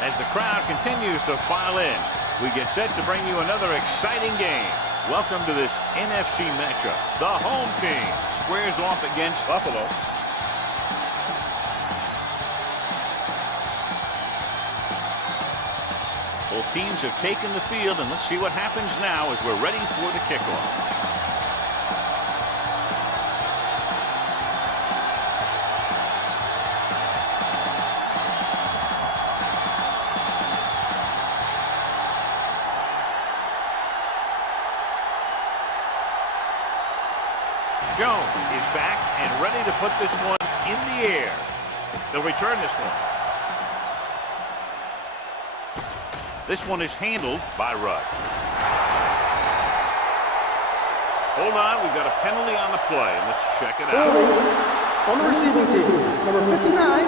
As the crowd continues to file in, we get set to bring you another exciting game. Welcome to this NFC matchup. The home team squares off against Buffalo. Both teams have taken the field, and let's see what happens now as we're ready for the kickoff. Jones is back and ready to put this one in the air. They'll return this one. This one is handled by Rudd. Hold on, we've got a penalty on the play. Let's check it out. On the receiving team, number 59.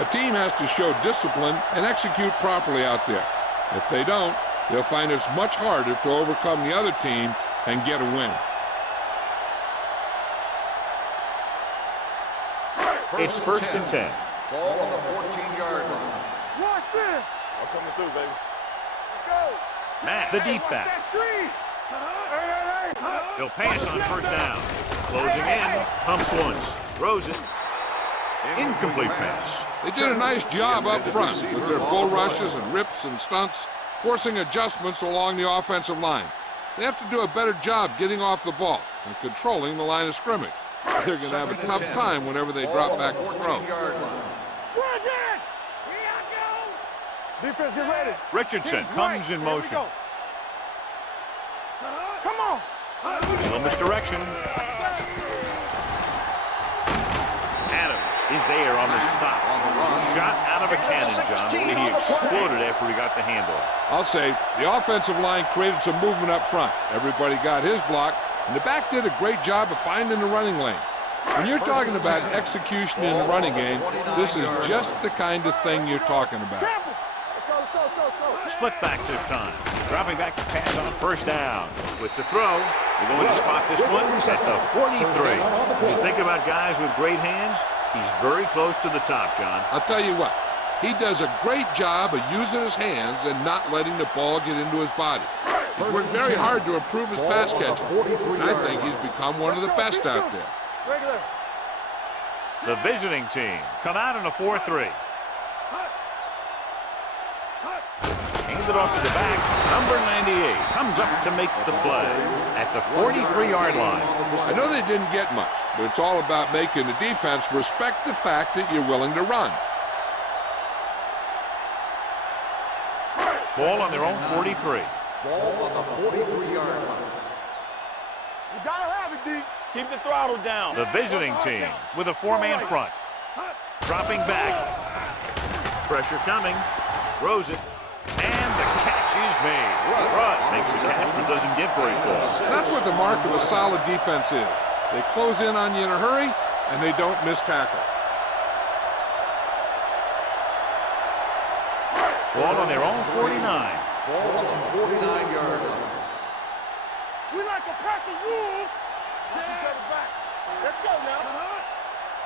A team has to show discipline and execute properly out there. If they don't, they'll find it's much harder to overcome the other team and get a win. It's first and 10. Ball on the 14-yard line. Watch this. I'm coming through, baby. Let's go. Matt, the deep back. He'll pass on first down. Closing in. Pumps once. Throws it. Incomplete pass. They did a nice job up front with their bull rushes and rips and stunts, forcing adjustments along the offensive line. They have to do a better job getting off the ball and controlling the line of scrimmage. They're going to have a tough time whenever they drop back to throw. Defense, get ready. Richardson comes in motion. Come on. Little misdirection. Adams is there on the stop. Shot out of a cannon, John. He exploded after he got the handoff. I'll say the offensive line created some movement up front. Everybody got his block, and the back did a great job of finding the running lane. When you're talking about execution in the running game, this is just the kind of thing you're talking about. Split back this time. Dropping back to pass on first down. With the throw, they're going to spot this one at the 43. When you think about guys with great hands, he's very close to the top, John. I'll tell you what, he does a great job of using his hands and not letting the ball get into his body. He's worked very hard to improve his pass catching, and I think he's become one of the best out there. The visiting team come out in a 4-3. Handed off to the back. Number 98 comes up to make the play at the 43-yard line. I know they didn't get much, but it's all about making the defense respect the fact that you're willing to run. Ball on their own 43. Ball on the 43-yard line. You gotta have it, D. Keep the throttle down. The visiting team with a four-man front. Dropping back. Pressure coming. Throws it. And the catch is made. Rudd makes the catch but doesn't get very far. That's what the mark of a solid defense is. They close in on you in a hurry, and they don't miss tackle. Ball on their own 49. Ball on the 49-yard line. We like a pack of wolves. Let's go now.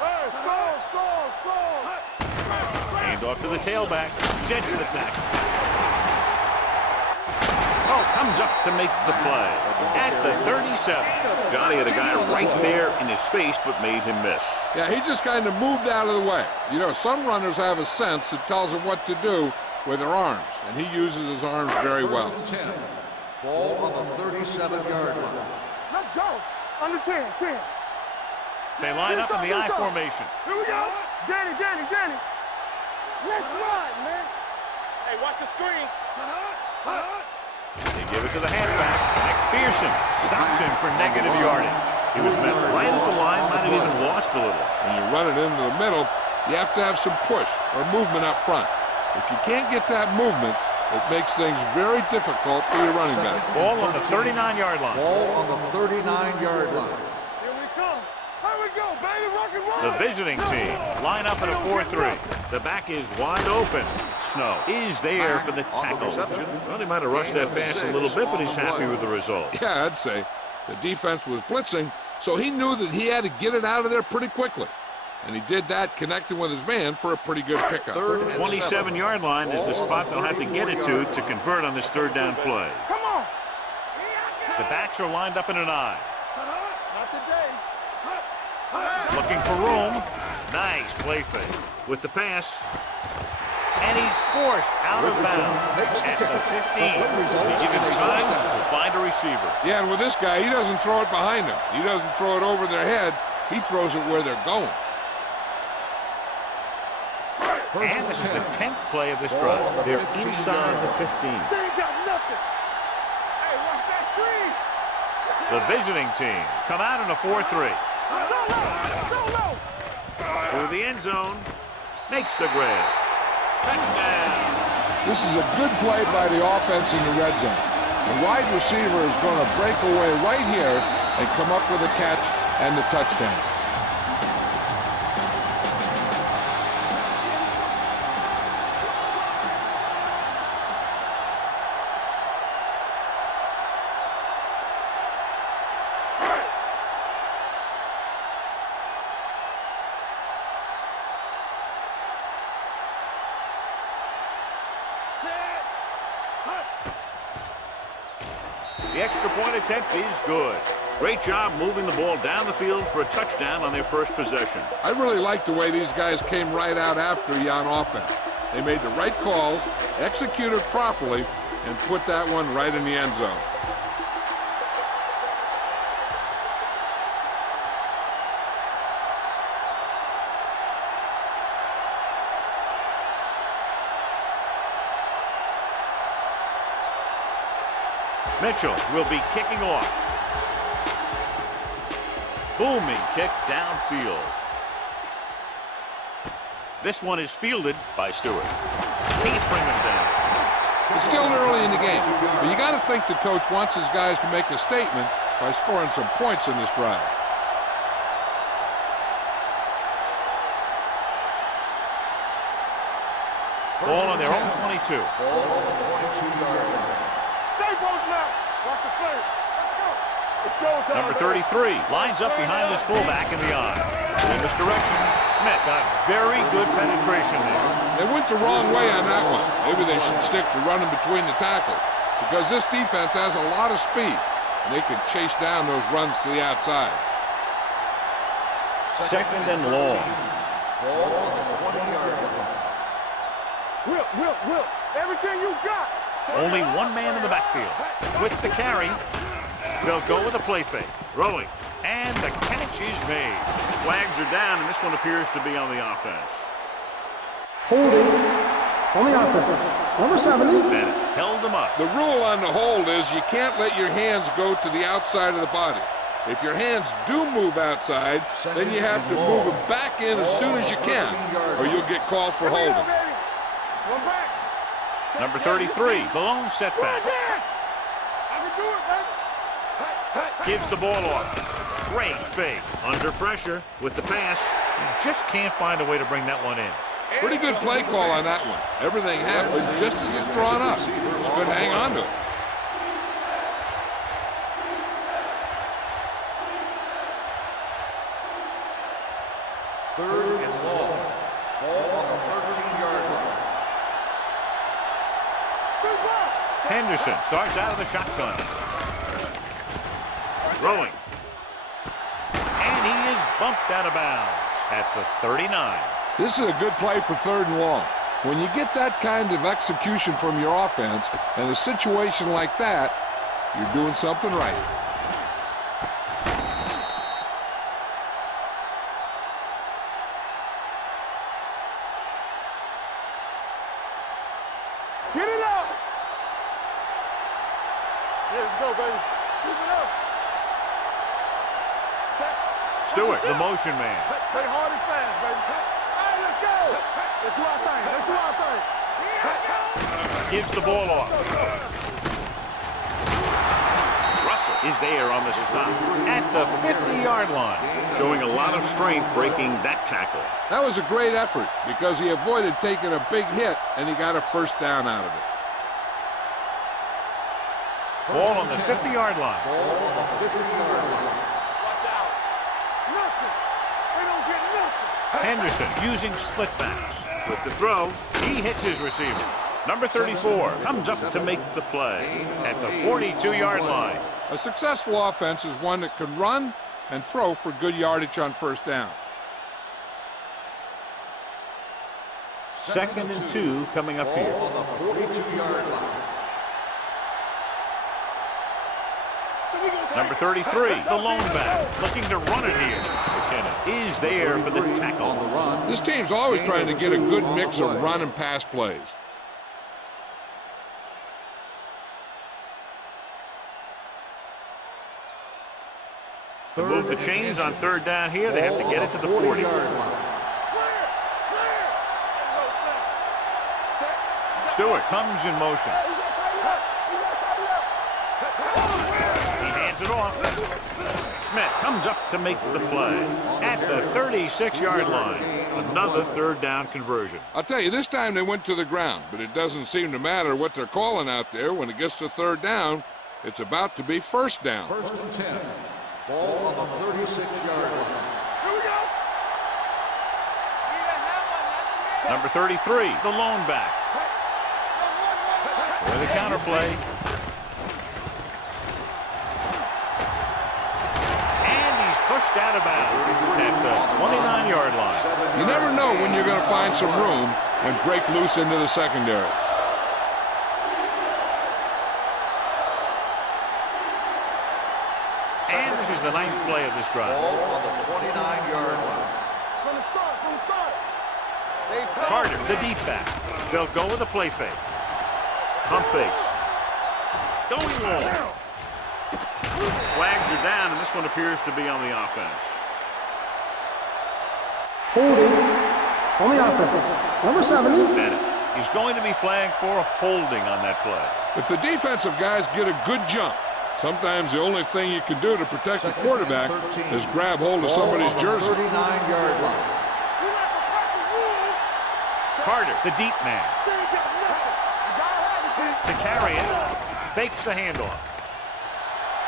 Hey, score. Hand off to the tailback. Jets the tackle. Oh, comes up to make the play at the 37. Johnny had a guy right there in his face, but made him miss. Yeah, he just kind of moved out of the way. You know, some runners have a sense that tells them what to do with their arms, and he uses his arms very well. Ball on the 37-yard line. Let's go. Under 10. They line up in the I formation. Here we go. Danny. Let's run, man. Hey, watch the screen. They give it to the halfback. McPherson stops him for negative yardage. He was met right at the line, might have even lost a little. When you run it into the middle, you have to have some push or movement up front. If you can't get that movement, it makes things very difficult for your running back. Ball on the 39-yard line. Ball on the 39-yard line. Here we come. Here we go, baby. Rock and roll. The visiting team line up in a 4-3. The back is wide open. Snow is there for the tackle. Well, he might have rushed that pass a little bit, but he's happy with the result. Yeah, I'd say. The defense was blitzing, so he knew that he had to get it out of there pretty quickly. And he did that connecting with his man for a pretty good pickup. 27-yard line is the spot they'll have to get it to convert on this third down play. Come on. The backs are lined up in an I. Not today. Looking for room. Nice play fake. With the pass. And he's forced out of bounds at the 15. He's given time to find a receiver. Yeah, and with this guy, he doesn't throw it behind him. He doesn't throw it over their head. He throws it where they're going. And this is the 10th play of this drive. They're inside the 15. They ain't got nothing. Hey, watch that screen. The visiting team come out in a 4-3. Go low. Through the end zone. Makes the grab. Touchdown. This is a good play by the offense in the red zone. The wide receiver is going to break away right here and come up with a catch and the touchdown. The extra point attempt is good. Great job moving the ball down the field for a touchdown on their first possession. I really like the way these guys came right out after you on offense. They made the right calls, executed properly, and put that one right in the end zone. Mitchell will be kicking off. Booming kick downfield. This one is fielded by Stewart. Can't bring him down. It's still early in the game, but you got to think the coach wants his guys to make a statement by scoring some points in this drive. Ball on their own 22. Ball on the 22-yard line. Stay both now. Watch the play. Let's go. It shows how Number 33 lines up behind his fullback in the I. In this direction, Smith got very good penetration there. They went the wrong way on that one. Maybe they should stick to running between the tackles because this defense has a lot of speed and they can chase down those runs to the outside. Second and long. Ball on the 20-yard line. Will. Everything you got. Only one man in the backfield. With the carry, they'll go with a play fake. Throwing. And the catch is made. Flags are down, and this one appears to be on the offense. Holding on the offense. Number 70. Bennett held him up. The rule on the hold is you can't let your hands go to the outside of the body. If your hands do move outside, then you have to move them back in as soon as you can, or you'll get called for holding. One back. Number 33, the lone setback. I can do it, baby. Gives the ball off. Great fake. Under pressure with the pass. He just can't find a way to bring that one in. Pretty good play call on that one. Everything happens just as it's drawn up. It's good to hang on to it. Third and long. Ball on the 13-yard line. Henderson starts out of the shotgun. Throwing. And he is bumped out of bounds at the 39. This is a good play for third and long. When you get that kind of execution from your offense in a situation like that, you're doing something right. Get it up. Let's go, baby. Keep it up. Stewart, the motion man. Play hard and fast, baby. All right, let's go. Let's do our thing. Let's do our thing. Gives the ball off. Russell is there on the stop at the 50-yard line, showing a lot of strength breaking that tackle. That was a great effort because he avoided taking a big hit and he got a first down out of it. Ball on the 50-yard line. Ball on the 50-yard line. Watch out. Nothing. They don't get nothing. Henderson using split backs. With the throw, he hits his receiver. Number 34 comes up to make the play at the 42-yard line. A successful offense is one that can run and throw for good yardage on first down. 2nd and 2 coming up here. On the 42-yard line. Number 33, the lone back, looking to run it here. McKenna is there for the tackle. On the run. This team's always trying to get a good mix of run and pass plays. To move the chains on 3rd down here, they have to get it to the 40. Stewart comes in motion. He hands it off. Smith comes up to make the play at the 36-yard line. Another 3rd down conversion. I'll tell you, this time they went to the ground, but it doesn't seem to matter what they're calling out there. When it gets to 3rd down, it's about to be 1st down. 1st and 10. Ball on the 36-yard line. Number 33, the lone back. With the counter play. And he's pushed out of bounds at the 29-yard line. You never know when you're going to find some room and break loose into the secondary. And this is the 9th play of this drive. Ball on the 29-yard line. From the start. Carter, the deep back. They'll go with a play fake. Pump fakes. Going long. Flags are down, and this one appears to be on the offense. Holding on the offense. Number 70. Bennett. He's going to be flagged for holding on that play. If the defensive guys get a good jump, sometimes the only thing you can do to protect the quarterback is grab hold of somebody's jersey. 39-yard line. Carter, the deep man. To carry it, fakes the handoff.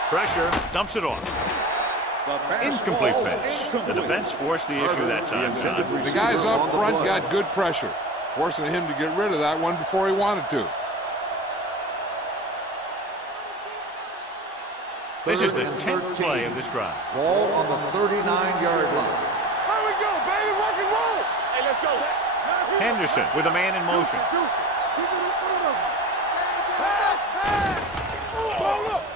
Pressure, dumps it off. Incomplete pass. The defense forced the issue that time, John. The guys up front got good pressure, forcing him to get rid of that one before he wanted to. This is the 10th play of this drive. Ball on the 39-yard line. Here we go, baby. Rock and roll. Hey, let's go. Henderson with a man in motion. Keep it in front of him. Pass. Ball up.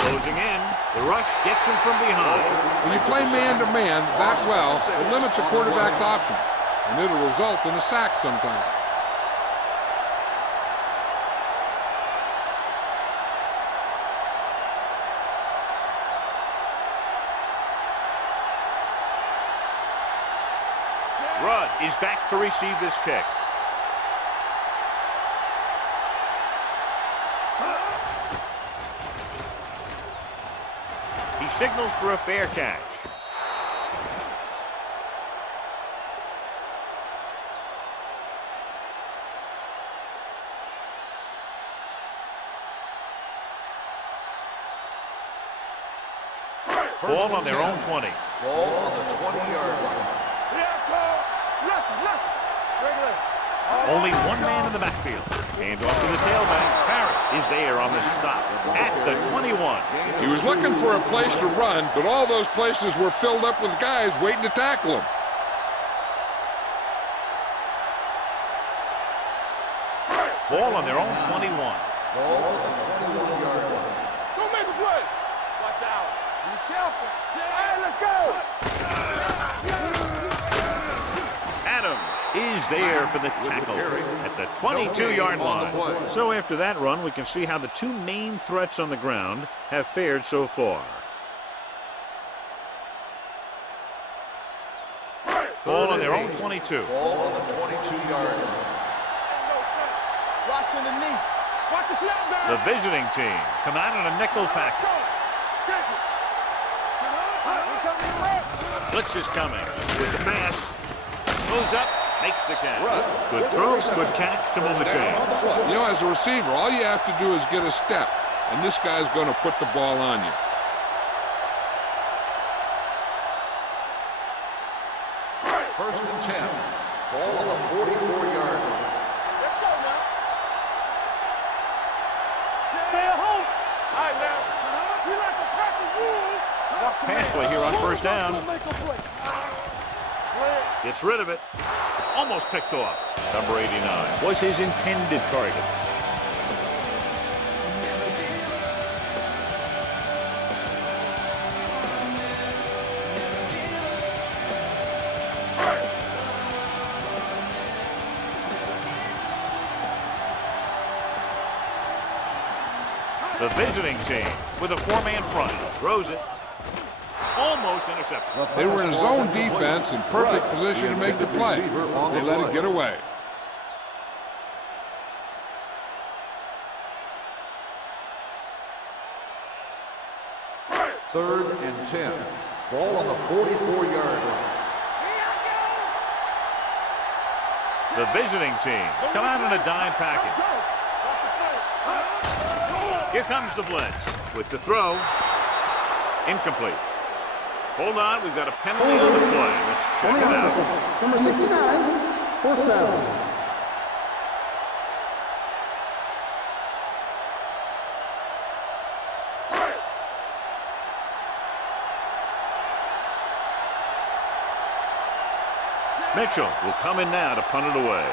Closing in. The rush gets him from behind. When you play man-to-man that well, it limits a quarterback's options, and it'll result in a sack sometimes. Rudd is back to receive this kick. He signals for a fair catch. Ball on their own 20. Ball on the 20-yard line. Only one man in the backfield. Hand off to the tailback. Parrott is there on the stop at the 21. He was looking for a place to run, but all those places were filled up with guys waiting to tackle him. Ball on their own 21. Ball on the 21-yard line. Go make a play. Watch out. Be careful. Hey, let's go. Adams is there for the tackle at the 22-yard line. So after that run, we can see how the two main threats on the ground have fared so far. Ball on their own 22. Ball on the 22-yard line. Watch in the knee. Watch the snap down. The visiting team come out in a nickel package. Check it. Blitz is coming with the pass. Goes up, makes the catch. Good throw, good catch to move the chains. You know, as a receiver, all you have to do is get a step, and this guy's going to put the ball on you. First down. Gets rid of it. Almost picked off. Number 89 was his intended target. The visiting team with a four-man front. Throws it. Almost intercepted. They were in a zone defense in perfect position to make the play. They let it get away. Third and 10. Ball on the 44-yard line. The visiting team come out in a dime package. Here comes the blitz with the throw. Incomplete. Hold on, we've got a penalty on the play. Let's check it out. Number 69, fourth down. Mitchell will come in now to punt it away.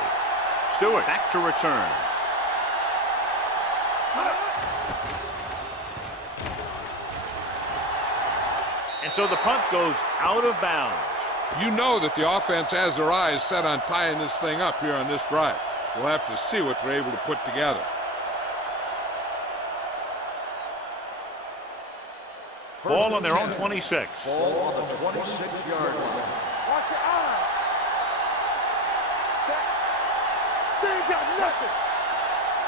Stewart back to return. And so the punt goes out of bounds. You know that the offense has their eyes set on tying this thing up here on this drive. We'll have to see what they're able to put together. Ball on their own 26. Ball on the 26-yard line. Watch your eyes. Set. They ain't got nothing.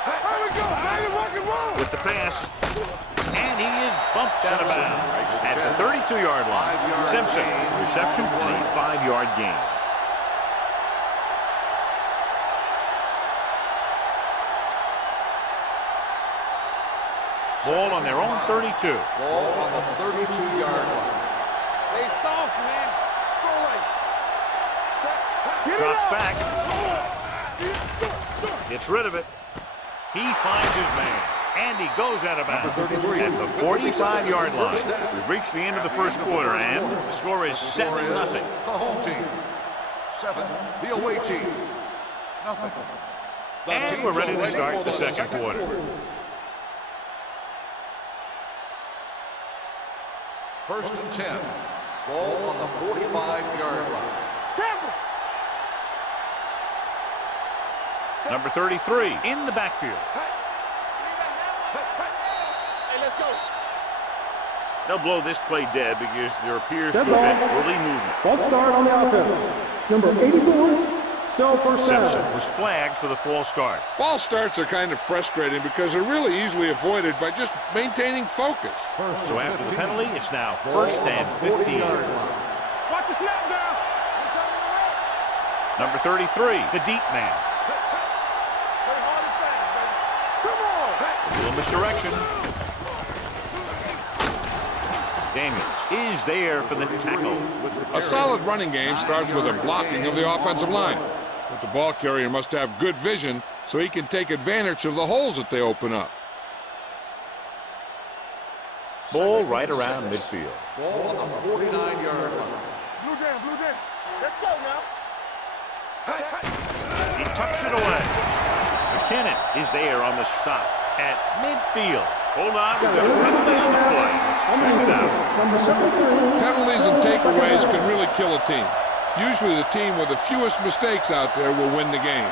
Here we go, baby, rock and roll. With the pass. And he is bumped out of bounds at the 32-yard line. Simpson, reception and a 5-yard gain. Ball on their own 32. Ball on the 32-yard line. They soft, man. Throw right. Set. Drops back. Gets rid of it. He finds his man. And he goes out of bounds at the 45-yard line. We've reached the end of the first quarter, and the score is 7-0. The home team. 7. The away team. Nothing. And we're ready to start the second quarter. First and 10. Ball on the 45-yard line. Number 33 in the backfield. Hey, let's go. They'll blow this play dead because there appears to Dead have been ball. early movement. False start on the offense. Number 84, still first Simpson down. was flagged for the false start. False starts are kind of frustrating because they're really easily avoided by just maintaining focus. So after the penalty, it's now first and 15. Watch the snap down. Number 33, the deep man. Play hard and fast, baby. Come on. A little misdirection. Daniels is there for the tackle. A solid running game starts with a blocking of the offensive line. But the ball carrier must have good vision so he can take advantage of the holes that they open up. Ball right around midfield. Ball on the 49-yard line. Blue down, blue down. Let's go now. He tucks it away. McKinnon is there on the stop at midfield. Hold on, we've got a penalty on the play. Let's check it out. Number 73. Penalties and takeaways can really kill a team. Usually the team with the fewest mistakes out there will win the game.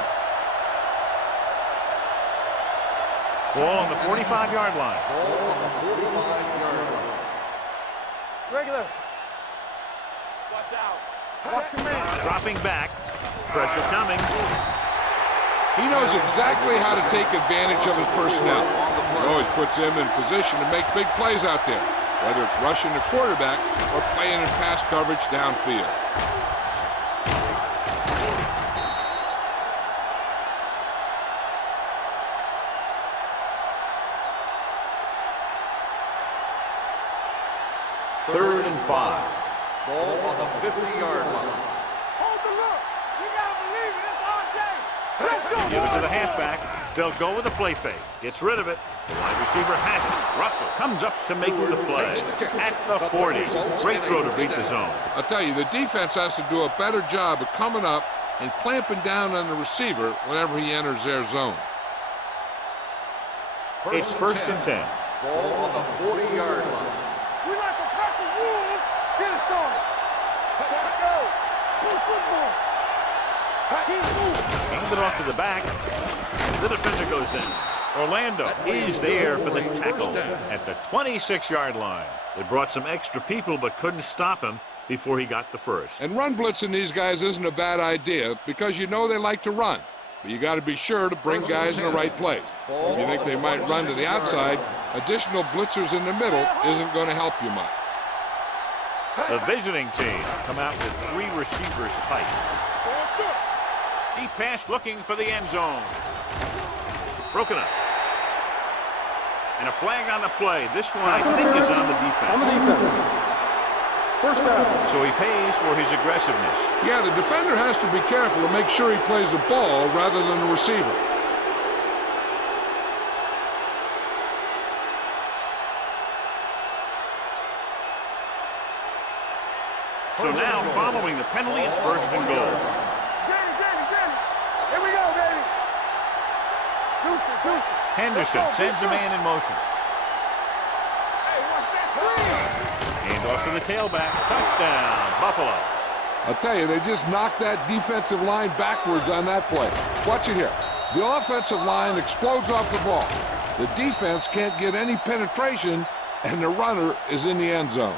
Ball on the 45-yard line. Ball on the 45-yard line. Regular. Watch out. Watch your man. Dropping back. Pressure coming. He knows exactly how to take advantage of his personnel. He always puts them in position to make big plays out there, whether it's rushing the quarterback or playing in pass coverage downfield. Third and 5. Ball on the 50-yard line. Hold the look. You gotta believe it. It's our day. Let's go, Give it to boys. the halfback. They'll go with a play fake. Gets rid of it. The wide receiver has it. Russell comes up to make the play. At the 40. Great throw to beat the zone. I'll tell you, the defense has to do a better job of coming up and clamping down on the receiver whenever he enters their zone. It's first and 10. Ball on the 40-yard line. We like to cut the rules. Get it started. Let's go. Play football. Keep moving. Hand it off to the back. The defender goes down. Orlando is there for the tackle at the 26-yard line. They brought some extra people but couldn't stop him before he got the first. And run blitzing these guys isn't a bad idea because you know they like to run. But you got to be sure to bring guys in the right place. If you think they might run to the outside, additional blitzers in the middle isn't going to help you much. The visiting team come out with 3 receivers tight. Deep pass looking for the end zone. Broken up. And a flag on the play. This one, I think, is on the defense. On the defense. First down. So he pays for his aggressiveness. Yeah, the defender has to be careful to make sure he plays the ball rather than the receiver. So now, following the penalty, it's first and goal. Danny. Here we go, baby. Deuces. Henderson sends a man in motion. Hey, watch that swing. Hand off to the tailback. Touchdown, Buffalo. I'll tell you, they just knocked that defensive line backwards on that play. Watch it here. The offensive line explodes off the ball. The defense can't get any penetration, and the runner is in the end zone.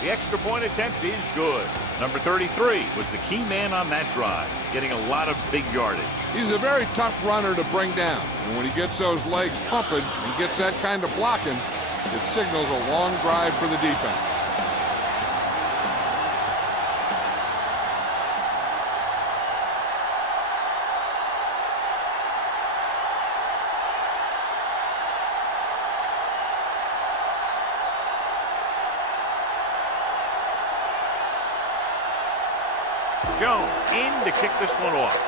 The extra point attempt is good. Number 33 was the key man on that drive, getting a lot of big yardage. He's a very tough runner to bring down, and when he gets those legs pumping and gets that kind of blocking, it signals a long drive for the defense. Jones in to kick this one off.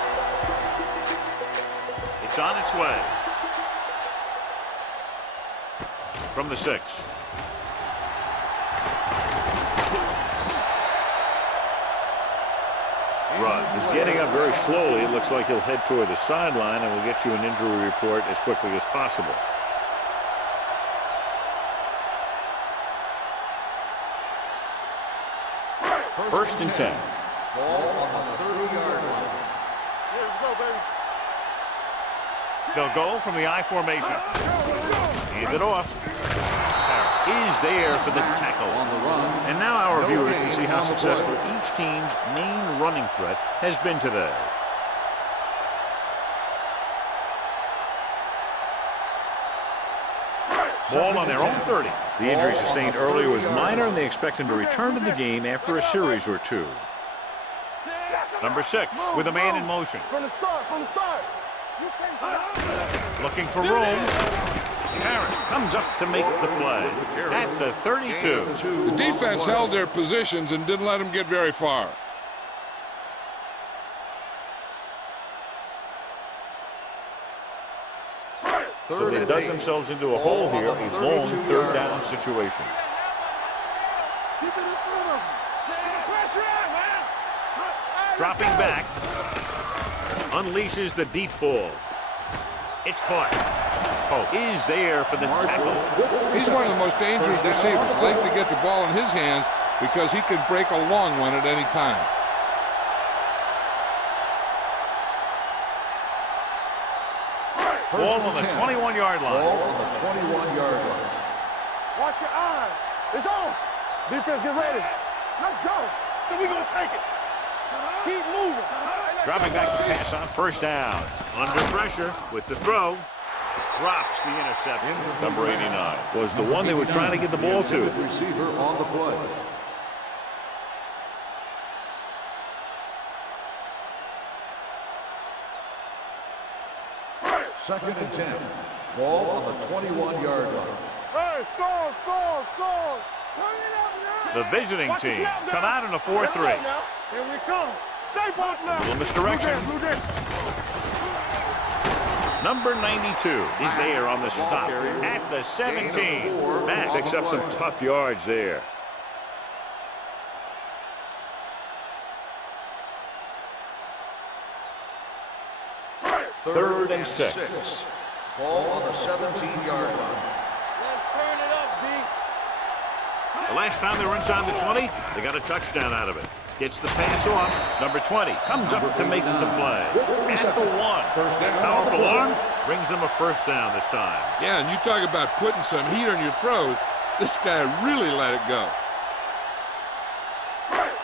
It's on its way. From the 6. Rudd is getting up very slowly. It looks like he'll head toward the sideline, and we'll get you an injury report as quickly as possible. First and 10. Ball on the 30-yard line. Let's go, baby. They'll go from the I formation. Hand it off. Parrott is there for the tackle. On the run. And now our viewers can see how successful each team's main running threat has been today. Ball on their own 30. The injury sustained earlier was minor, and they expect him to return to the game after a series or 2. Number 6 with a man in motion. From the start. You can't stop. Looking for room. Parrott comes up to make the play at the 32. The defense held their positions and didn't let them get very far. So they dug themselves into a hole here, a long third down situation. Keep it in front of him. Pressure on, man. Dropping back. Unleashes the deep ball. It's caught. Pope is there for the tackle. He's one of the most dangerous receivers. I like to get the ball in his hands because he can break a long one at any time. Ball on the 21-yard line. Ball on the 21-yard line. Watch your eyes. It's on. Defense, get ready. Let's go. So we gonna take it. Keep moving. Dropping back to pass on first down. Under pressure with the throw. Drops the interception. Number 89 was the one they were trying to get the ball to. Receiver on the play. Second and 10. Ball on the 21-yard line. Hey, score! Turn it up now! The visiting team come out in a 4-3. Here we come. Stay back now. Little misdirection. Blue dead. Number 92 is there on the stop at the 17. Matt picks up some tough yards there. Third and 6. Ball on the 17-yard line. Let's turn it up, B. The last time they were inside the 20, they got a touchdown out of it. Gets the pass off. Number 20 comes up to make the play. At the 1. Powerful arm brings them a first down this time. Yeah, and you talk about putting some heat on your throws. This guy really let it go.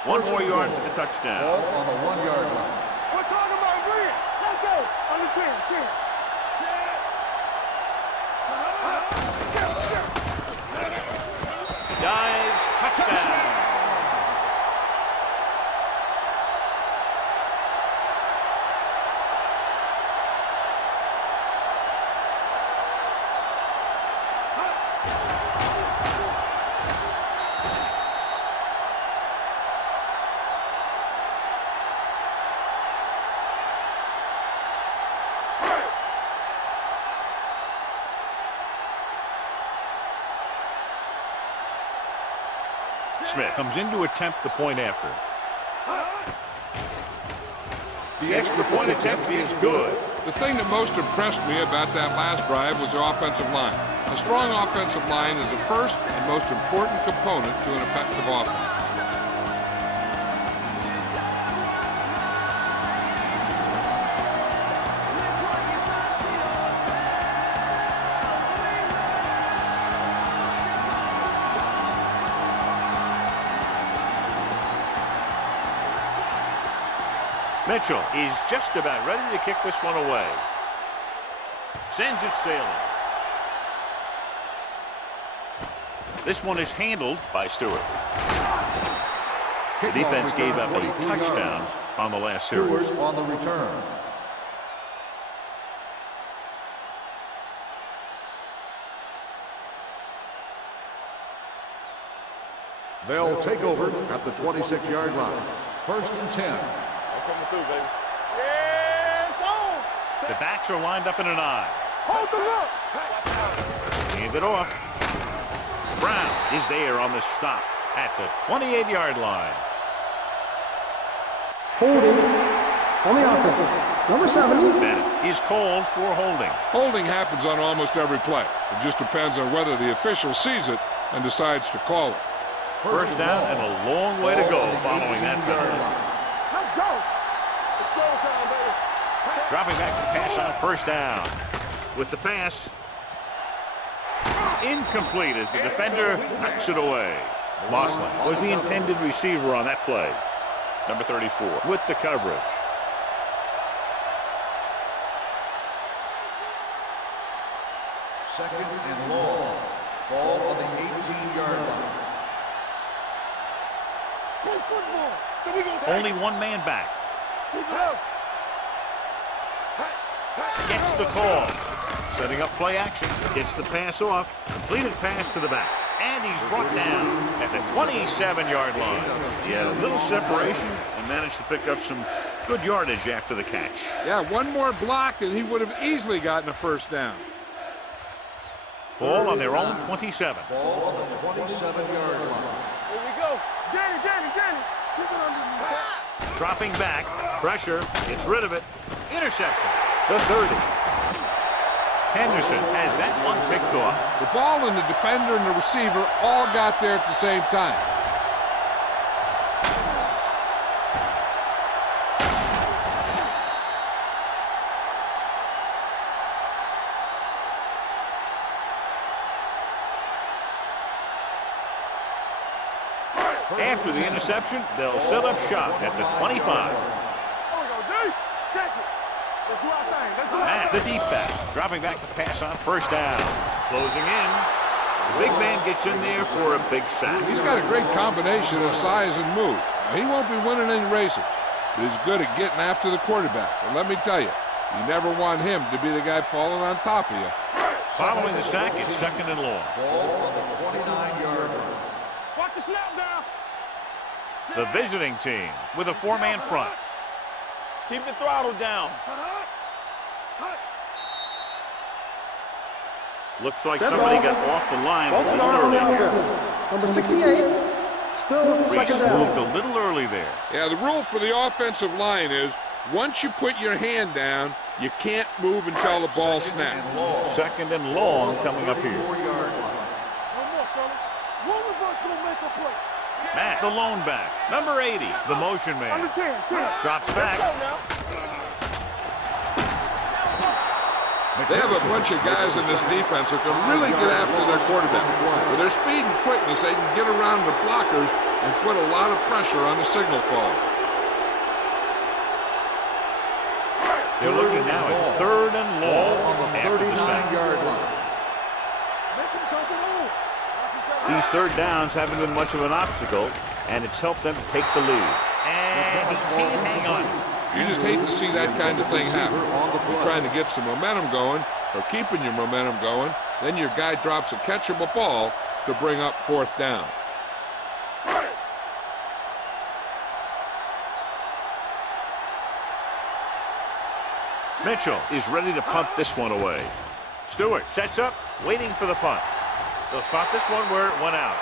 1 more yard for the touchdown. Ball on the 1-yard line. We're talking about Green. Let's go. On the 10. Dives, touchdown. Smith comes in to attempt the point after. The extra point attempt is good. The thing that most impressed me about that last drive was the offensive line. A strong offensive line is the first and most important component to an effective offense. Mitchell is just about ready to kick this one away. Sends it sailing. This one is handled by Stewart. The defense gave up a touchdown on the last series. Stewart on the return. They'll take over at the 26-yard line. First and 10. Coming through, baby. Yeah, it's on. The backs are lined up in an eye. Hold the look. Hand it off. Brown is there on the stop at the 28-yard line. Holding on the offense. Number 70. Bennett is called for holding. Holding happens on almost every play. It just depends on whether the official sees it and decides to call it. First down and a long way to go following that penalty. Let's go. It's showtime, baby. Dropping back to pass on first down. With the pass. Incomplete as the defender knocks it away. Mosley was the intended receiver on that play. Number 34 with the coverage. Second and long. Ball on the 18-yard line. Play football. So we gonna Only one man back. keep it up. Gets the call. Setting up play action. Gets the pass off. Completed pass to the back. And he's brought down at the 27-yard line. He had a little separation and managed to pick up some good yardage after the catch. Yeah, one more block and he would have easily gotten a first down. Ball on their own 27. Ball on the 27-yard line. Here we go. Danny. Keep it under the Dropping back. Pressure. Gets rid of it. Interception. The 30. Henderson has that one picked off. The ball and the defender and the receiver all got there at the same time. After the interception, they'll set up shop at the 25. Check it. Let's do our thing. Let's do our At the deep back, dropping back to pass on first down. Closing in. The big man gets in there for a big sack. He's got a great combination of size and move. Now, he won't be winning any races, but he's good at getting after the quarterback. And let me tell you, You never want him to be the guy falling on top of you. Following the sack, it's 2nd and long. Ball on the 29-yard line. Watch the snap down. The visiting team with a 4-man front. Keep the throttle down. Looks like Dead somebody ball. got off the line a False little start on the early. offense. Number 68. Still Reese second moved down. a little early there. Yeah, the rule for the offensive line is once you put your hand down, you can't move until the ball snaps. 2nd and long coming up here. 34-yard line. No more, fellas. One of us gonna make a play. Matt, the lone back. Number 80, the motion Under man. 10. Drops Go back. now. They have a bunch of guys in this defense who can really get after their quarterback. With their speed and quickness, they can get around the blockers and put a lot of pressure on the signal call. They're looking now at 3rd and long after the sack. 39-yard line. Make him come along. These 3rd downs haven't been much of an obstacle, and it's helped them take the lead. And he can't hang on. You just hate to see that kind of thing happen. You're trying to get some momentum going or keeping your momentum going, then your guy drops a catchable ball to bring up 4th down. Mitchell is ready to punt this one away. Stewart sets up, waiting for the punt. They'll spot this one where it went out.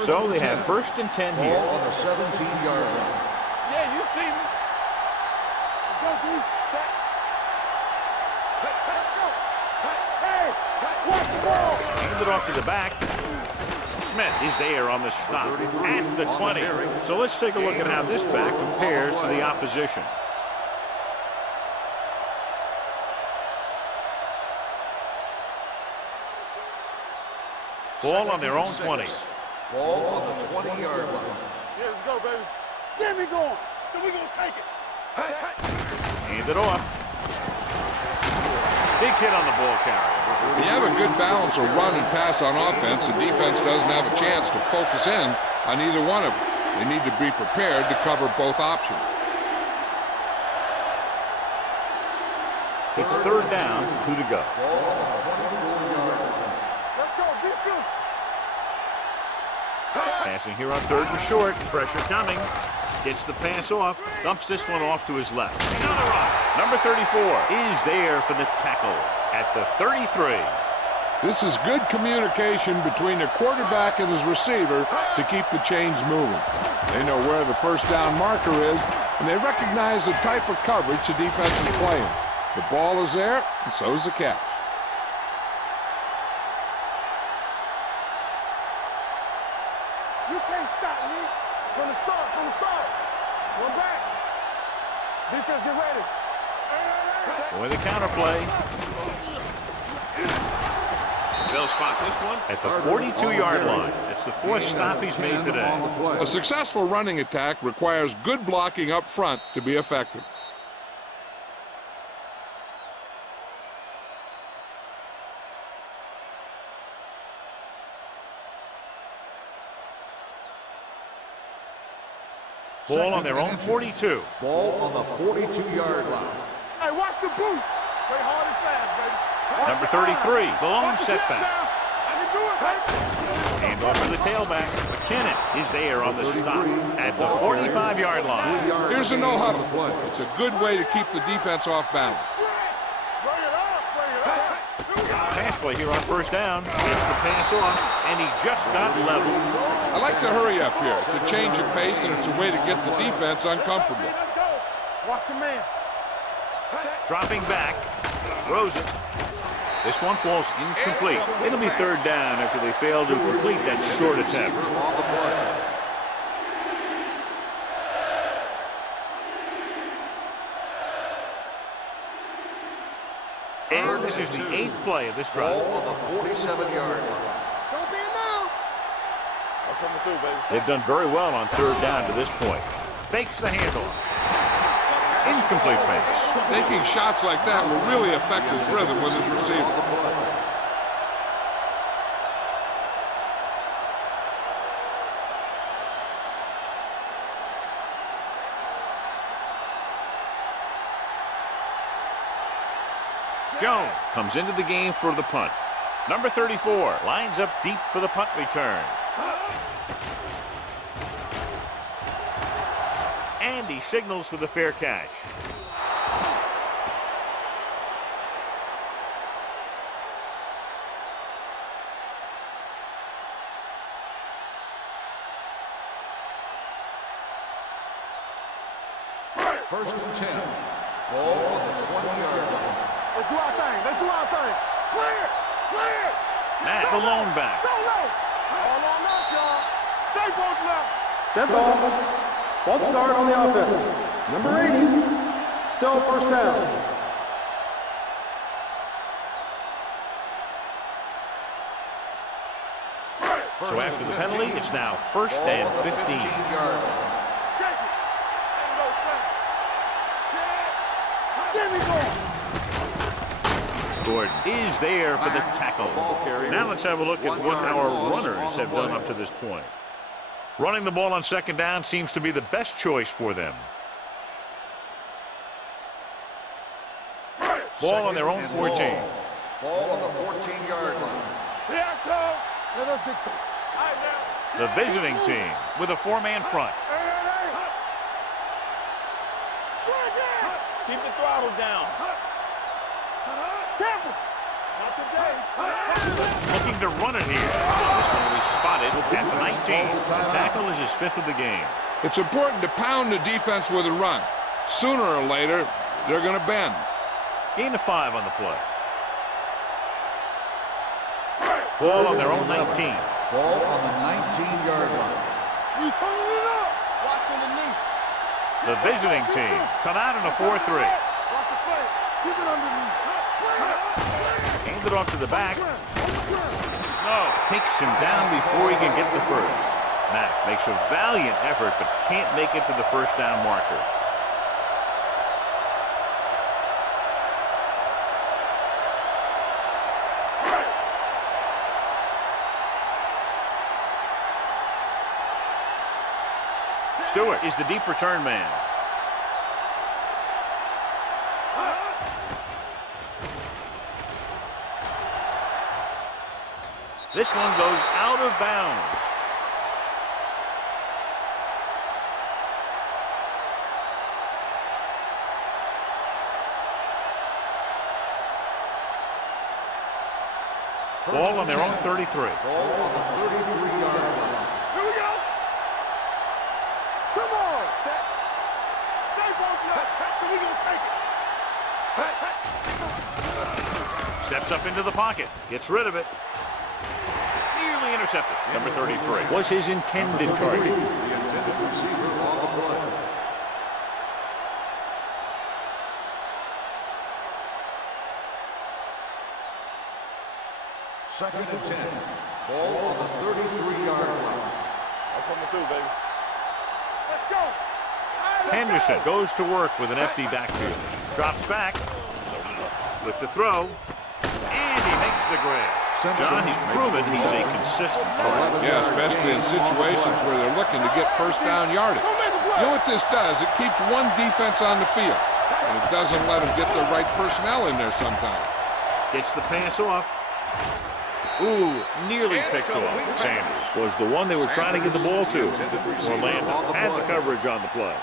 So they have 1st and 10 Ball here. on the 17-yard line. Yeah, you see me. Let's go, D. Set. Let's go. Hey, watch the ball. Hand it off to the back. Smith is there on the stop at the 20. So let's take a look at how this back compares to the opposition. Ball on their own 20. Ball on the 20-yard line. Yeah, let's go, baby. Get me going. So we're going to take it. Hand it off. Big hit on the ball carrier. When you have a good balance of run and pass on offense, the defense doesn't have a chance to focus in on either one of them. They need to be prepared to cover both options. It's 3rd down, 2 to go. Ball on the 24-yard line. Let's go, defense. Passing here on 3rd and short. Pressure coming. Gets the pass off. Dumps this one off to his left. Another run. Number 34 is there for the tackle at the 33. This is good communication between the quarterback and his receiver to keep the chains moving. They know where the 1st down marker is, and they recognize the type of coverage the defense is playing. The ball is there, and so is the catch. You can't stop me. From the start, One back. Defense, get ready. Boy, the counter play. They'll spot this one at the 42-yard line. It's the 4th stop he's made today. A successful running attack requires good blocking up front to be effective. Ball on their own 42. Ball on the 42-yard line. Hey, watch the boot. Play hard and fast, baby. Number 33, the lone setback. I can do it, baby. Hand off to the tailback. McKinnon is there on the stop at the 45-yard line. Here's a no-huddle play. It's a good way to keep the defense off balance. Bring it up. Pass play here on 1st down. Gets the pass off, and he just got level. I like to hurry up here. It's a change of pace, and it's a way to get the defense uncomfortable. Let's go. Watch a man. Dropping back. Throws it. This one falls incomplete. It'll be 3rd down after they fail to complete that short attempt. On the play. And this is the 8th play of this Ball drive. on the 47-yard line. Don't be alone. I'm coming through, baby. They've done very well on 3rd down to this point. Fakes the handoff. Incomplete pass. Taking shots like that will really affect his rhythm with his receiver. Jones comes into the game for the punt. Number 34 lines up deep for the punt return. And he signals for the fair catch. First and 10. Ball on the 20-yard line. Let's do our thing. Let's do our thing. Clear! Clear! Matt, the lone back. Go low! All on us, y'all. Stay both left. Dead ball. False start on the offense. Number 80. Still first down. So after the penalty, it's now first and 15. 15-yard line. Check it. Ain't no thing. Set. Give me ball. Gordon is there for the tackle. Now let's have a look at what our runners have done up to this point. Running the ball on second down seems to be the best choice for them. Ball on their own 14. Ball on the 14-yard line. Here I come. Let us dictate. All right, now. The visiting team with a four-man front. Hey, hey, hey. Keep the throttle down. Temple. Not today. Looking to run it here. This one will be spotted at the 19. The tackle is his fifth of the game. It's important to pound the defense with a run. Sooner or later, they're going to bend. Gain of 5 on the play. Ball on their own 19. Ball on the 19-yard line. We turning it up. Watch underneath. The visiting team come out in a 4-3. Watch the play. Keep it underneath. Hand it off to the back. Snow takes him down before he can get the first. Matt makes a valiant effort but can't make it to the first down marker. Stewart is the deep return man. This one goes out of bounds. Ball on their own 33. Ball on the 33-yard line. Here we go. Come on. Set. Stay both left. So we gonna take it. Steps up into the pocket. Gets rid of it. Nearly intercepted. Number 33 was his intended target. The intended receiver on the play. Second and 10. Ball on the 33-yard line. That's coming through, baby. Let's go. Henderson goes to work with an empty backfield. Drops back with the throw. And he makes the grab. John, he's proven he's a consistent player. Yeah, especially in situations where they're looking to get first down yardage. You know what this does? It keeps one defense on the field, and it doesn't let them get the right personnel in there sometimes. Gets the pass off. Ooh, nearly picked off. Sanders was the one they were trying to get the ball to. Orlando had the coverage on the play.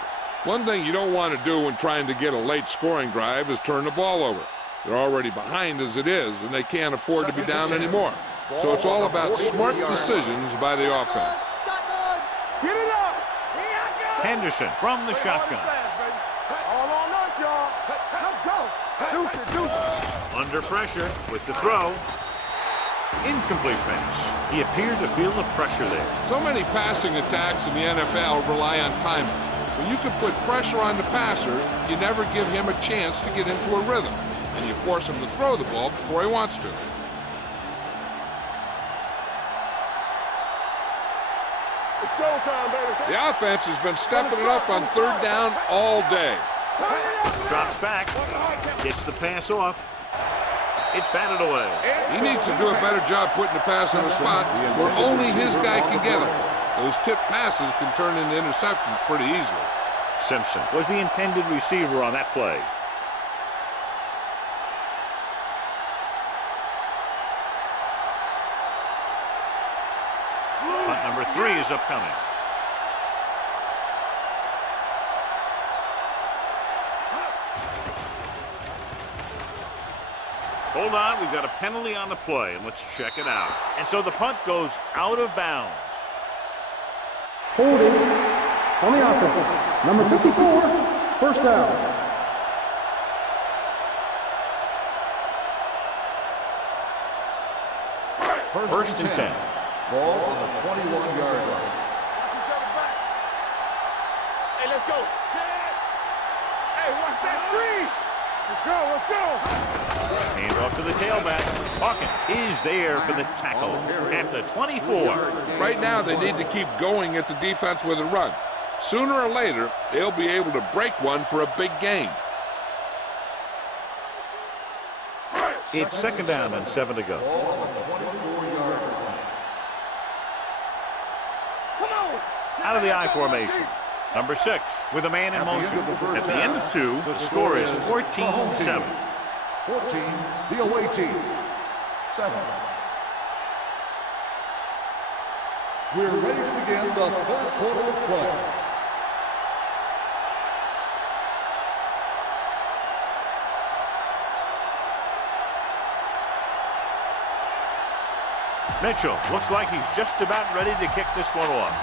One thing you don't want to do when trying to get a late scoring drive is turn the ball over. They're already behind as it is, and they can't afford to be down anymore. So it's all about smart decisions by the offense. Get it up. Henderson from the shotgun. All on us, y'all. Let's go. Deuce it, deuce it. Under pressure with the throw. Incomplete pass. He appeared to feel the pressure there. So many passing attacks in the NFL rely on timing. When you can put pressure on the passer, you never give him a chance to get into a rhythm, and you force him to throw the ball before he wants to. It's showtime, baby. The offense has been stepping it up on third down all day. Drops back. Gets the pass off. It's batted away. He needs to do a better job putting the pass in a spot where only his guy can get it. Those tip passes can turn into interceptions pretty easily. Simpson was the intended receiver on that play. three is upcoming. Hold on, we've got a penalty on the play, and let's check it out. And so the punt goes out of bounds. Holding on the offense. Number 54, first down. First and 10. Ball on the 21-yard line. Hey, let's go. Hey, watch that screen. Let's go, let's go. Hand off to the tailback. Hawkins is there for the tackle at the 24. Right now, they need to keep going at the defense with a run. Sooner or later, they'll be able to break one for a big gain. It's second down and 7 to go. Ball on the 24-yard line. Come on. Out of the I formation. Number 6 with a man in motion. At the end of 2, the score is 14-7. 14, the away team. 7. We're ready to begin the third quarter of play. Mitchell looks like he's just about ready to kick this one off.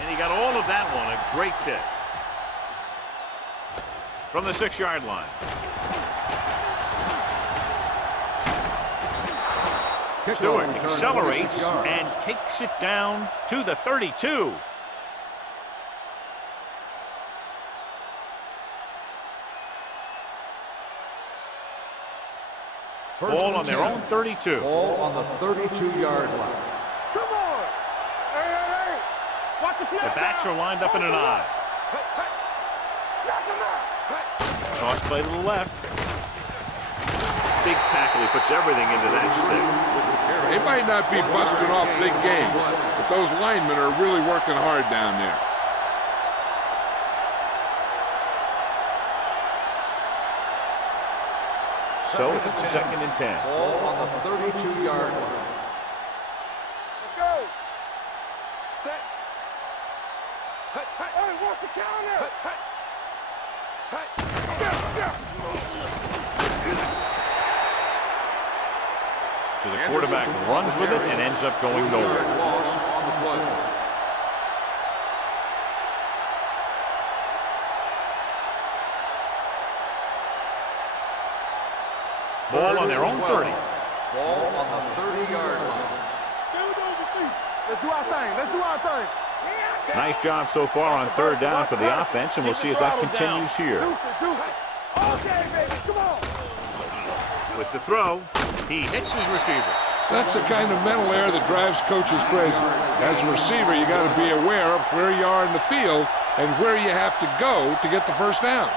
And he got all of that one, a great kick. From the 6-yard line. Stewart accelerates and takes it down to the 32. Ball on their own 32. Ball on the 32-yard line. Come on. Hey. Watch the snap. The backs are lined up in an I. Knock him out. Toss play to the left. Big tackle. He puts everything into that stick. They might not be busting off big game, but those linemen are really working hard down there. So it's second and 10. Ball on the 32-yard line. Let's go. Set. Hey, watch the counter. So the quarterback runs with it and ends up going nowhere. Loss on the play. Ball on their own 30. Ball on the 30-yard line. Let's do our thing. Let's do our thing. Nice job so far on third down for the offense, and we'll see if that continues here. Okay, baby, come on. With the throw, he hits his receiver. That's the kind of mental error that drives coaches crazy. As a receiver, you got to be aware of where you are in the field and where you have to go to get the first down.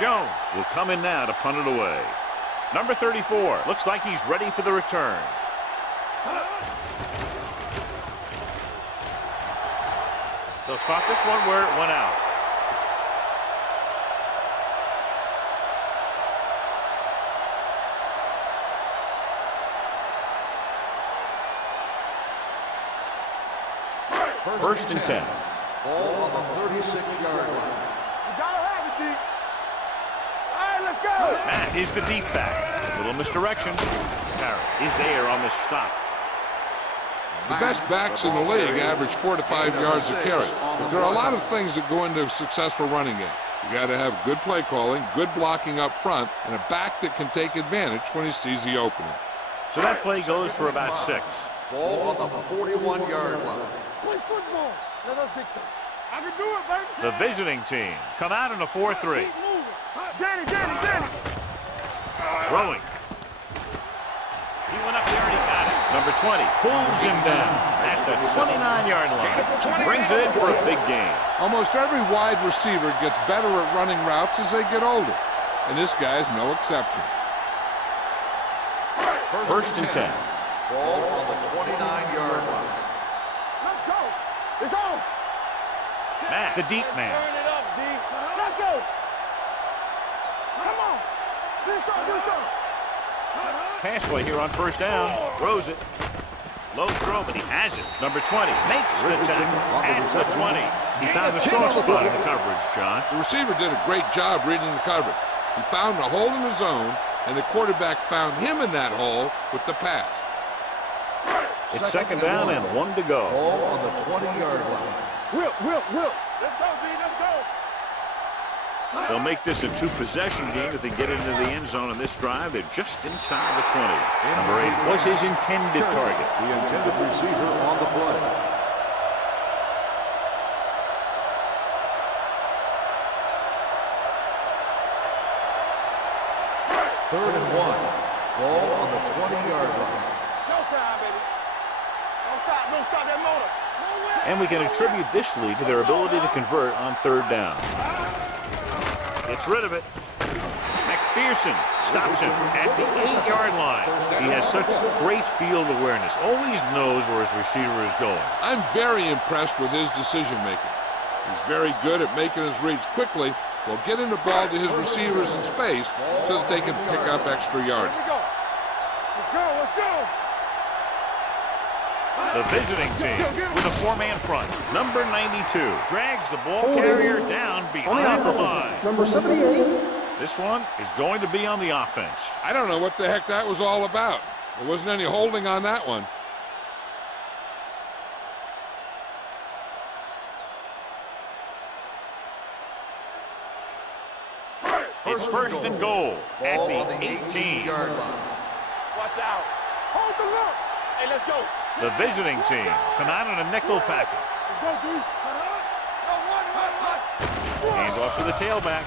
Jones will come in now to punt it away. Number 34 looks like he's ready for the return. They'll spot this one where it went out. First and 10. Ball on the 36-yard line. You gotta have it, D. All right, let's go. Matt is the deep back. Little misdirection. Parrish is there on the stop. The best backs in the league average 4 to 5 yards a carry. But there are a lot of things that go into a successful running game. You got to have good play calling, good blocking up front, and a back that can take advantage when he sees the opening. So that play goes for about 6. Ball on the 41-yard line. Play football. Let us dictate. I can do it, baby. The visiting team come out in a 4-3. Danny. Throwing. He went up there and he got it. Number 20 pulls him down at the 29-yard line. Brings it in for a big gain. Almost every wide receiver gets better at running routes as they get older, and this guy's no exception. First and 10. Ball on the 29-yard line. Let's go. It's on. Matt, the deep man. Turn it up, D. Let's go. Come on. Do something. Pass play here on first down. Throws it. Low throw, but he has it. Number 20 makes the tackle at the 20. He found a soft spot in the coverage, John. The receiver did a great job reading the coverage. He found a hole in the zone, and the quarterback found him in that hole with the pass. It's second down and 1 to go. Ball on the 20-yard line. Will. Let's go, D. Let's go. They'll make this a two-possession game if they get into the end zone in this drive. They're just inside the 20. Number 8 was his intended target. The intended receiver on the play. Third and 1. Ball on the 20-yard line. Showtime, baby. Don't stop that motor. And we can attribute this lead to their ability to convert on third down. Gets rid of it. McPherson stops him at the 8-yard line. He has such great field awareness. Always knows where his receiver is going. I'm very impressed with his decision-making. He's very good at making his reads quickly while getting the ball to his receivers in space so that they can pick up extra yardage. Let's go. The visiting team with a 4-man front. Number 92 drags the ball carrier down On the behind the offense, line. number 78. This one is going to be on the offense. I don't know what the heck that was all about. There wasn't any holding on that one. It's first and goal at Ball the on the 18-yard line. Watch out. Hold the look. Hey, let's go. The visiting team come out in a nickel package. Let's go, D. Hand off to the tailback.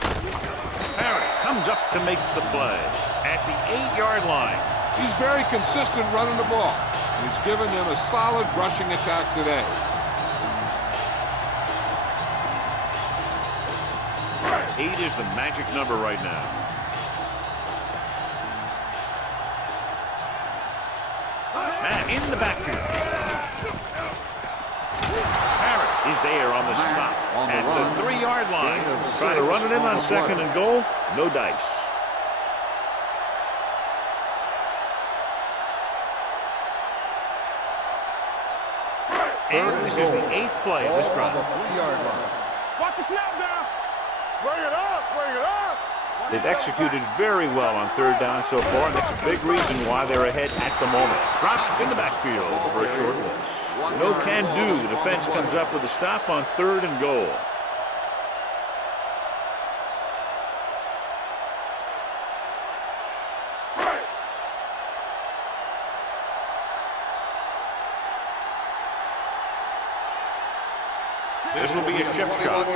Parrott comes up to make the play at the 8-yard line. He's very consistent running the ball. He's given them a solid rushing attack today. Eight is the magic number right now. Matt in the backfield. Parrott is there on the stop on the at run. the 3-yard line. Gain of Trying to 6 run it in on on the second play. and goal. No dice. And this is the 8th play of this Ball on the drive. 3-yard line. Watch the snap down. Bring it up. They've executed very well on third down so far, and that's a big reason why they're ahead at the moment. Drop in the backfield for a short loss. No can do. The defense comes up with a stop on third and goal. This will be a chip shot.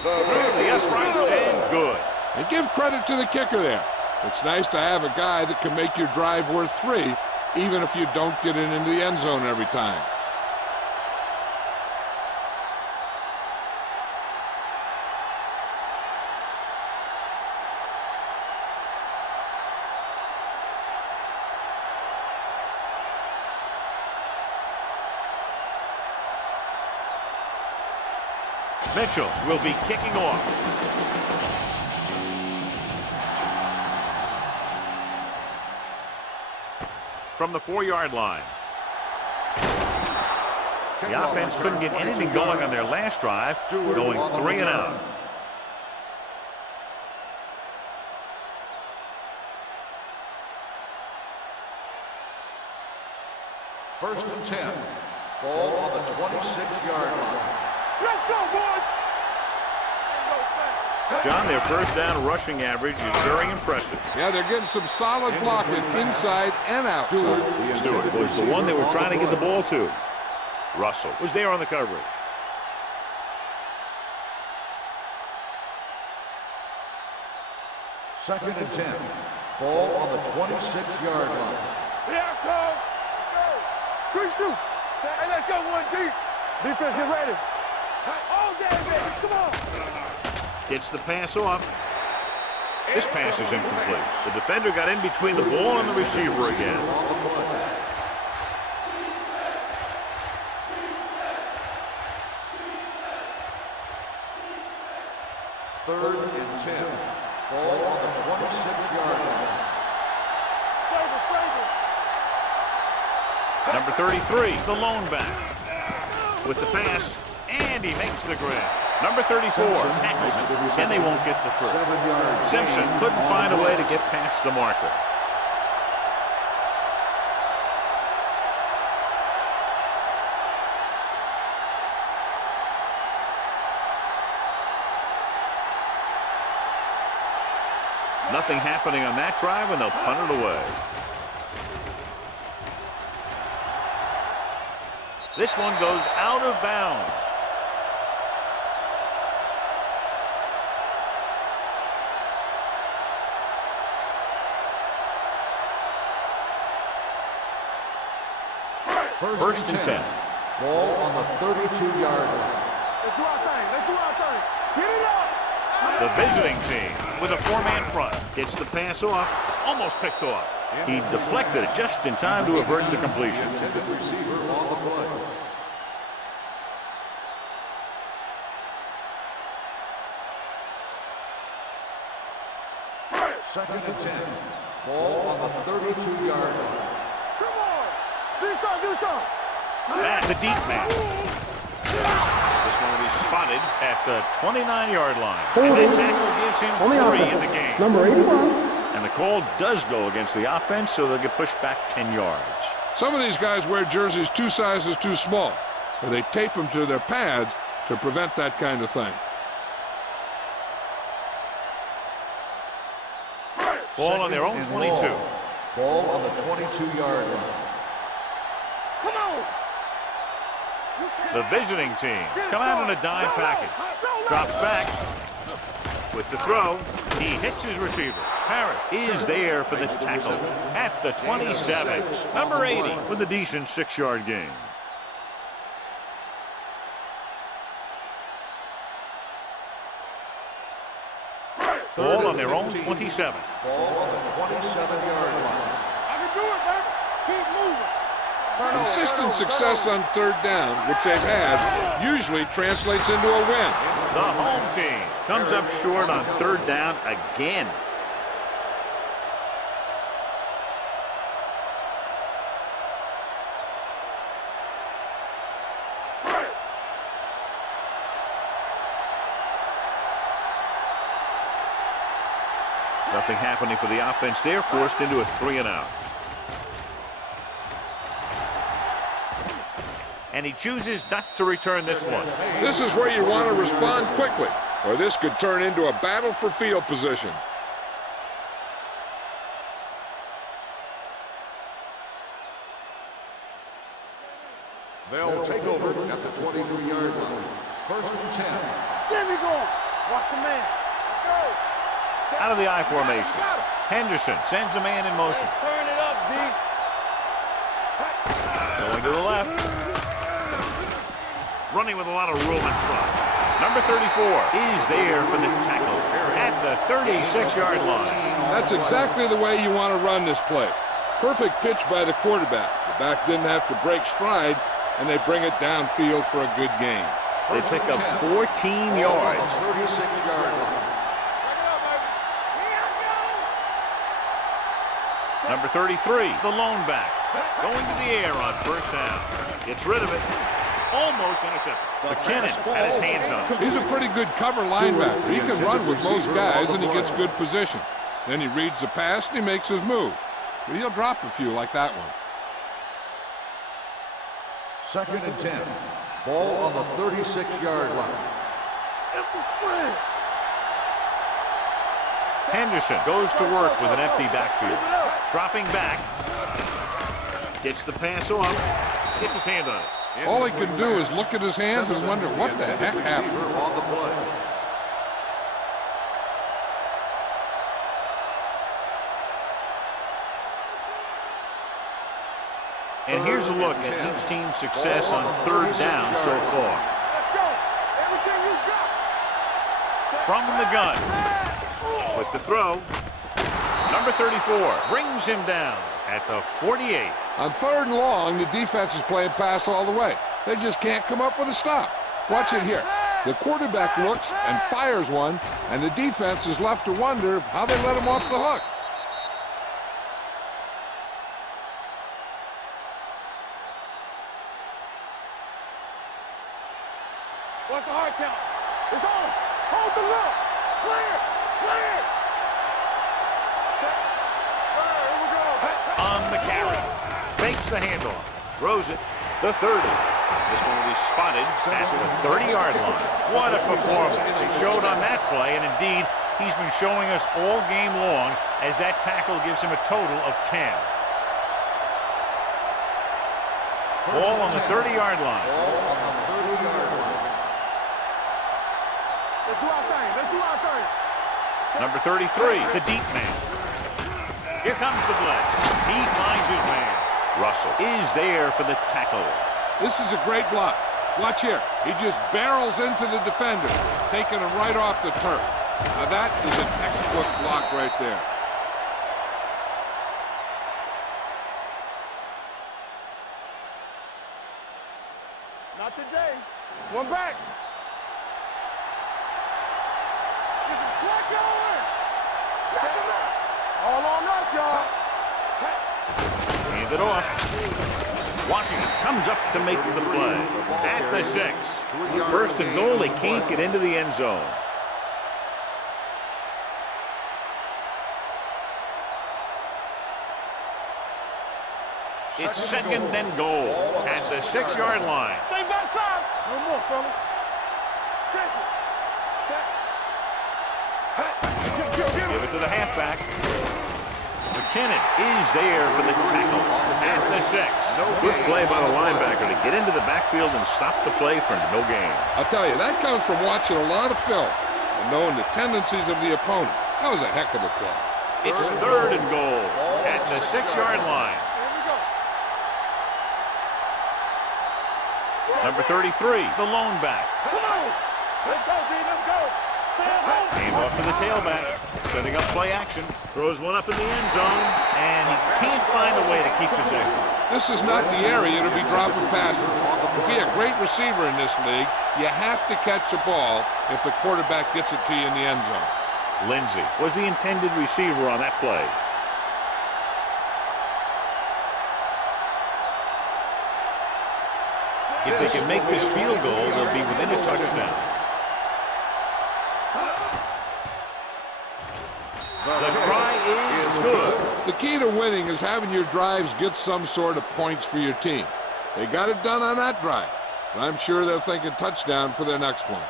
Through the uprights and good. And give credit to the kicker there. It's nice to have a guy that can make your drive worth 3, even if you don't get it into the end zone every time. Mitchell will be kicking off. From the 4-yard line. The offense couldn't get anything going on their last drive, going 3 and out. First and 10. Ball on the 26-yard line. Let's go, boys. John, their first down rushing average is very impressive. Yeah, they're getting some solid blocking inside and outside. Stewart was the one they were trying to get the ball to. Russell was there on the coverage. Second and 10. Ball on the 26-yard line. Here I come. Quick shoot. Hey, let's go one deep. Defense, get ready. All day, baby. Come on. Gets the pass off. This pass is incomplete. The defender got in between the ball and the receiver again. 3rd and 10. Ball on the 26-yard line. Number 33, the lone back. With the pass, and he makes the grab. Number 34 tackles it, and they won't get the first. 7-yard Simpson gain couldn't on find the a way play. to get past the marker. Nothing happening on that drive, and they'll punt it away. This one goes out of bounds. First and 10. Ball on the 32-yard line. Let's do our thing. Let's do our thing. Get it up. The visiting team with a four-man front gets the pass off, almost picked off. He deflected it just in time to avert the completion. Intended receiver on the play. Second and 10. Ball on the 32-yard line. Come on. Do something. Do something. And the deep pass. This one will be spotted at the 29-yard line. And that tackle gives him On the 3 in the offense, game. number 81. And the call does go against the offense, so they'll get pushed back 10 yards. Some of these guys wear jerseys 2 sizes too small, or they tape them to their pads to prevent that kind of thing. Ball on their own Second 22. and long. Ball on the 22-yard line. Come on. The visiting team come out in a dime package. Drops back. With the throw, he hits his receiver. Harris is there for the tackle at the 27. Number 80 with a decent 6-yard gain. Ball on their own 27. Ball on the 27-yard line. I can do it, baby. Keep moving. Consistent success on 3rd down, which they've had, usually translates into a win. The home team comes up short on 3rd down again. Nothing happening for the offense. They're forced into a 3-and-out. And he chooses not to return this one. This is where you want to respond quickly, or this could turn into a battle for field position. They'll take over at the 23-yard line. First and 10. There we go. Watch a man. Let's go. Out of the I formation. Henderson sends a man in motion. Turn it up, D. Going to the left. Running with a lot of room in front. Number 34 is there for the tackle at the 36-yard line. That's exactly the way you want to run this play. Perfect pitch by the quarterback. The back didn't have to break stride, and they bring it downfield for a good gain. They pick up 14 yards. 36-yard line. Number 33, the lone back, going to the air on 1st down. Gets rid of it. Almost intercepted. McKinnon had his hands on it. He's a pretty good cover linebacker. He can run with most guys, and he gets good position. Then he reads the pass, and he makes his move. But he'll drop a few like that one. Second and 10. Ball on the 36-yard line. Empty spread. Henderson goes to work with an empty backfield. Dropping back. Gets the pass off. Gets his hand on it. All he can do is look at his hands and wonder what the heck happened. On the play. And here's a look at each team's success on 3rd down so far. Let's go. Everything you got. From the gun. With the throw. Number 34 brings him down at the 48. On 3rd and long, the defense is playing pass all the way. They just can't come up with a stop. Watch it here. The quarterback looks and fires one, and the defense is left to wonder how they let him off the hook. What's the hard count? It's on. Hold the look. Clear. Clear. Set. Here we go. On the carry. Fakes the handoff. Throws it. The 30. This one will be spotted at the 30-yard line. What a performance. He showed on that play, and indeed, he's been showing us all game long as that tackle gives him a total of 10. Ball on the 30-yard line. Let's do our thing. Let's do our thing. Number 33, the deep man. Here comes the blitz. He finds his man. Russell is there for the tackle. This is a great block. Watch here. He just barrels into the defender, taking him right off the turf. Now that is a textbook block right there. Not today. One back. Get some slack going. All on us, y'all. Hand it off. Washington comes up to make the play. At the 6. First and goal, they can't get into the end zone. It's second and goal at the 6-yard line. Stay back side. No more, fella. Check it. Give it to the halfback. McKinnon is there for the tackle at the 6. Good play by the linebacker to get into the backfield and stop the play for no gain. I'll tell you, that comes from watching a lot of film and knowing the tendencies of the opponent. That was a heck of a play. It's third and goal at the 6-yard line. Here we go. Number 33, the lone back. Come on. Let's go, D. Let's go. Hand off to the tailback. Setting up play action. Throws one up in the end zone, and he can't find a way to keep possession. This is not the area to be dropping passes. To be a great receiver in this league, you have to catch the ball if the quarterback gets it to you in the end zone. Lindsey was the intended receiver on that play. If they can make this field goal, they'll be within a touchdown. The try is good. The key to winning is having your drives get some sort of points for your team. They got it done on that drive, but I'm sure they're thinking touchdown for their next one.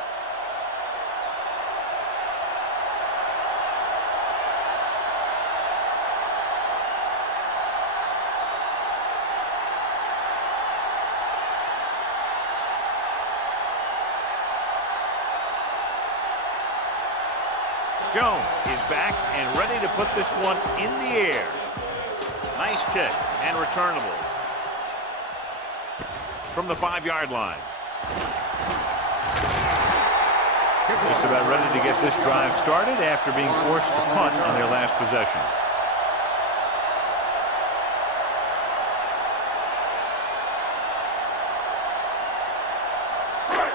Jones is back and ready to put this one in the air. Nice kick and returnable. From the 5-yard line. Just about ready to get this drive started after being forced to punt on their last possession.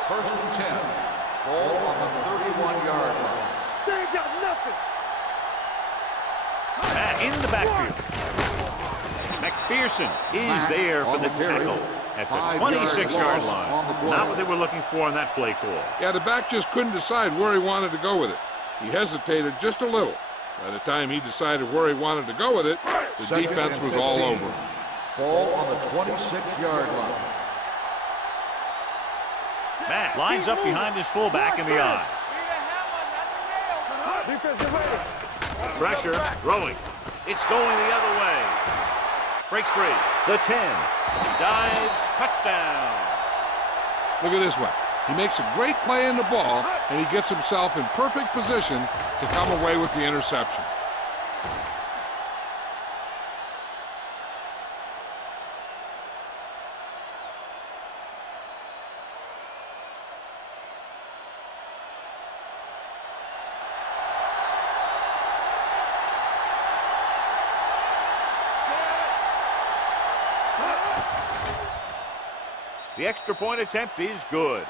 First and 10. Ball on the 31-yard line. They ain't got nothing. In the backfield. McPherson is there for the tackle at the 26-yard line. Not what they were looking for on that play call. Yeah, the back just couldn't decide where he wanted to go with it. He hesitated just a little. By the time he decided where he wanted to go with it, the defense was all over him. Ball on the 26-yard line. Matt lines up behind his fullback in the eye. Defense get ready. Pressure, throwing. It's going the other way. Breaks free. The 10. Dives, touchdown. Look at this one. He makes a great play in the ball, and he gets himself in perfect position to come away with the interception. The extra point attempt is good.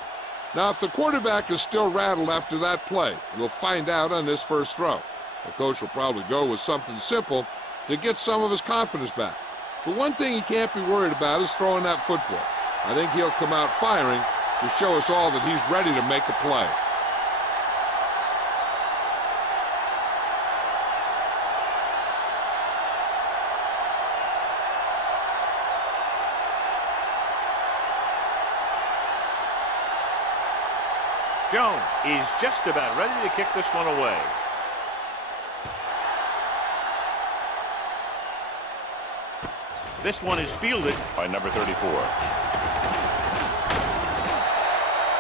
Now, if the quarterback is still rattled after that play, we'll find out on this first throw. The coach will probably go with something simple to get some of his confidence back. But one thing he can't be worried about is throwing that football. I think he'll come out firing to show us all that he's ready to make a play. Jones is just about ready to kick this one away. This one is fielded by number 34.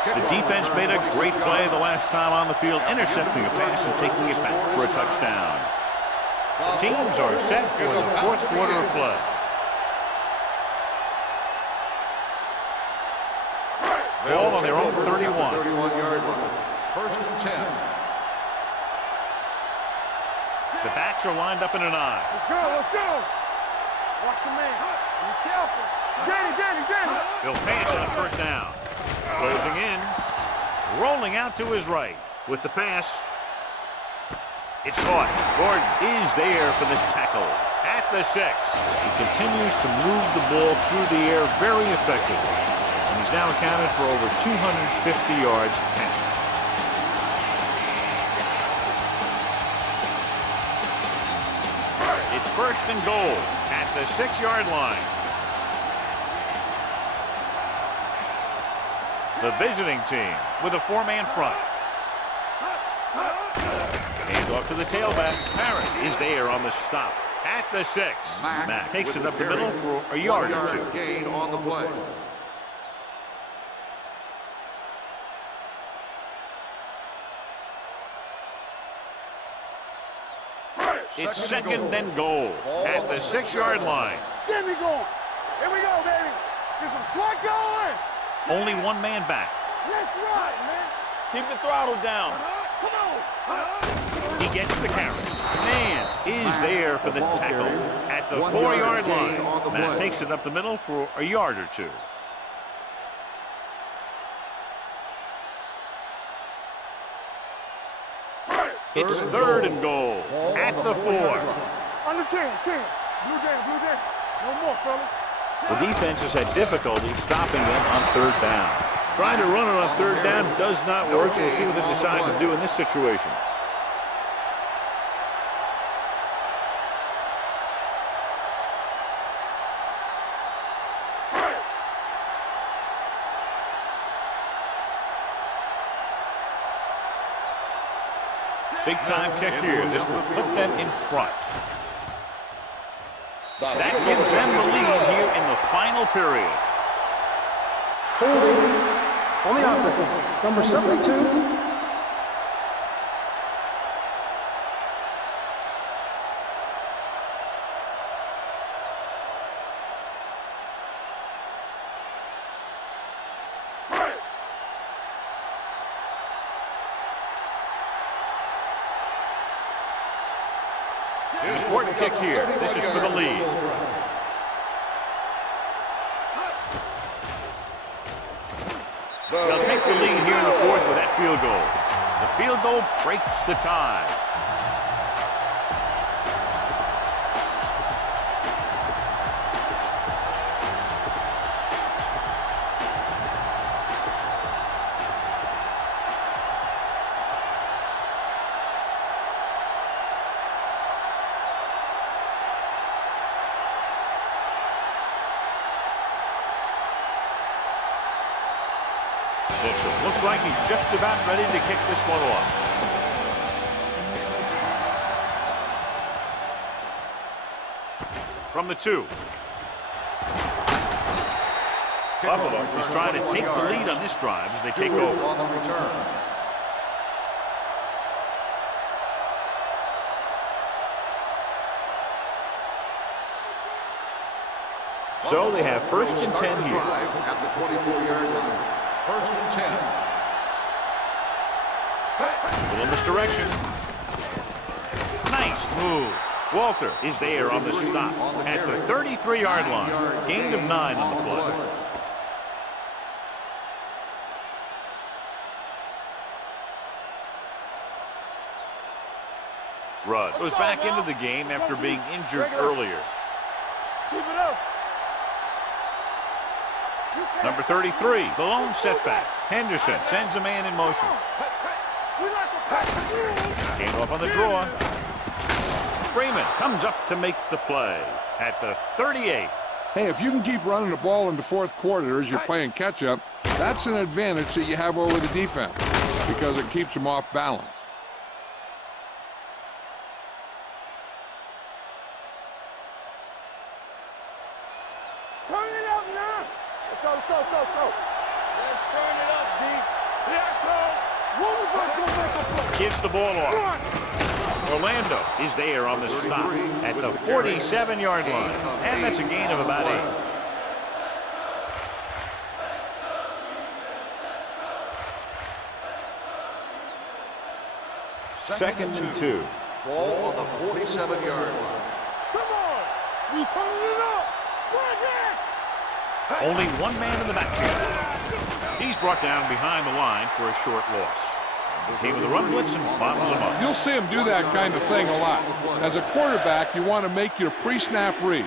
The defense made a great play the last time on the field, intercepting a pass and taking it back for a touchdown. The teams are set for the fourth quarter of play. Ball on their own 31. 31-yard line. First and 10. The backs are lined up in an eye. Let's go, let's go. Watch the man. Be careful. Get it. They'll pass on first down. Closing in. Rolling out to his right. With the pass. It's caught. Gordon is there for the tackle. At the 6. He continues to move the ball through the air very effectively. And he's now accounted for over 250 yards passing. It's first and goal at the 6-yard line. The visiting team with a 4-man front. Hands off to the tailback. Parrott is there on the stop at the 6. Mack takes it up the middle for a yard or two. Gain on the play. It's second and goal at the 6-yard line. Get me going. Here we go, baby. Get some slot going. Only one man back. Let's ride, man. Keep the throttle down. Come on. He gets the carry. Man is there for the tackle at the 4-yard line. Matt takes it up the middle for a yard or two. It's third and goal at the 4. On the 10. Blue jam. No more, fellas. The defense has had difficulty stopping them on third down. Trying to run it on third down does not work, so we'll see what they decide to do in this situation. Big time kick here. This will put them in front. That gives them the lead here in the final period. Holding on the offense, number 72. Important kick here. This is for the lead. They'll take the lead here in the fourth with that field goal. The field goal breaks the tie. Looks like he's just about ready to kick this one off. From the 2. Buffalo is trying to take the lead on this drive as they take over. On the return. So they have first and 10 here. At the 24-yard line. First and 10. A little misdirection. Nice move. Walter is there on the stop at the 33-yard line. Gain of 9 on the play. Rudd goes back into the game after being injured earlier. Keep it up. Number 33, the lone setback. Henderson sends a man in motion. We like to pass the rules. Came off on the draw. Freeman comes up to make the play at the 38. Hey, if you can keep running the ball in the fourth quarter as you're playing catch-up, that's an advantage that you have over the defense because it keeps them off balance. Turn it up now. Let's go, let's go, let's go, let's go. Let's turn it up, D. Here I come. One of us gonna make a play. Gives the ball off. Run. Orlando is there on the stop at the 47-yard line. And that's a gain of about 8. Second and 2. Ball on the 47-yard line. Come on. We turning it up. Right there. Only one man in the backfield. He's brought down behind the line for a short loss. Came with a run blitz and bottled him up. You'll see him do that kind of thing a lot. As a quarterback, you want to make your pre-snap read.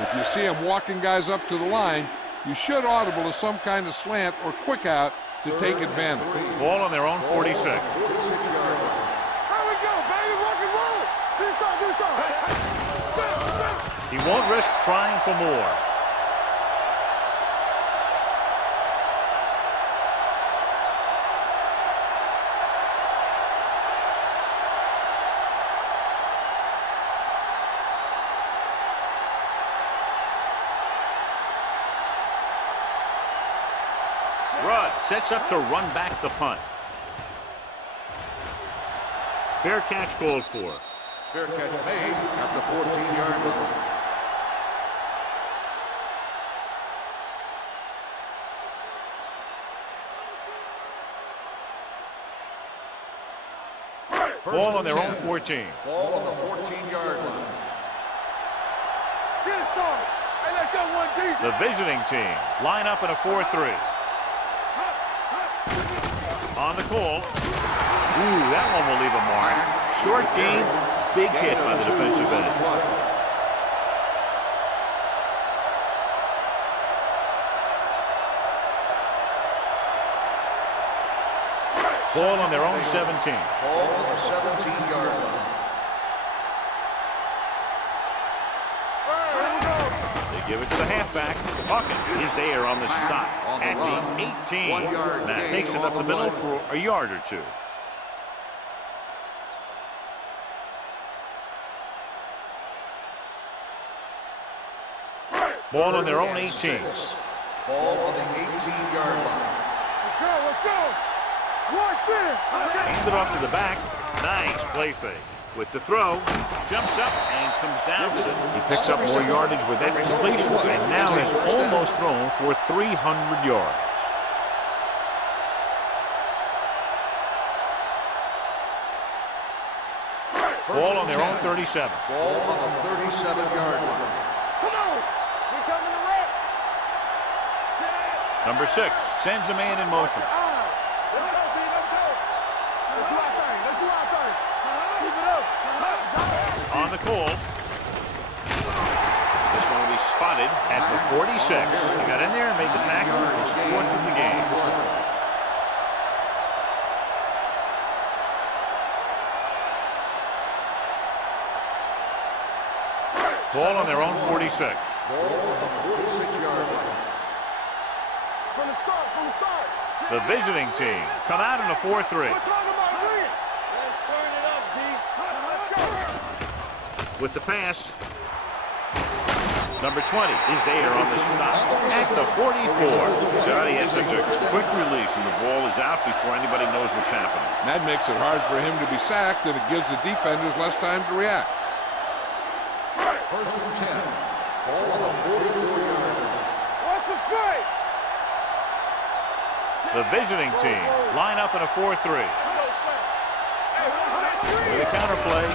If you see him walking guys up to the line, you should audible to some kind of slant or quick out to take advantage. Ball on their own 46. 46-yard line. Here we go, baby. Rock and roll. This on, this on. He won't risk trying for more. Rudd sets up to run back the punt. Fair catch called for. Fair catch made at the 14-yard line. Ball on their own 14. Ball on the 14-yard line. Get it started. Hey, let's go one piece. The visiting team line up in a 4-3. On the call. Ooh, that one will leave a mark. Short game, big hit by the defensive end. Ball on their own 17. Ball on the 17-yard line. They give it to the halfback. Hawkins is there on the stop at the 18. That takes it up the middle for a yard or two. Ball on their own 18. Ball on the 18-yard line. Let's go, let's go. Watch it. Handed off to the back. Nice play fake. With the throw, jumps up and comes down. He picks up more yardage with that completion and now has almost thrown for 300 yards. Ball on their own 37. Ball on the 37-yard line. Come on. We coming to wreck. Number 6 sends a man in motion. Let's go, B. Let's go. Let's do our thing. Let's do our thing. Keep it up. On the call. This one will be spotted at the 46. He got in there and made the tackle. His 4th of the game. Ball on their own 46. Ball on the 46-yard line. From the start, from the start. The visiting team come out in a 4-3. We're talking about bring it. Let's turn it up, D. Let's go. With the pass. Number 20 is there on the stop at the 44. Johnny has such a quick release and the ball is out before anybody knows what's happening. That makes it hard for him to be sacked, and it gives the defenders less time to react. First and 10. Ball on the 44-yard line. What's the play? The visiting team line up in a 4-3. With a counterplay,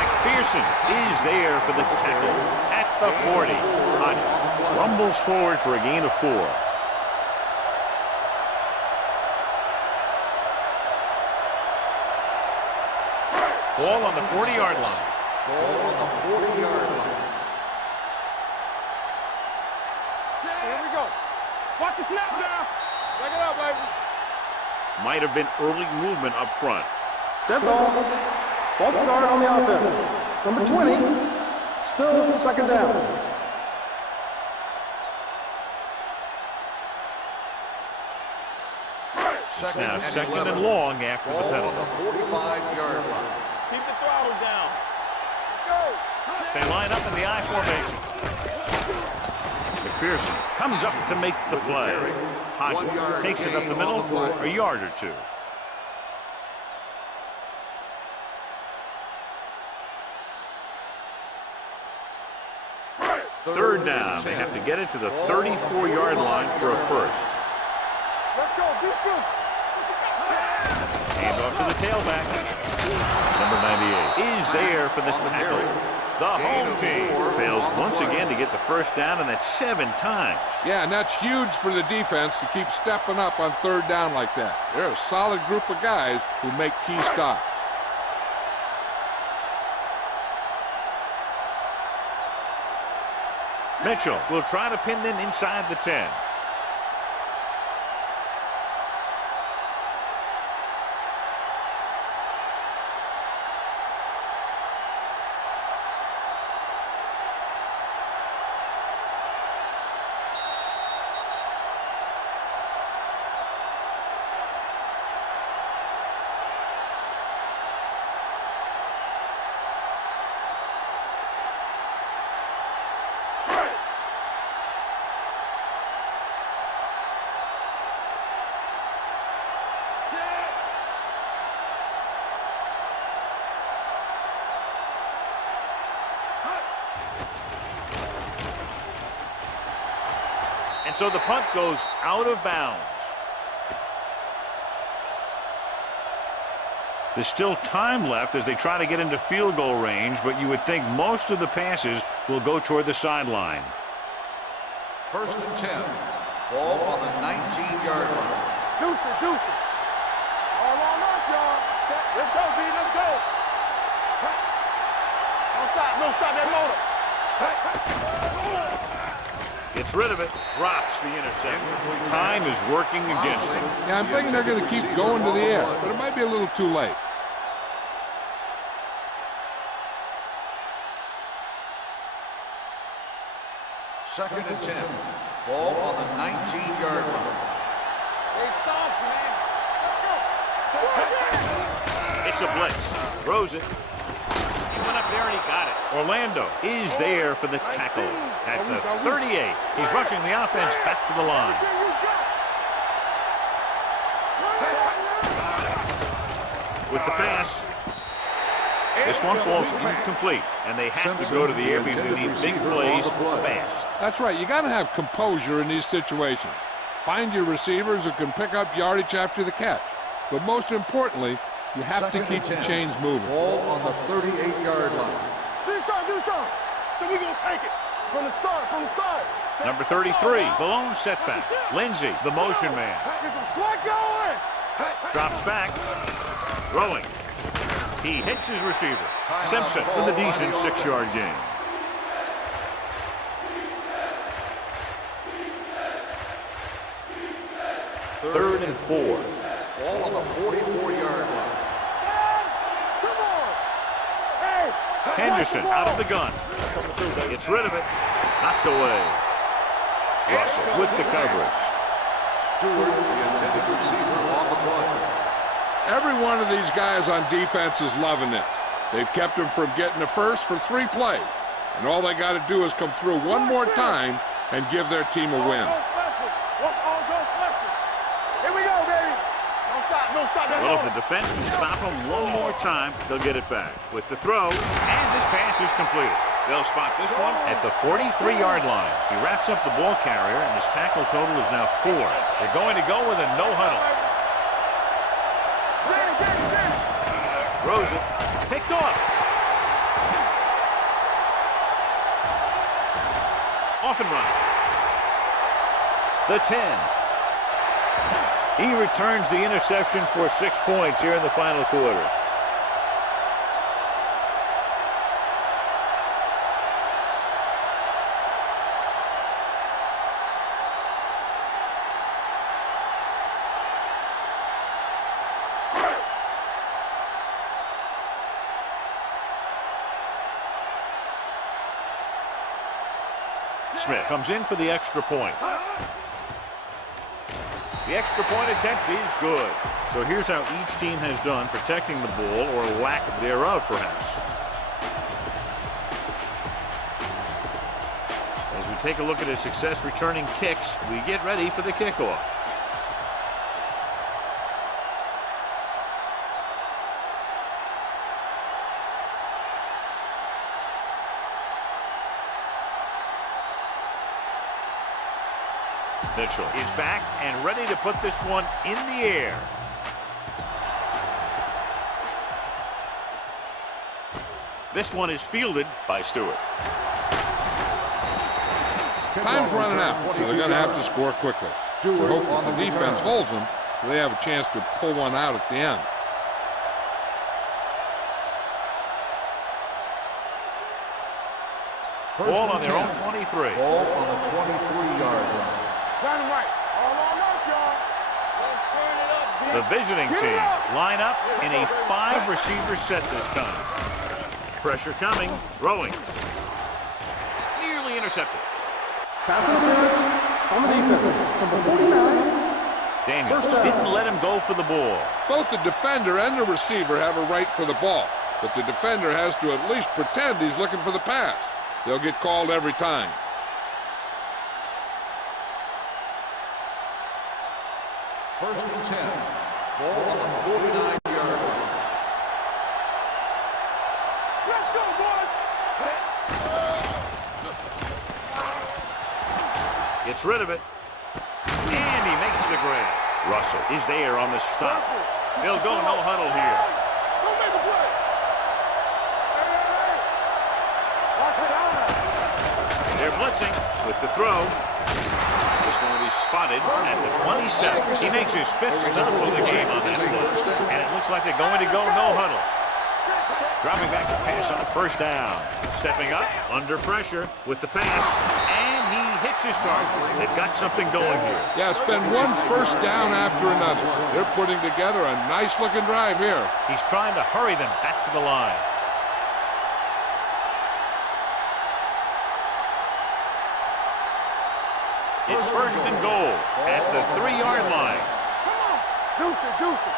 McPherson is there for the tackle at the 40. Hodges rumbles forward for a gain of 4. Ball on the 40-yard line. Ball on the 40-yard line. Here we go. Watch the snap now. Back it up, baby. Might have been early movement up front. Dead ball. False start on the offense. Number 20. Still second down. It's now second and long after the Ball penalty. on the 45-yard line. Keep the throttle down. Let's go. They line up in the I formation. McPherson comes up to make the play. Hodges takes it up the middle for a yard or two. Third down. They have to get it to the 34-yard line for a first. Let's go. Defense. Hand off to the tailback. Number 98 is there for the tackle. The home team fails once again to get the first down, and that's 7 times. Yeah, and that's huge for the defense to keep stepping up on third down like that. They're a solid group of guys who make key stops. Mitchell will try to pin them inside the 10. And so the punt goes out of bounds. There's still time left as they try to get into field goal range, but you would think most of the passes will go toward the sideline. First and 10. Ball on the 19-yard line. Deuce it. All on us, y'all. Let's go, B. Let's go. Don't stop that motor. Gets rid of it, drops the interception. Time is working against them. Yeah, I'm thinking they're going to keep going to the air, but it might be a little too late. Second and 10. Ball on the 19-yard line. Hey, soft, man. Let's go. It's a blitz. Throws it. He went up there and he got it. Orlando is there for the tackle at the 38. He's rushing the offense back to the line. With the pass. This one falls incomplete, and they have to go to the air because they need big plays fast. That's right. You got to have composure in these situations. Find your receivers who can pick up yardage after the catch. But most importantly, you have to keep the chains moving. Ball on the 38-yard line. Do something. So we're going to take it from the start. Number 33, blown setback. Lindsey, the motion man. Get some slack going. Drops back. Throwing. He hits his receiver. Simpson with a decent 6-yard gain. Third and 4. Ball on the 44-yard line. Come on. Hey. Henderson out of the gun. Gets rid of it. Knocked away. Russell with the coverage. Stewart, the intended receiver, on the play. Every one of these guys on defense is loving it. They've kept them from getting a first for 3 plays. And all they got to do is come through one more time and give their team a win. Here we go, baby. Don't stop that. Well, if the defense can stop him one more time, they'll get it back. With the throw, and this pass is completed. They'll spot this one at the 43-yard line. He wraps up the ball carrier, and his tackle total is now 4. They're going to go with a no-huddle. Throws it. Picked off. Off and run. The 10. He returns the interception for 6 points here in the final quarter. Smith comes in for the extra point. The extra point attempt is good. So here's how each team has done protecting the ball, or lack thereof, perhaps. As we take a look at his success returning kicks, we get ready for the kickoff. Mitchell is back and ready to put this one in the air. This one is fielded by Stewart. Time's running out, so they're going to have to score quickly. Stewart hope that the defense holds them so they have a chance to pull one out at the end. Ball on their own 23. Ball on the 23-yard line. Turn him right. All on us, y'all. Let's turn it up, D. The visiting team line up in a 5-receiver set this time. Pressure coming, throwing. Nearly intercepted. Pass interference on the defense. Number 49. Daniels didn't let him go for the ball. Both the defender and the receiver have a right for the ball, but the defender has to at least pretend he's looking for the pass. They'll get called every time. First and 10. Ball on the 49-yard line. Let's go, boys. Gets rid of it. And he makes the grab. Russell is there on the stop. They'll go no huddle here. Don't make a play. Hey. Watch it out. They're blitzing with the throw. This one will be spotted at the 27. He makes his 5th stop of the game on that play. And it looks like they're going to go no huddle. Dropping back to pass on 1st down. Stepping up under pressure with the pass. And he hits his target. They've got something going here. Yeah, it's been one 1st down after another. They're putting together a nice-looking drive here. He's trying to hurry them back to the line. It's 1st and goal at the 3-yard line. Come on. Deuce it.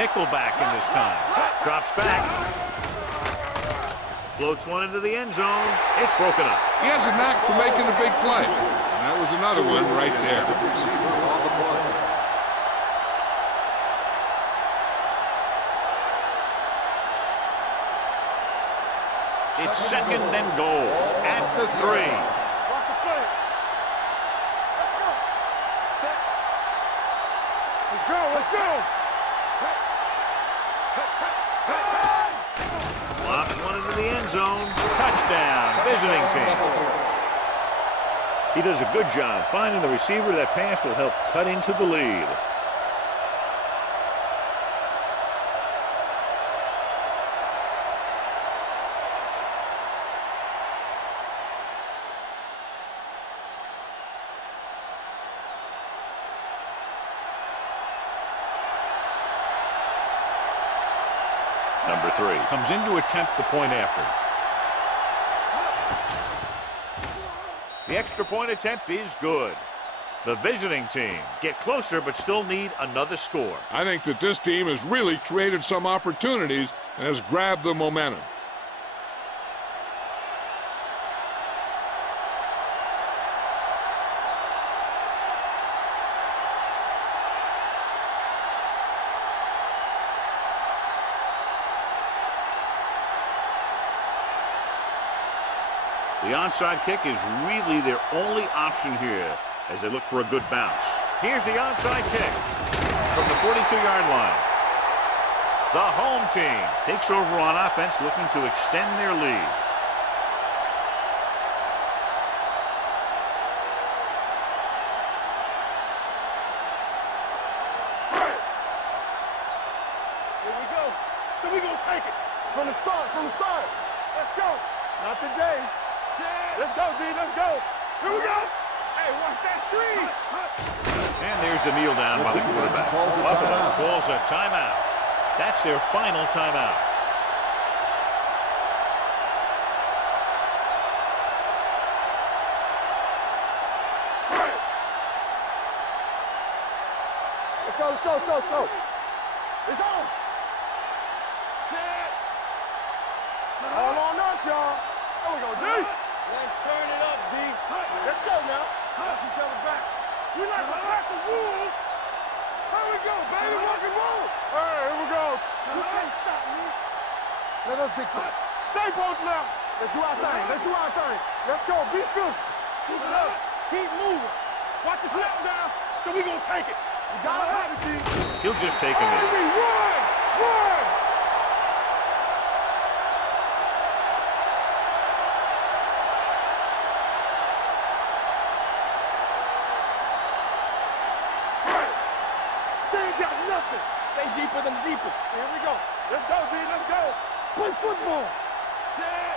Nickelback in this time. Drops back. Floats one into the end zone. It's broken up. He has a knack for making a big play. And that was another one right there. Receiver on the play. It's 2nd and goal at the 3. Watch the play. Let's go. Lobs one into the end zone. Touchdown, visiting team. He does a good job finding the receiver. That pass will help cut into the lead. Number 3 comes in to attempt the point after. The extra point attempt is good. The visiting team get closer but still need another score. I think that this team has really created some opportunities and has grabbed the momentum. The onside kick is really their only option here as they look for a good bounce. Here's the onside kick from the 42-yard line. The home team takes over on offense, looking to extend their lead. Here we go. So we gonna take it from the start. Let's go. Not today. Let's go, D. Let's go. Here we go. Hey, watch that screen. And there's the kneel down by the quarterback. Buffalo calls a timeout. That's their final timeout. go, let's go, let's go, let's go. It's on. Set. All on us, y'all. There we go, D. Let's turn it up, D. Let's go now. Let's each other back. We like to pack the rules. Here we go, baby, rock and roll. All right, here we go. You can't stop me. Let us dictate. Stay both now. Let's do our thing. Let's do our thing. Let's go. Be physical. Keep it up. Keep moving. Watch the snap down. So we gonna take it. We gotta have it, D. He'll just take him in. Run! Run! They ain't got nothing. Stay deeper than the deepest. Here we go. Let's go, D. Let's go. Play football. Set.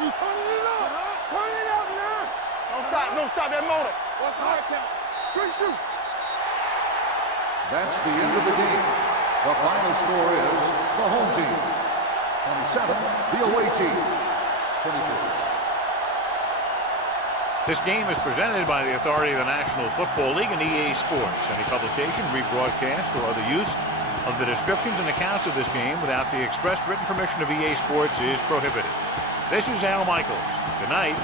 We turning it up. Turn it up now. Don't stop. Don't stop that motor. What's the hard count? Good shoot. That's the end of the game. The final score is the home team 27, the away team 24. This game is presented by the authority of the National Football League and EA Sports. Any publication, rebroadcast, or other use of the descriptions and accounts of this game without the expressed written permission of EA Sports is prohibited. This is Al Michaels. Good night.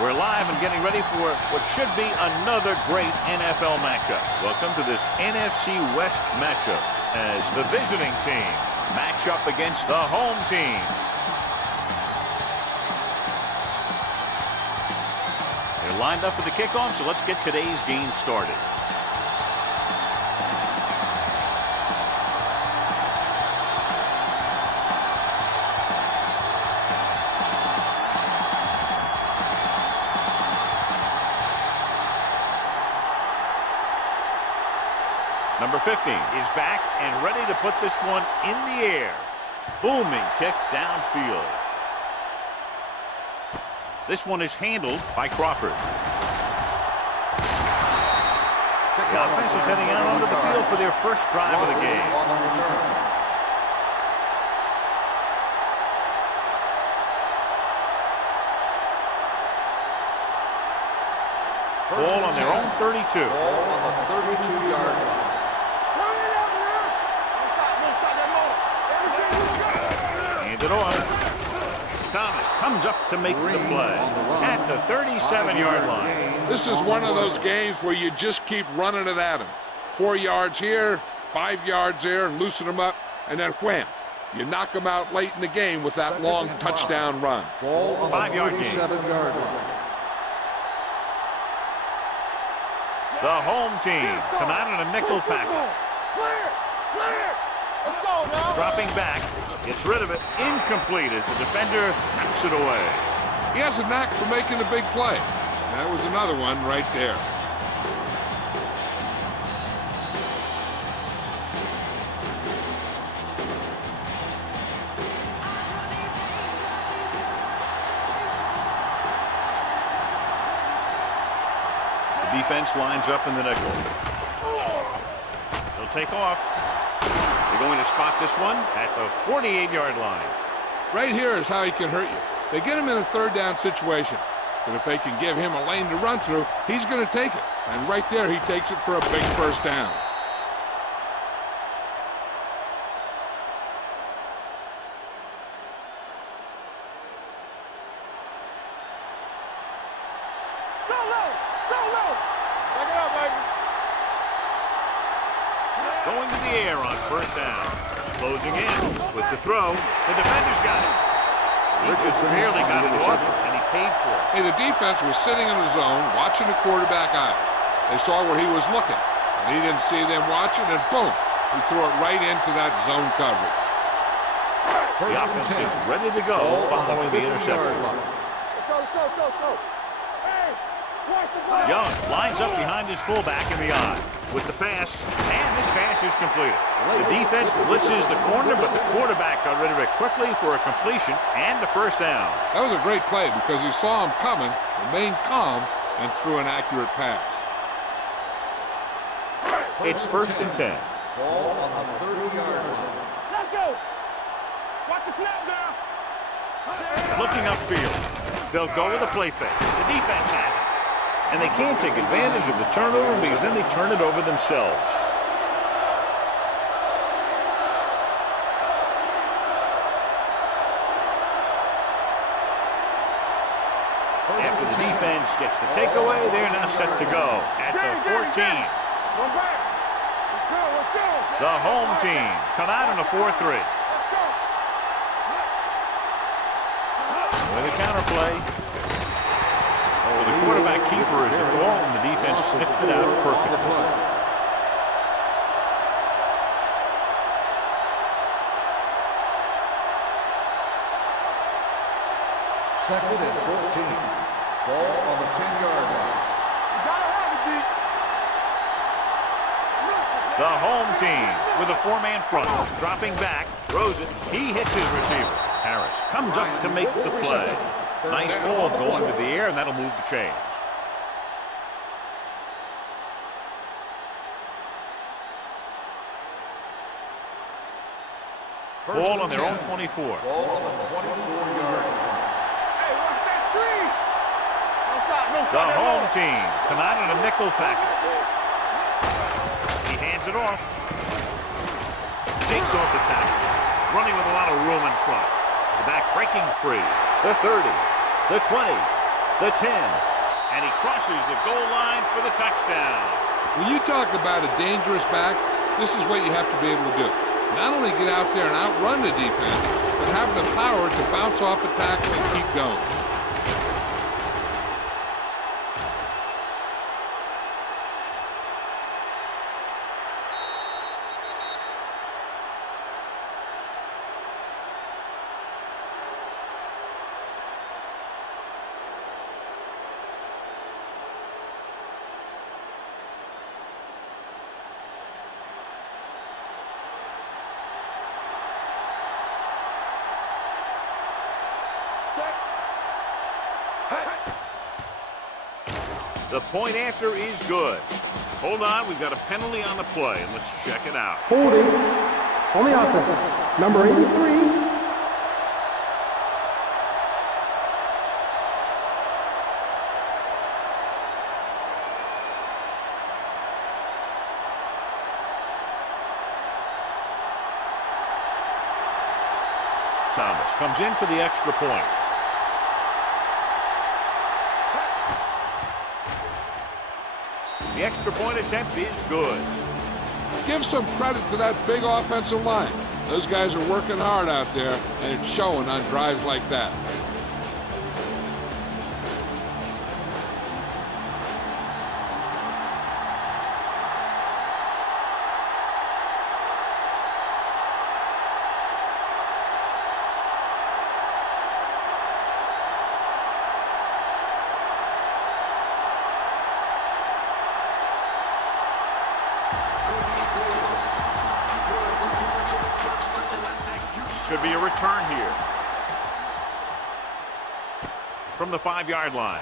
We're live and getting ready for what should be another great NFL matchup. Welcome to this NFC West matchup as the visiting team match up against the home team. They're lined up for the kickoff, so let's get today's game started. Number 15 is back and ready to put this one in the air. Booming kick downfield. This one is handled by Crawford. The offense is heading out onto the field for their first drive of the game. Ball on their own 32. Ball on the 32-yard line. Hand it off. Thomas comes up to make the play at the 37-yard line. This is one of those games where you just keep running it at them. 4 yards here, 5 yards there, loosen them up, and then wham. You knock them out late in the game with that long touchdown run. Ball on the 5-yard gain. 47-yard line. The home team come out in a nickel package. Clear! Clear! Let's go now! Dropping back, gets rid of it, incomplete as the defender knocks it away. He has a knack for making a big play. That was another one right there. The defense lines up in the nickel. They'll take off. They're going to spot this one at the 48-yard line. Right here is how he can hurt you. They get him in a third down situation. But if they can give him a lane to run through, he's going to take it. And right there, he takes it for a big first down. Go low! Go low! Back it up, baby! Going to the air on first down. Closing in with the throw. The defender's got it. He just barely got it off, and he paid for it. Hey, the defense was sitting in the zone, watching the quarterback eye. They saw where he was looking, and he didn't see them watching, and boom, he threw it right into that zone coverage. The offense gets ready to go following the interception. Let's go, let's go, let's go, let's go! Hey! Watch the flag! Young lines up behind his fullback in the eye with the pass, and this pass is completed. The defense blitzes the corner, but the quarterback got rid of it quickly for a completion and a first down. That was a great play because he saw him coming, remained calm, and threw an accurate pass. It's first and 10. Ball on the 30-yard line. Let's go! Watch the snap down! Looking upfield. They'll go with a play fake. The defense has it. And they can't take advantage of the turnover because then they turn it over themselves. After the defense gets the takeaway, they're now set to go at the 14. Go back! Let's go, let's go! The home team come out in a 4-3. Let's go! With a counterplay. So the quarterback keeper is the ball, and the defense sniffed it out perfectly. Second and 14. Ball on the 10-yard line. You gotta have it, D. The home team with a 4-man front. Dropping back, throws it. He hits his receiver. Harris comes up to make the play. Nice ball going to the air, and that'll move the chains. Ball on their own 24. Ball on the 24-yard line. Hey, watch that screen! Don't stop, don't stop. The home team come out in a nickel package. He hands it off. Shakes off the tackle. Running with a lot of room in front. The back breaking free. The 30. The 20. The 10. And he crosses the goal line for the touchdown. When you talk about a dangerous back, this is what you have to be able to do. Not only get out there and outrun the defense, but have the power to bounce off a tackle and keep going. The point after is good. Hold on, we've got a penalty on the play, and let's check it out. Holding on the offense. Number 83. Thomas comes in for the extra point. The extra point attempt is good. Give some credit to that big offensive line. Those guys are working hard out there, and it's showing on drives like that. Should be a return here. From the 5-yard line.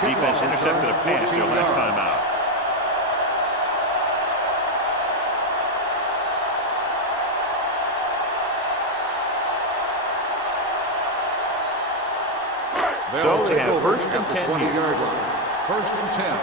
Defense intercepted a pass their last time out. So they have first and 10 here. First and 10.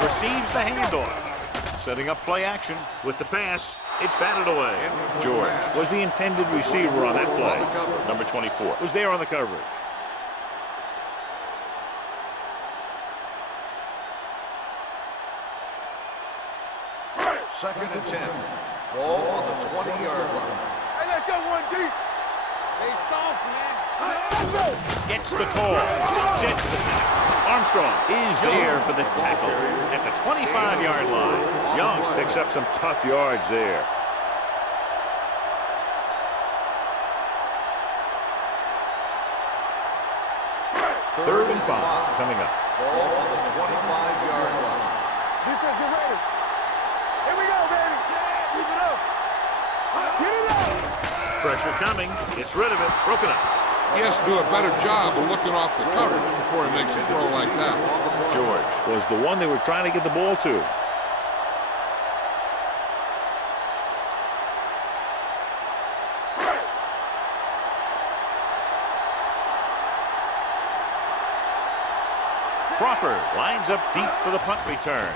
Receives the handoff. Setting up play action with the pass. It's batted away. George was the intended receiver on that play. Number 24 was there on the coverage. Second and 10. Ball on the 20-yard line. Hey, let's go one deep. They soft, man. Gets the call. Jets the tackle. Armstrong is there for the tackle at the 25-yard line. Young picks up some tough yards there. Third and 5 coming up. Ball on the 25-yard line. Defense, get ready. Here we go, baby. Keep it up. Get it up. Pressure coming. Gets rid of it. Broken up. He has to do a better job of looking off the coverage before he makes a throw like that. George was the one they were trying to get the ball to. Crawford lines up deep for the punt return.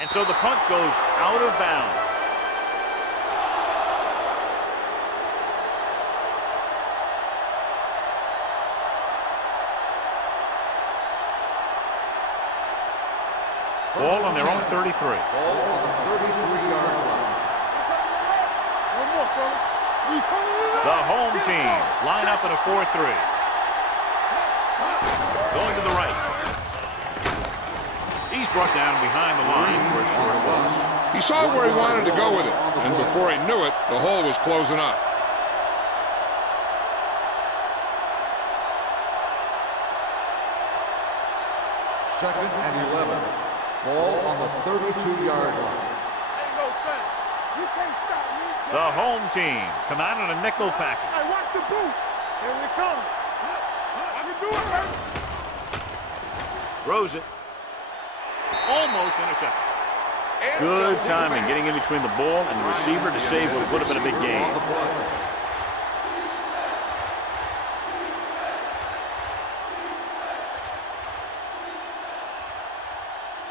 And so the punt goes out of bounds. Ball on their own 33. Ball on the 33-yard line. One more, fella. We turning it up. The home team line up in a 4-3. Going to the right. He's brought down behind the line for a short loss. He saw where he wanted to go with it, and before he knew it, the hole was closing up. Second and 11. Ball on the 32-yard line. Ain't no thing. You can't stop me. The home team come out in a nickel package. Hey, watch the boot. Here we come. I can do it, man. Throws it. Almost intercepted. Good timing getting in between the ball and the receiver to save what would have been a big gain.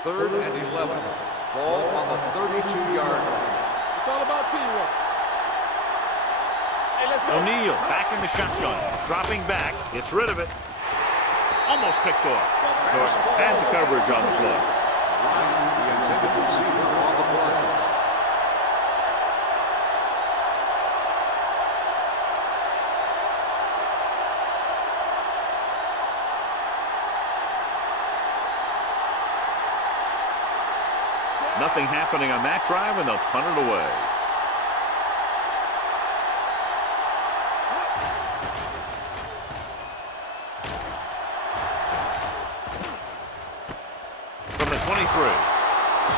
3rd and 11. Ball on the 32-yard line. It's all about teamwork. Hey, let's go. O'Neal back in the shotgun. Dropping back. Gets rid of it. Almost picked off. North had the coverage on the play. Ryan, the intended receiver on the play. Nothing happening on that drive, and they'll punt it away. From the 23.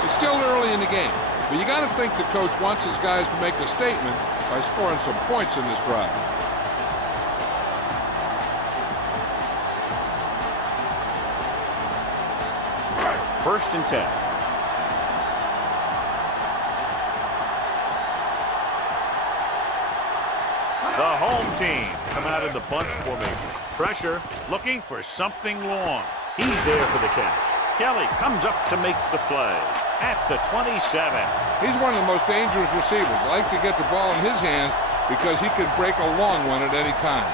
It's still early in the game, but you got to think the coach wants his guys to make a statement by scoring some points in this drive. First and 10. The home team come out in the bunch formation. Pressure, looking for something long. He's there for the catch. Kelly comes up to make the play at the 27. He's one of the most dangerous receivers. Like to get the ball in his hands because he can break a long one at any time.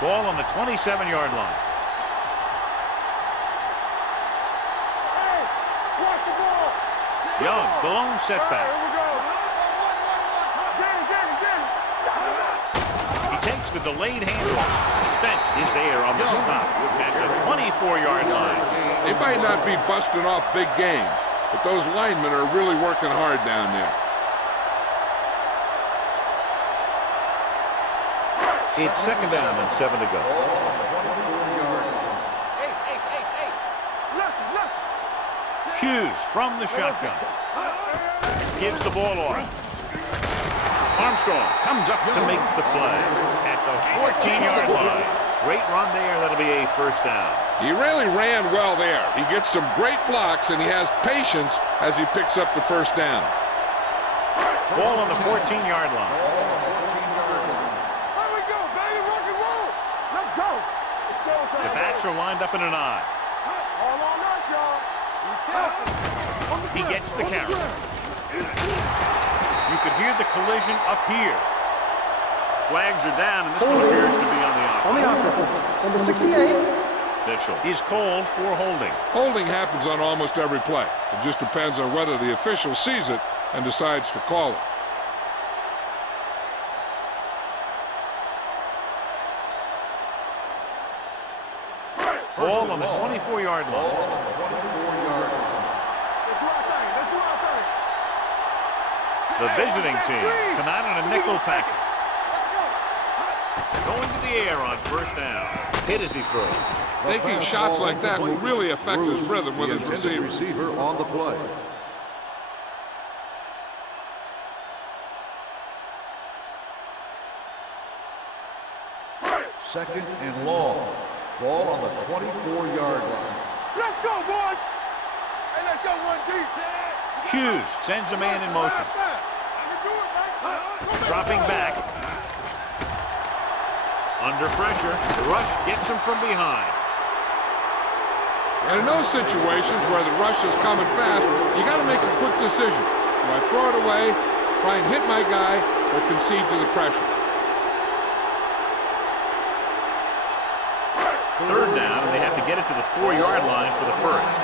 Ball on the 27-yard line. Hey, watch the ball. Young, the lone setback. Here we go. He takes the delayed handoff. Spence is there on the stop at the 24-yard line. They might not be busting off big game, but those linemen are really working hard down there. It's second down and 7 to go. Ace, ace, ace, ace. Hughes from the shotgun. Gives the ball off. Armstrong comes up to make the play at the 14-yard line. Great run there. That'll be a first down. He really ran well there. He gets some great blocks, and he has patience as he picks up the first down. Ball on the 14-yard line. There we go, baby. Rock and roll. Let's go. It's showtime. The backs are lined up in an eye. All on us, y'all. Be careful. He gets the carry. You could hear the collision up here. Flags are down, and this one appears to be on the offense. On the offense, number 68. Mitchell is called for holding. Holding happens on almost every play. It just depends on whether the official sees it and decides to call it. Ball on the 24-yard line. The visiting team come out in a nickel package. Going to the air on first down. Hit as he throws. Taking shots like that will really affect his rhythm with his receiver on the play. Second and long. Ball on the 24-yard line. Let's go, boys. Hey, let's go, 1D. Hughes sends a man in motion. Dropping back. Under pressure. The rush gets him from behind. And in those situations where the rush is coming fast, you got to make a quick decision. Do I throw it away, try and hit my guy, or concede to the pressure? Third down, and they have to get it to the 4-yard line for the first.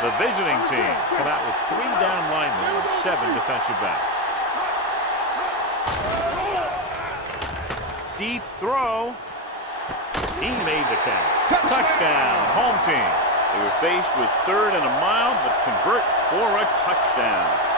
The visiting team come out with 3 down linemen and 7 defensive backs. Deep throw. He made the catch. Touchdown, home team. They were faced with 3rd and a mile, but convert for a touchdown.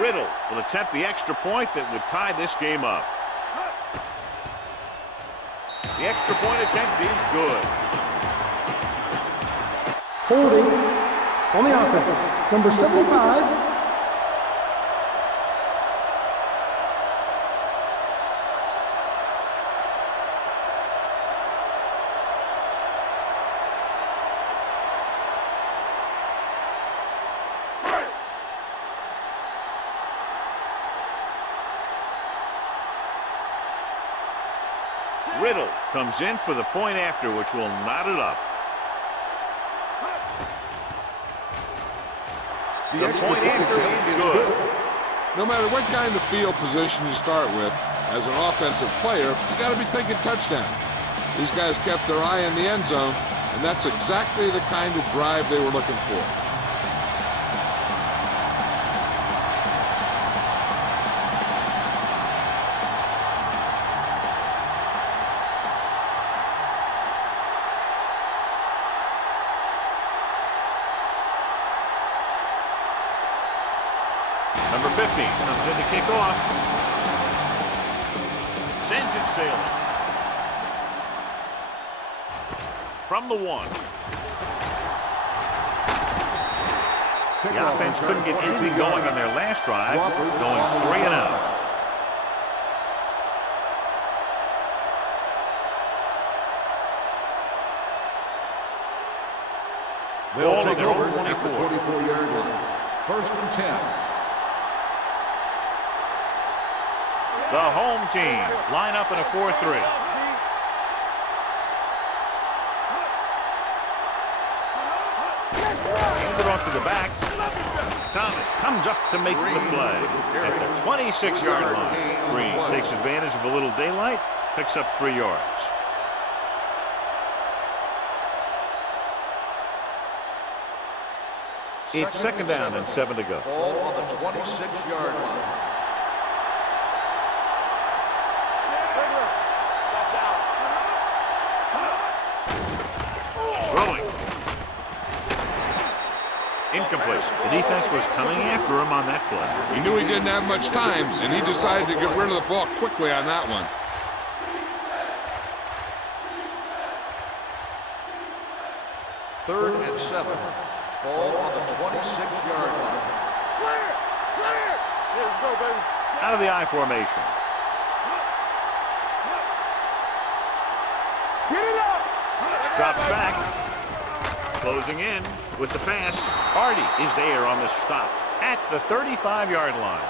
Riddle will attempt the extra point that would tie this game up. The extra point attempt is good. Holding on the offense, number 75. Riddle comes in for the point after, which will knot it up. The point after is good. No matter what kind of field position you start with, as an offensive player, you got to be thinking touchdown. These guys kept their eye on the end zone, and that's exactly the kind of drive they were looking for. Number 50 comes in to kick off. Sends it sailing. From the 1. The offense couldn't get anything going on their last drive, going 3 and out. They'll take over at the 24-yard line. 1st and 10. The home team line up in a 4-3. Hand it off to the back. Thomas comes up to make the play at the 26-yard line. Green takes advantage of a little daylight, picks up 3 yards. It's 2nd down and 7 to go. Ball on the 26-yard line. Throwing. Incomplete. The defense was coming after him on that play. He knew he didn't have much time, and he decided to get rid of the ball quickly on that one. Third and 7. Ball on the 26-yard line. Clear! Clear! Here we go, baby. Out of the I formation. Get it up! Drops back. Closing in with the pass. Hardy is there on the stop at the 35-yard line.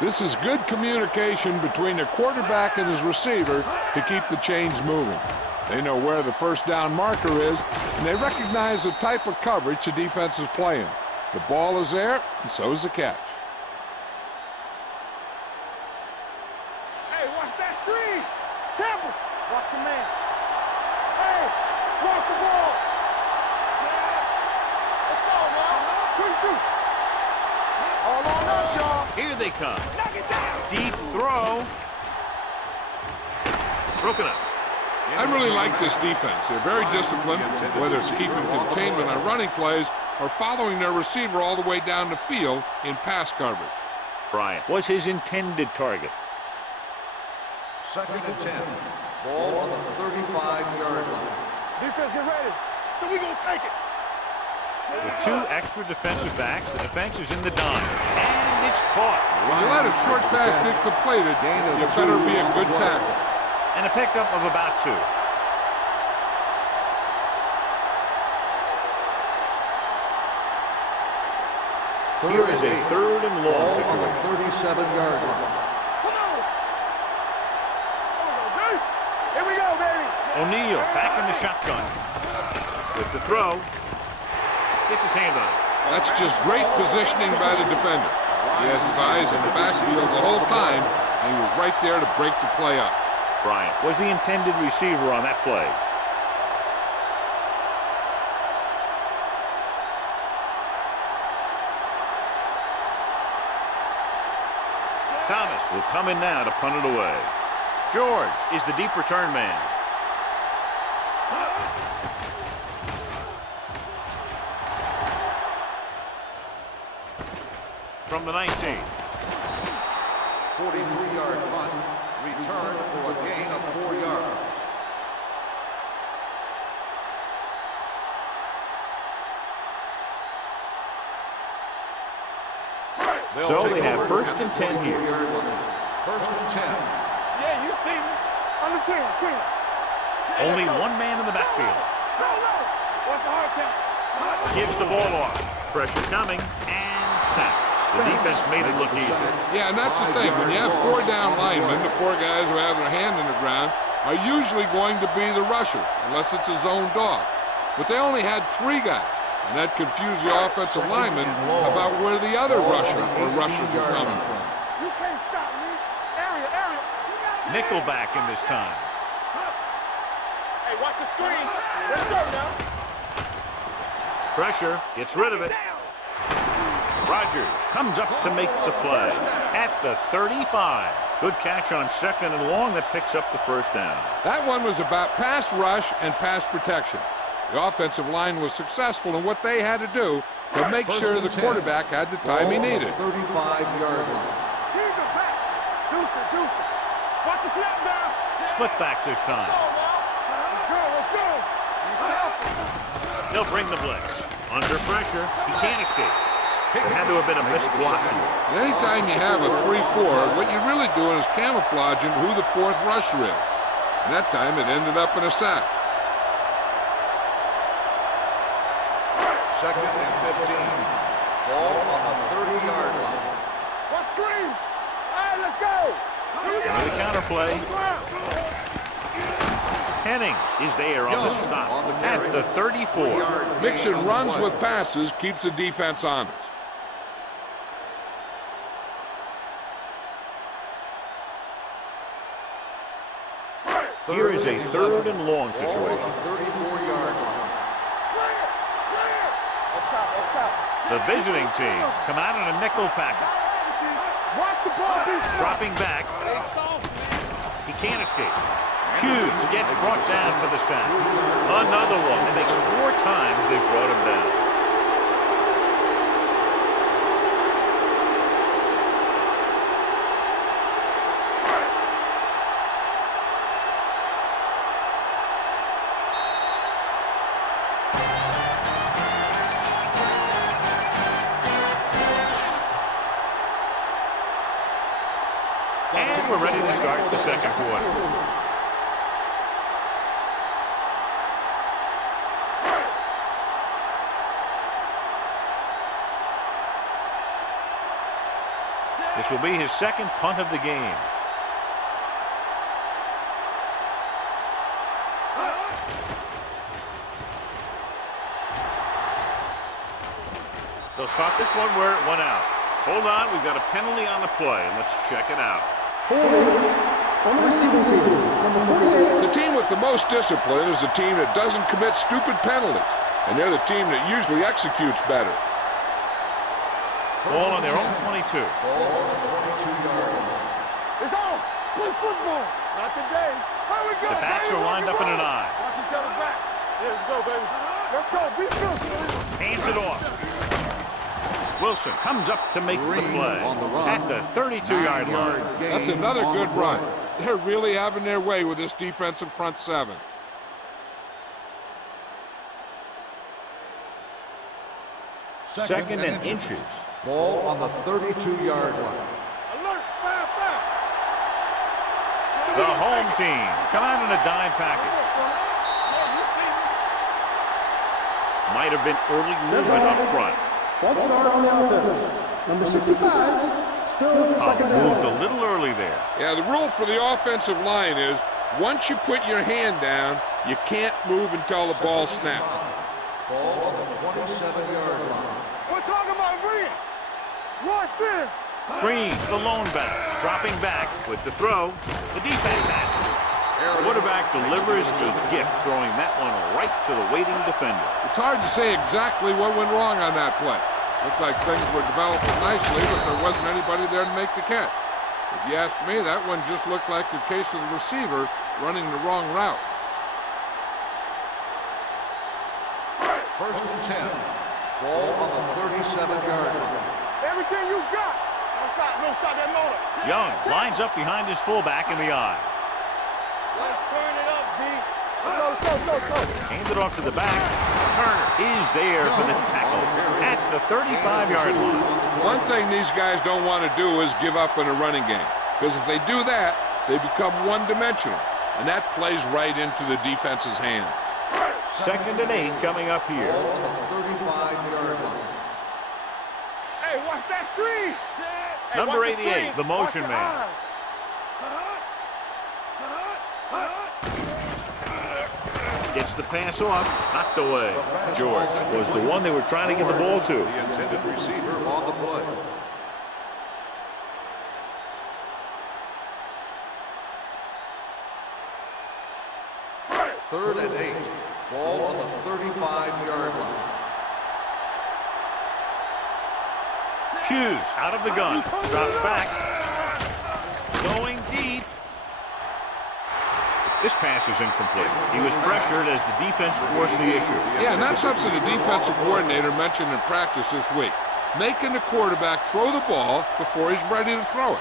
This is good communication between the quarterback and his receiver to keep the chains moving. They know where the 1st down marker is, and they recognize the type of coverage the defense is playing. The ball is there, and so is the catch. Hey, watch that screen! Temple! Watch your man. Hey, watch the ball! Let's go, man! Quick shoot! All on up, y'all! Here they come. Knock it down! Deep throw. Broken up. I really like this defense. They're very disciplined, whether it's keeping containment on running plays or following their receiver all the way down the field in pass coverage. Bryant was his intended target. 2nd and 10. Ball on the 35-yard line. Defense, get ready. So we gonna take it. With 2 extra defensive backs, the defense is in the dime. And it's caught. When you let a short pass get completed, you better be a good tackle. And a pickup of about 2. Here is a 3rd and long Ball on situation. the 37-yard line. Come on! Here we go, baby! O'Neal back in the shotgun. With the throw. Gets his hand on it. That's just great positioning by the defender. He has his eyes in the backfield the whole time, and he was right there to break the play up. Bryant was the intended receiver on that play. Thomas will come in now to punt it away. George is the deep return man. From the 19. 43-yard punt. Return for a gain of 4 yards. So they have 1st and 10 here. 1st and 10. Yeah, you see me. On the 10. Only 1 man in the backfield. Watch the hard count. Gives the ball off. Pressure coming and sack. The defense made it look easy. Yeah, and that's the thing. When you have 4 down linemen, the 4 guys who have their hand in the ground, are usually going to be the rushers, unless it's a zone dog. But they only had 3 guys, and that confused the offensive lineman about where the other rusher or rushers were coming from. You can't stop me. Area. Nickelback in this time. Hey, watch the screen. Let's go now. Pressure, gets rid of it. Rogers comes up to make the play at the 35. Good catch on 2nd and long that picks up the first down. That one was about pass rush and pass protection. The offensive line was successful in what they had to do to make sure the quarterback had the time he needed. 35-yard line. Here's the back. Deuce it. Watch the snap down. Split backs this time. Let's go. They'll bring the blitz. Under pressure, he can't escape. There had to have been a missed block here. Anytime you have a 3-4, what you're really doing is camouflaging who the 4th rusher is. And that time it ended up in a sack. 2nd and 15. Ball on the 30-yard line. Watch screen. All right, let's go. Into the counter play. Hennings is there on the stop at the 34. Mixing runs with passes keeps the defense honest. Here is a 3rd and long situation. 34-yard line. Up top. The visiting team come out in a nickel package. Watch the ball be Dropping back. He can't escape. Hughes gets brought down for the sack. Another one. It makes 4 times they've brought him down. And we're ready to start the second quarter. This will be his 2nd punt of the game. They'll spot this one where it went out. Hold on, we've got a penalty on the play, and let's check it out. On the receiving team, number 48. The team with the most discipline is the team that doesn't commit stupid penalties, and they're the team that usually executes better. Ball on their own 22. Ball on the 22-yard line. It's on. Play football. Not today. Here we go. The backs are lined up in an eye. Watch each other back. Yeah, let's go, baby. Let's go. Be good. Hands it off. Wilson comes up to make the play at the 32-yard line. That's another good run. They're really having their way with this defensive front 7. Second and inches. Ball on the 32-yard line. Alert. Foul. The home team come out in a dime package. Might have been early movement up front. False start on the offense. Number 65, still second down. Moved a little early there. Yeah, the rule for the offensive line is once you put your hand down, you can't move until the ball snaps. Ball on the 27-yard line. We're talking about Green. Rush in. Green, the lone back, dropping back with the throw. The defense has to. The quarterback delivers a gift, throwing that one right to the waiting defender. It's hard to say exactly what went wrong on that play. Looked like things were developing nicely, but there wasn't anybody there to make the catch. If you ask me, that one just looked like the case of the receiver running the wrong route. 1st and 10. Ball on the 37-yard line. Everything you got. Don't stop that motor. Young lines up behind his fullback in the eye. Let's turn it up, D. Let's go. Hands it off to the back. Turner is there for the tackle at the 35-yard line. One thing these guys don't want to do is give up in a running game, because if they do that, they become one-dimensional, and that plays right into the defense's hands. 2nd and 8 coming up here. Ball on the 35-yard line. Hey, watch that screen. Hey, Number watch the 88, screen. the motion Watch your man. eyes. Gets the pass off. Knocked away. George was the one they were trying to get the ball to. The intended receiver on the play. Third and 8. Ball on the 35-yard line. Hughes out of the gun. Drops back. Going deep. This pass is incomplete. He was pressured as the defense forced the issue. Yeah, and that's something the defensive coordinator mentioned in practice this week. Making the quarterback throw the ball before he's ready to throw it.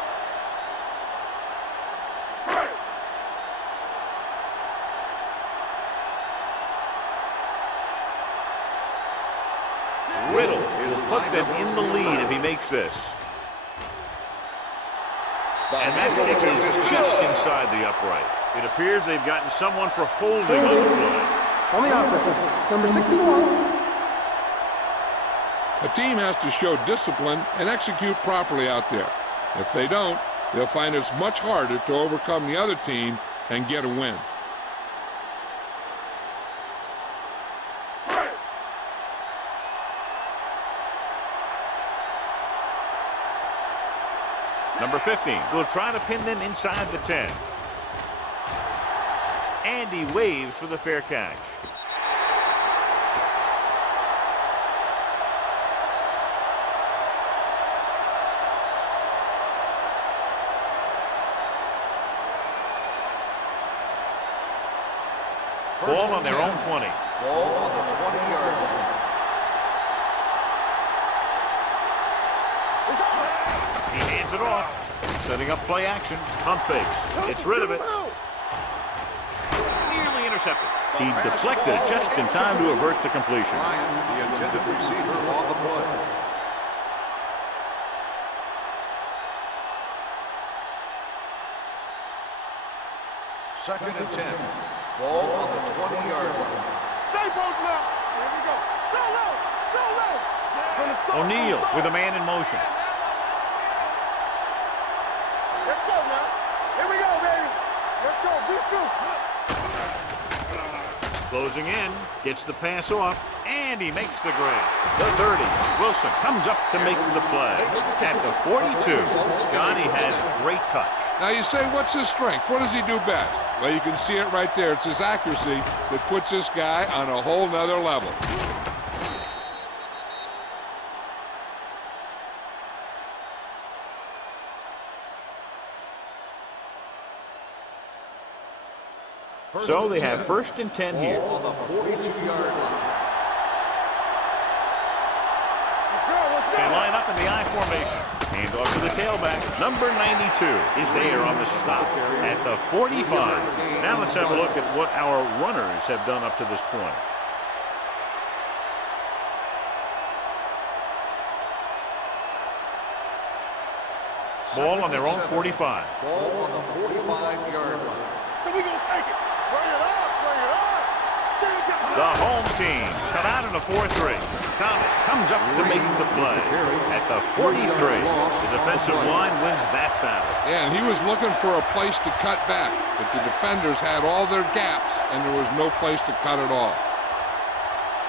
Riddle will put them in the lead if he makes this. And that kick is just inside the upright. It appears they've gotten someone for holding on the play. On the offense, number 61. A team has to show discipline and execute properly out there. If they don't, they'll find it's much harder to overcome the other team and get a win. Number 15 will try to pin them inside the 10. And he waves for the fair catch. Ball on their own 20. Ball on the 20-yard line. He hands it off. Setting up play action. Pump fakes. Gets rid of it. Nearly intercepted. He deflected it just in time to avert the completion. Ryan, the intended receiver on the play. Second and 10. Ball on the 20-yard line. Stay both now. Here we go. Go low. Go low. From the start. O'Neal with a man in motion. Let's go now. Here we go, baby. Let's go. Be true. Closing in. Gets the pass off. And he makes the grab. The 30. Wilson comes up to make the play. At the 42. Johnny has great touch. Now you say, what's his strength? What does he do best? Well, you can see it right there. It's his accuracy that puts this guy on a whole nother level. So they have first and 10 here. Ball on the 42-yard line. They line up in the I formation. Hand off to the tailback. Number 92 is there on the stop at the 45. Now let's have a look at what our runners have done up to this point. Ball on their own 45. Ball on the 45-yard line. So we gonna take it. Bring it up. Bring it up. The home team come out in a 4-3. Thomas comes up to make the play at the 43. The defensive line wins that battle. Yeah, and he was looking for a place to cut back, but the defenders had all their gaps, and there was no place to cut at all.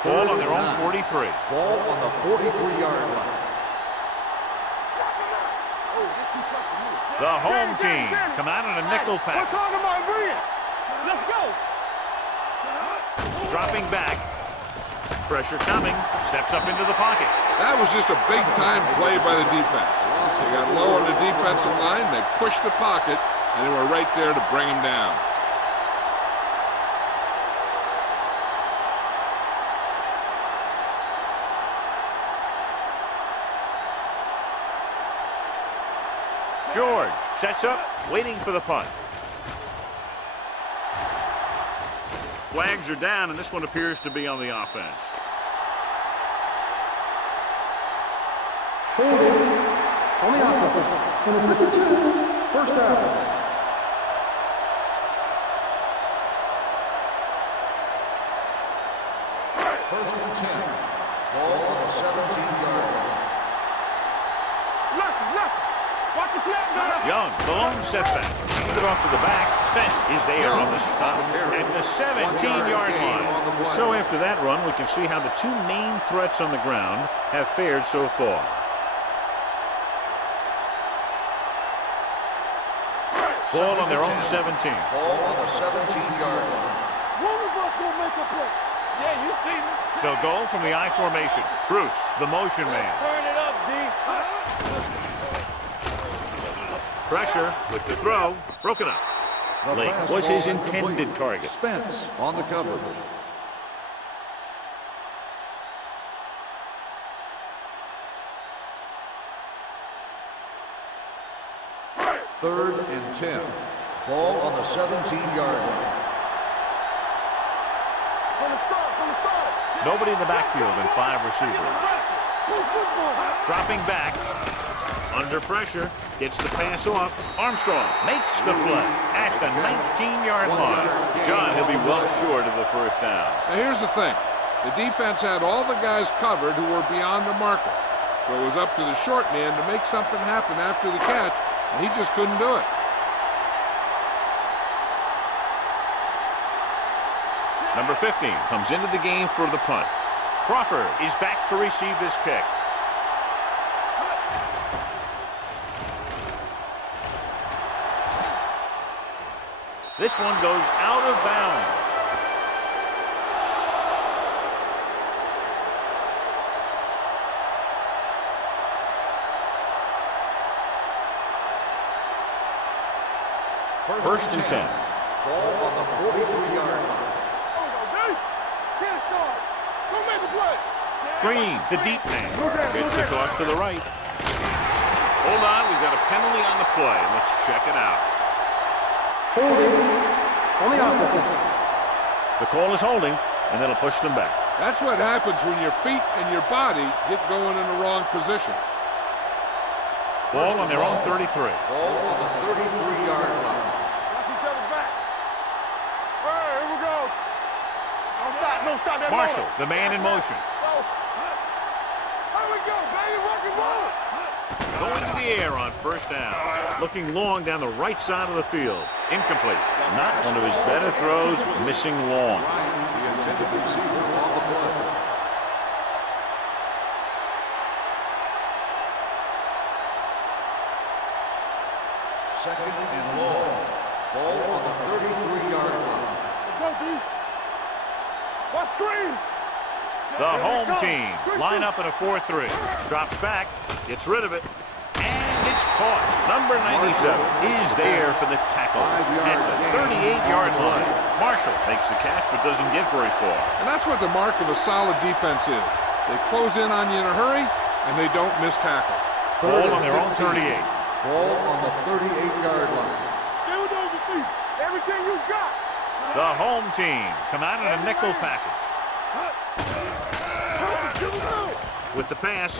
Ball on their own 43. Ball on the 43-yard line. The home team come out in a nickel We're package. talking about bring it. Let's go. Dropping back. Pressure coming. Steps up into the pocket. That was just a big-time play by the defense. They got low on the defensive line, they pushed the pocket, and they were right there to bring him down. George sets up, waiting for the punt. Flags are down, and this one appears to be on the offense. Holding on the offense, number 52, first down. First and 10. Ball on the 17-yard line. Lucky. Watch the snap now. Young, the lone setback. Hand it off to the back. Spence is there on the stop at the 17-yard line. So after that run, we can see how the two main threats on the ground have fared so far. Ball on their own 17. Ball on the 17-yard line. One of us will make a play. Yeah, you see me. They'll go from the I formation. Bruce, the motion man. Turn it up, D. Pressure with the throw. Broken up. The Lake pass was ball his incomplete. intended target. Spence on the coverage. Third and 10. Ball on the 17-yard line. From the start. Nobody in the backfield and 5 receivers. Play football. Dropping back. Under pressure. Gets the pass off. Armstrong makes the play at the 19-yard line. John, he'll be well short of the first down. Now here's the thing. The defense had all the guys covered who were beyond the marker. So it was up to the short man to make something happen after the catch, and he just couldn't do it. Number 15 comes into the game for the punt. Crawford is back to receive this kick. This one goes out of bounds. First and 10. Ball on the 43-yard line. Get it, Sean. Go make a play. Green, the deep man, gets the toss to the right. Hold on, we've got a penalty on the play. Let's check it out. Holding on the offense. The call is holding, and that'll push them back. That's what happens when your feet and your body get going in the wrong position. Ball on their own 33. Ball on the 33-yard line. Watch each other back. All right, here we go. Don't stop that Marshall, motor. the man in motion. Go. Here we go, baby. Rock and roll. Going to the air on first down. Looking long down the right side of the field. Incomplete. Not one of his better throws, missing long. Ryan, the intended receiver on the play. Second and long. Ball on the 33-yard line. Let's go, D. Watch screen. The home team line up in a 4-3. Drops back, gets rid of it, and it's caught. Number 97 is there for the tackle at the 38-yard line. Marshall makes the catch but doesn't get very far. And that's what the mark of a solid defense is. They close in on you in a hurry, and they don't miss tackle. Ball on their own 38. Ball on the 38-yard line. Stay with those receivers. Everything you got. The home team come out in a nickel package. With the pass,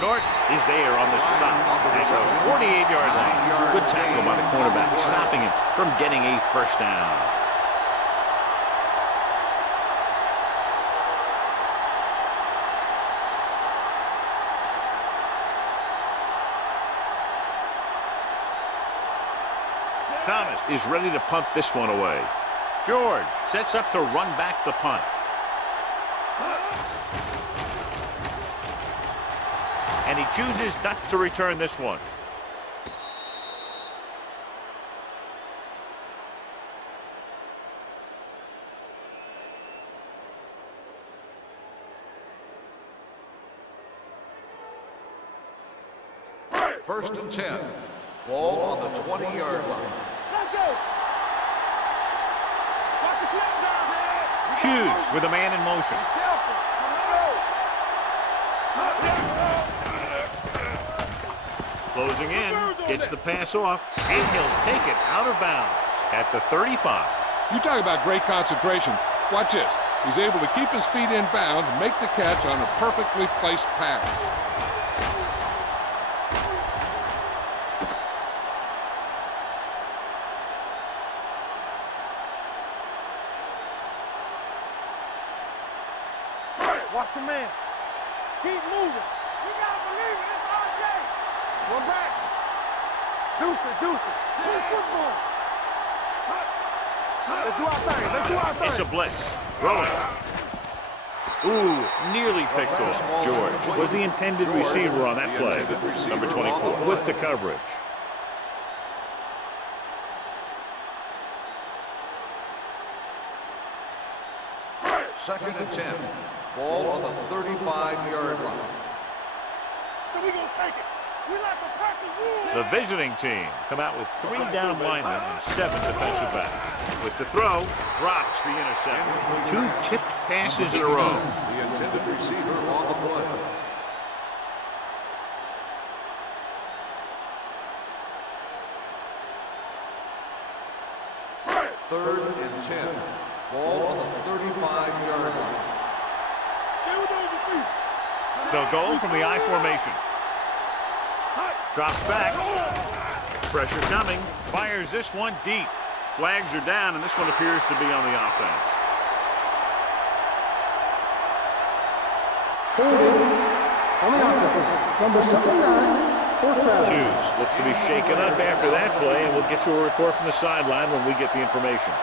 Norton is there on the stop at the 48-yard line. Good tackle by the cornerback, stopping him from getting a first down. Thomas is ready to punt this one away. George sets up to run back the punt. And he chooses not to return this one. First and 10. Ball on the 20-yard line. Let's go. Watch the snap down. Hughes with a man in motion. Careful. Closing in, gets the pass off, and he'll take it out of bounds at the 35. You talk about great concentration. Watch this. He's able to keep his feet in bounds, make the catch on a perfectly placed pass. Watch your man. Keep moving. You gotta believe it. It's RJ. One back. Deuce it, deuce it. Play football. Let's do our thing. Let's do our thing. It's a blitz. Throwing. Ooh, nearly picked off. George was the intended receiver on that play. Number 24 with the coverage. Second and 10. Ball on the 35-yard line. So we gonna take it. We like to pack the rules. The visiting team come out with 3 down linemen and 7 defensive backs. With the throw, drops the interception. 2 tipped passes in a row. The intended receiver on the play. Third and 10. Ball on the 35-yard line. Stay with those receivers. They'll go from the I formation. Drops back. Pressure coming. Fires this one deep. Flags are down, and this one appears to be on the offense. Holding on the offense. Number 79, fourth down. Hughes looks to be shaken up after that play, and we'll get you a report from the sideline when we get the information.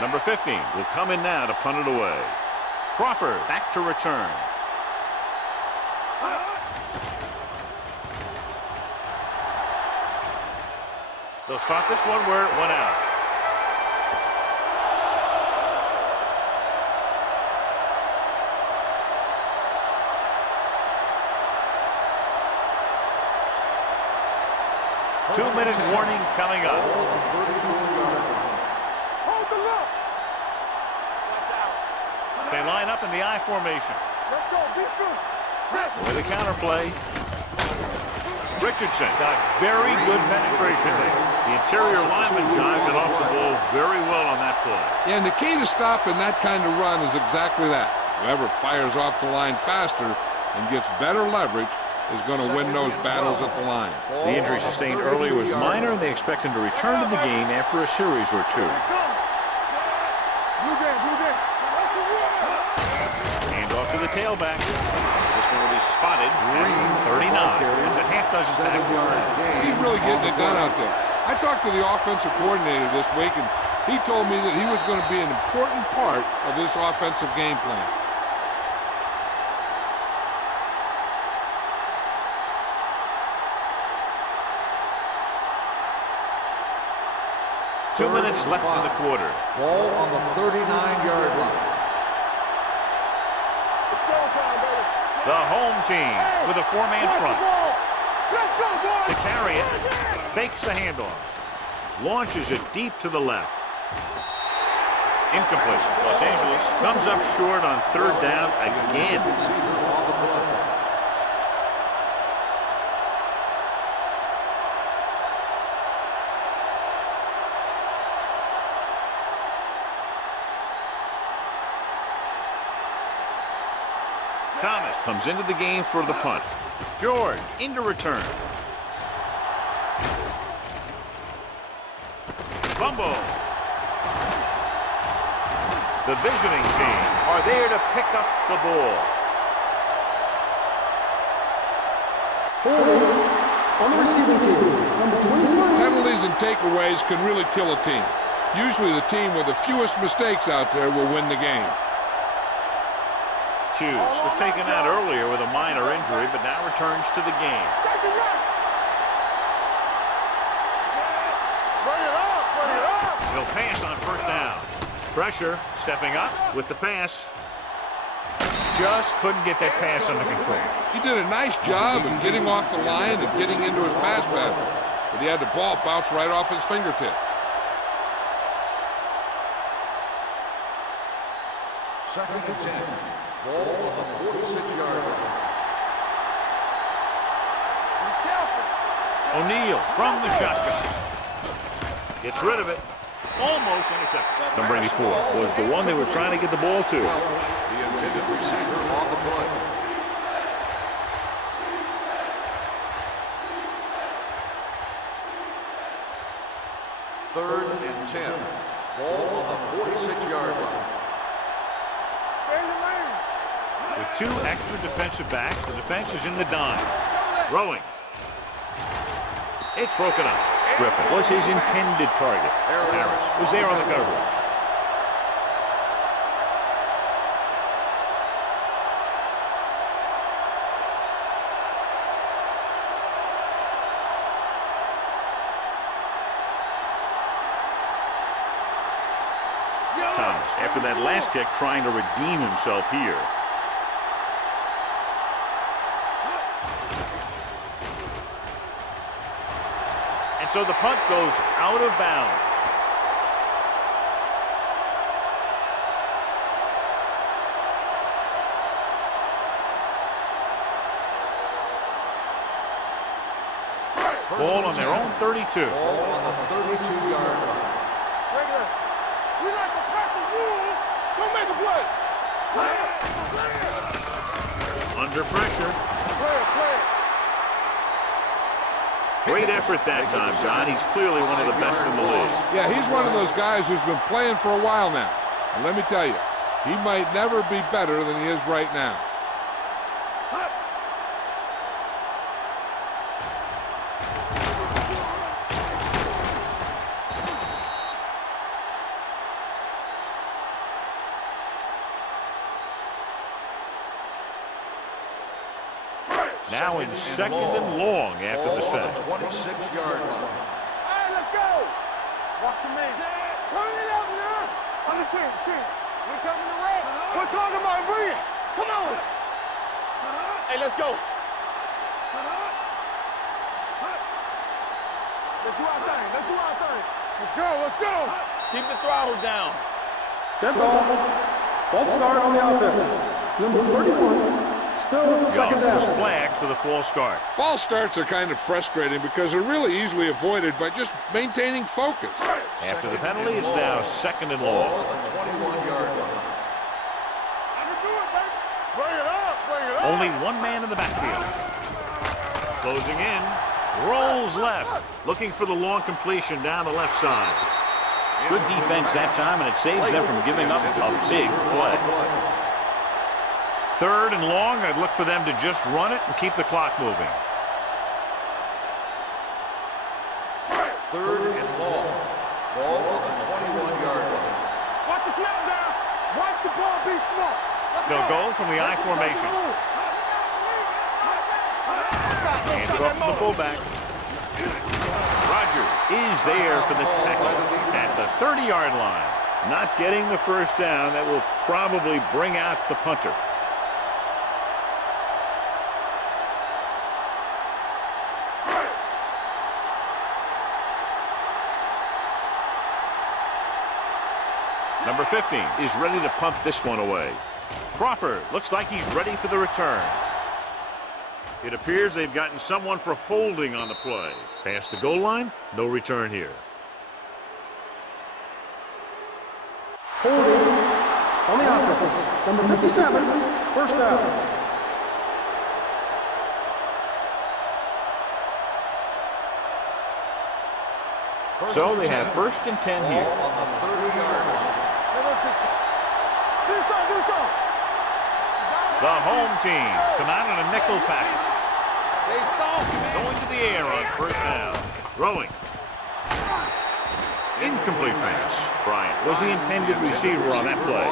Number 15 will come in now to punt it away. Crawford back to return. They'll spot this one where it went out. Two-minute warning coming up. Hold the look. They line up in the I formation. Let's go. Defense. With a counterplay. Richardson got very good penetration there. The interior lineman, John, got off the ball very well on that play. Yeah, and the key to stopping that kind of run is exactly that. Whoever fires off the line faster and gets better leverage is going to win those battles at the line. The injury sustained earlier was minor, and they expect him to return to the game after a series or 2. Blue game, blue game. Hand off to the tailback. This one will be spotted. 39. It's a half dozen tackles. He's really getting it done out there. I talked to the offensive coordinator this week, and he told me that he was going to be an important part of this offensive game plan. Two minutes left in the quarter. Ball on the 39-yard line. It's showtime, baby. The home team with a 4-man front. Let's go, boys. To carry it, fakes the handoff. Launches it deep to the left. Incomplete. Los Angeles comes up short on 3rd down again. Receiver on the play. Thomas comes into the game for the punt. George into return. Fumble. The visiting team are there to pick up the ball. Holding on the receiving team. Number 25. Penalties and takeaways can really kill a team. Usually the team with the fewest mistakes out there will win the game. Hughes was taken out earlier with a minor injury, but now returns to the game. Take it right. Bring it up, bring it up. He'll pass on 1st down. Pressure, stepping up with the pass. Just couldn't get that pass under control. He did a nice job of getting off the line and getting into his pass pattern, but he had the ball bounce right off his fingertips. Second and 10. Ball on the 46-yard line. Be careful. O'Neal from the shotgun. Gets rid of it. Almost intercepted. Number 84 was the one they were trying to get the ball to. The intended receiver on the play. 3rd and 10. Ball on the 46-yard line. With 2 extra defensive backs, the defense is in the dime. Throwing. It's broken up. Griffin was his intended target. Harris was there on the coverage. Thomas, after that last kick, trying to redeem himself here. And so the punt goes out of bounds. Ball on their own 32. Ball on the 32-yard line. Regular. We like to pack the rules. Don't make a play. Under pressure. Play. Great effort that time, John. He's clearly one of the best in the league. Yeah, he's one of those guys who's been playing for a while now. And let me tell you, he might never be better than he is right now. Now in 2nd and long after the set. 26-yard line. All right, let's go. Watch your man. Turn it up now. On the team. We coming to rest. We're talking about bring it. Come on. Hey, let's go. Let's do our thing. Let's go. Keep the throttle down. Dead ball. False start on the offense. Number 31. Still 2nd down. Was flagged for the false start. False starts are kind of frustrating because they're really easily avoided by just maintaining focus. After the penalty, it's now 2nd and Ball long. on the 21-yard line. I can do it, baby. Bring it up. Only 1 man in the backfield. Closing in. Rolls left. Looking for the long completion down the left side. Good defense that time, and it saves them from giving up a big play. 3rd and long, I'd look for them to just run it and keep the clock moving. 3rd and long. Ball on the 21-yard line. Watch the snap down. Watch the ball be smart. They'll go from the I formation. Hand it off to the fullback. Rogers is there for the tackle at the 30-yard line. Not getting the first down. That will probably bring out the punter. Number 15 is ready to punt this one away. Crawford looks like he's ready for the return. It appears they've gotten someone for holding on the play. Past the goal line, no return here. Holding on the offense. Number 57. 1st down. So they have 1st and 10 here. Ball on the 30-yard line. The home team come out in a nickel package. Going to the air on 1st down. Throwing. Incomplete pass. Bryant was the intended receiver on that play.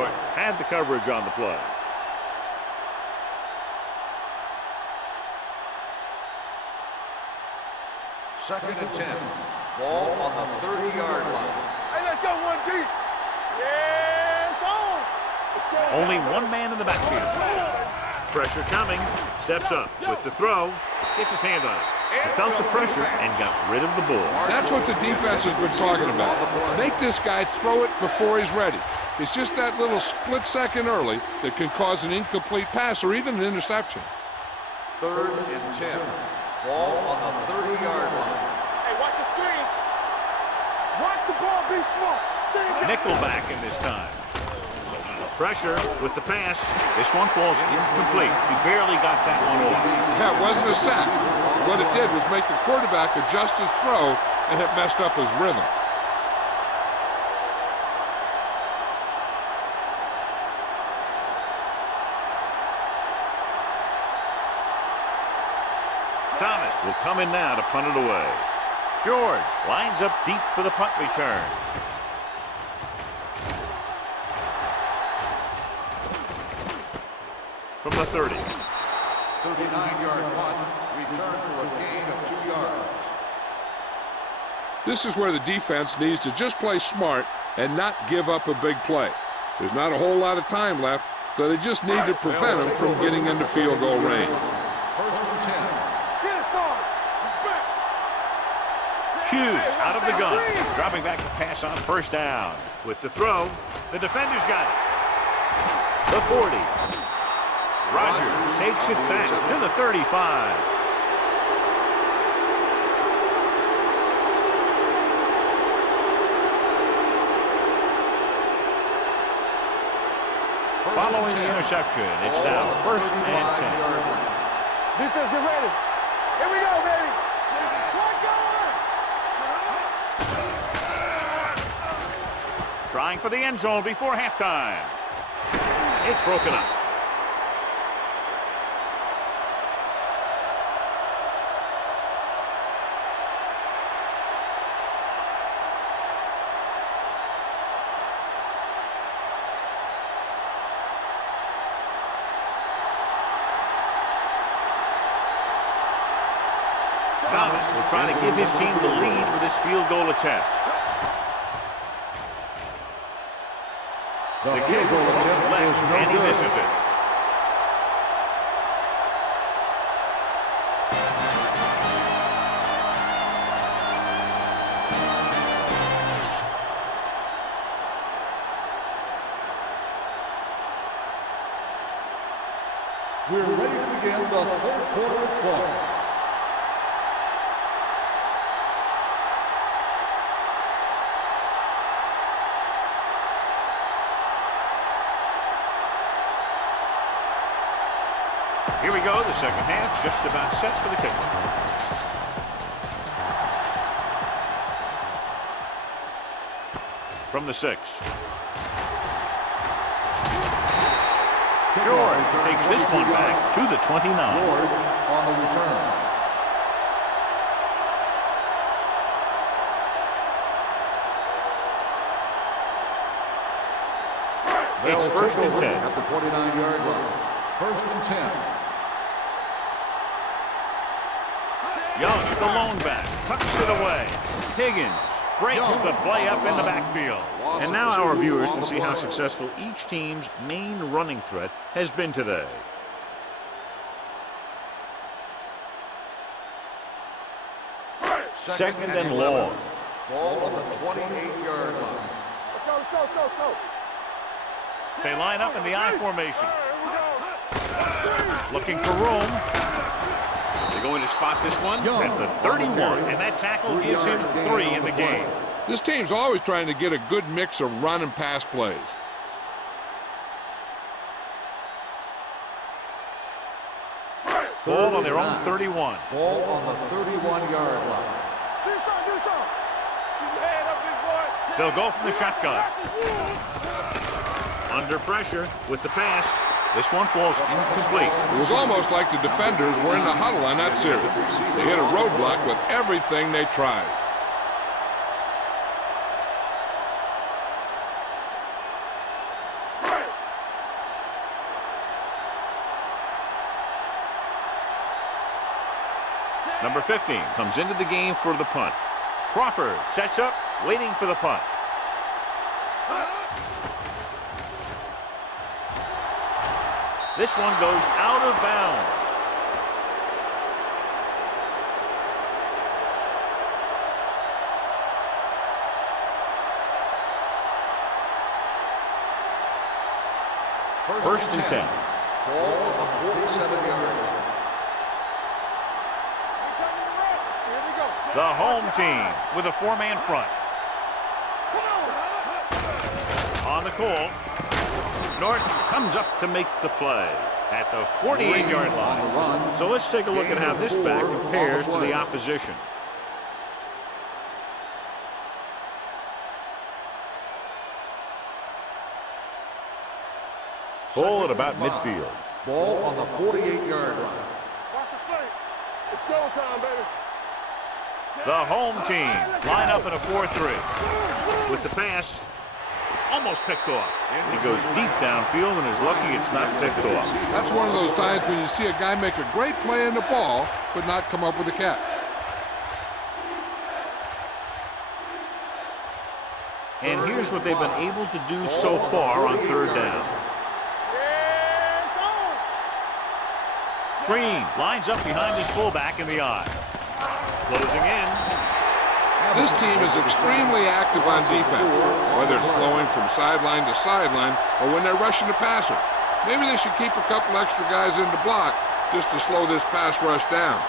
Or had the coverage on the play. Second and 10. Ball on the 30-yard line. Hey, let's go 1 deep. Yeah, it's on. Only 1 man in the backfield. Pressure coming. Steps up with the throw. Gets his hand on it. Felt the pressure and got rid of the ball. That's what the defense has been talking about. Make this guy throw it before he's ready. It's just that little split second early that can cause an incomplete pass or even an interception. 3rd and 10. Ball on the 30-yard line. Hey, watch the screen. Watch the ball be smart. Nickelback in this time. Pressure with the pass. This one falls incomplete. He barely got that one off. Yeah, it wasn't a sack. What it did was make the quarterback adjust his throw and it messed up his rhythm. Thomas will come in now to punt it away. George lines up deep for the punt return. From the 30. 39-yard punt, return for a gain of 2 yards. This is where the defense needs to just play smart and not give up a big play. There's not a whole lot of time left, so they just need to prevent them from getting into field goal range. First and 10. Hughes out of the gun, dropping back to pass on first down. With the throw, the defender's got it. The 40. Rogers takes it back to the 35. Following the interception, it's now first and 10. Defense, get ready. Here we go, baby. Trying for the end zone before halftime. It's broken up. Thomas will try to give his team the lead with his field goal attempt. The field goal attempt is no and he good. misses it. We're ready to begin the third quarter of play. Here we go, the second half, just about set for the kickoff. From the 6. George takes this one back to the 29. George on the return. It's first and 10. At the 29-yard line. First and 10. Young, the lone back, tucks it away. Higgins breaks the play up in the backfield. And now our viewers can see how successful each team's main running threat has been today. Second and long. Ball on the 28-yard line. Let's go. They line up in the I formation. Looking for room. They're going to spot this one at the 31, and that tackle gives him 3 in the game. This team's always trying to get a good mix of run and pass plays. Ball on their own 31. Ball on the 31-yard line. Do something. Keep your head up, big boy. They'll go from the shotgun. Under pressure with the pass. This one falls incomplete. It was almost like the defenders were in the huddle on that series. They hit a roadblock with everything they tried. Number 15 comes into the game for the punt. Crawford sets up, waiting for the punt. This one goes out of bounds. First and 10. Ball on the 47-yard line. The home team with a 4-man front. On the call. Norton comes up to make the play at the 48-yard line. So let's take a look at how this back compares to the opposition. Ball at about Second and 5. midfield. Ball on the 48-yard line. Watch the play. It's showtime, baby. The home team line up in a 4-3. With the pass, almost picked off. He goes deep downfield and is lucky it's not picked off. That's one of those times when you see a guy make a great play in the ball, but not come up with a catch. And here's what they've been able to do so far on third down. Green lines up behind his fullback in the I. Closing in. This team is extremely active on defense, whether it's flowing from sideline to sideline or when they're rushing the passer. Maybe they should keep a couple extra guys in the block just to slow this pass rush down.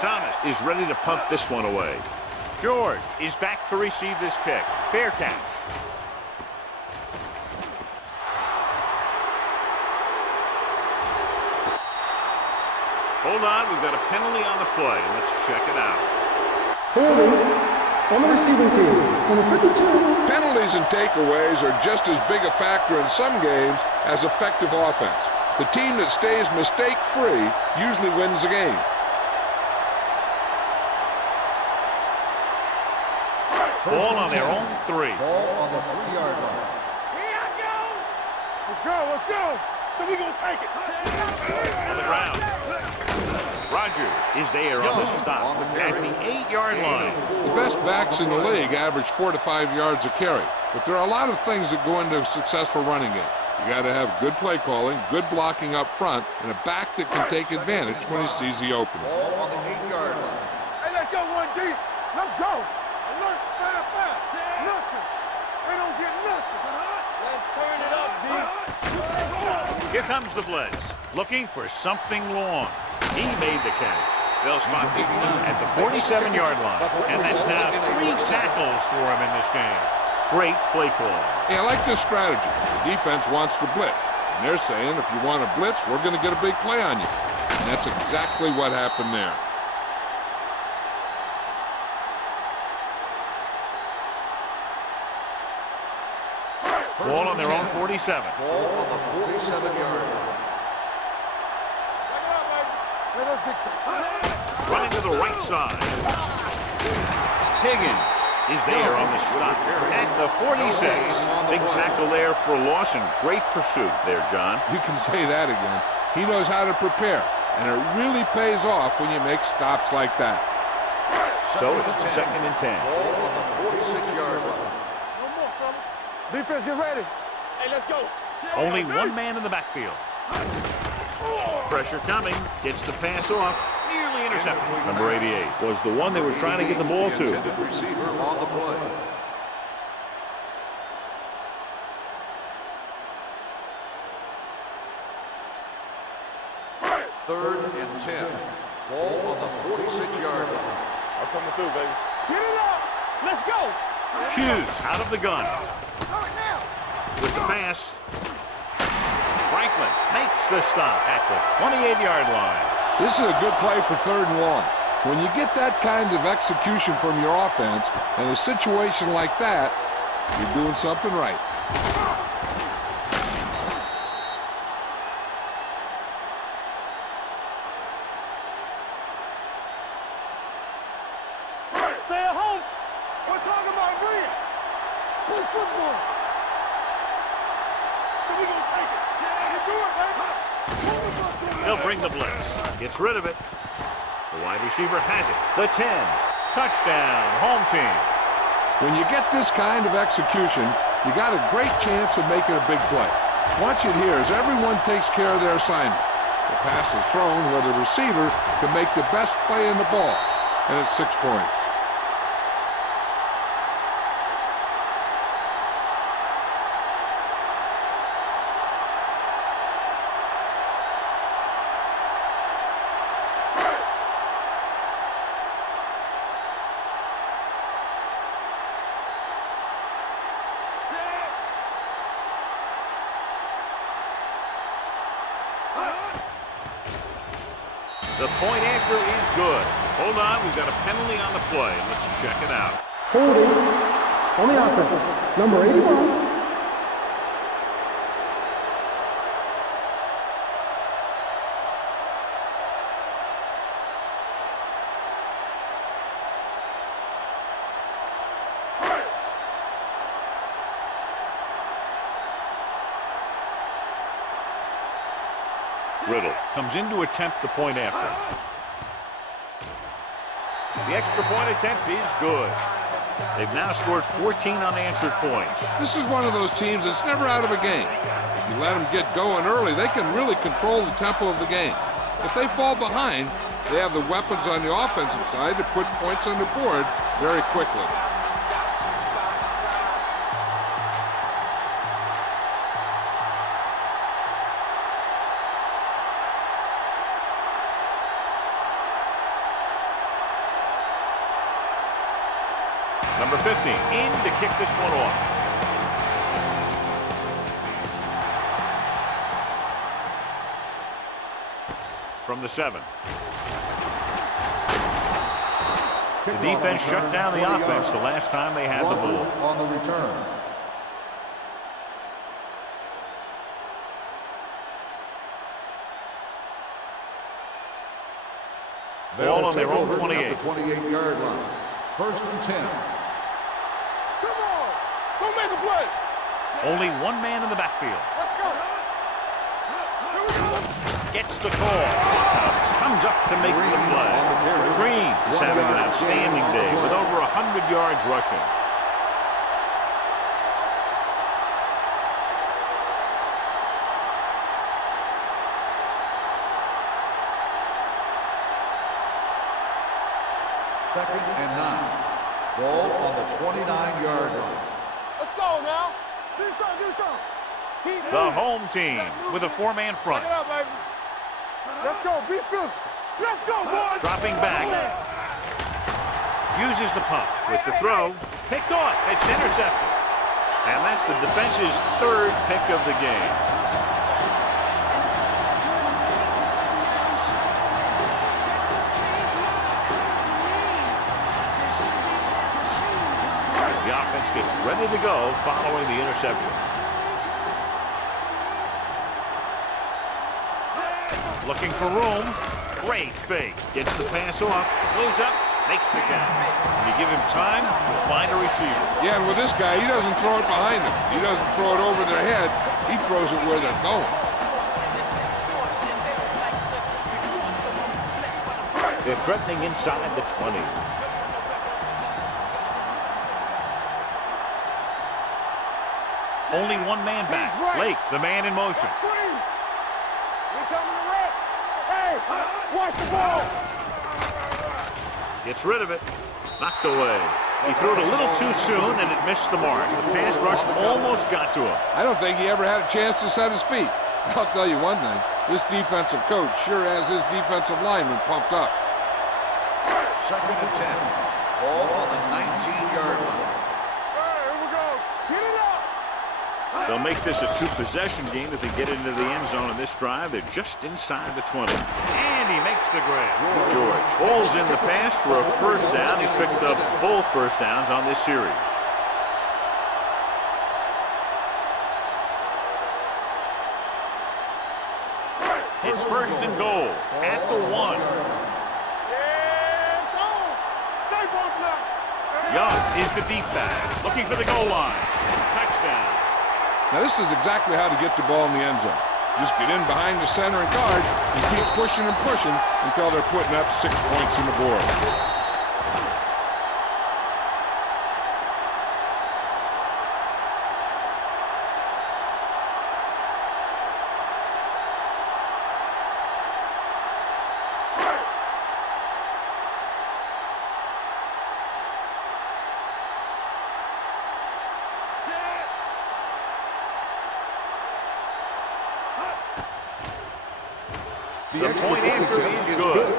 Thomas is ready to punt this one away. George is back to receive this kick. Fair catch. Hold on, we've got a penalty on the play. Let's check it out. Holding on the receiving team. Number 52. Penalties and takeaways are just as big a factor in some games as effective offense. The team that stays mistake-free usually wins the game. Ball on their own 3. Ball on the 3-yard line. Here I go. Let's go, let's go. So we gonna take it. On the ground. Rogers is there on the stop at the 8-yard line. The best backs in the league average 4 to 5 yards a carry, but there are a lot of things that go into a successful running game. You got to have good play calling, good blocking up front, and a back that can take advantage when he sees the opening. Ball on the 8-yard line. Hey, let's go one deep. Let's go. Alert, fire. Nothing. They don't get nothing. Let's turn it up, D. Here comes the blitz, looking for something long. He made the catch. They'll spot this one at the 47-yard line, and that's now 3 tackles for him in this game. Great play call. Hey, I like this strategy. The defense wants to blitz, and they're saying if you want to blitz, we're going to get a big play on you. And that's exactly what happened there. Ball on their own 47. Ball on the 47-yard line. Let us dictate. Running to the right side. Higgins is there on the stop at the 46. Big tackle there for loss and great pursuit there, John. You can say that again. He knows how to prepare, and it really pays off when you make stops like that. So it's 2nd and 10. Ball on the 46-yard line. No more, fella. Defense, get ready. Hey, let's go. Only one man in the backfield. Pressure coming. Gets the pass off. Nearly intercepted. Number 88 was the one they were trying to get the ball to. Intended receiver on the play. Third and 10. Ball on the 46-yard line. I'm coming through, baby. Get it up. Let's go. Hughes out of the gun. With the pass. Franklin makes the stop at the 28-yard line. This is a good play for 3rd and long. When you get that kind of execution from your offense in a situation like that, you're doing something right. Stay at home. We're talking about green. Play football. So we gonna take it. You do it, baby. They'll bring the blitz. Gets rid of it. The wide receiver has it. The 10. Touchdown, home team. When you get this kind of execution, you got a great chance of making a big play. Watch it here as everyone takes care of their assignment. The pass is thrown where the receiver can make the best play in the ball, and it's 6 points. The point after is good. Hold on, we've got a penalty on the play. Let's check it out. Holding on the offense. Number 81. Riddle comes in to attempt the point after. The extra point attempt is good. They've now scored 14 unanswered points. This is one of those teams that's never out of a game. If you let them get going early, they can really control the tempo of the game. If they fall behind, they have the weapons on the offensive side to put points on the board very quickly. Number 15 in to kick this one off. From the 7. The defense shut down the offense the last time they had the ball. On the return. Ball on their own 28. 28-yard line. First and 10. Come on! Don't make a play! Only one man in the backfield. Let's go! Here we go! Gets the call. Comes up to make the play. Green is having an outstanding day with over 100 yards rushing. Second and 9. Ball on the 29-yard line. Let's go now! Do something! Keep The moving. home team with a 4-man front. Get up, baby! Let's go! Be physical! Let's go, boys! Dropping back. Uses the pump with the throw. Picked off. It's intercepted. And that's the defense's 3rd pick of the game. The offense gets ready to go following the interception. Looking for room. Great fake. Gets the pass off. Goes up. Makes the catch. When you give him time, he'll find a receiver. Yeah, and with this guy, he doesn't throw it behind them. He doesn't throw it over their head. He throws it where they're going. They're threatening inside the 20. Only one man back. Lake, the man in motion. Screen! We're coming to red! Hey! Watch the ball! Gets rid of it. Knocked away. He threw it a little too soon, and it missed the mark. The pass rush almost got to him. I don't think he ever had a chance to set his feet. I'll tell you one thing. This defensive coach sure has his defensive lineman pumped up. Second and 10. Ball on the 19-yard line. Hey, here we go! Get it up! They'll make this a 2-possession game if they get into the end zone in this drive. They're just inside the 20. And he makes the grab. George pulls in the pass for a first down. He's picked up both first downs on this series. It's first and goal at the 1. Yeah, it's on! Stay both left! Young is the deep back, looking for the goal line. Touchdown. Now, this is exactly how to get the ball in the end zone. Just get in behind the center and guard and keep pushing and pushing until they're putting up 6 points on the board. The point after is good.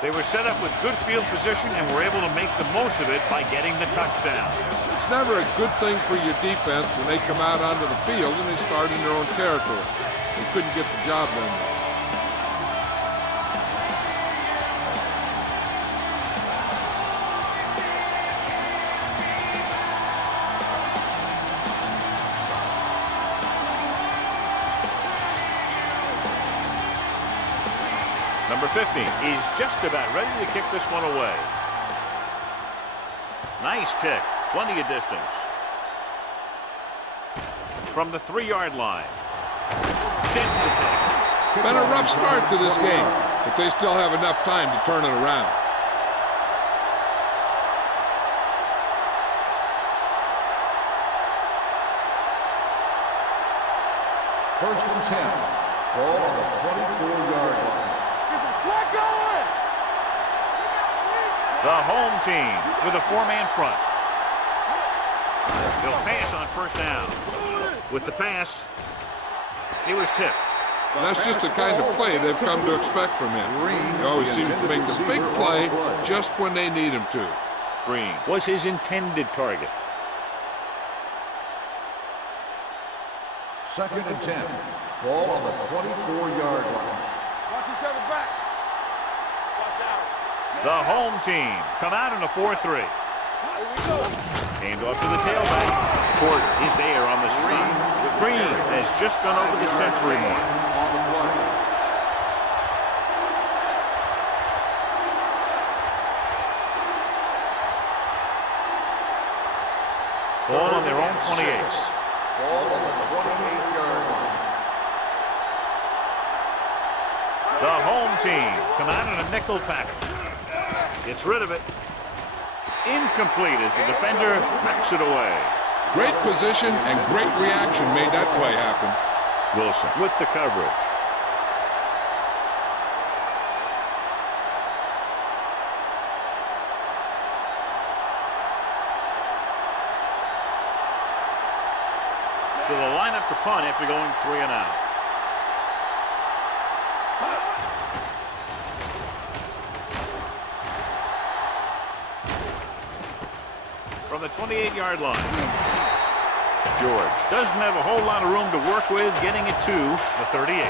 They were set up with good field position and were able to make the most of it by getting the touchdown. It's never a good thing for your defense when they come out onto the field and they start in their own territory. They couldn't get the job done. Number 15 is just about ready to kick this one away. Nice kick. Plenty of distance. From the 3-yard line. Sends the kick. Been a rough start to this game, but they still have enough time to turn it around. First and 10. Ball on the 24-yard line. Get some slack going! The home team with a 4-man front. They'll pass on first down. With the pass, he was tipped. That's just the kind of play they've come to expect from him. He always seems to make the big play just when they need him to. Green was his intended target. Second and 10. Ball on the 24-yard line. Watch each other back. Watch out. The home team come out in a 4-3. Here we go. Hand off to the tailback. Court is there on the stop. Green has just gone over the century mark. On the play. Ball on their own 28. Ball on the 28-yard line. The home team come out in a nickel package. Gets rid of it. Incomplete as the defender knocks it away. Great position and great reaction made that play happen. Wilson with the coverage. So they'll line up to punt after going 3 and out. From the 28-yard line. George doesn't have a whole lot of room to work with, getting it to the 38.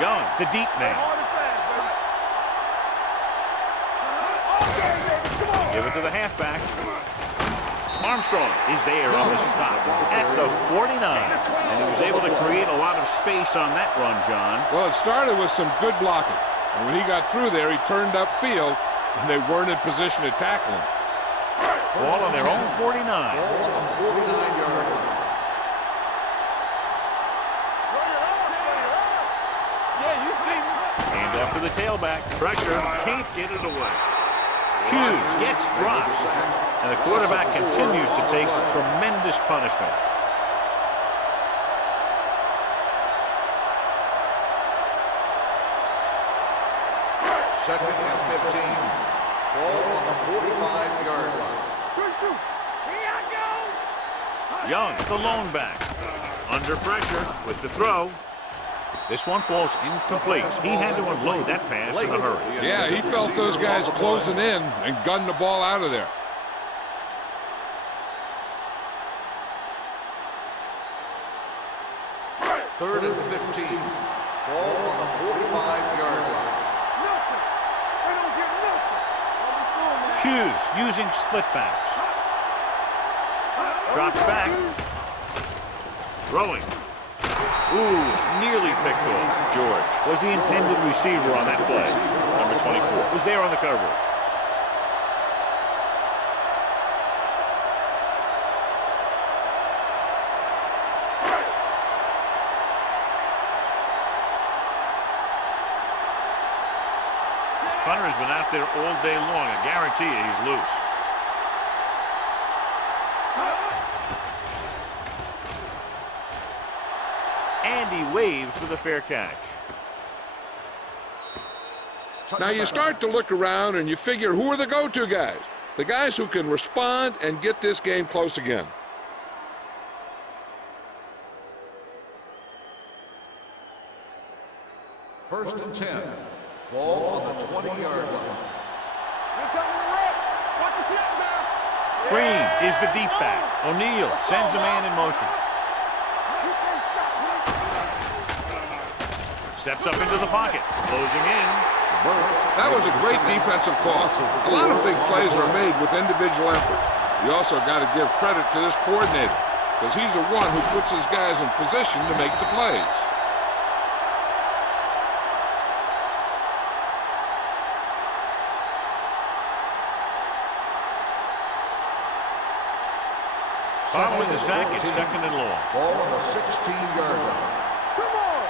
Young, the deep man. Give it to the halfback. Armstrong is there on the stop at the 49. And he was able to create a lot of space on that run, John. Well, it started with some good blocking. And when he got through there, he turned upfield, and they weren't in position to tackle him. Ball on their own 49. Ball on the 49-yard line. Yeah, you see me. Hand off to the tailback. Pressure. Can't get it away. Hughes gets dropped. And the quarterback continues to take tremendous punishment. Second and 15. Ball on the 45-yard line. Good shoot. Here I go. Young, the lone back. Under pressure with the throw. This one falls incomplete. He had to unload that pass in a hurry. Yeah, he felt those guys closing in and gunned the ball out of there. Third and 15. Ball on the 45-yard line. Nothing. They don't get nothing. Hughes using split backs. Drops back. Throwing. Ooh, nearly picked off. George was the intended receiver on that play. Number 24 was there on the coverage. This punter has been out there all day long. I guarantee you he's loose. And he waves for the fair catch. Now you start to look around and you figure, who are the go-to guys? The guys who can respond and get this game close again. First and 10. Ball on the 20-yard line. Here coming the rep. Watch the snap now. Green is the deep back. O'Neal sends a man in motion. Steps up into the pocket. Closing in. That was a great defensive call. A lot of big plays are made with individual effort. You also got to give credit to this coordinator, because he's the one who puts his guys in position to make the plays. Following the sack, it's 2nd and long. Ball on the 16-yard line. Come on!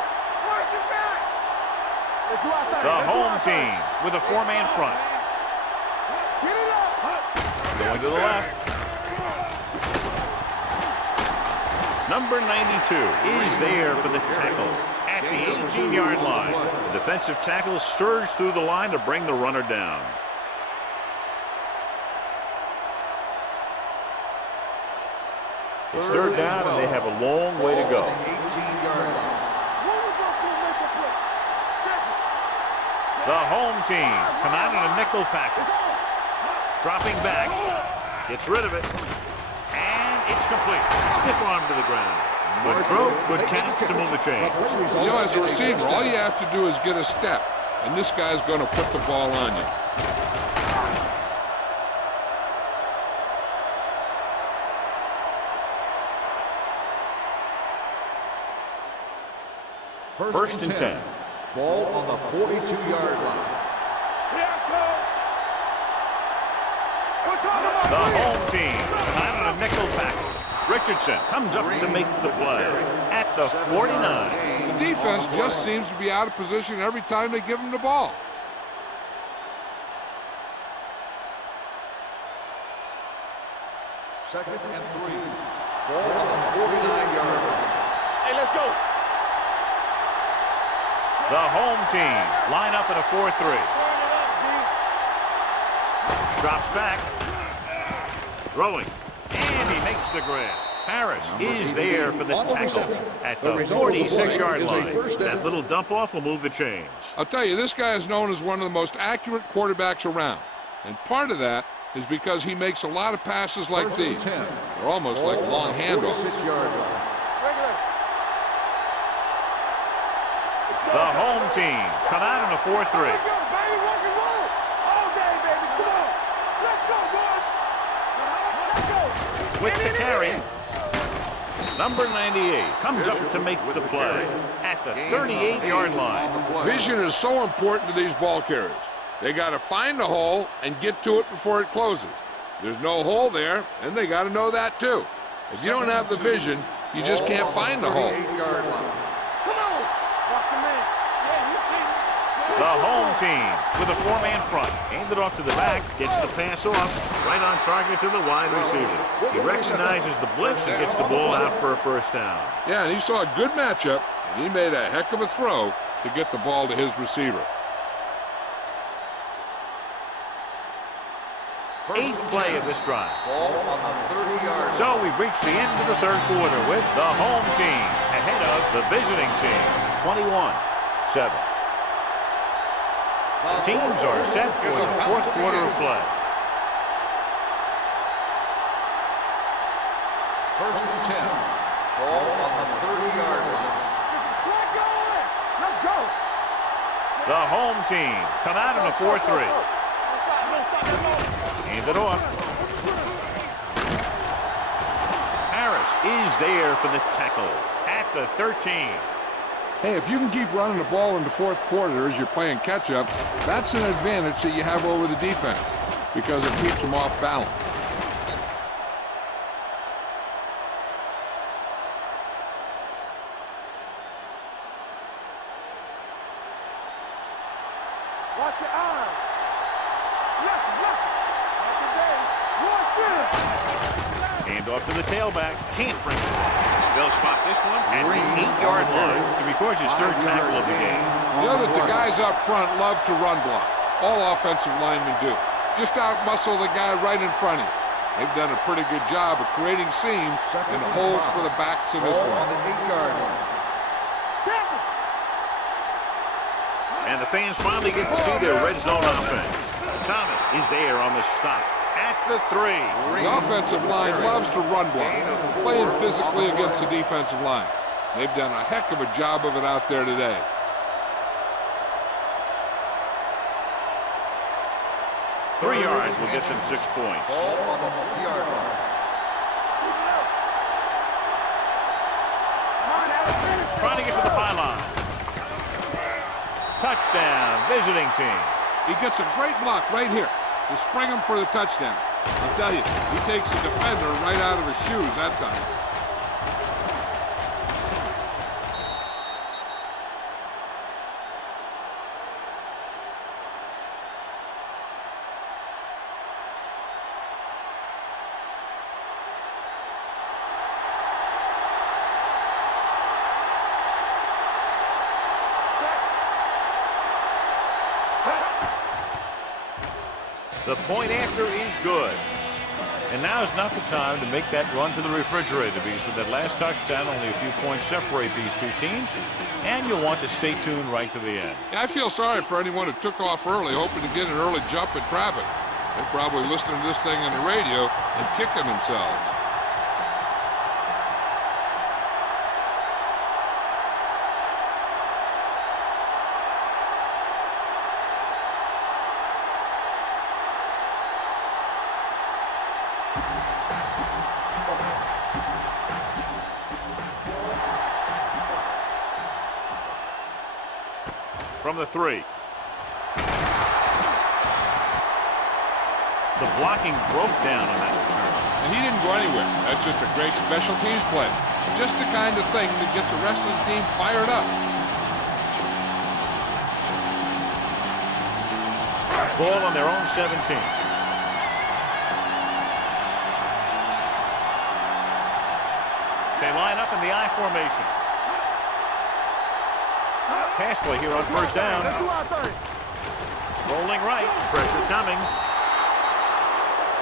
Watch it back! Let's go outside. The home team with a 4-man front. Get it up! Going to the left. Number 92 is there for the tackle at the 18-yard line. The defensive tackle surged through the line to bring the runner down. It's 3rd down, and they have a long way to go. 18-yard line. The home team come out in a nickel package. Dropping back. Gets rid of it. And it's complete. Stiff arm to the ground. Good throw, good catch to move the chains. You know, as a receiver, all you have to do is get a step, and this guy's going to put the ball on you. First and 10. Ball on the 42-yard line. The home team come out in a nickel package. Richardson comes up to make the play at the 49. The defense just seems to be out of position every time they give him the ball. Second and 3. Ball on the 49-yard line. Hey, let's go. The home team line up in a 4-3. Drops back. Throwing. And he makes the grab. Harris is there for the tackle at the 46-yard line. That little dump-off will move the chains. I'll tell you, this guy is known as one of the most accurate quarterbacks around. And part of that is because he makes a lot of passes like these. They're almost like long handoffs. 46-yard line. The home team come out in a 4-3. Let's go, baby. Rock and roll. All day, baby. Come on. Let's go, boys. Let's go. With the carry, number 98 comes up to make the play at the 38-yard line. Vision is so important to these ball carriers. They got to find a hole and get to it before it closes. There's no hole there, and they got to know that too. If you don't have the vision, you just can't find the hole. 38-yard line. Come on. Watch your man. Yeah, you see. The home team with a 4-man front. Handed off to the back, gets the pass off, right on target to the wide receiver. He recognizes the blitz and gets the ball out for a first down. Yeah, and he saw a good matchup, and he made a heck of a throw to get the ball to his receiver. 8th play of this drive. Ball on the 30-yard line. So we've reached the end of the 3rd quarter with the home team ahead of the visiting team, 21-7. The teams are set for the 4th quarter of play. First and 10. Ball on the 30-yard line. Flag going. Let's go. The home team come out in a 4-3. Hand it off. Harris is there for the tackle at the 13. Hey, if you can keep running the ball in the 4th quarter as you're playing catch-up, that's an advantage that you have over the defense because it keeps them off balance. Watch your eyes. Left. Not today. One shooter. Hand off to the tailback. Can't bring it back. They'll spot this one at the 8-yard line. It records his 3rd tackle of the game. You know that the guys up front love to run block. All offensive linemen do. Just out-muscle the guy right in front of you. They've done a pretty good job of creating seams and holes for the backs of this Ball one. on the 8-yard line. And the fans finally get to see their red zone offense. Thomas is there on the stop at the 3. The offensive line loves to run block, playing physically against the defensive line. They've done a heck of a job of it out there today. 3 yards will get them 6 points. Ball on the 3-yard line. Trying to get to the pylon. Touchdown, visiting team. He gets a great block right here to spring him for the touchdown. I'll tell you, he takes the defender right out of his shoes that time. The point after is good. And now is not the time to make that run to the refrigerator, because with that last touchdown, only a few points separate these two teams, and you'll want to stay tuned right to the end. Yeah, I feel sorry for anyone who took off early, hoping to get an early jump in traffic. They're probably listening to this thing on the radio and kicking themselves. From the 3. The blocking broke down on that return. And he didn't go anywhere. That's just a great special teams play. Just the kind of thing that gets the rest of the team fired up. Ball on their own 17. They line up in the I formation. Pass play here on first down. Rolling right. Pressure coming.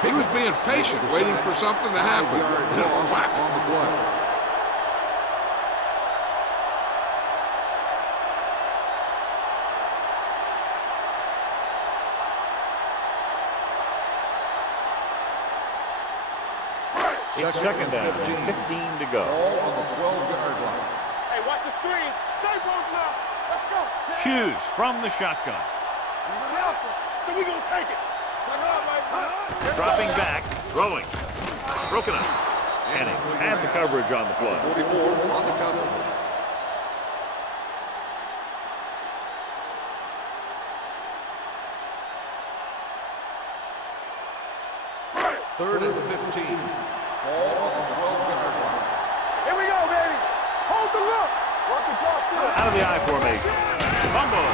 He was being patient, waiting for something to happen. Loss on the play. It's second down. 15 to go. Ball on the 12-yard line. Hey, watch the screen. Stay broke now. Let's go. Hughes from the shotgun. So we gonna take it. Dropping back. Throwing. Broken up. And he had the coverage on the play. 44 on the coverage. Third and 15. Ball on the 12-yard line. Here we go, baby. Hold the look. Work the cross field. Out of the I formation. Fumble.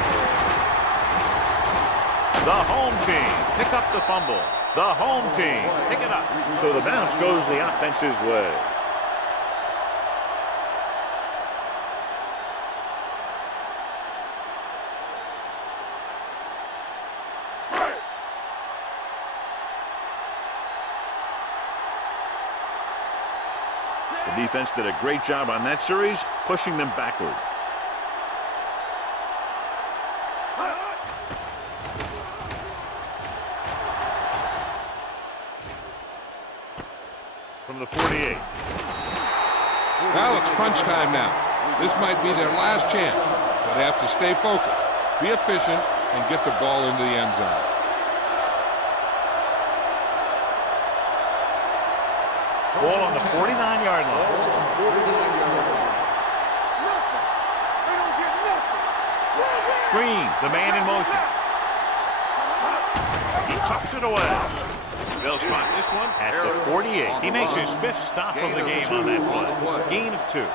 The home team pick up the fumble. The home team pick it up. So the bounce goes the offense's way. The defense did a great job on that series, pushing them backward. From the 48. Well, it's crunch time now. This might be their last chance, so they have to stay focused, be efficient, and get the ball into the end zone. Ball on the 49-yard line. Green, the man in motion. He tucks it away. They'll spot this one at the 48. He makes his 5th stop of the game on that play. Gain of 2.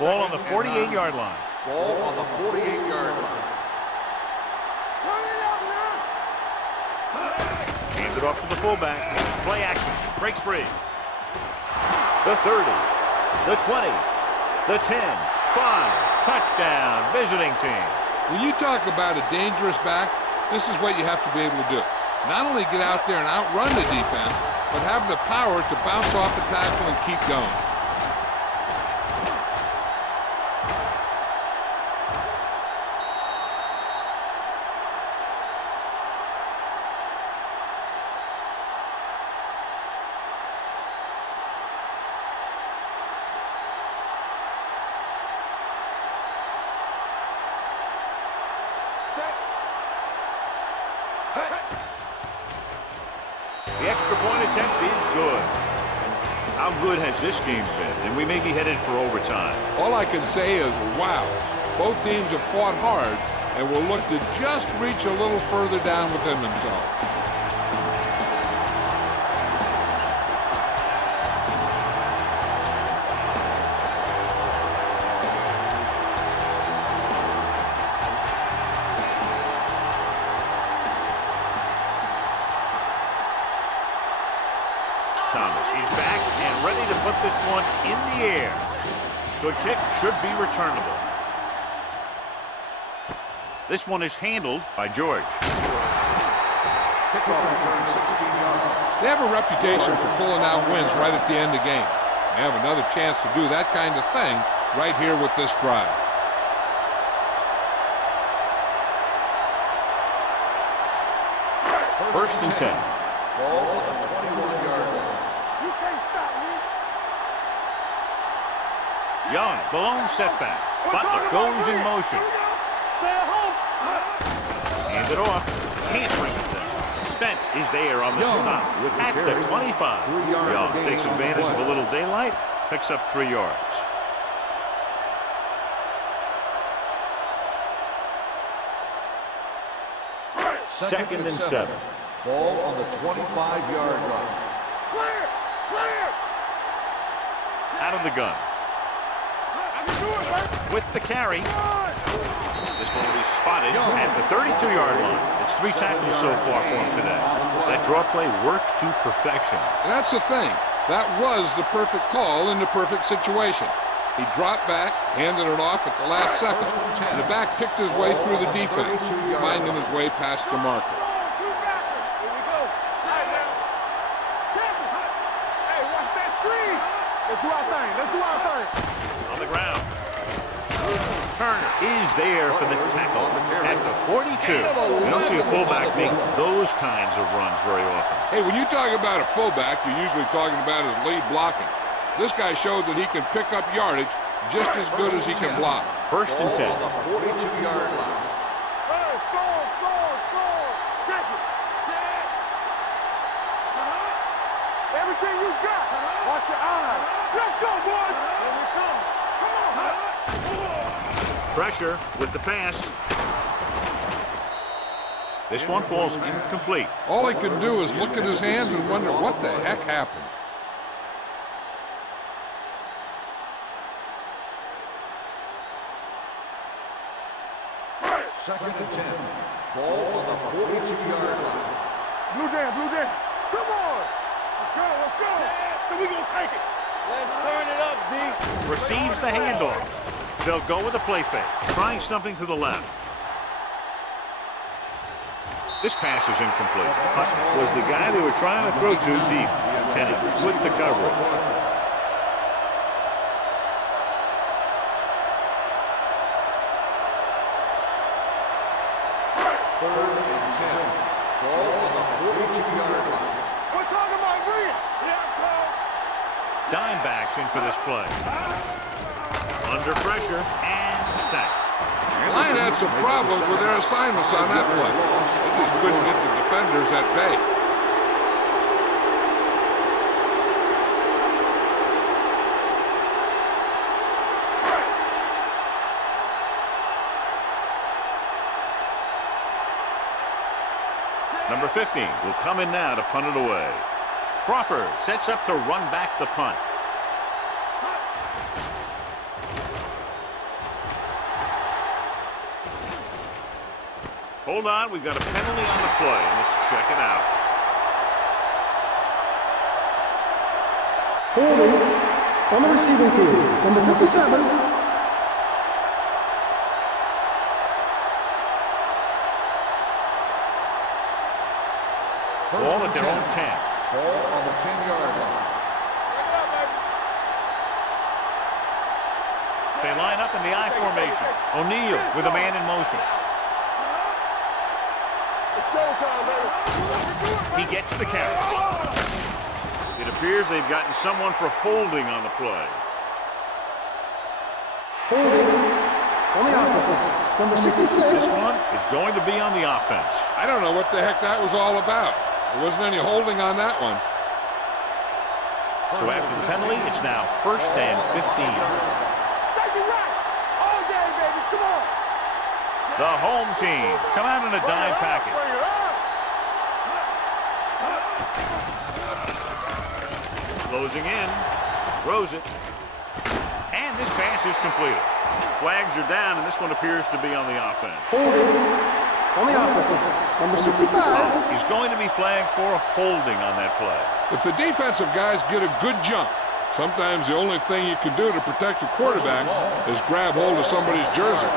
Ball on the 48-yard line. Ball on the 48-yard line. Hand it off to the fullback. Play action. Breaks free. The 30. The 20. The 10. 5. Touchdown. Visiting team. When you talk about a dangerous back, this is what you have to be able to do. Not only get out there and outrun the defense, but have the power to bounce off the tackle and keep going. The extra point attempt is good. How good has this game been? And we may be headed for overtime. All I can say is, wow. Both teams have fought hard and will look to just reach a little further down within themselves. Thomas is back and ready to put this one in the air. Good kick, should be returnable. This one is handled by George. Kickoff return 16 yards. They have a reputation for pulling out wins right at the end of the game. They have another chance to do that kind of thing right here with this drive. First and 10. Ball on the 21-yard line. You can't stop me. Young, the lone setback. Butler goes in motion. Stay at home. Hand it off. Can't bring it down. Spence is there on the stop at the 25. Young takes advantage of a little daylight, picks up 3 yards. Second and 7. Ball on the 25-yard line. Clear. Clear. Out of the gun. I can do it, man. With the carry. This one will be spotted at the 32-yard line. It's 3 tackles so far for him today. That draw play works to perfection. And that's the thing. That was the perfect call in the perfect situation. He dropped back, handed it off at the last second, and the back picked his way through the defense, finding his way past the marker. Here we go. Side now. Champion. Hey, watch that screen. Let's do our thing. Let's do our thing. On the ground. Turner is there for the tackle at the 42. You don't see a fullback make those kinds of runs very often. Hey, when you talk about a fullback, you're usually talking about his lead blocking. This guy showed that he can pick up yardage just as good as he can block. First and 10. On the 42-yard line. Hey, score. Check it. Set. Everything you got. Watch your eyes. Let's go, boys. Here we come. Come on. Pressure with the pass. This one falls incomplete. All he can do is look at his hands and wonder what the heck happened. Second and 10. Ball on the 42-yard line. Blue down. Come on. Let's go. So we gonna take it. Let's turn it up, D. Receives the handoff. They'll go with a play fake, trying something to the left. This pass is incomplete. Huss was the guy they were trying to throw to deep. Kenny with the coverage. Third and 10. Ball on the 42-yard line. We're talking about Rhea. Dime backs in for this play. Under pressure and sack. The line had some problems with their assignments on that play. They just couldn't get the defenders at bay. Number 15 will come in now to punt it away. Crawford sets up to run back the punt. Hold on, we've got a penalty on the play. Let's check it out. Holding on the receiving team, number 57. Ball at their own 10. Ball on the 10-yard line. They line up in the I formation. O'Neal with a man in motion. He gets the carry. It appears they've gotten someone for holding on the play. Holding on the offense. offense. Number 66. This one is going to be on the offense. I don't know what the heck that was all about. There wasn't any holding on that one. So after the penalty, it's now 1st and 15. Take it right. All day, baby. Come on. The home team come out in a dime package. Bring it up. Closing in. Throws it. And this pass is completed. Flags are down, and this one appears to be on the offense. Holding on the offense. Number 65. He's going to be flagged for holding on that play. If the defensive guys get a good jump, sometimes the only thing you can do to protect a quarterback is grab hold of somebody's jersey.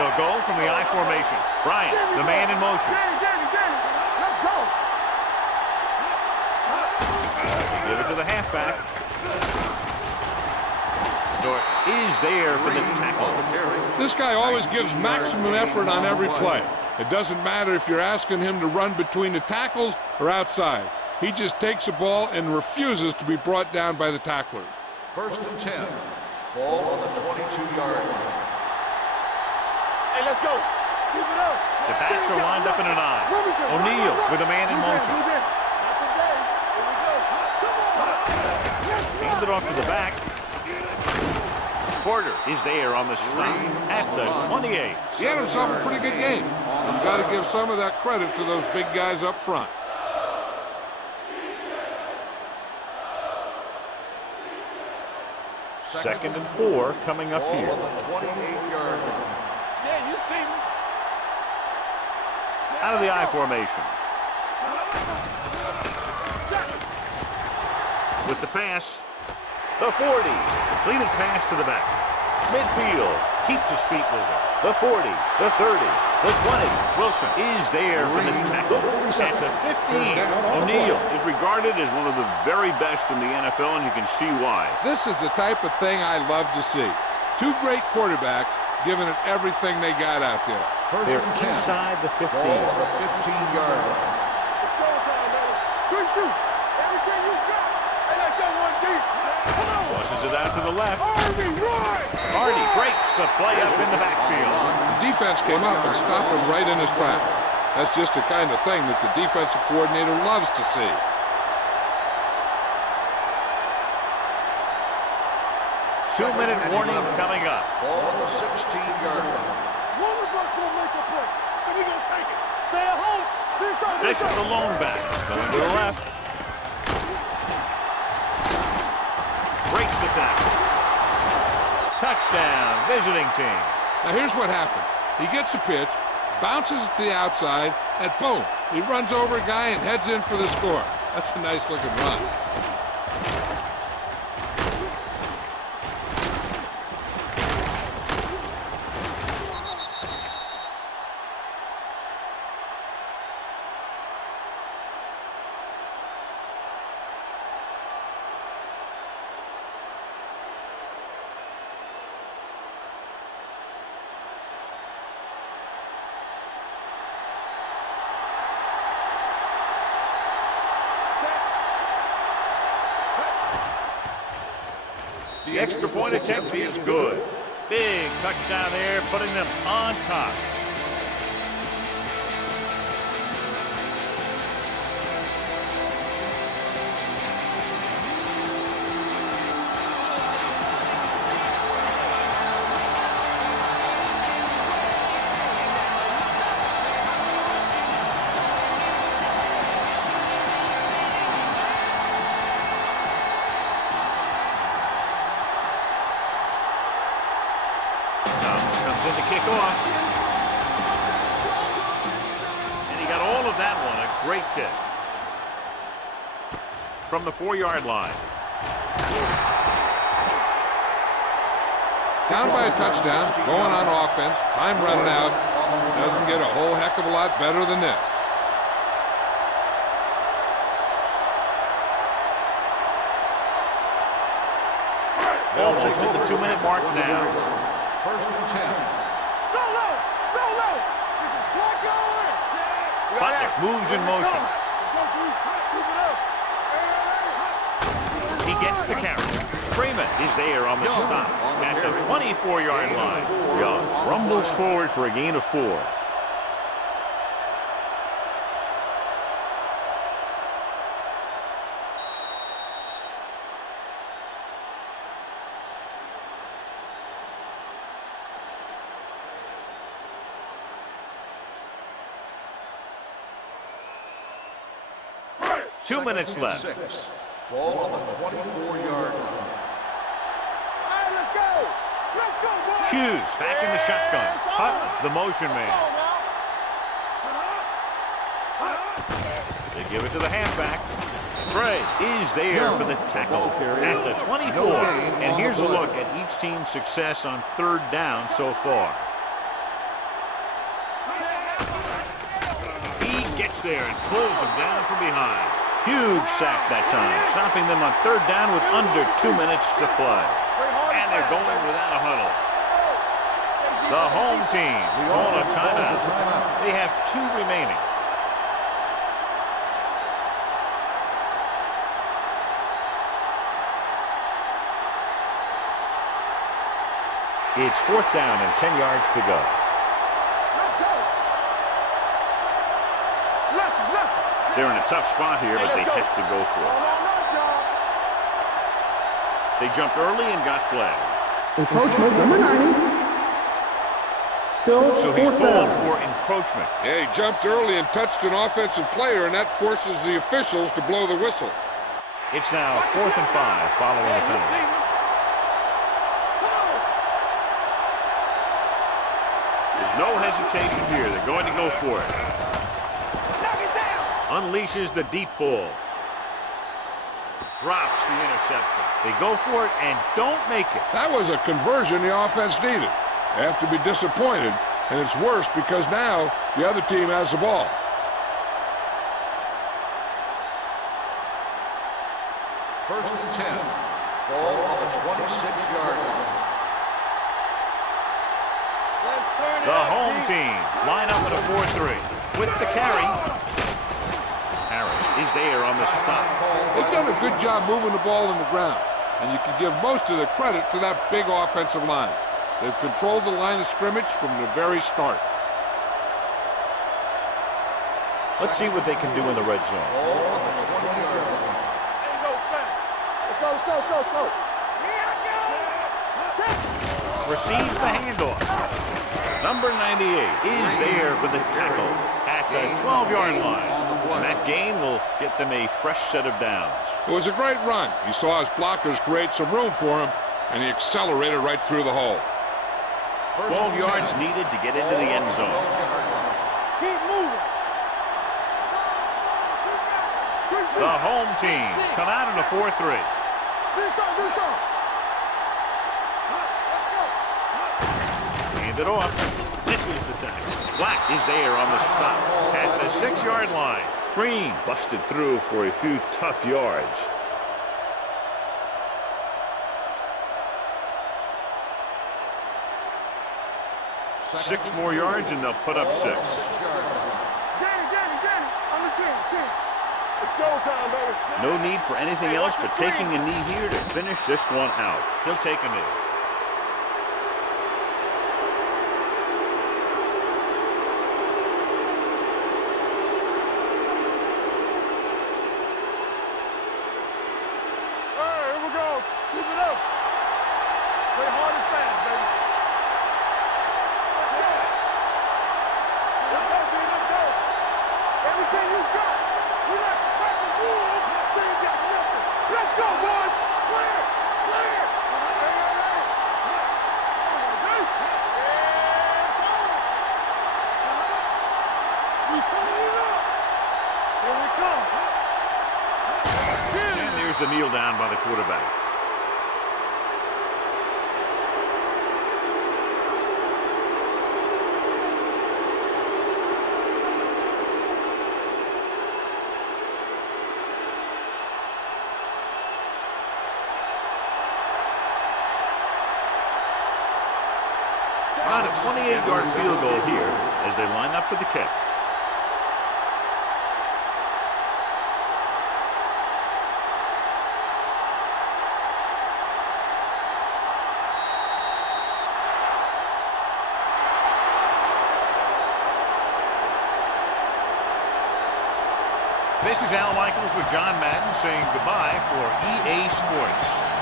They'll go from the I formation. Bryant, the man in motion. Let's go. Give it to the halfback. Stewart is there for the tackle. This guy always gives maximum effort on every play. It doesn't matter if you're asking him to run between the tackles or outside. He just takes the ball and refuses to be brought down by the tacklers. 1st and 10. Ball on the 22-yard line. Hey, let's go. Keep it up. The backs are lined up in an I. O'Neal with a man in motion. Hand it off to the back. Porter is there on the stop at the 28. He had himself a pretty good game. You've got to give some of that credit to those big guys up front. Second and 4 coming up Ball here. on the 28-yard line. Yeah, you see me. Out of the I formation. With the pass, the 40. Completed pass to the back. Midfield keeps his feet moving. The 40, the 30, the 20. Wilson is there for the tackle. At the 15, O'Neal is regarded as one of the very best in the NFL, and you can see why. This is the type of thing I love to see. Two great quarterbacks giving it everything they got out there. They're inside the 15. Ball on the 15-yard line. It's showtime, baby. Good shoot. Everything you got. Hey, let's go one deep. Come on. Tosses it out to the left. Harvey, run. Hardy breaks the play up in the backfield. The defense came up and stopped him right in his tracks. That's just the kind of thing that the defensive coordinator loves to see. Two-minute warning coming up. Ball on the 16-yard line. One of us gonna make a play, so we gonna take it. Stay at home. This is the lone back. Going to the left. Breaks the tackle. Touchdown, visiting team. Now here's what happens. He gets a pitch, bounces it to the outside, and boom, he runs over a guy and heads in for the score. That's a nice looking run. The extra point attempt is good. Big touchdown there, putting them on top. In to kick off. And he got all of that one. A great kick. From the 4-yard line. Down by a touchdown, going on offense, time running out. Doesn't get a whole heck of a lot better than this. Almost at the 2-minute mark now. 1st and 10. So low. This is Flacco. Butler moves in motion. Keep it up. He gets the carry. Freeman is there on the stop at the 24-yard line. Young rumbles forward for a gain of 4. Two minutes left. Ball on the 24-yard line. Hey, let's go! Let's go, boys! Hughes back in the shotgun. Hutton, the motion man. They give it to the halfback. Gray is there for the tackle at the 24. And here's a look at each team's success on 3rd down so far. He gets there and pulls them down from behind. Huge sack that time, stopping them on 3rd down with under 2 minutes to play. And they're going without a huddle. The home team call a timeout. They have 2 remaining. It's 4th down and 10 yards to go. They're in a tough spot here, but they have to go for it. They jumped early and got flagged. Encroachment, number 90. Still So he's 4th called down. for encroachment. Yeah, he jumped early and touched an offensive player, and that forces the officials to blow the whistle. It's now 4th and 5 following the penalty. There's no hesitation here. They're going to go for it. Unleashes the deep ball. Drops the interception. They go for it and don't make it. That was a conversion the offense needed. They have to be disappointed, and it's worse because now the other team has the ball. First and 10. Ball on the 26-yard line. The home team line up in a 4-3 with the carry. Harris is there on the stop. They've done a good job moving the ball in the ground, and you can give most of the credit to that big offensive line. They've controlled the line of scrimmage from the very start. Let's see what they can do in the red zone. Ball on the 20-yard line. Let's go. Receives the handoff. Number 98 is there for the tackle at the 12-yard line. And that gain will get them a fresh set of downs. It was a great run. He saw his blockers create some room for him, and he accelerated right through the hole. 12 yards needed to get into the end zone. Keep moving. The home team come out in a 4-3. Do some. Hand it off. This is the tackle. Black is there on the stop at the 6-yard line. Green busted through for a few tough yards. Six more yards and they'll put up 6. Get it. On the 10. It's showtime, baby. No need for anything else but taking a knee here to finish this one out. He'll take a knee. Keep it up. Play hard and fast, baby. Let's go. Everything you got. We like to fight the rules. Then you got nothing. Let's go, boys. Clear. We turn it up. Here we come. And there's the kneel down by the quarterback. About a 28-yard field goal here as they line up for the kick. This is Al Michaels with John Madden saying goodbye for EA Sports.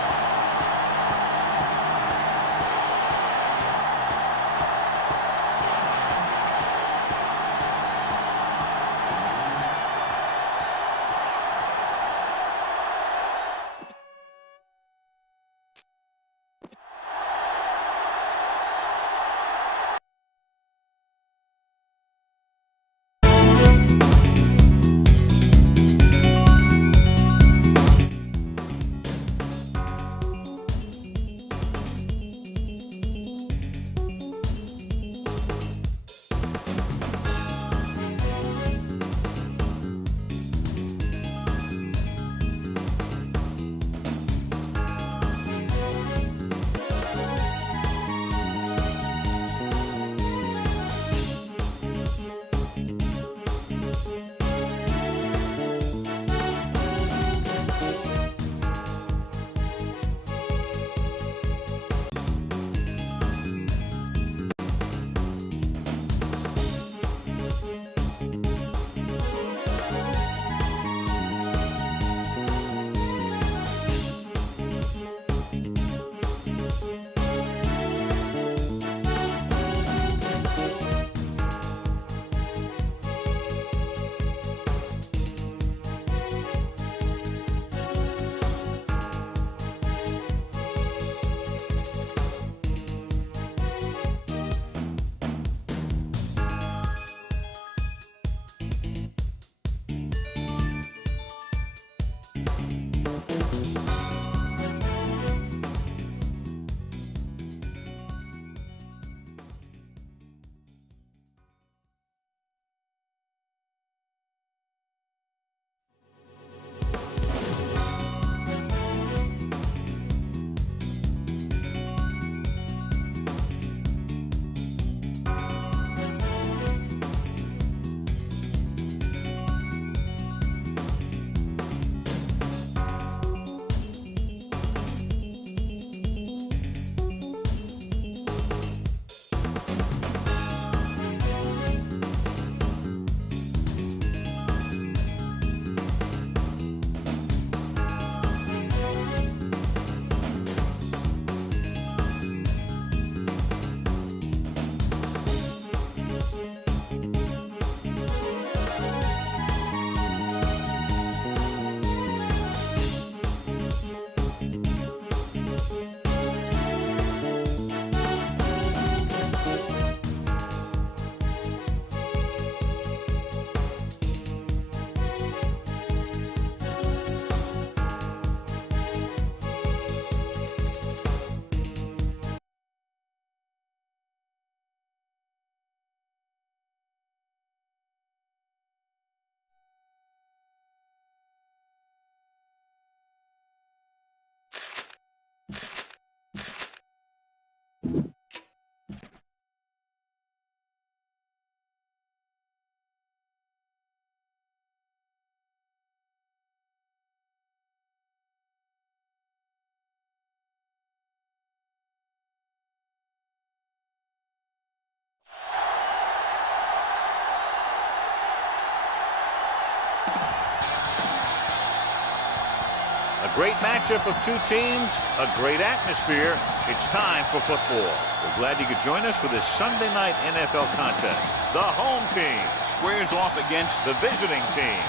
A great matchup of two teams, a great atmosphere. It's time for football. We're glad you could join us for this Sunday night NFL contest. The home team squares off against the visiting team.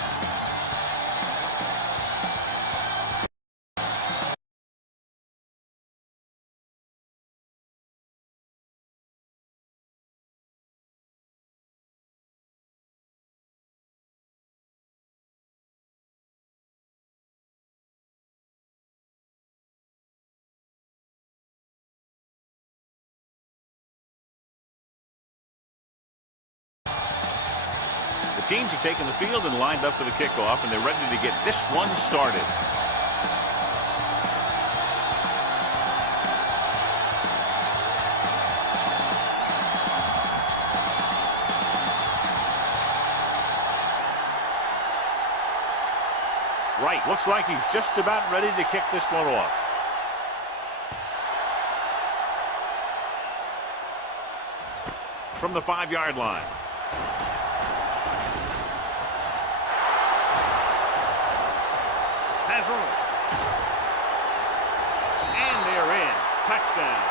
The teams have taken the field and lined up for the kickoff, and they're ready to get this one started. Right, looks like he's just about ready to kick this one off. From the 5-yard line. room. And they're in. Touchdown.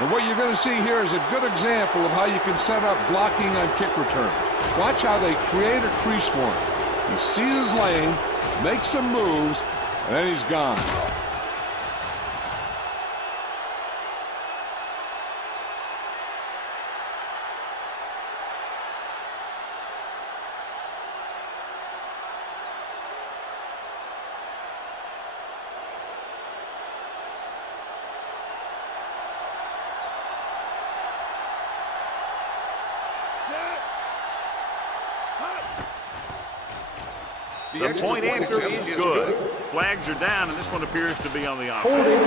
And what you're going to see here is a good example of how you can set up blocking on kick return. Watch how they create a crease for him. He sees his lane, makes some moves, and then he's gone. The point after is good. Flags are down, and this one appears to be on the offense.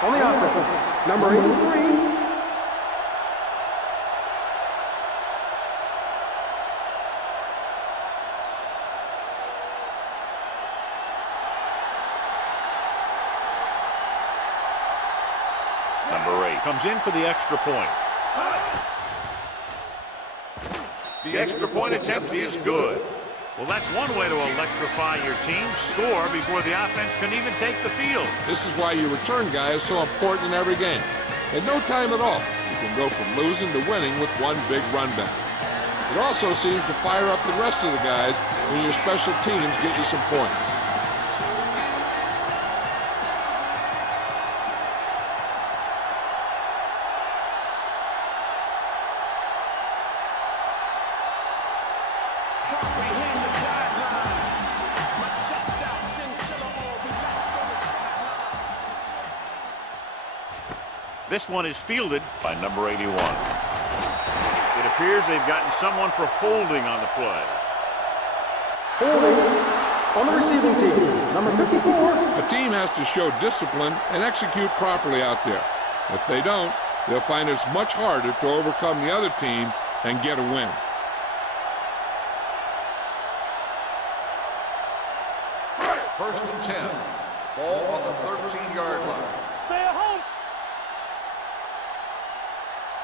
Holding on the offense. Number 83. Number 8 comes in for the extra point. The extra point attempt is good. Well, that's one way to electrify your team. Score before the offense can even take the field. This is why your return guy is so important in every game. In no time at all, you can go from losing to winning with one big run back. It also seems to fire up the rest of the guys when your special teams get you some points. This one is fielded by number 81. It appears they've gotten someone for holding on the play. Holding on the receiving team. Number 54. A team has to show discipline and execute properly out there. If they don't, they'll find it's much harder to overcome the other team and get a win. First and 10. Ball on the 13-yard line. Stay at home.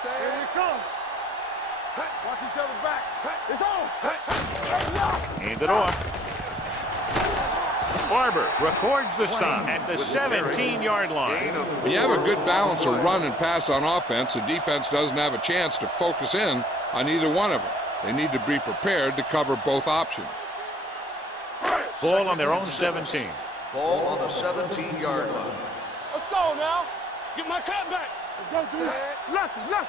Here we come. Watch each other back. It's on. Hand it off. Barber records the stop at the 17-yard line. When you have a good balance of run and pass on offense, the defense doesn't have a chance to focus in on either one of them. They need to be prepared to cover both options. Ball on their own 17. Ball on the 17-yard line. Let's go now. Get my cut back. Let's go, dude. Left.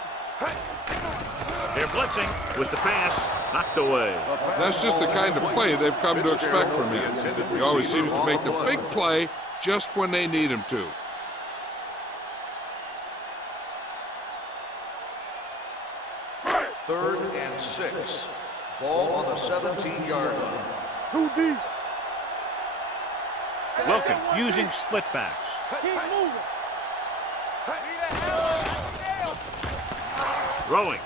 They're blitzing with the pass knocked away. That's just the kind of play they've come to expect from him. He always seems to make the big play just when they need him to. Third and 6. Ball on the 17-yard line. Too deep. Wilkins using split backs. Keep moving. Throwing.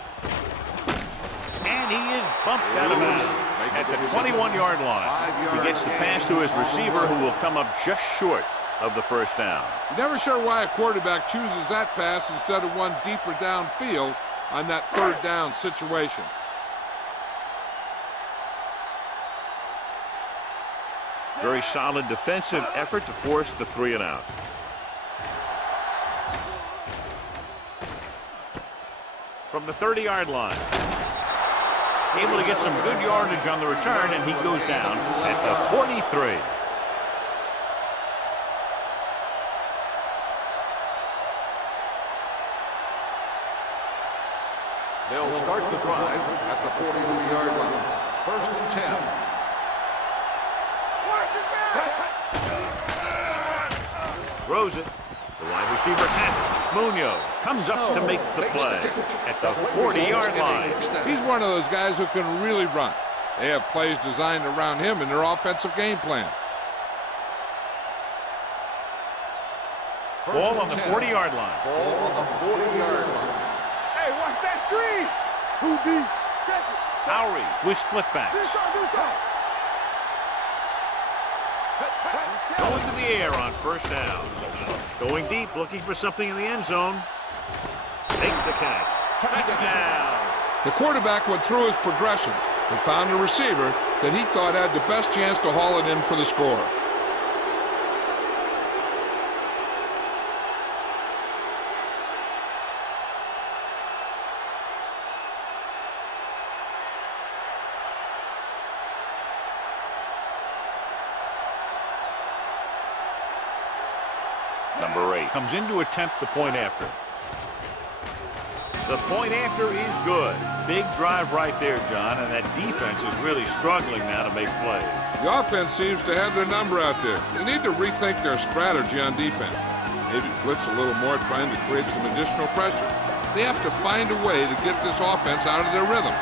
And he is bumped out of bounds at the 21-yard line. He gets the pass to his receiver, who will come up just short of the first down. Never sure why a quarterback chooses that pass instead of one deeper downfield on that third down situation. Very solid defensive effort to force the 3-and-out. From the 30-yard line. Able to get some good yardage on the return, and he goes down at the 43. They'll start the drive at the 43-yard line. First and 10. Throws it. The wide receiver has it. Munoz comes up to make the play at the 40-yard line. He's one of those guys who can really run. They have plays designed around him in their offensive game plan. Ball on the 40-yard line. Ball on the 40-yard line. Hey, watch that screen. Too deep. Check it. Lowry with split backs. Do something. Going to the air on first down. Going deep, looking for something in the end zone. Makes the catch. Touchdown. The quarterback went through his progressions and found a receiver that he thought had the best chance to haul it in for the score. Number 8 comes in to attempt the point after. The point after is good. Big drive right there, John, and that defense is really struggling now to make plays. The offense seems to have their number out there. They need to rethink their strategy on defense. Maybe blitz a little more, trying to create some additional pressure. They have to find a way to get this offense out of their rhythm.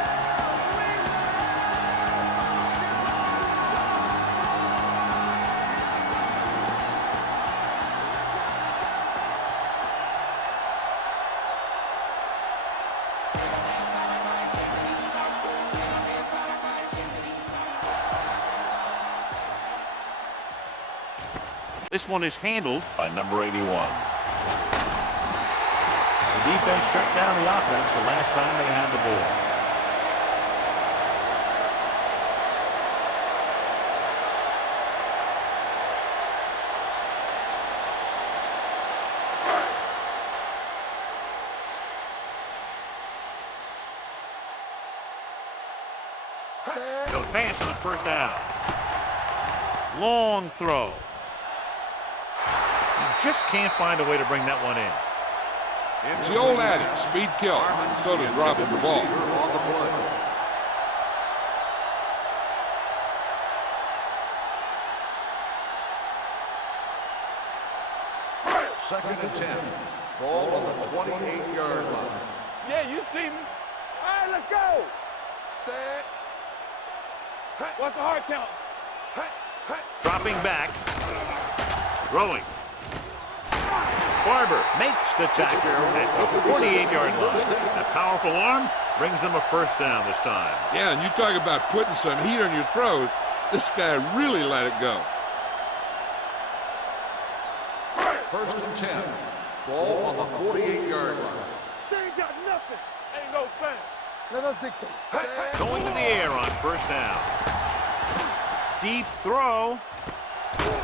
This one is handled by number 81. The defense shut down the offense the last time they had the ball. Go pass on the first down. Long throw. Just can't find a way to bring that one in. It's the old adage, speed kills. So does dropping the ball. On the play. Second and 10. Ball on the 28-yard line. Yeah, you see me. All right, let's go. Set. What's the hard count? Dropping back. Throwing. Barber makes the tackle at the 48-yard line. That powerful arm brings them a first down this time. Yeah, and you talk about putting some heat on your throws. This guy really let it go. First and 10. Ball on the 48-yard line. They ain't got nothing. Ain't no thing. Let us dictate. Going to the air on first down. Deep throw.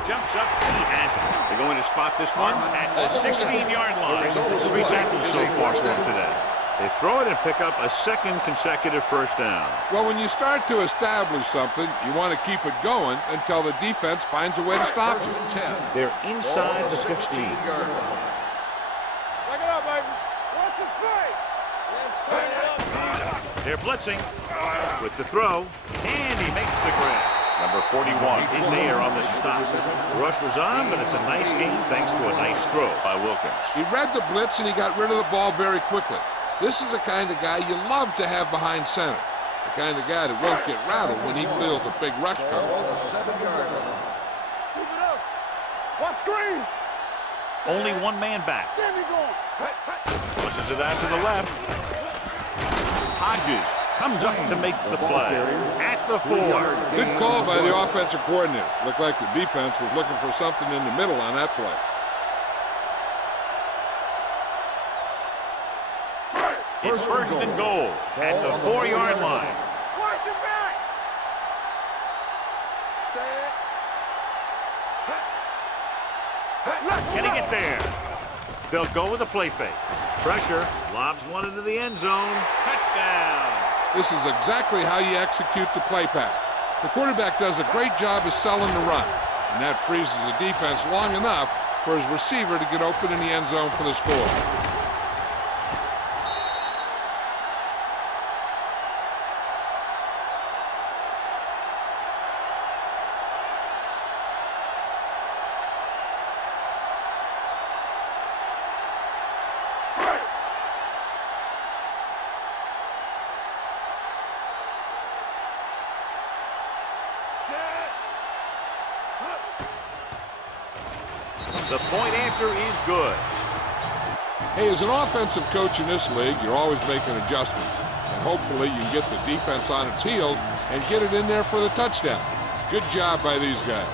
Jumps up. He has it. They're going to spot this one at the 16-yard line. 3 tackles so far for him today. They throw it and pick up a second consecutive first down. Well, when you start to establish something, you want to keep it going until the defense finds a way to stop First it. and 10. They're inside the 15. 16-yard line. Back it up, baby. What's the play? Let's turn it up. They're blitzing with the throw, and he makes the grab. Number 41 is there on the stop. The rush was on, but it's a nice gain thanks to a nice throw by Wilkins. He read the blitz and he got rid of the ball very quickly. This is the kind of guy you love to have behind center. The kind of guy that won't get rattled when he feels a big rush Ball coming. on the 7-yard line. Keep it up. What screen? Only one man back. Get me going. Pushes it out to the left. Hodges comes up to make the play at the 4. Good call by the offensive coordinator. Looked like the defense was looking for something in the middle on that play. It's first and goal at the 4-yard line. Watch your back. Can he get there? They'll go with a play fake. Pressure, lobs one into the end zone. Touchdown. This is exactly how you execute the play pass. The quarterback does a great job of selling the run, and that freezes the defense long enough for his receiver to get open in the end zone for the score. The point after is good. Hey, as an offensive coach in this league, you're always making adjustments. And hopefully you can get the defense on its heels and get it in there for the touchdown. Good job by these guys.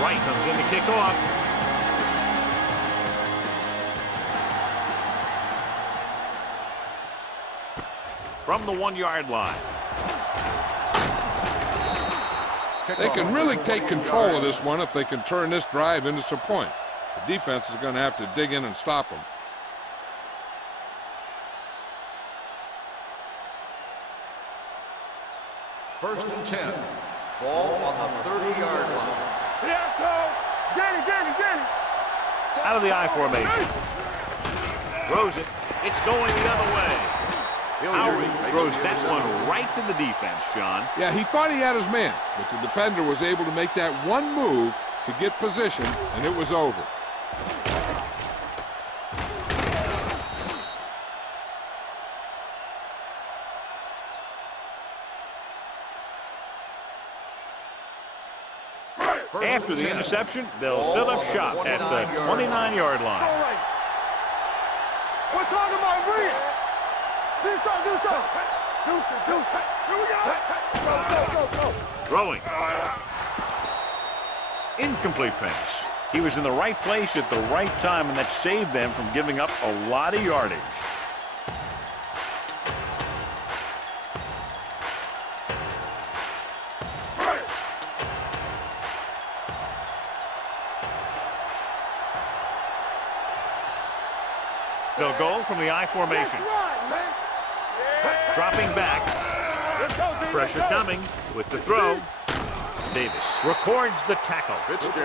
Wright comes in to kick off. From the 1-yard line. They can really take control of this one if they can turn this drive into some points. The defense is going to have to dig in and stop them. First and 10. Ball on the 30-yard line. Yeah, Cole. Get it, get it, get it. Out of the I formation. Throws it. It's going the other way. Howard throws that one right to the defense, John. Yeah, he thought he had his man, but the defender was able to make that one move to get position, and it was over. After the interception, they'll set up shop at the 29-yard All line. right. We're talking about read. Do something, do something. Do something. Here we go. Go. Throwing. Incomplete pass. He was in the right place at the right time, and that saved them from giving up a lot of yardage. They'll go from the I formation. Dropping back. Pressure coming with the throw. Davis records the tackle.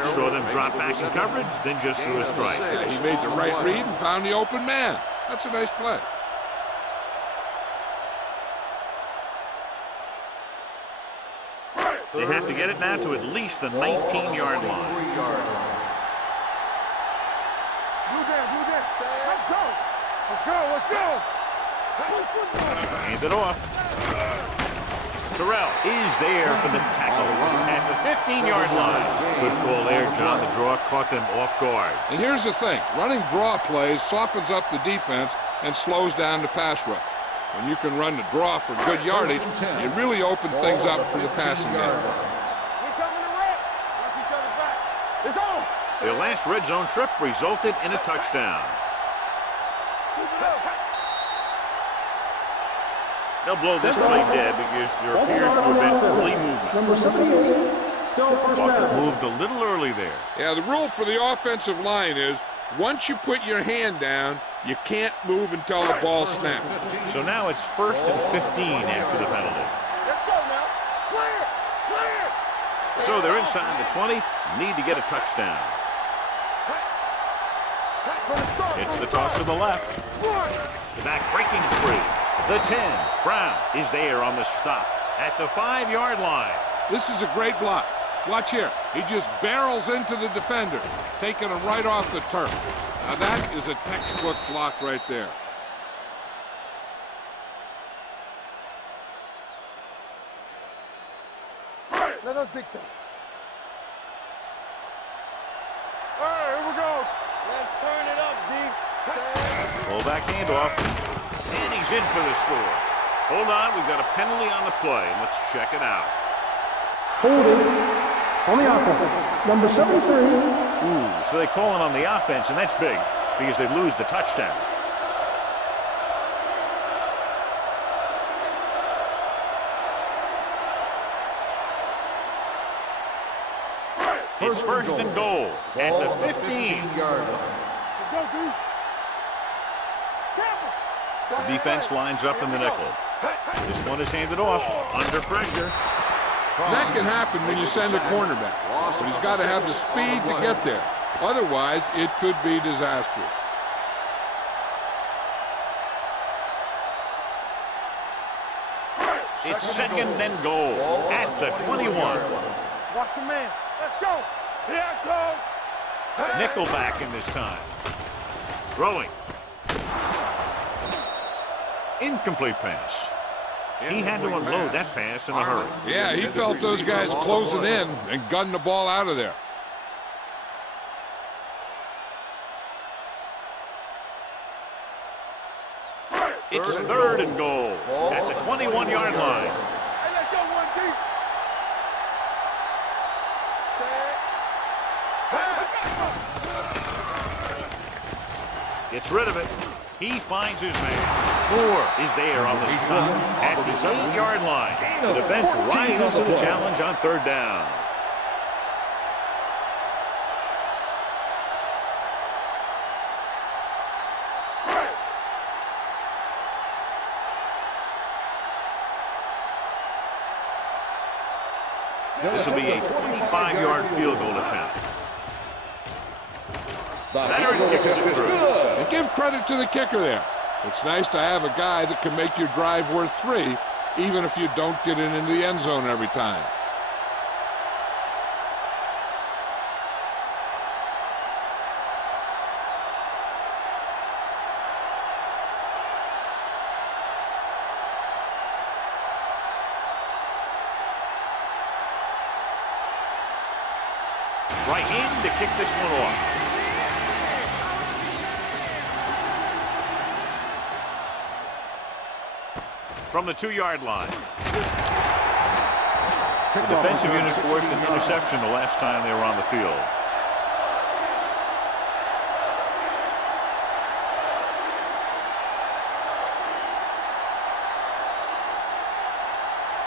Saw them drop back in coverage, then just threw a strike. Yeah, he made the right read and found the open man. That's a nice play. They have to get it now to at least the 19-yard line. Let's go. Hand it off. Terrell is there for the tackle at the 15-yard line. Good call there, John. The draw caught them off guard. And here's the thing. Running draw plays softens up the defense and slows down the pass rush. When you can run the draw for good yardage, you really open things up for the passing game. We're coming to red. Watch each other back. It's on. Their last red zone trip resulted in a touchdown. They'll blow this play dead because there appears to have been early movement. Number 78, still first Walker down. moved a little early there. Yeah, the rule for the offensive line is once you put your hand down, you can't move until the ball snaps. So now it's 1st and 15 after the penalty. Let's go now. Clear. So they're inside the 20, need to get a touchdown. It's the toss to the left. The back breaking free. The 10. Brown is there on the stop at the 5-yard line. This is a great block. Watch here. He just barrels into the defender, taking him right off the turf. Now that is a textbook block right there. Let us dictate. All right, here we go. Let's turn it up, D. Full back handoff. And he's in for the score. Hold on, we've got a penalty on the play. Let's check it out. Holding on the offense. Number 73. Ooh, so they call it on the offense, and that's big because they lose the touchdown. It's 1st and goal at the 15. Let's go, D. The defense lines up in the nickel. This one is handed off under pressure. That can happen when you send a cornerback, but he's got to have the speed to get there. Otherwise, it could be disastrous. It's 2nd and goal at the 21. Watch your man. Let's go. Here I come. Nickelback in this time. Throwing. Incomplete pass. He had to unload that pass in a hurry. Yeah, he felt those guys closing in and gunned the ball out of there. It's 3rd and goal at the 21-yard line. Hey, let's go, 1D. Gets rid of it. He finds his man. 4 is there on the stop at the 8-yard line. The defense rises to the challenge on 3rd down. This will be a 25-yard field goal attempt. Veteran kicks it through. And give credit to the kicker there. It's nice to have a guy that can make your drive worth 3, even if you don't get it into the end zone every time. Right in to kick this one off. From the 2-yard line. The defensive unit forced an interception the last time they were on the field.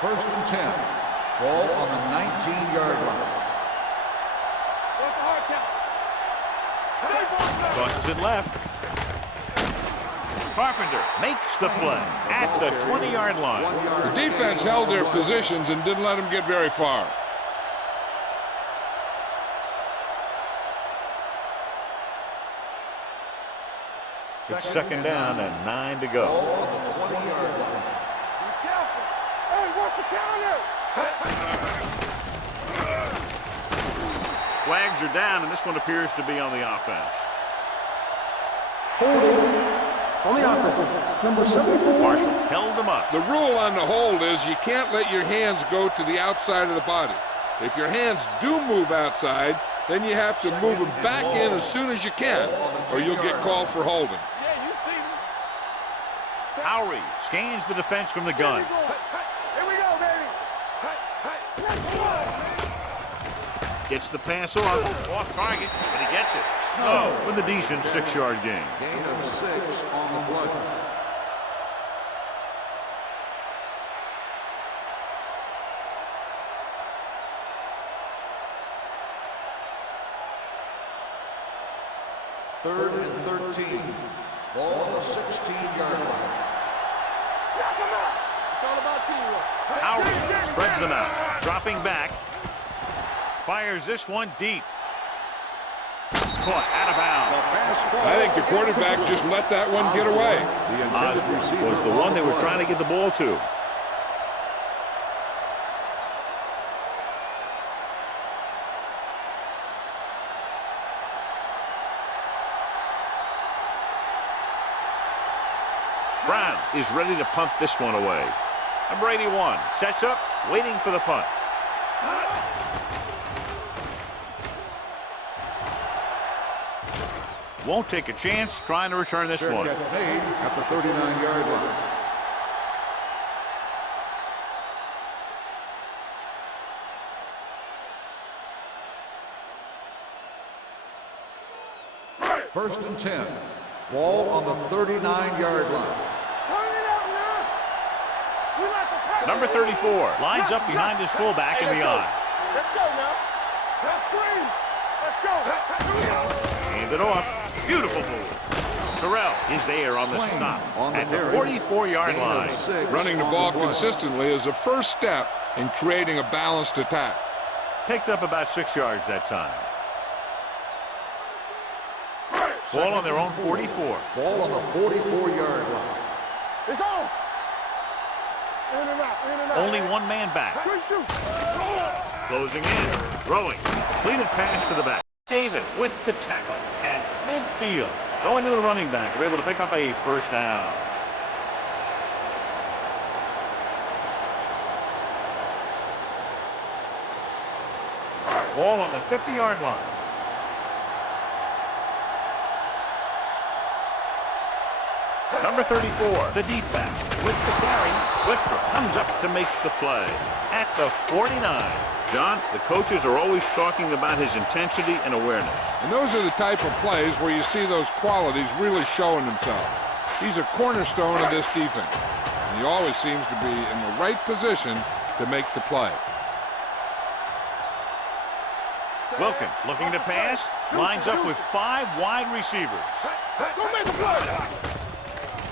First and 10. Ball on the 19-yard line. Tosses it left. Carpenter makes the play at the 20-yard line. The defense held their positions and didn't let them get very far. It's 2nd down and 9 to go. Ball on the 20-yard line. Be careful. Hey, what's the counter? Flags are down, and this one appears to be on the offense. Holding on the offense. Number 74. Marshall held them up. The rule on the hold is you can't let your hands go to the outside of the body. If your hands do move outside, then you have to move them back in as soon as you can, or you'll get called for holding. Yeah, you see me. Howry scans the defense from the gun. Here we go, baby. Gets the pass off target, and he gets it. Snow with a decent 6-yard gain. Gain of 6 on the play. Third and 13. Ball on the 16-yard line. It's all about teamwork. Howry spreads them out, dropping back. Fires this one deep. Caught out of bounds. I think the quarterback just let that one get away. Osborne was the one they were trying to get the ball to. Brown is ready to punt this one away. Number 81 sets up, waiting for the punt. Won't take a chance trying to return this one. Catch made at the 39-yard line. First and 10. Ball on the 39-yard line. Number 34 lines up behind his fullback in the eye. Let's go now. Let's screen. Let's go. Here we go. Hand it off. Beautiful move. Terrell is there on the stop at the 44-yard line. Running the ball consistently is the first step in creating a balanced attack. Picked up about 6 yards that time. Ball on their own 44. Ball on the 44-yard line. It's on. In and out. In and out. Only one man back. Good shoot. Closing in. Throwing. Completed pass to the back. David with the tackle at midfield. Going to the running back. They're able to pick up a first down. Ball on the 50-yard line. Number 34, the deep back with the carry. Westra comes up to make the play at the 49. John, the coaches are always talking about his intensity and awareness. And those are the type of plays where you see those qualities really showing themselves. He's a cornerstone of this defense, and he always seems to be in the right position to make the play. Wilkins looking to pass, lines up with 5 wide receivers.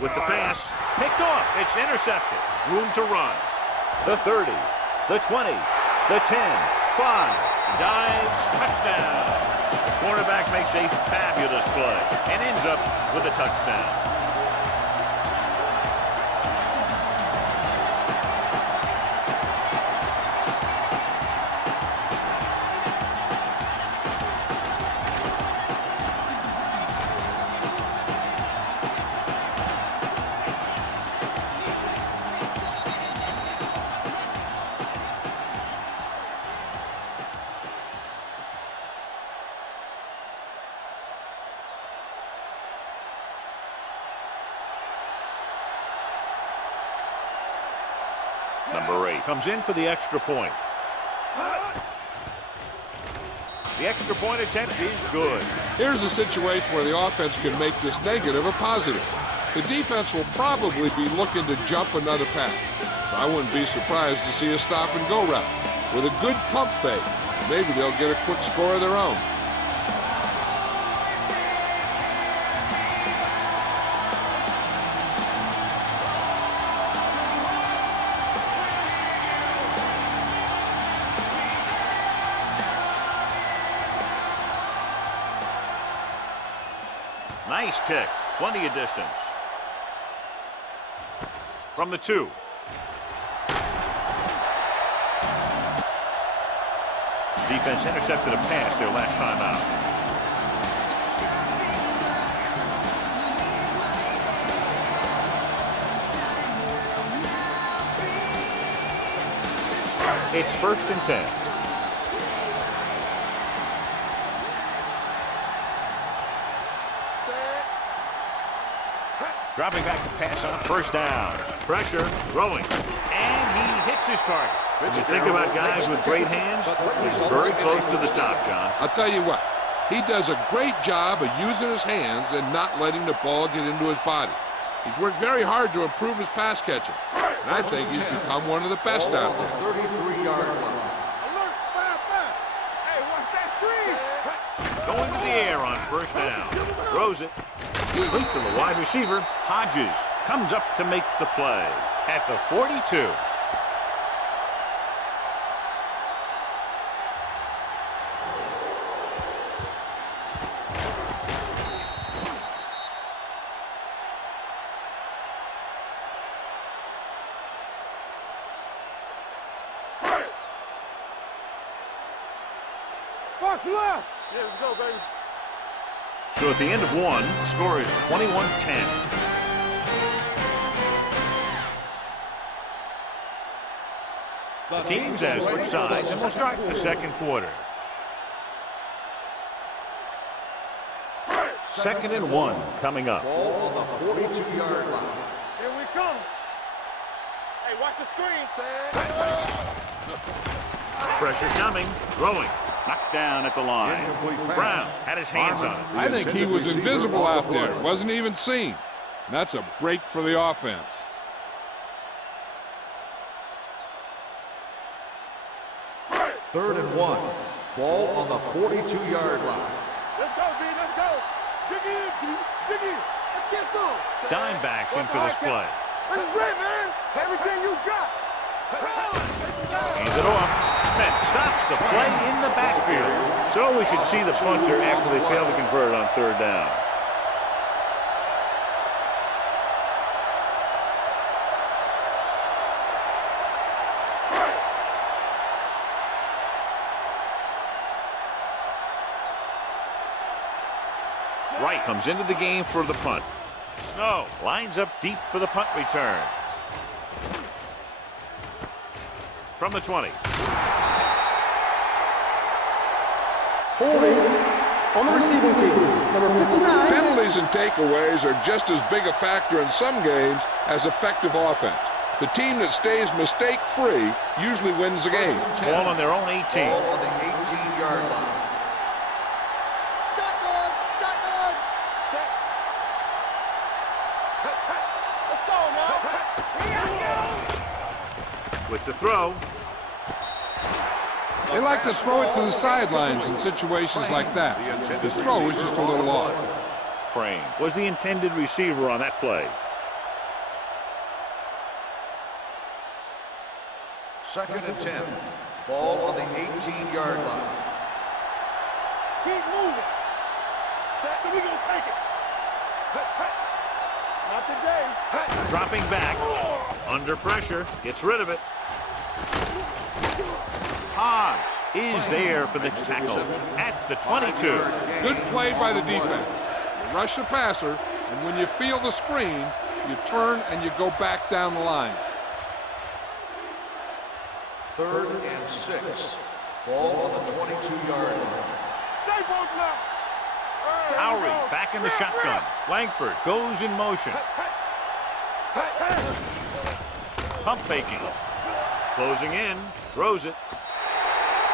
With the pass, picked off, it's intercepted. Room to run. The 30, the 20, the 10, 5, dives, touchdown. The cornerback makes a fabulous play and ends up with a touchdown. Number 8 comes in for the extra point. The extra point attempt is good. Here's a situation where the offense can make this negative a positive. The defense will probably be looking to jump another pass. I wouldn't be surprised to see a stop-and-go route. With a good pump fake, maybe they'll get a quick score of their own. Nice kick. Plenty of distance. From the 2. Defense intercepted a pass their last time out. It's 1st and 10. Dropping back to pass on 1st down. Pressure, throwing, and he hits his target. When you think about guys with great hands, he's very close to the top, John. I'll tell you what, he does a great job of using his hands and not letting the ball get into his body. He's worked very hard to improve his pass catching, and I think he's become one of the best out there. 33-yard line. Alert, 5-5. Hey, watch that screen. Going to the air on 1st down. Throws it. Complete to the wide receiver. Hodges comes up to make the play at the 42. Box left. Yeah, let's go, baby. So at the end of 1, the score is 21-10. The teams have switched sides, and we'll start the 2nd quarter. 2nd and 1 coming up. Ball on the 42-yard line. Here we come. Hey, watch the screen. Pressure coming, throwing. Knocked down at the line. Incomplete pass. Brown had his hands on it. I think he was invisible out there. Wasn't even seen. And that's a break for the offense. Third and 1. Ball on the 42-yard line. Let's go, B. Let's go. Dig in, D. Dig in. Let's get some. Dimebacks in for this play. This is it, man. Everything you got. Hands it off. Smith stops the play in the backfield. So we should see the punter after they fail to convert on 3rd down. Wright comes into the game for the punt. Snow lines up deep for the punt return. From the 20. Holding on the receiving team, number 59. Penalties and takeaways are just as big a factor in some games as effective offense. The team that stays mistake-free usually wins the game. Ball on their own 18. Ball on the 18-yard line. Shotgun. Shotgun. Set. Let's go now. With the throw. They like to throw it to the sidelines in situations like that. His throw was just a little off. Crane was the intended receiver on that play. Second and 10. Ball on the 18-yard line. Keep moving. So we gonna take it. Not today. Dropping back. Under pressure. Gets rid of it. Hodge is there for the tackle at the 22. Good play by the defense. You rush the passer, and when you feel the screen, you turn and you go back down the line. Third and 6. Ball on the 22-yard line. Stay both now. Hyrule back in the shotgun. Langford goes in motion. Pump faking. Closing in. Throws it.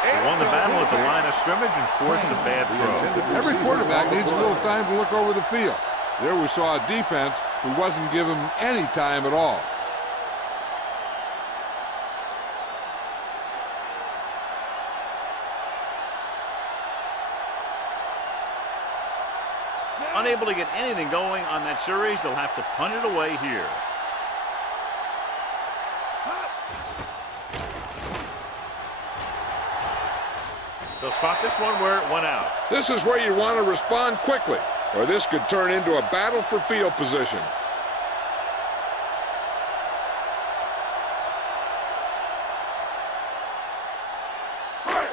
They won the battle at the line of scrimmage and forced a bad throw. Every quarterback needs a little time to look over the field. There we saw a defense who wasn't given any time at all. Unable to get anything going on that series, they'll have to punt it away here. They'll spot this one where it went out. This is where you want to respond quickly, or this could turn into a battle for field position.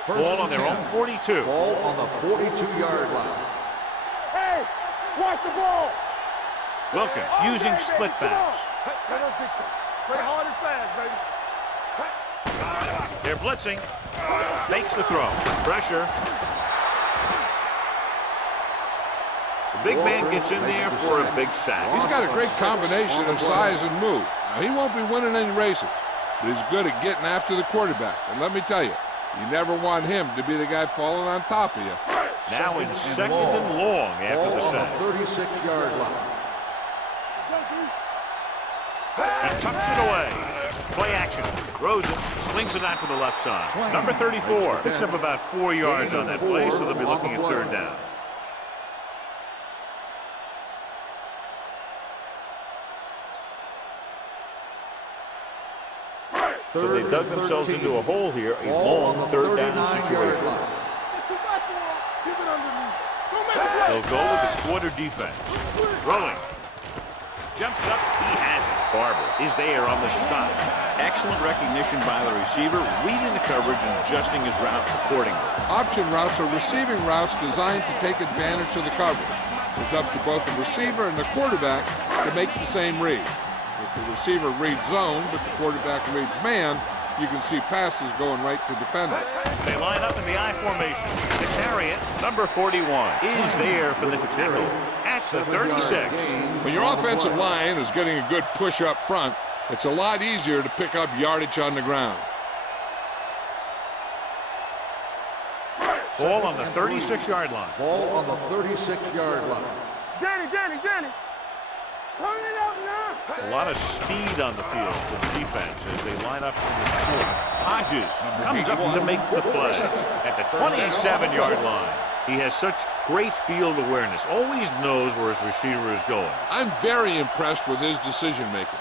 Ball on their own 42. Ball on the 42-yard line. Hey, watch the ball. Wilkins using split backs. Play hard and fast, baby. They're blitzing. Fakes the throw. Pressure. The big man gets in there for a big sack. He's got a great combination of size and move. Now, he won't be winning any races, but he's good at getting after the quarterback. And let me tell you, you never want him to be the guy falling on top of you. Now in second and long after the sack. Ball on the 36-yard line. He tucks it away. Play action. Throws it. Slings it out to the left side. Number 34 picks up about 4 yards on that play, so they'll be looking at third down. So they dug themselves into a hole here, a long third down situation. They'll go with the quarter defense. Rolling. Jumps up. He has it. Barber is there on the stop. Excellent recognition by the receiver, reading the coverage and adjusting his route accordingly. Option routes are receiving routes designed to take advantage of the coverage. It's up to both the receiver and the quarterback to make the same read. If the receiver reads zone, but the quarterback reads man, you can see passes going right to defender. They line up in the I formation. To carry it, number 41 is there for the tackle at the 36. When your offensive line is getting a good push up front, it's a lot easier to pick up yardage on the ground. Ball on the 36-yard line. Ball on the 36-yard line. Danny. Turn it up now. A lot of speed on the field for the defense as they line up in the court. Hodges comes up to make the play at the 27-yard line. He has such great field awareness, always knows where his receiver is going. I'm very impressed with his decision-making.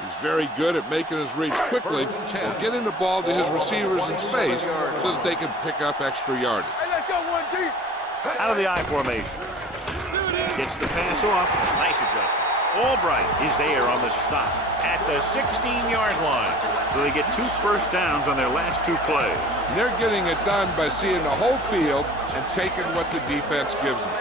He's very good at making his reads quickly and getting the ball to his receivers in space so that they can pick up extra yardage. Hey, let's go one deep. Out of the I formation. Gets the pass off. Nice adjustment. Albright is there on the stop at the 16-yard line. So they get 2 first downs on their last 2 plays. And they're getting it done by seeing the whole field and taking what the defense gives them.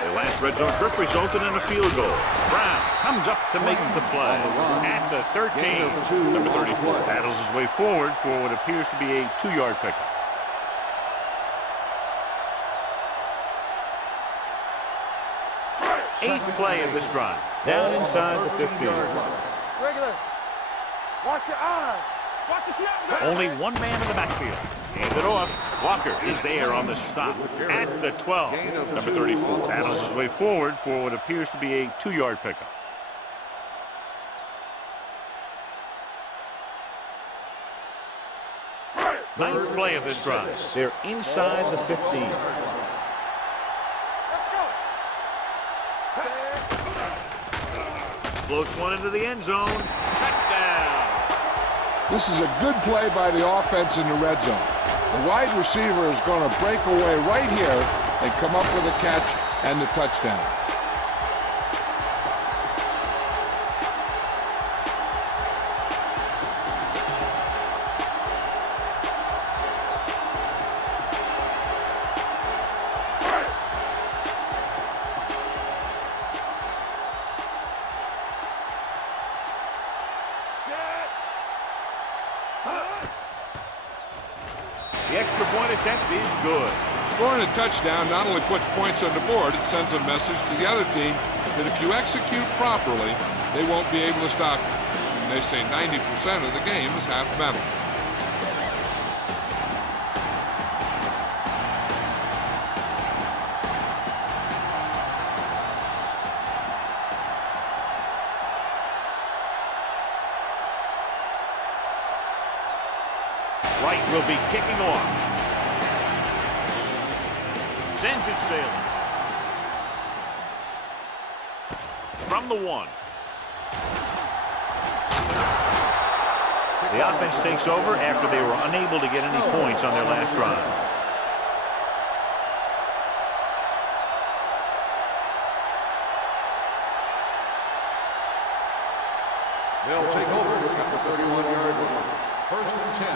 Their last red zone trip resulted in a field goal. Brown comes up to make the play at the 13. Number 34 battles his way forward for what appears to be a 2-yard pickup. Eighth play of this drive. Down inside the 15. Regular. Watch your eyes. Watch the snap. Only one man in the backfield. Hand it off. Walker is there on the stop at the 12. Number 34 battles his way forward for what appears to be a 2-yard pickup. Ninth play of this drive. They're inside the 15. Floats one into the end zone. Touchdown. This is a good play by the offense in the red zone. The wide receiver is going to break away right here and come up with a catch and the touchdown. The extra point attempt is good. Scoring a touchdown not only puts points on the board, it sends a message to the other team that if you execute properly, they won't be able to stop you. And they say 90% of the game is half mental. Wright will be kicking off. Sends it sailing. From the 1. The offense takes over after they were unable to get any points on their last drive. They'll take over at the 31-yard line. First and 10.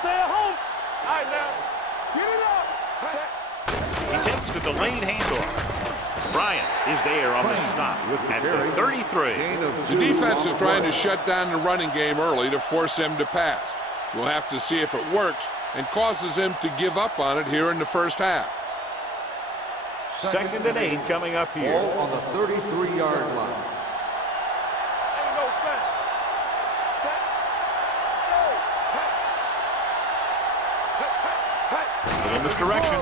Stay at home. All right, now. Get it up. He takes the delayed handoff. Bryant is there on the stop at the 33. The defense is trying to shut down the running game early to force him to pass. We'll have to see if it works and causes him to give up on it here in the first half. Second and 8 coming up here. Ball on the 33-yard line. Ain't no thing. Set. Little misdirection.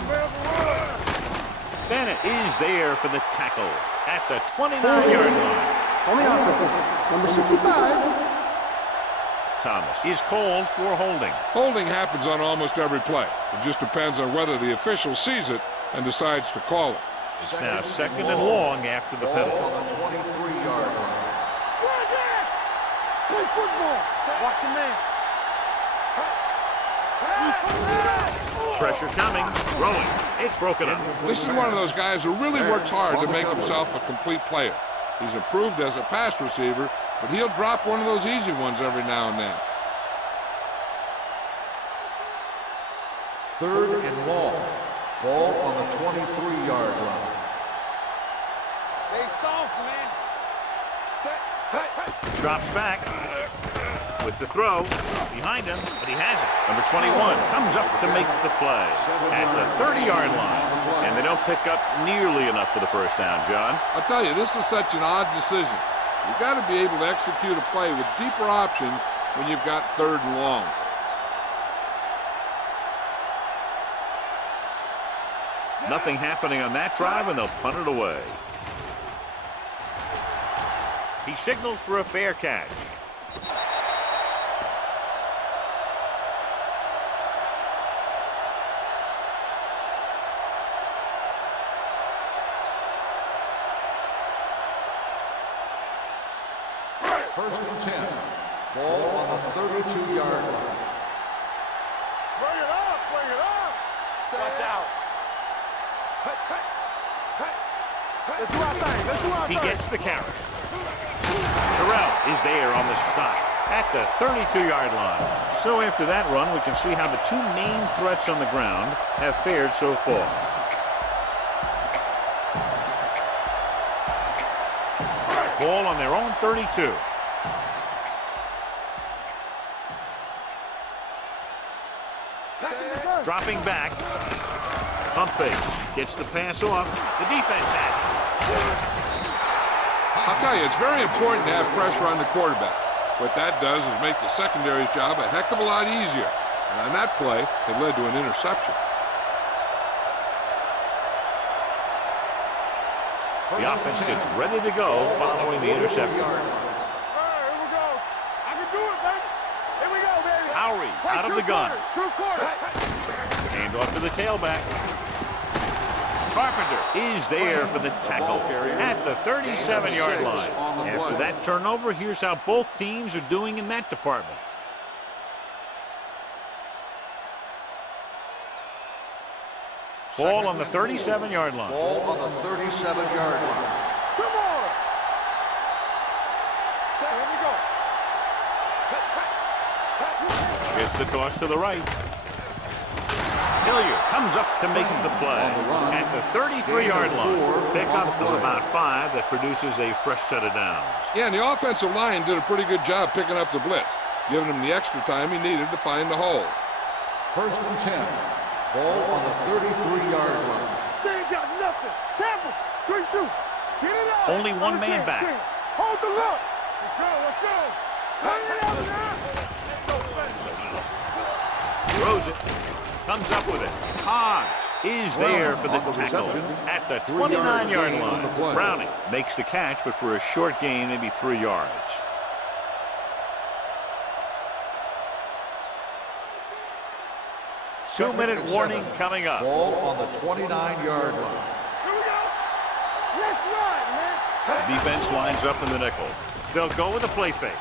Bennett is there for the tackle at the 29-yard line. On the offense, number 65. Thomas is called for holding. Holding happens on almost every play. It just depends on whether the official sees it and decides to call it. It's now second and long after the Ball penalty. on the 23-yard line. Right there. Play football. Watch your man. Pressure coming. Throwing. It's broken up. This is one of those guys who really works hard to make himself a complete player. He's improved as a pass receiver, but he'll drop one of those easy ones every now and then. Third and long. Ball on the 23-yard line. They soft, man. Set. Drops back with the throw. Behind him, but he has it. Number 21 comes up to make the play at the 30-yard line. And they don't pick up nearly enough for the first down, John. I'll tell you, this is such an odd decision. You've got to be able to execute a play with deeper options when you've got third and long. Nothing happening on that drive, and they'll punt it away. He signals for a fair catch. First and 10. Ball on the 32-yard line. Bring it up. Bring it up. Watch out. Let's do our thing. Let's do our He thing. gets the carry. Terrell is there on the stop at the 32-yard line. So after that run, we can see how the two main threats on the ground have fared so far. Ball on their own 32. Dropping back. Pump fakes. Gets the pass off. The defense has it. I'll tell you, it's very important to have pressure on the quarterback. What that does is make the secondary's job a heck of a lot easier. And on that play, it led to an interception. The offense gets ready to go following the interception. All right, here we go. I can do it, baby. Here we go, baby. Howry out of the gun. True quarters. Hand off to the tailback. Carpenter is there for the tackle at the 37-yard line. After that turnover, here's how both teams are doing in that department. Ball on the 37-yard line. Ball on the 37-yard line. Come on. Here we go. Gets the toss to the right. Hilliard comes up to make the play at the 33-yard line. Pickup of about 5 that produces a fresh set of downs. Yeah, and the offensive line did a pretty good job picking up the blitz, giving him the extra time he needed to find the hole. 1st and 10. Ball on the 33-yard line. They ain't got nothing. Tampa, good shoot. Get it out. Only one man back. Hold the look. Let's go, let's go. Turn it out now. Throws it. Comes up with it. Hobbs is there for the tackle at the 29-yard line. Browning makes the catch, but for a short gain, maybe 3 yards. Two-minute warning coming up. Ball on the 29-yard line. Here we go. Let's run, man. Defense lines up in the nickel. They'll go with a play fake.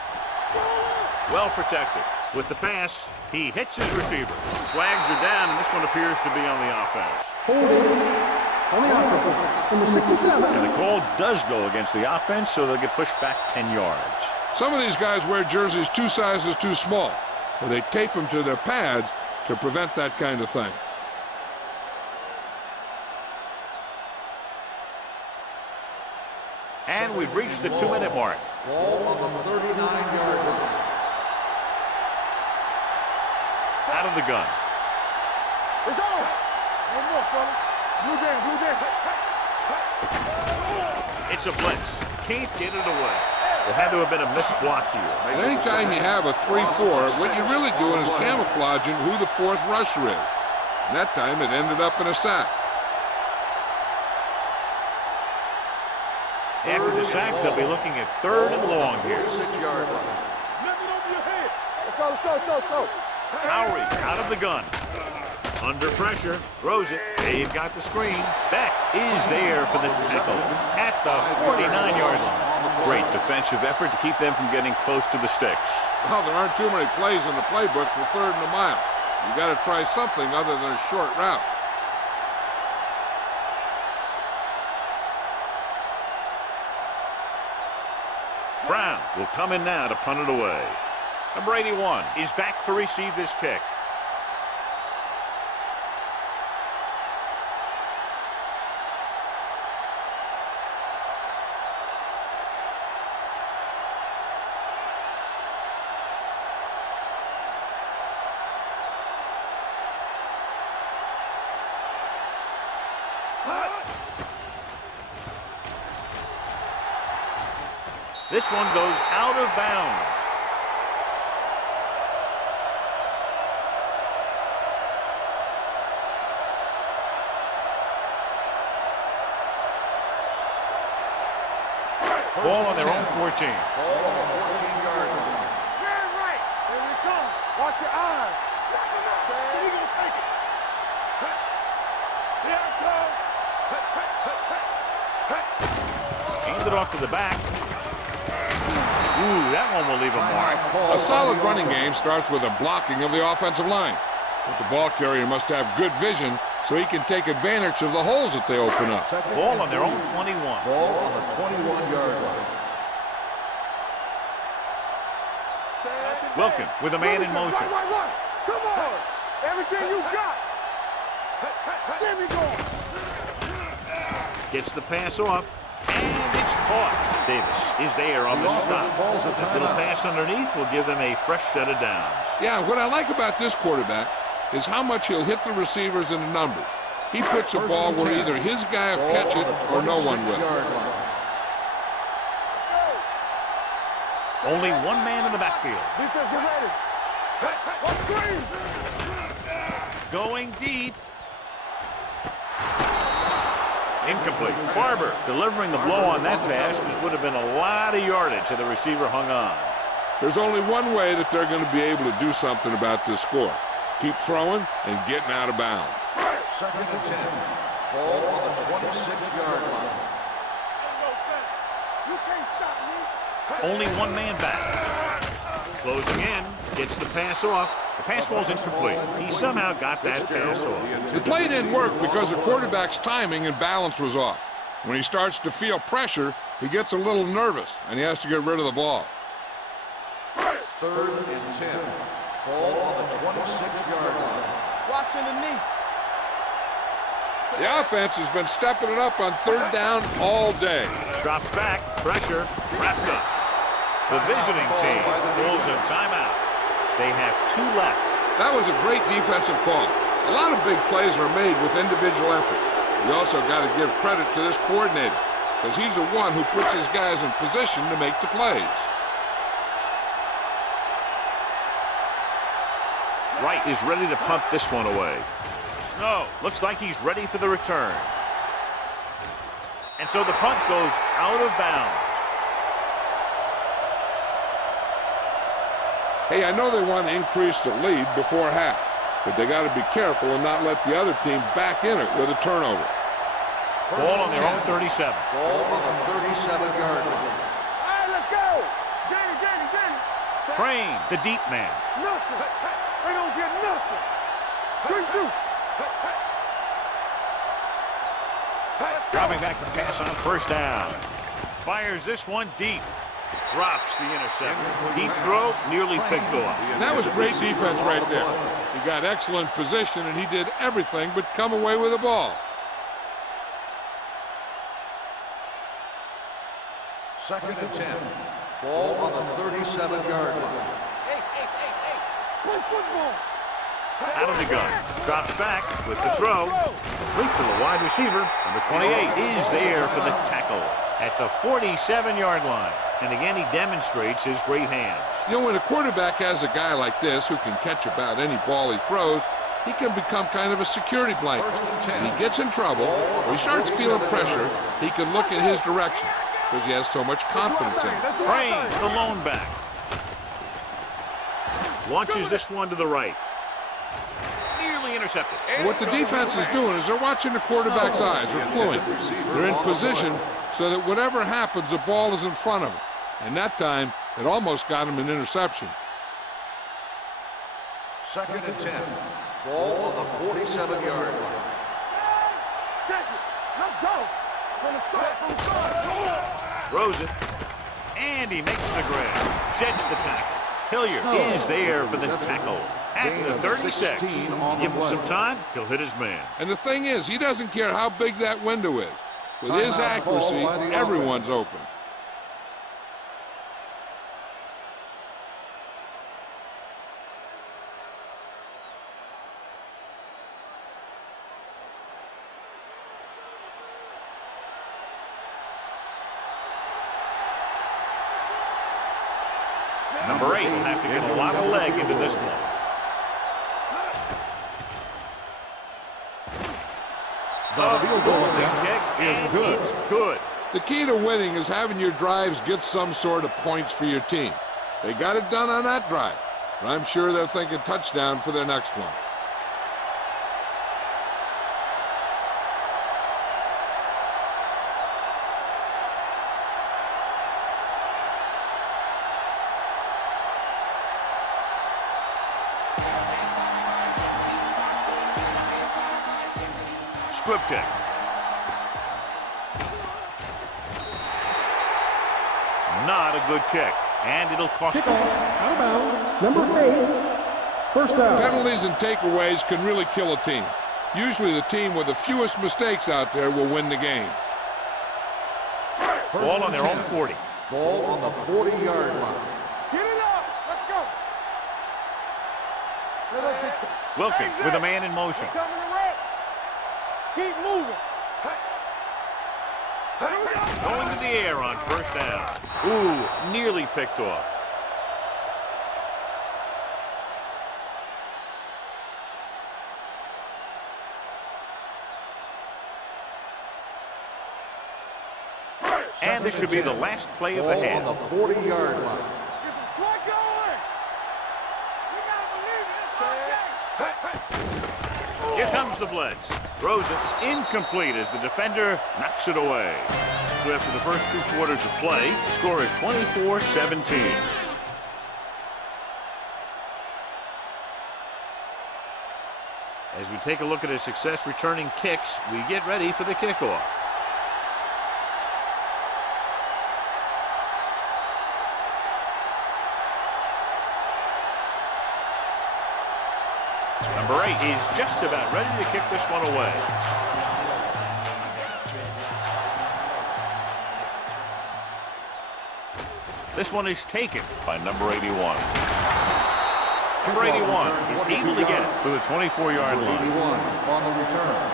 Well protected. With the pass, he hits his receiver. Flags are down, and this one appears to be on the offense. Holding on the offense. Number 67. And the call does go against the offense, so they'll get pushed back 10 yards. Some of these guys wear jerseys 2 sizes too small, or they tape them to their pads to prevent that kind of thing. And we've reached the 2-minute mark. Ball on the 39-yard line. Out of the gun. It's on. One more, fella. Blue down, blue down. It's a blitz. Can't get it away. There had to have been a missed block here. And anytime you have a 3-4, what you're really doing is camouflaging who the 4th rusher is. And that time it ended up in a sack. After the sack, they'll be looking at 3rd and long here. 6-yard line. Nothing over your head. Let's go, let's go, let's go, let's go. Howry out of the gun. Under pressure, throws it. They've got the screen. Beck is there for the tackle at the 49-yard line. Great defensive effort to keep them from getting close to the sticks. Well, there aren't too many plays in the playbook for 3rd and a mile. You got to try something other than a short route. Brown will come in now to punt it away. Number 81 is back to receive this kick. This one goes out of bounds. Ball on their own 14. Ball on the 14-yard line. Very right. Here we come. Watch your eyes. So we gonna take it. Here it comes. Hand it off to the back. Ooh, that one will leave a mark. A solid running game starts with a blocking of the offensive line. But the ball carrier must have good vision so he can take advantage of the holes that they open up. Ball on their own 21. Ball on the 21-yard line. Wilkins with a man in motion. Right. Come on. Everything you got. There we go. Gets the pass off. And it's caught. Davis is there on the stop. Little pass underneath will give them a fresh set of downs. Yeah, what I like about this quarterback is how much he'll hit the receivers in the numbers. He puts a ball where either his guy will catch it or no one will. Only one man in the backfield. Defense, get ready. One screen. Going deep. Incomplete. Barber delivering the blow on that pass, and it would have been a lot of yardage had the receiver hung on. There's only one way that they're going to be able to do something about this score. Keep throwing and getting out of bounds. 2nd and 10. Ball on the 26-yard line. You can't stop me. Only one man back. Closing in. Gets the pass off. The pass falls incomplete. He somehow got that pass off. The play didn't work because the quarterback's timing and balance was off. When he starts to feel pressure, he gets a little nervous, and he has to get rid of the ball. 3rd and 10. Ball on the 26-yard line. Watching the knee. The offense has been stepping it up on 3rd down all day. Drops back. Pressure. Wrapped up. The visiting team pulls a timeout. They have 2 left. That was a great defensive call. A lot of big plays are made with individual effort. You also got to give credit to this coordinator, because he's the one who puts his guys in position to make the plays. Wright is ready to punt this one away. Snow looks like he's ready for the return. And so the punt goes out of bounds. Hey, I know they want to increase the lead before half, but they got to be careful and not let the other team back in it with a turnover. Ball on their own 37. Ball on the 37-yard line. All right, let's go. Get it. Crane, the deep man. Nothing. They don't get nothing. Good shoot. Dropping back for pass on 1st down. Fires this one deep. Drops the interception. Deep throw, nearly picked off. And that was great defense right there. He got excellent position, and he did everything but come away with the ball. 2nd and 10. Ball on the 37-yard line. Play football. Out of the gun. Drops back with the throw. Complete to the wide receiver. Number 28 is there for the tackle at the 47-yard line. And again, he demonstrates his great hands. You know, when a quarterback has a guy like this who can catch about any ball he throws, he can become kind of a security blanket. When he gets in trouble or he starts feeling pressure, he can look in his direction because he has so much confidence in him. Crane, the lone back. Launches this one to the right. Nearly intercepted. What the defense is doing is they're watching the quarterback's eyes. They're cluing. They're in position so that whatever happens, the ball is in front of them. And that time, it almost got him an interception. 2nd and 10. Ball on the 47-yard line. Check it. Let's go. From the start. Throws it. And he makes the grab. Sheds the tackle. Hilliard is there for the tackle at the 36. Give him some time, he'll hit his man. And the thing is, he doesn't care how big that window is. With his accuracy, everyone's open. Number 8 will have to get a lot of leg into this one. The field goal kick is good. It's good. The key to winning is having your drives get some sort of points for your team. They got it done on that drive, but I'm sure they're thinking touchdown for their next one. Squib kick. Not a good kick, and it'll cost them. Out of bounds. Number 8. 1st down. Penalties and takeaways can really kill a team. Usually the team with the fewest mistakes out there will win the game. Ball on their own 40. Ball on the 40-yard line. Get it up. Let's go. Wilkins with a man in motion. Coming to wreck. Keep moving. Going to the air on 1st down. Ooh, nearly picked off. And this should be the last play of the Ball half. on the 40-yard line. Get some slack going. We gotta believe it. It's our game. Here comes the blitz. Throws it incomplete as the defender knocks it away. So after the first 2 quarters of play, the score is 24-17. As we take a look at his success returning kicks, we get ready for the kickoff. Number 8 is just about ready to kick this one away. This one is taken by number 81. Number 81 is able to get it to the 24-yard line. 81 on the return.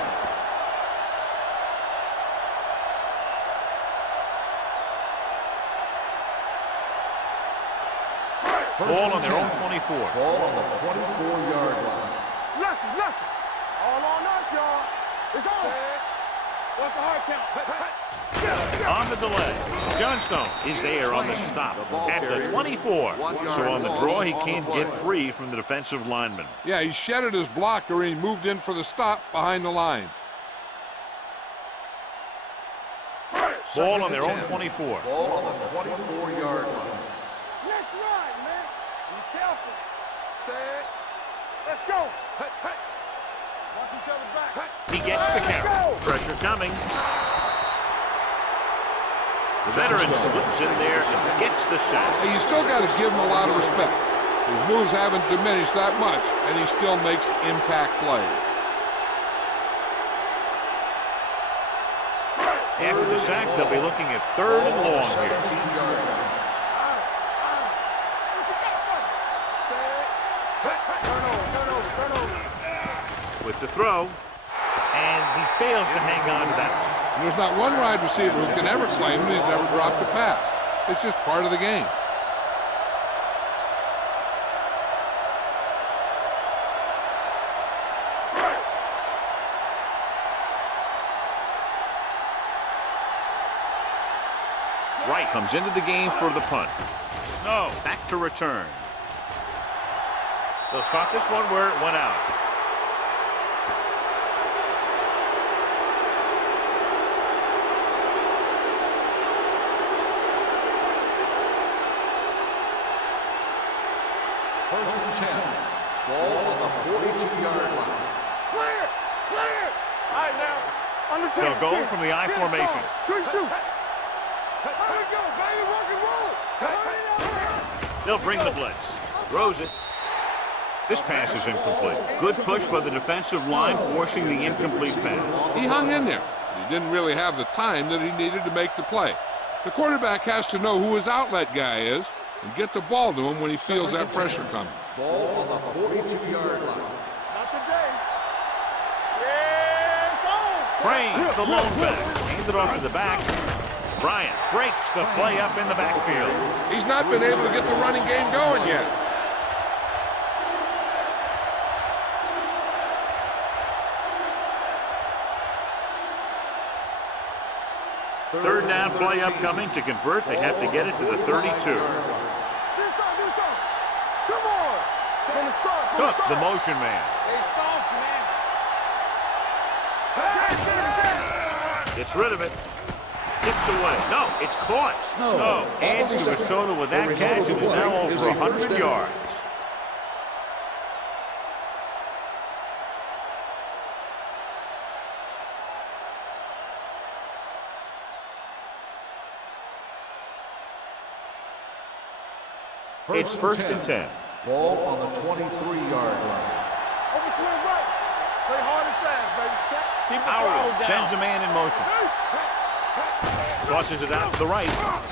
Ball on their own 24. Ball on the 24-yard line. Lucky. All on us, y'all. It's on. What's the hard count? On the delay, Johnstone is there on the stop at the 24. So on the draw, he can't get free from the defensive lineman. Yeah, he shedded his blocker and he moved in for the stop behind the line. Ball on their own 24. Ball on the 24-yard line. Let's ride, man. Be careful. Set. Let's go. Watch each other back. He gets the carry. Pressure coming. The veteran slips in there and gets the sack. Hey, you still got to give him a lot of respect. His moves haven't diminished that much, and he still makes impact plays. After the sack, they'll be looking at 3rd and long here. 17-yard line. What you got for me? Turn over. With the throw, and he fails to hang on to that. And there's not one wide receiver who can ever claim that he's never dropped a pass. It's just part of the game. Wright comes into the game for the punt. Snow back to return. They'll spot this one where it went out. First and 10. Ball on the 42-yard line. Clear. All right, now. Understand. They'll go from the I formation. Good shoot. There we go, baby. Rock and roll. They'll bring the blitz. Throws it. This pass is incomplete. Good push by the defensive line, forcing the incomplete pass. He hung in there. He didn't really have the time that he needed to make the play. The quarterback has to know who his outlet guy is and get the ball to him when he feels that pressure coming. Ball on the 42-yard line. Not today. Yeah, it's on. Crane, the lone back. Handed off to the back. Bryant breaks the play up in the backfield. He's not been able to get the running game going yet. Third down play upcoming. To convert, they have to get it to the 32. Do something. Come on. From the start. Cook, the motion man. They soft, man. Gets rid of it. Tipped away. No, it's caught. Snow adds to his total with that catch and is now over 100 yards. It's first and 10. Ball on the 23-yard line. Overswing right. Play hard and fast, baby. Set. Keep the Hyrule crowd down. sends a man in motion. Tosses it out to the right.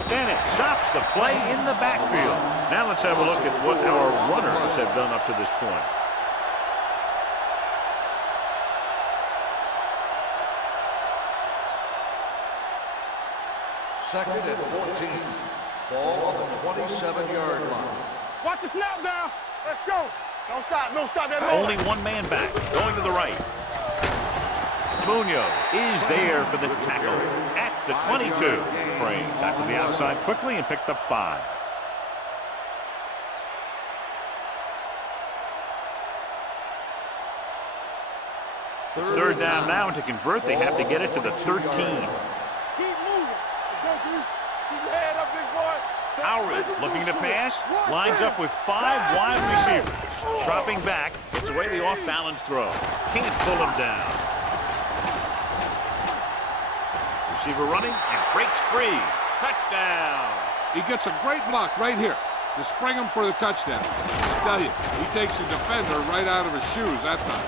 Bennett stops the play in the backfield. Now let's have a look at what our runners have done up to this point. Second and 14. Ball on the 27-yard line. Watch the snap down. Let's go. Don't stop. No stop. That's Only one man back, going to the right. Munoz is there for the tackle at the 22. frame. Got to the outside quickly and picked up 5. It's third down now, and to convert, they have to get it to the 13. Keep moving. Let's go, dude. Keep your head up, big boy. Hyrule looking to pass, lines up with 5 wide receivers. Dropping back, gets away the off-balance throw. Can't pull him down. Receiver running and breaks free. Touchdown. He gets a great block right here to spring him for the touchdown. I tell you, he takes the defender right out of his shoes that time.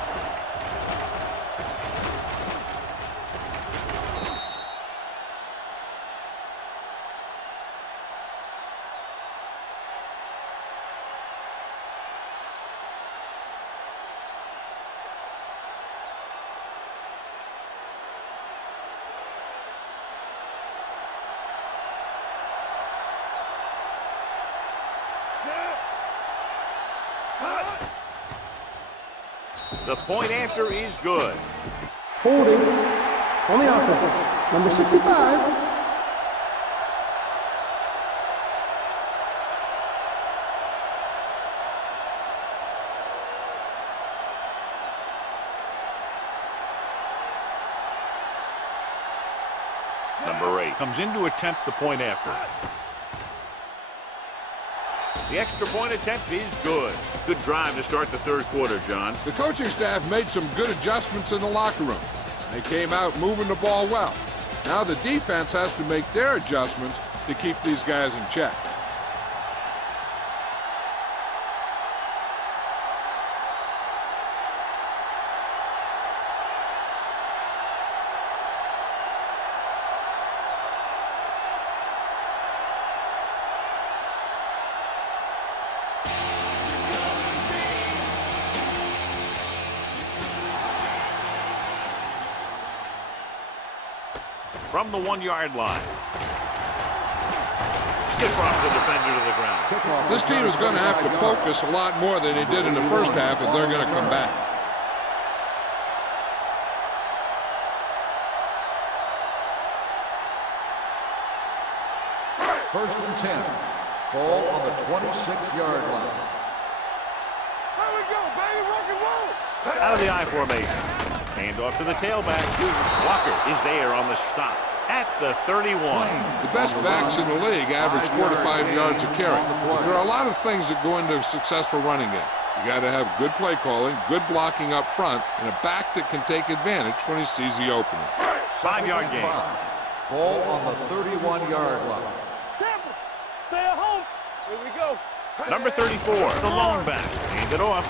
The point after is good. Holding on the offense. Number 65. Number 8 comes in to attempt the point after. The extra point attempt is good. Good drive to start the third quarter, John. The coaching staff made some good adjustments in the locker room. They came out moving the ball well. Now the defense has to make their adjustments to keep these guys in check. From the 1-yard line. Stiff arms the defender to the ground. This team is going to have to focus a lot more than they did in the first half if they're going to come back. First and 10. Ball on the 26-yard line. There we go, baby. Rock and roll. Out of the I formation. Hand off to the tailback. Walker is there on the stop at the 31. The best backs in the league average 4 to 5 yards a carry. But there are a lot of things that go into a successful running game. You got to have good play calling, good blocking up front, and a back that can take advantage when he sees the opening. 5-yard gain. Ball on the 31-yard line. Tampa, stay at home. Here we go. Number 34, the long back. Hand it off.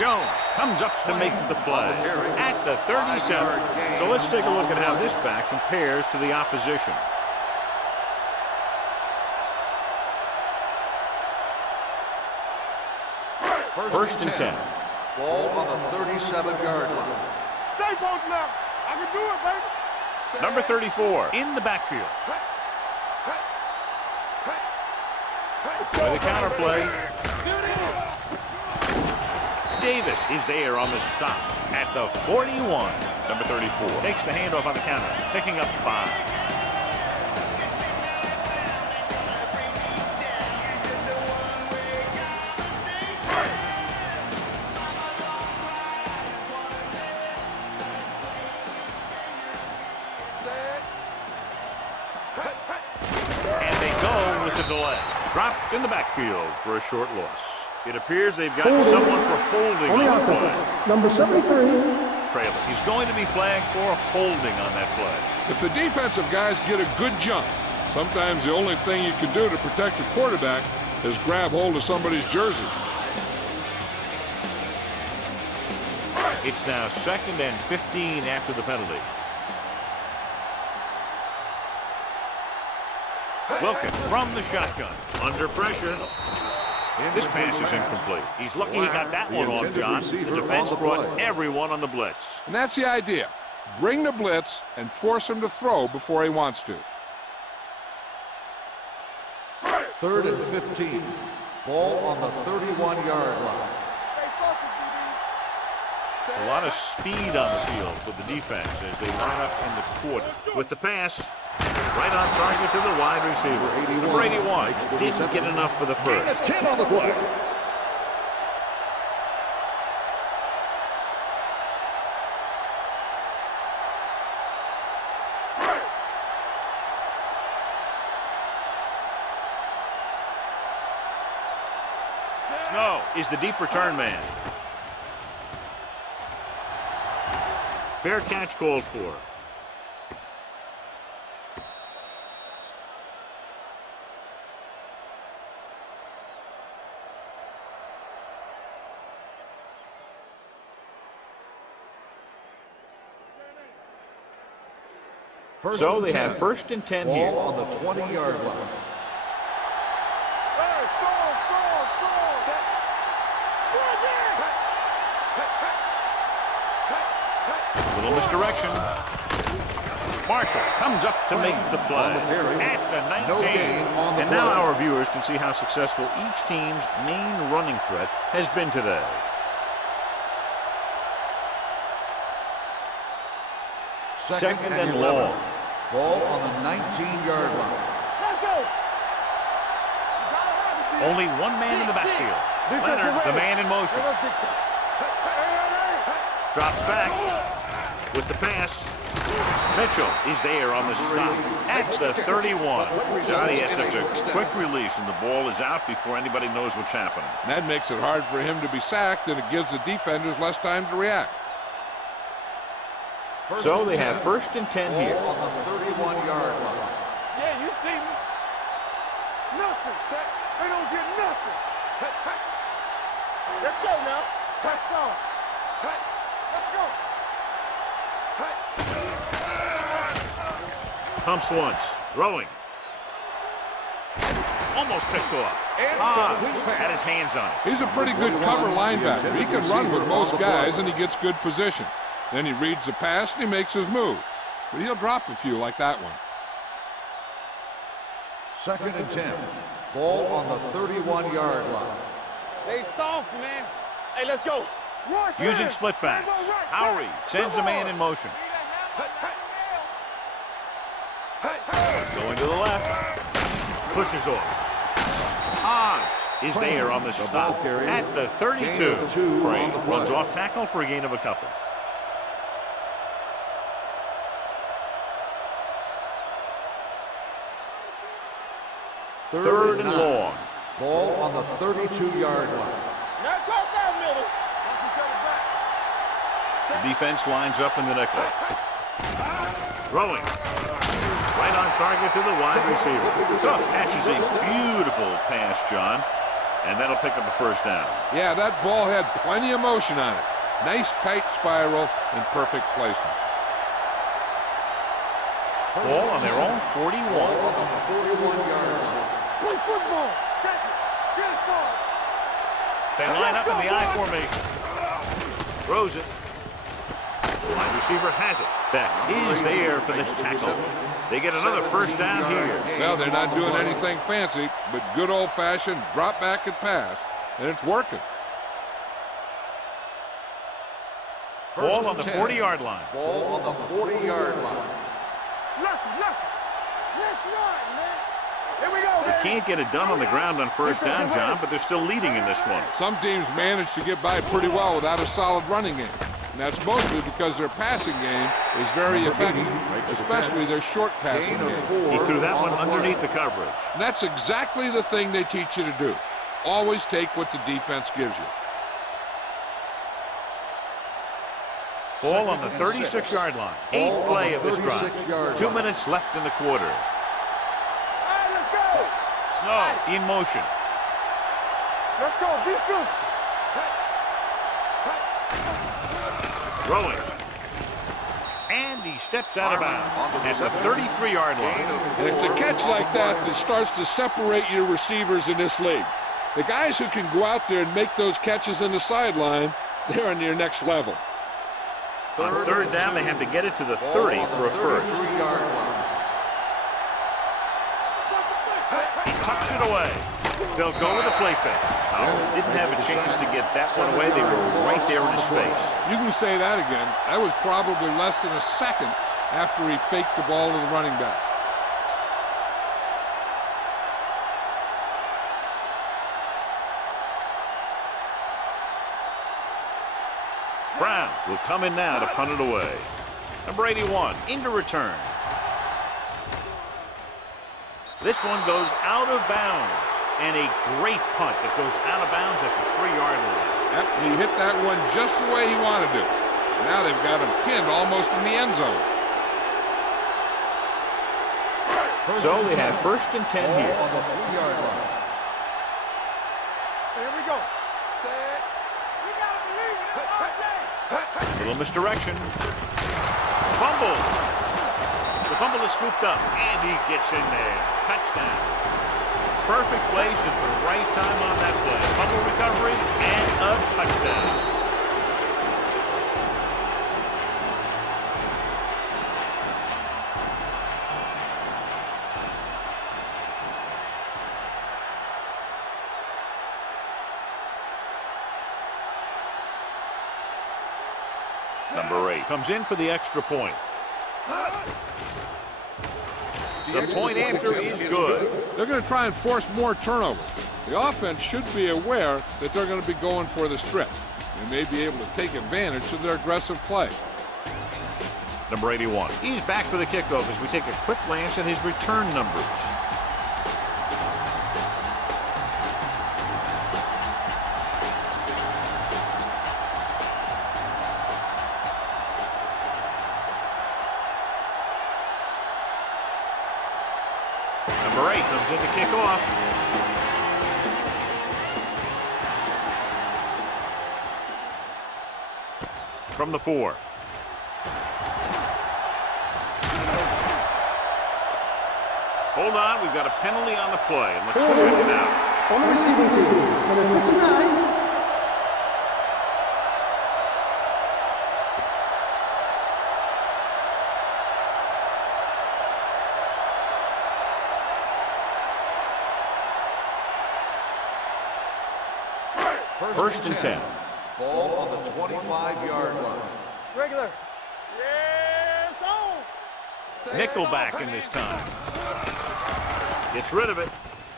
Jones comes up to make the play at the 37. So let's take a look at how this back compares to the opposition. First and 10. Ball on the 37-yard line. Stay both now. I can do it, baby. Number 34 in the backfield. By the counter play. Davis is there on the stop at the 41. Number 34 takes the handoff on the counter, picking up 5. And they go with the delay. Dropped in the backfield for a short loss. It appears they've got someone for holding On the on the offense. play. Number 73. Trailer. He's going to be flagged for holding on that play. If the defensive guys get a good jump, sometimes the only thing you can do to protect a quarterback is grab hold of somebody's jersey. It's now 2nd and 15 after the penalty. Wilkin from the shotgun. Under pressure. This pass is incomplete. He's lucky he got that one off, John. The defense brought everyone on the blitz. And that's the idea. Bring the blitz and force him to throw before he wants to. 3rd and 15. Ball on the 31-yard line. Stay focused, DB. A lot of speed on the field for the defense as they line up in the quarter. With the pass, Right on target to the wide receiver. Number 81 didn't get enough for the And first. a 10 on the play. Snow is the deep return man. Fair catch called for. So they have 1st and 10 here. Ball on the 20-yard line. Hey, score! Set. Little misdirection. Marshall comes up to make the play at the 19. No gain on the And now play. our viewers can see how successful each team's main running threat has been today. Second and 11. long. Ball on the 19-yard line. Let's go! Only one man in the backfield. Leonard, the man in motion. Drops back with the pass. Mitchell is there on the stop at the 31. Johnny has such a quick release, and the ball is out before anybody knows what's happening. And that makes it hard for him to be sacked, and it gives the defenders less time to react. So they have 1st and 10 here. Ball on the 31-yard line. Yeah, you see me. Nothing, set. They don't get nothing. Let's go now. Let's go. Let's go. Pumps once. Throwing. Almost picked off. Had his hands on it. He's a pretty good cover linebacker. He can run with most guys, and he gets good position. Then he reads the pass, and he makes his move. But he'll drop a few like that one. 2nd and 10. Ball on the 31-yard line. They soft, man. Hey, let's go. Using split backs. Howry sends a man in motion. Going to the left. Pushes off. Hodge is there on the stop at the 32. Gray runs off tackle for a gain of a couple. Third and long. Ball on the 32-yard line. Now cross out middle. The defense lines up in the nickel. Throwing. Right on target to the wide receiver. Cook catches a beautiful pass, John. And that'll pick up a 1st down. Yeah, that ball had plenty of motion on it. Nice tight spiral and perfect placement. Ball on their own 41. Ball on the 41-yard line. Play football. Check it. Get it forward. They line up in the I formation. Throws it. Wide receiver has it. Beck is there for the tackle. They get another 1st down here. Well, they're not doing anything fancy, but good old-fashioned drop back and pass, and it's working. Ball on the 40-yard line. Ball on the 40-yard line. Let's run, man. Here we go, They baby. can't get it done on the ground on 1st down, John, but they're still leading in this one. Some teams manage to get by pretty well without a solid running game. And that's mostly because their passing game is very effective, especially their short passing Gain of game. 4 He threw that on one the underneath play. the coverage. And that's exactly the thing they teach you to do. Always take what the defense gives you. Ball on the 36-yard line. 8th Ball play on of the this drive. 36-yard 2 line. minutes left in the quarter. All right, let's go. Snow in motion. Let's go. Be physical. Throwing. And he steps out of bounds at the 33-yard line. And it's a catch like that that starts to separate your receivers in this league. The guys who can go out there and make those catches in the sideline, they're on your next level. On 3rd down, they have to get it to the 30 for a 1st. 33-yard line. He tucks it away. They'll go with a play fake. Didn't have a chance to get that one away. They were right there in his face. You can say that again. That was probably less than a second after he faked the ball to the running back. Brown will come in now to punt it away. Number 81 into return. This one goes out of bounds. And a great punt that goes out of bounds at the 3-yard line. Yep, he hit that one just the way he wanted to. Now they've got him pinned almost in the end zone. So they have 1st and 10 here. On the 3-yard line. Here we go. Set. We gotta believe it. It's our day. Little misdirection. Fumble. The fumble is scooped up, and he gets in there. Touchdown. Perfect place at the right time on that play. Fumble recovery and a touchdown. Number 8 comes in for the extra point. The point after is good. They're going to try and force more turnovers. The offense should be aware that they're going to be going for the stretch. They may be able to take advantage of their aggressive play. Number 81. He's back for the kickoff as we take a quick glance at his return numbers. Number 8 comes in to kick off. From the 4. Hold on, we've got a penalty on the play, and let's check it out. On the receiving team, number 59. First and 10. Ball on the 25-yard line. Regular. Yeah, it's on. Nickelback in this time. Gets rid of it.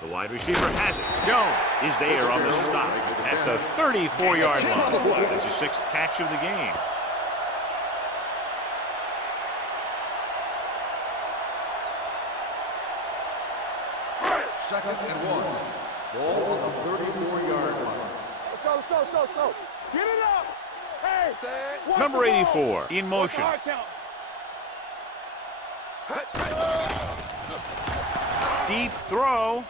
The wide receiver has it. Jones is there on the stop at the 34-yard line. That's his 6th catch of the game. Second and 1. Ball on the 34-yard line. Let's go, let's go, let's go, let's go. Get it up. Hey, watch Number the ball. 84 in motion. Hard count. Deep throw.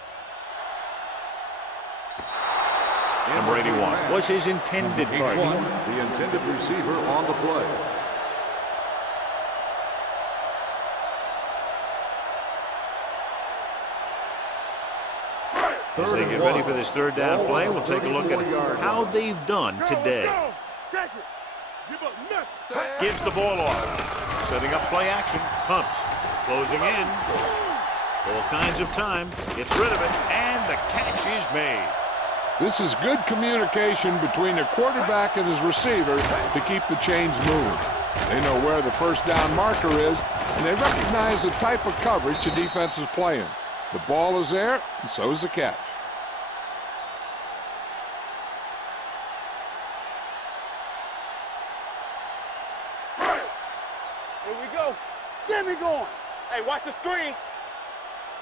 Number 81 was his intended target. The intended receiver on the play. As they get ready for this 3rd down play, we'll take a look at how they've done today. Go. Check it. Give up nothing. Gives the ball off. Setting up play action. Pumps. Closing in. All kinds of time. Gets rid of it. And the catch is made. This is good communication between the quarterback and his receiver to keep the chains moving. They know where the 1st down marker is, and they recognize the type of coverage the defense is playing. The ball is there, and so is the catch. Here we go. Get me going. Hey, watch the screen.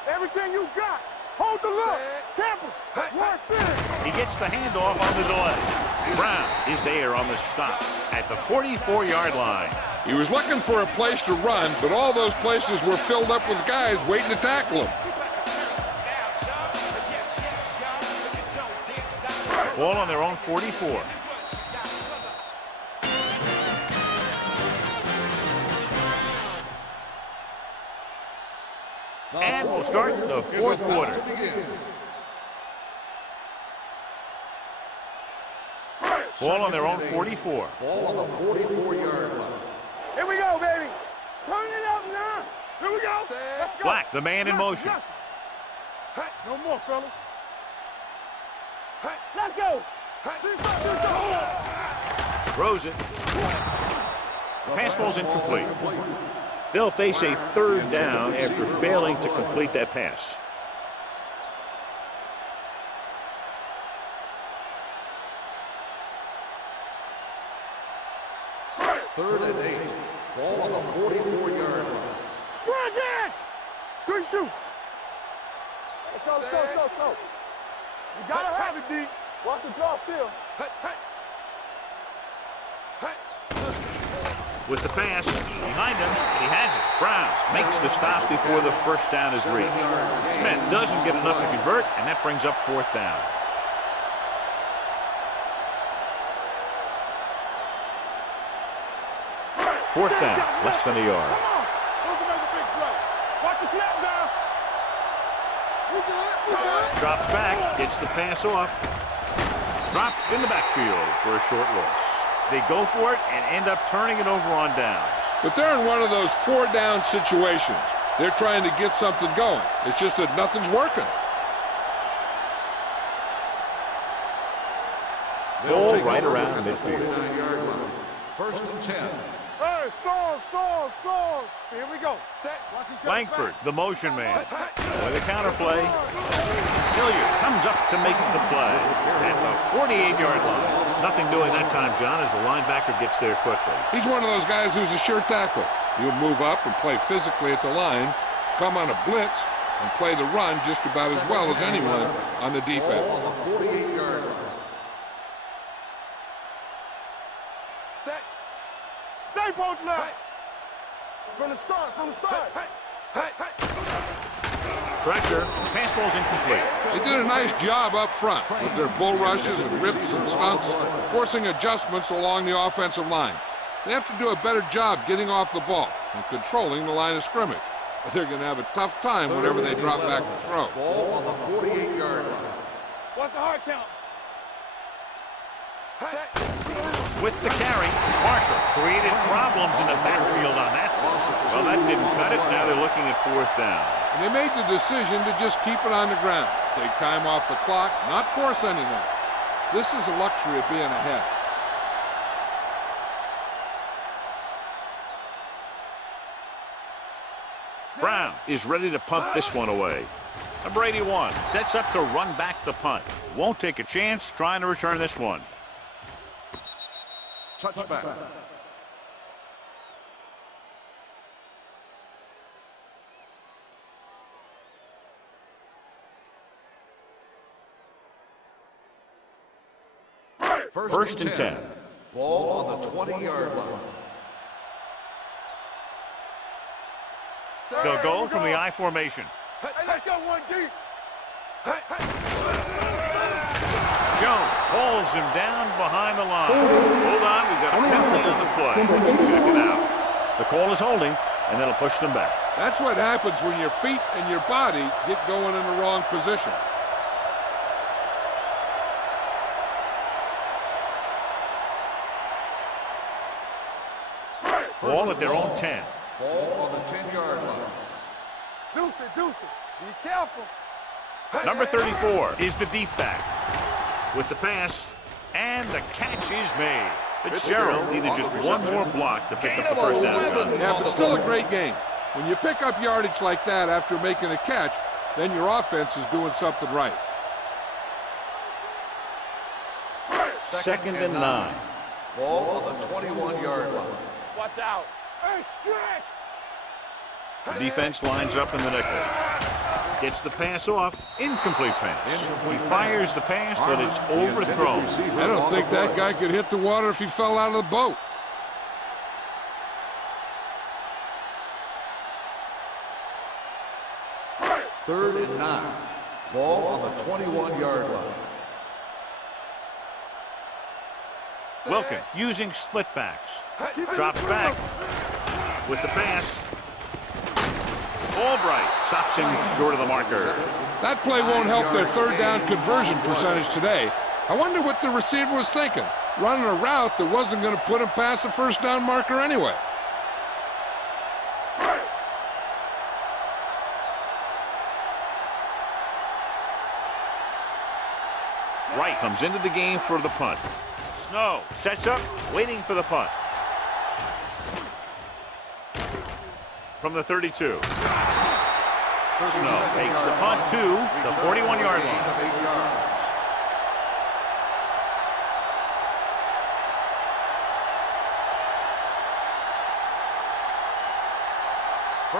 Everything you got. Hold the look. Temper. One center. He gets the handoff on the delay. Brown is there on the stop at the 44-yard line. He was looking for a place to run, but all those places were filled up with guys waiting to tackle him. Ball on their own 44. And we'll start the 4th quarter. Ball on their own 44. Ball on the 44-yard line. Here we go, baby. Turn it up now. Here we go. Let's go. Black, the man in motion. No more, fellas. Let's go. Hold on. Throws it. Pass ball's incomplete. They'll face a 3rd down after failing to complete that pass. 3rd and 8. Ball on the 44-yard line. Run again! Good shoot. Let's go, let's go, let's go, let's go. You gotta have it, D. Watch the draw still. With the pass, behind him, and he has it. Brown makes the stop before the first down is reached. Smith doesn't get enough to convert, and that brings up 4th down. Fourth down, less than a yard. Come on. Who's gonna make a big play? Watch the snap down. We good. Drops back, gets the pass off. Dropped in the backfield for a short loss. They go for it and end up turning it over on downs. But they're in one of those 4-down situations. They're trying to get something going. It's just that nothing's working. Goal right around midfield. 49-yard line. 1st and 10. Hey, storm. Here we go. Set. Langford, the motion man. With a counterplay. Hilliard comes up to make the play at the 48-yard line. Nothing doing that time, John, as the linebacker gets there quickly. He's one of those guys who's a sure tackle. He'll move up and play physically at the line, come on a blitz, and play the run just about as well as anyone on the defense. Ball on the 48-yard line. Set. Stay both left. From the start. Pressure, pass ball's incomplete. They did a nice job up front with their bull rushes and rips and stunts, forcing adjustments along the offensive line. They have to do a better job getting off the ball and controlling the line of scrimmage. But they're going to have a tough time whenever they drop back to throw. Ball on the 48-yard line. What's the hard count? With the carry, Marshall created problems in the backfield on that. Well, that didn't cut it. Now they're looking at 4th down. And they made the decision to just keep it on the ground, take time off the clock, not force anything. This is a luxury of being ahead. Brown is ready to punt this one away. Number 81 sets up to run back the punt. Won't take a chance trying to return this one. Touchback. First and 10. Ball on the 20-yard line. They'll go from the I formation. Hey, let's go 1D. Jones pulls him down behind the line. Hold on, we've got a penalty on the play. Let's check it out. The call is holding, and that'll push them back. That's what happens when your feet and your body get going in the wrong position. Ball at their own 10. Ball on the 10-yard line. Deuce it. Be careful. Number 34 is the deep back. With the pass, and the catch is made. Fitzgerald needed just one more block to pick up the first down. Yeah, but still a great game. When you pick up yardage like that after making a catch, then your offense is doing something right. 2nd and 9. Ball on the 21-yard line. Watch out. Hey, stretch. The defense lines up in the nickel. Gets the pass off. Incomplete pass. He fires the pass, but it's overthrown. I don't think that guy could hit the water if he fell out of the boat. Third and 9. Ball on the 21-yard line. Wilkins using split backs. Drops back with the pass. Albright stops him short of the marker. That play won't help their 3rd down conversion percentage today. I wonder what the receiver was thinking, running a route that wasn't going to put him past the 1st down marker anyway. Wright comes into the game for the punt. Snow sets up, waiting for the punt. From the 32. Snow takes the punt to the 41-yard line.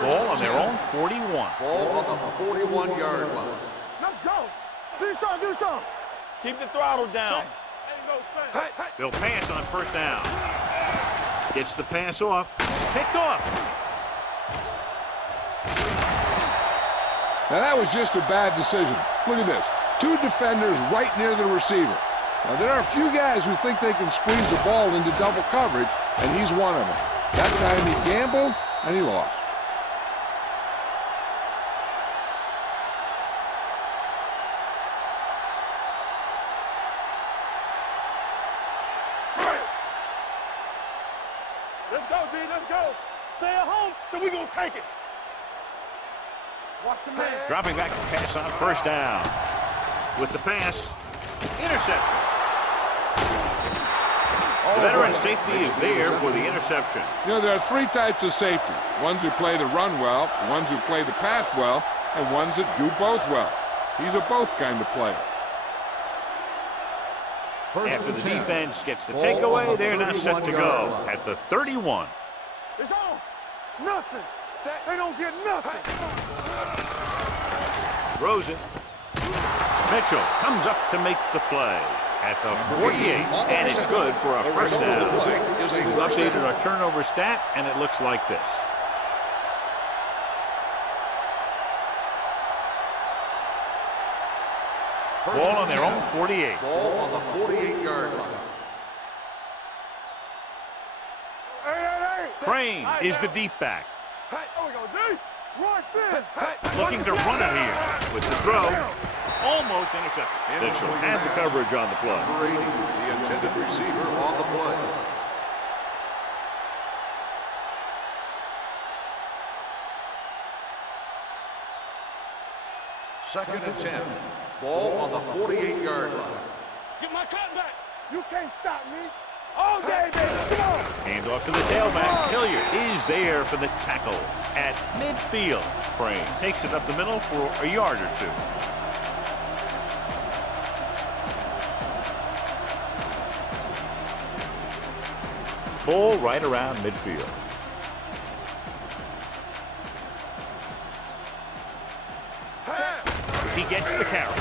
Ball on their own 41. Ball on the 41-yard line. Let's go. Do something, do something. Keep the throttle down. They'll pass on first down. Gets the pass off. Picked off. Now that was just a bad decision. Look at this. 2 defenders right near the receiver. Now there are a few guys who think they can squeeze the ball into double coverage, and he's one of them. That time he gambled, and he lost. Let's go, D, let's go. Stay at home, so we gonna take it. Watch the man. Dropping back to pass on first down. With the pass, interception. The veteran safety is there for the interception. You know, there are 3 types of safety. Ones who play to run well, ones who play to pass well, and ones that do both well. He's a both kind of player. After the defense gets the takeaway, they're now set to go at the 31. It's on. Nothing. They don't get nothing. Throws it. Mitchell comes up to make the play at the 48, and it's good for a first down. We've updated our turnover stat, and it looks like this. Ball on their own 48. Ball on the 48-yard line. Hey. Crane is the deep back. There we go, D. Rush in. Looking to run it here with the throw. Almost intercepted. Mitchell had the coverage on the play. Brady, the intended receiver on the play. Second and 10. Ball on the 48-yard line. Get my cut back. You can't stop me. All day, baby. Come on. Hand off to the tailback. Hilliard is there for the tackle at midfield. Crane takes it up the middle for a yard or 2. Ball right around midfield. He gets the carry.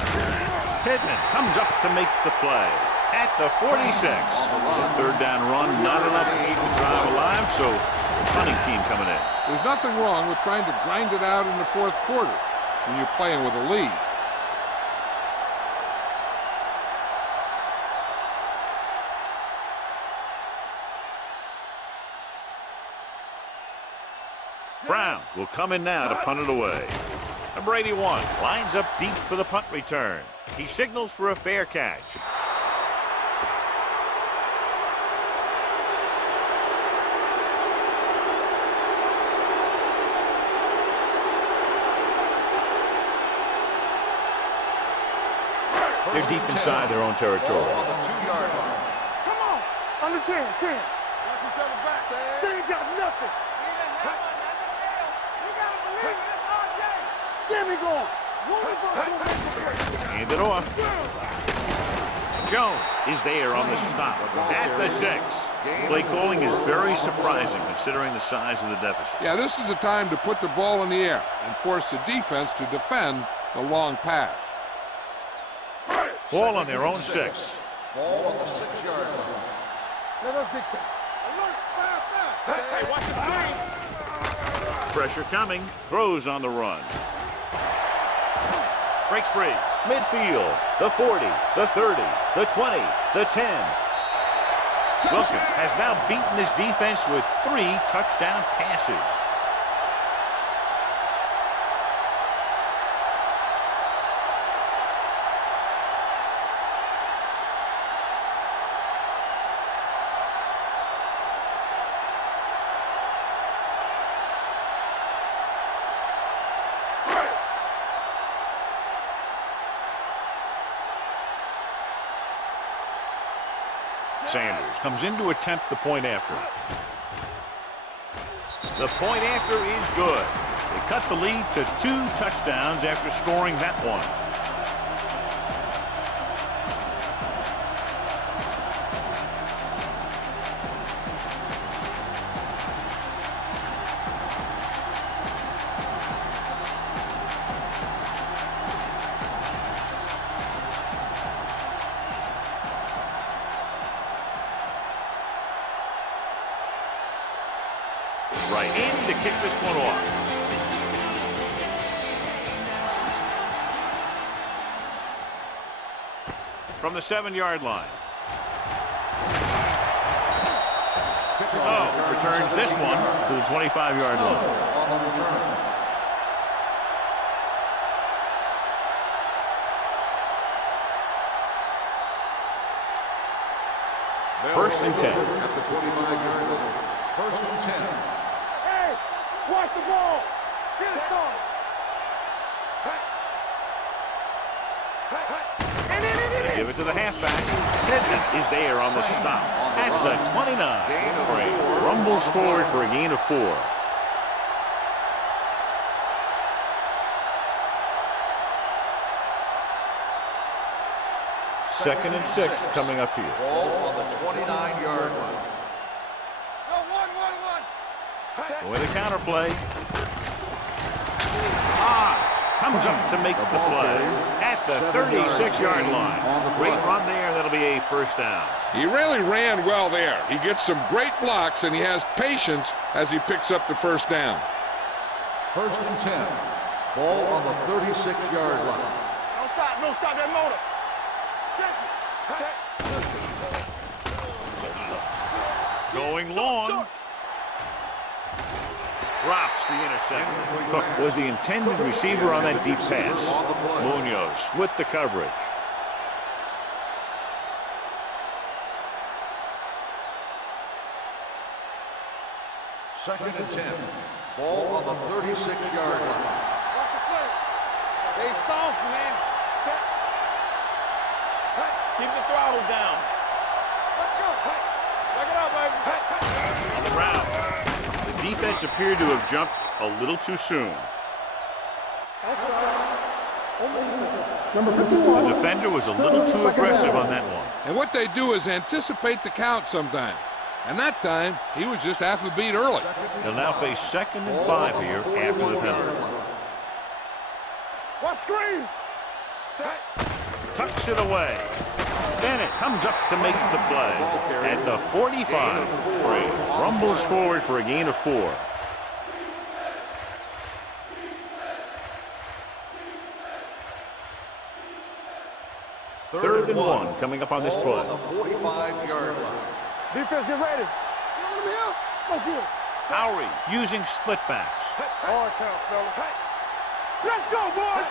Pittman comes up to make the play at the 46. The 3rd down run, not enough to keep the drive alive, so the punting team coming in. There's nothing wrong with trying to grind it out in the 4th quarter when you're playing with a lead. Brown will come in now to punt it away. Number 81 lines up deep for the punt return. He signals for a fair catch. They're deep inside their own territory. Ball on the 2-yard line. Come on. Under 10. Watch each other back. They ain't got nothing. Get me going. Hand it off. Jones is there on the stop at the 6. Play calling is very surprising considering the size of the deficit. Yeah, this is a time to put the ball in the air and force the defense to defend the long pass. Ball on their own 6. Ball on the 6-yard line. Let us dictate. Alert, fast. Hey, watch the screen. Pressure coming. Throws on the run. Breaks free. Midfield. The 40. The 30. The 20. The 10. Wilson has now beaten this defense with 3 touchdown passes. Sanders comes in to attempt the point after. The point after is good. They cut the lead to 2 touchdowns after scoring that one. Right in to kick this one off. From the 7-yard line. Oh, returns this one to the 25-yard line. On the return. First and 10. At the 25-yard line. First and 10. Hey, watch the ball. Get it on. Give it to the halfback. Madden is there on the stop at the 29. Gray rumbles forward for a gain of 4. Second and 6 coming up here. Ball on the 29-yard line. Go, one. Going the counter play. Comes up to make the play at the 36-yard line. Great run there. That'll be a first down. He really ran well there. He gets some great blocks, and he has patience as he picks up the first down. First and 10. Ball on the 36-yard line. Don't stop that motor. Check it. Going long. Drops the interception. Cook was the intended receiver on that deep pass. Munoz with the coverage. Second and 10. Ball on the 36-yard line. Watch the play. Stay soft, man. Keep the throttle down. Let's go. Check it out, baby. On the ground. The defense appeared to have jumped a little too soon. Number 51. The defender was a little too aggressive on that one. And what they do is anticipate the count sometimes. And that time, he was just half a beat early. They'll now face 2nd and 5 here after the penalty. What screen? Tucks it away. Bennett comes up to make the play at the 45. Gray rumbles forward for a gain of 4. Third and 1 coming up on this play. On the 45-yard line. Defense, get ready. You want him here? Go get him. Howry using split backs. Hard count, fella. Let's go, boys.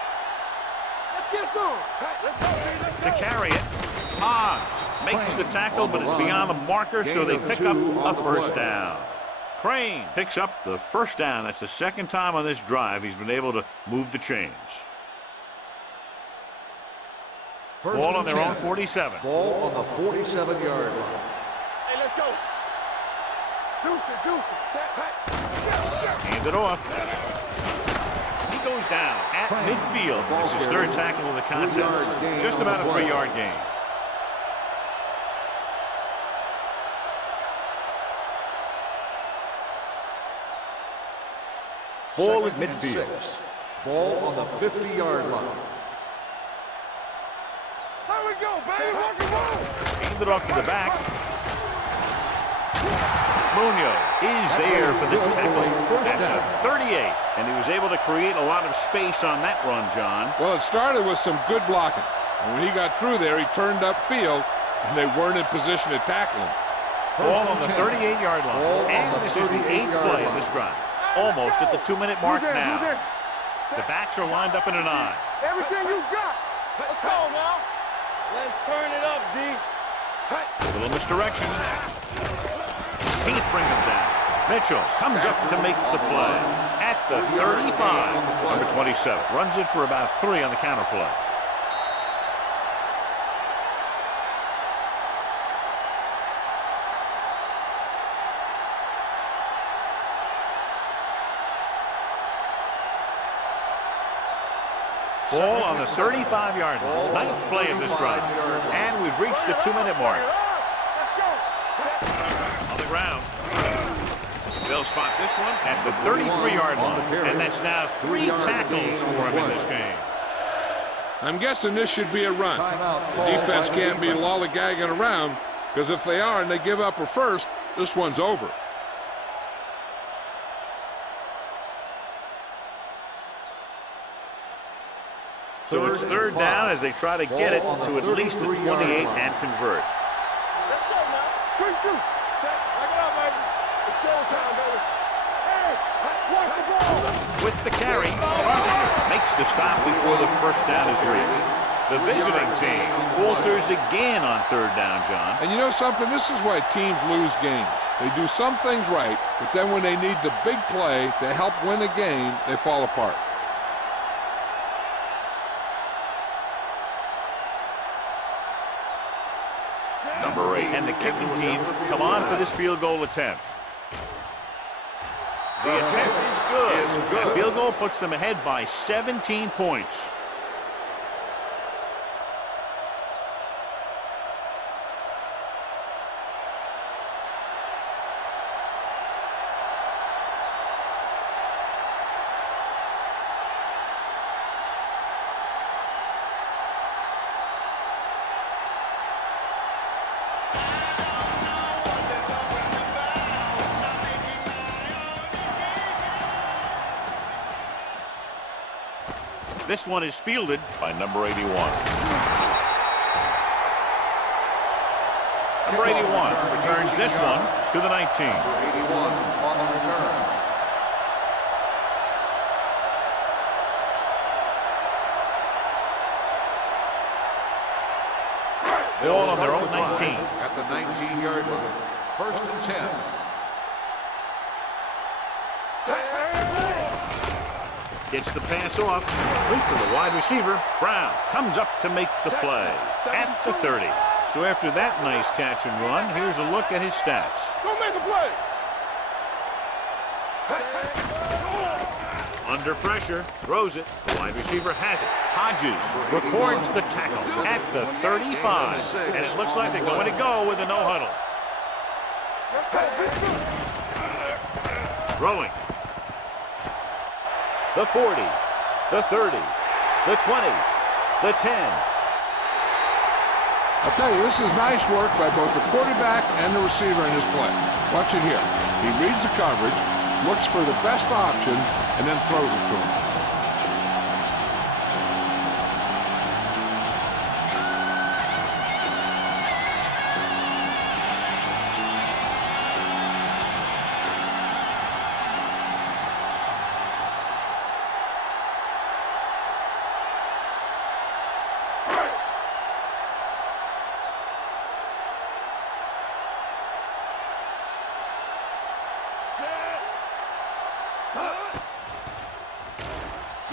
Let's get some. Let's go, man. Let's go. To carry it, Hodge makes the tackle, but it's beyond the marker, so they pick up a first down. Crane picks up the first down. That's the second time on this drive he's been able to move the chains. Ball on their own 47. Ball on the 47-yard line. Hey, let's go. Deuce it. Hand it off. He goes down at midfield. It's his third tackle of the contest. Just about a 3-yard gain. Ball at midfield. Ball on the 50-yard line. There we go, baby. Rock and roll. Hand it off to the back. Munoz is there for the tackle at the 38. And he was able to create a lot of space on that run, John. Well, it started with some good blocking. And when he got through there, he turned upfield, and they weren't in position to tackle him. Ball on the 38-yard line. And this is the 8th play of this drive. Almost at the 2-minute mark now. The backs are lined up in an eye. Everything you got. Let's go now. Let's turn it up, D. A little misdirection. Can't bring him down. Mitchell comes up to make the play at the 35. Number 27 runs it for about 3 on the counter play. Ball on the 35-yard line. 9th play of this drive. And we've reached the 2-minute mark. On the ground. They'll spot this one at the 33-yard line. And that's now 3 tackles for him in this game. I'm guessing this should be a run. The defense can't be lollygagging around, because if they are and they give up a first, this one's over. So it's third down as they try to get it to at least the 28 and convert. Let's go now. Quick shoot. Set. Back it up, baby. It's showtime, baby. Hey, watch the ball. With the carry, Carpenter makes the stop before the first down is reached. The visiting team falters again on third down, John. And you know something? This is why teams lose games. They do some things right, but then when they need the big play to help win a game, they fall apart. Number 8. And the kicking team come on for this field goal attempt. The attempt is good. That field goal puts them ahead by 17 points. This one is fielded by number 81. Number 81 returns this one to the 19. Number 81 on the return. Ball on their own 19. At the 19-yard line. First and 10. Gets the pass off. Complete to the wide receiver. Brown comes up to make the play at the 30. So after that nice catch and run, here's a look at his stats. Don't make a play. Under pressure, throws it. The wide receiver has it. Hodges records the tackle at the 35. And it looks like they're going to go with a no huddle. Throwing. The 40, the 30, the 20, the 10. I'll tell you, this is nice work by both the quarterback and the receiver in this play. Watch it here. He reads the coverage, looks for the best option, and then throws it to him.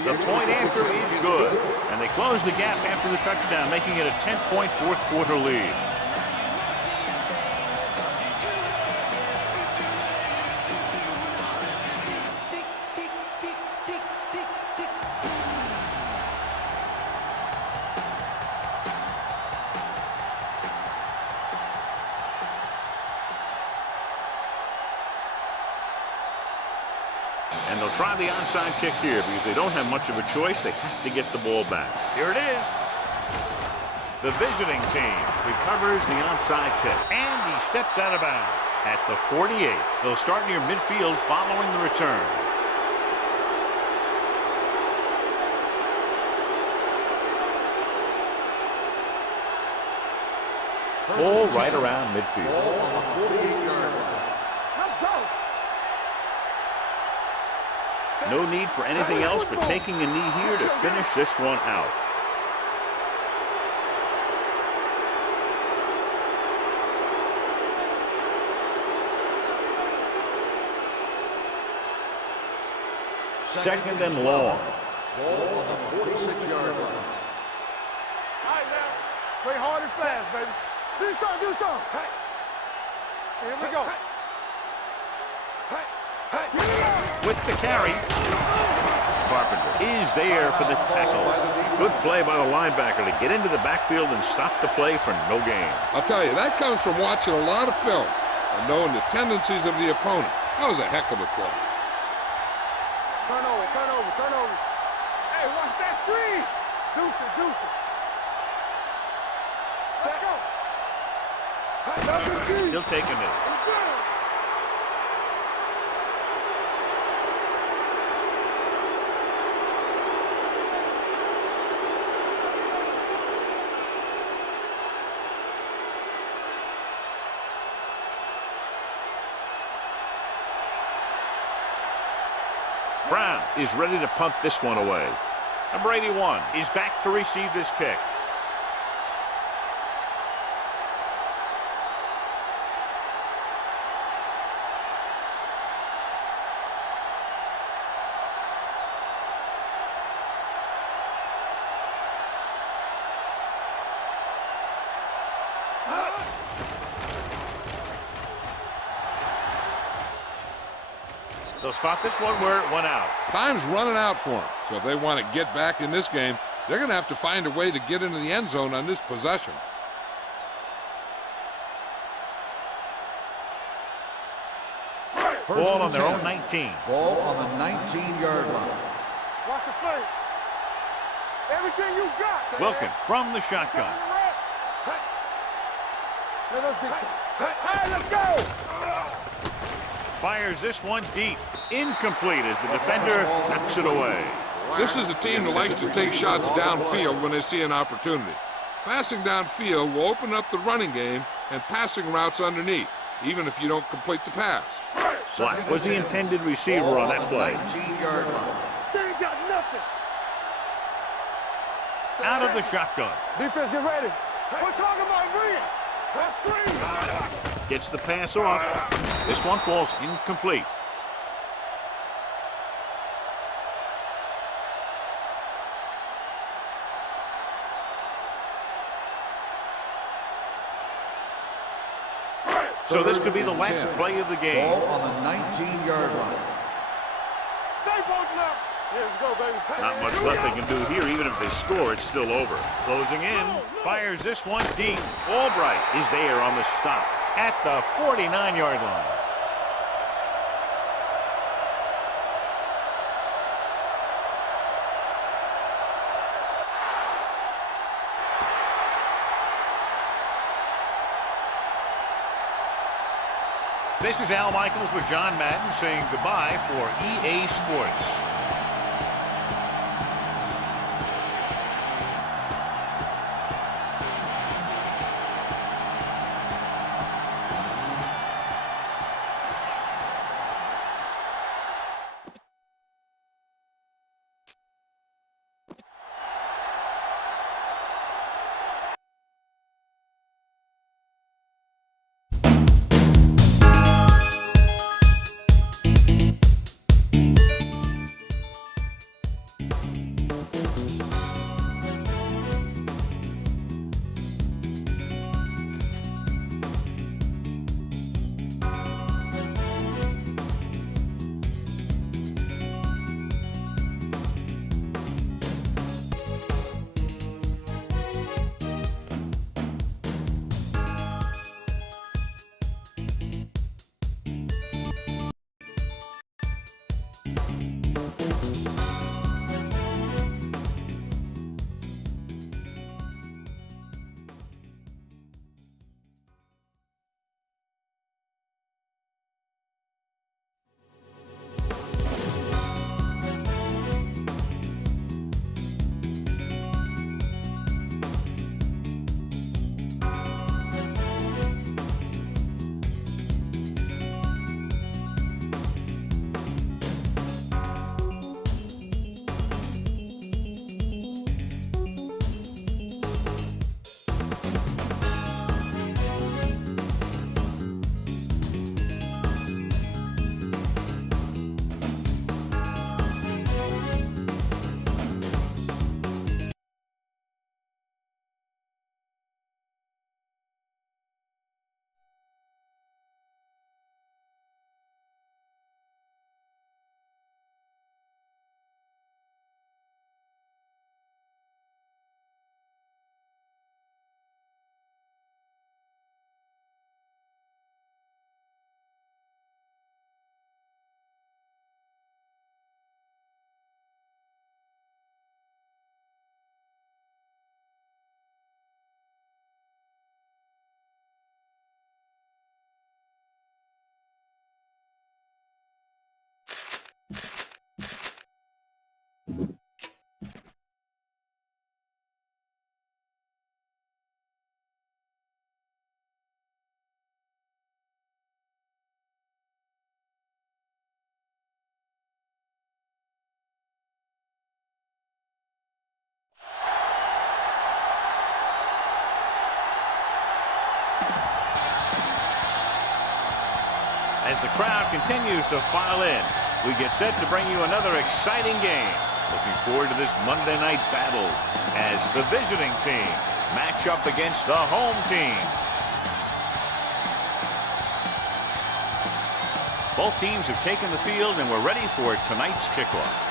The point after is good, and they close the gap after the touchdown, making it a 10-point fourth quarter lead. And they'll try the onside kick here because they don't have much of a choice. They have to get the ball back. Here it is. The visiting team recovers the onside kick. And he steps out of bounds at the 48. They'll start near midfield following the return. Ball right around midfield. Ball on the 48-yard line. Let's go. No need for anything else but taking a knee here to finish this one out. Second and long. Ball on the 46-yard line. All right, now. Play hard and fast, baby. Do something, do something. Hey. Here we go. With the carry, Carpenter is there for the tackle. Good play by the linebacker to get into the backfield and stop the play for no gain. I'll tell you, that comes from watching a lot of film and knowing the tendencies of the opponent. That was a heck of a play. Turn over, turn over, turn over. Hey, watch that screen. Deuce it, deuce it. Let's go. He'll take a minute. Brown is ready to punt this one away. Number 81 is back to receive this kick. They'll spot this one where it went out. Time's running out for them, so if they want to get back in this game, they're going to have to find a way to get into the end zone on this possession. Ball on their own 19. Ball on the 19-yard line. Watch the play. Everything you got. Wilkins from the shotgun. Let us get hey, let's go. Fires this one deep. Incomplete as the defender knocks it away. This is a team that likes to take shots downfield when they see an opportunity. Passing downfield will open up the running game and passing routes underneath, even if you don't complete the pass. Black was the intended receiver on that play. 19-yard line. They ain't got nothing. Out of the shotgun. Defense, get ready. We're talking about bringing. Let's screen. Gets the pass off. This one falls incomplete. So this could be the last play of the game. Ball on the 19-yard line. Stay both left. Here we go, baby. Not much left they can do here. Even if they score, it's still over. Closing in. Fires this one deep. Albright is there on the stop at the 49-yard line. This is Al Michaels with John Madden saying goodbye for EA Sports. As the crowd continues to file in, we get set to bring you another exciting game. Looking forward to this Monday night battle as the visiting team match up against the home team. Both teams have taken the field and we're ready for tonight's kickoff.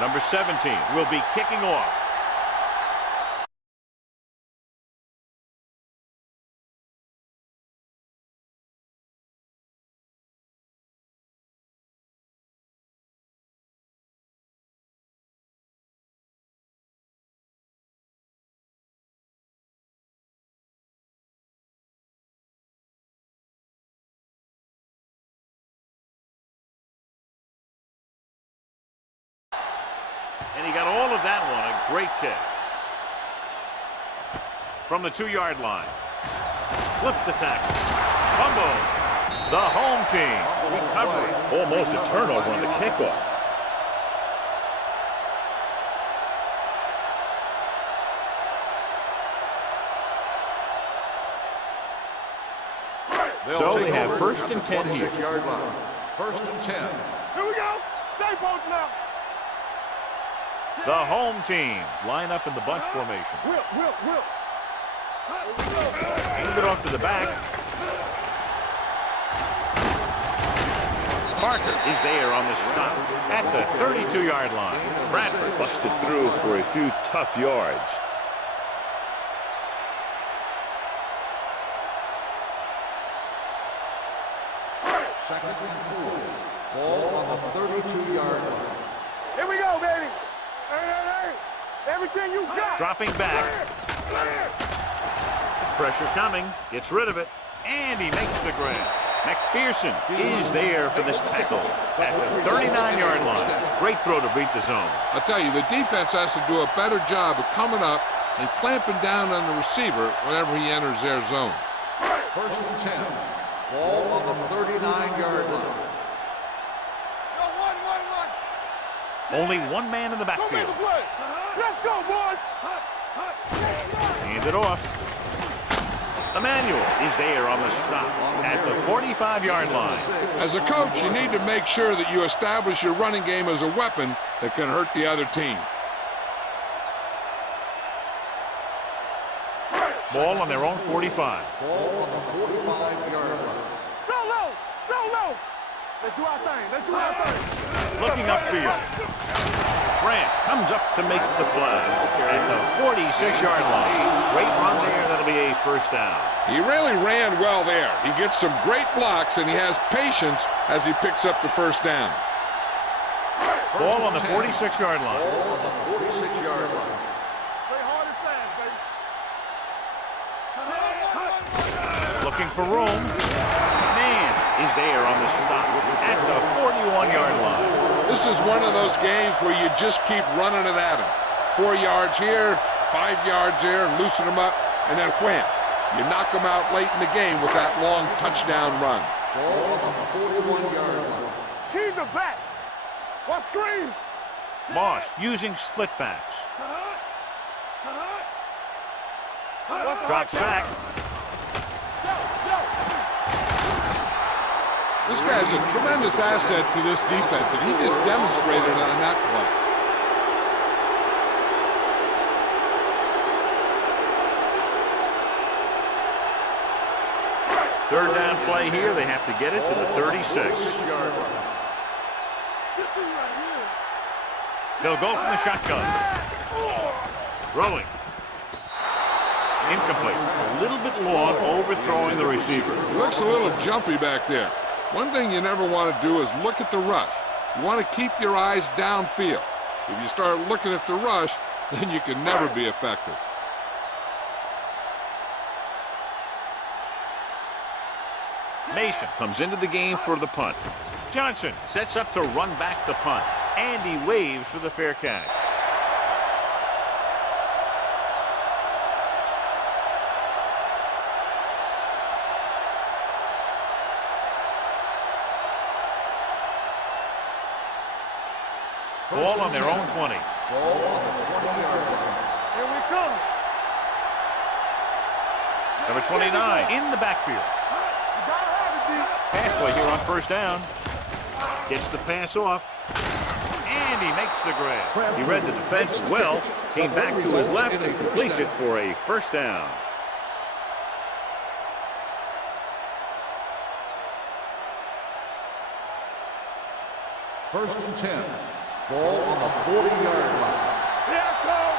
Number 17 will be kicking off. And he got all of that one. A great kick. From the 2-yard line. Slips the tackle. Fumble. The home team recovering. Almost a turnover on the kickoff. So they have first and 10 here. 26-yard line. First and 10. Here we go. Stay posted now. The home team line up in the bunch formation. Will. Hand it off to the back. Parker is there on the stop at the 32-yard line. Bradford busted through for a few tough yards. Second and 4. Ball on the 32-yard line. Here we go, baby. Hey. Everything you got. Dropping back. Pressure coming. Gets rid of it. And he makes the grab. McPherson is there for this tackle at the 39-yard line. Great throw to beat the zone. I'll tell you, the defense has to do a better job of coming up and clamping down on the receiver whenever he enters their zone. First and 10. Ball on the 39-yard line. Only one man in the backfield. Let's go, boys. Hand it off. Emmanuel is there on the stop at the 45-yard line. As a coach, you need to make sure that you establish your running game as a weapon that can hurt the other team. Ball on their own 45. Ball on the 45-yard line. So low. Let's do our thing. Looking upfield. Branch comes up to make the play at the 46-yard line. Great run there. That'll be a first down. He really ran well there. He gets some great blocks, and he has patience as he picks up the first down. Ball on the 46-yard line. Ball on the 46-yard line. Play hard and fast, baby. Looking for room. Man is there on the stop at the 41-yard line. This is one of those games where you just keep running it at him. 4 yards here, 5 yards there, loosen him up, and then wham. You knock him out late in the game with that long touchdown run. Ball on the 41-yard line. Keys are back. What screen? Moss using split backs. Drops back. This guy's a tremendous asset to this defense, and he just demonstrated it on that play. Third down play here. They have to get it to the 36. They'll go from the shotgun. Throwing. Incomplete. A little bit long, overthrowing the receiver. It looks a little jumpy back there. One thing you never want to do is look at the rush. You want to keep your eyes downfield. If you start looking at the rush, then you can never be effective. Mason comes into the game for the punt. Johnson sets up to run back the punt. And he waves for the fair catch. Ball on their own 20. Ball on the 20-yard line. Here we come. Number 29 in the backfield. You gotta have it, D. Pass play here on first down. Gets the pass off. And he makes the grab. He read the defense well. Came back to his left and completes it for a first down. First and 10. Ball on the 40-yard line. Here I come.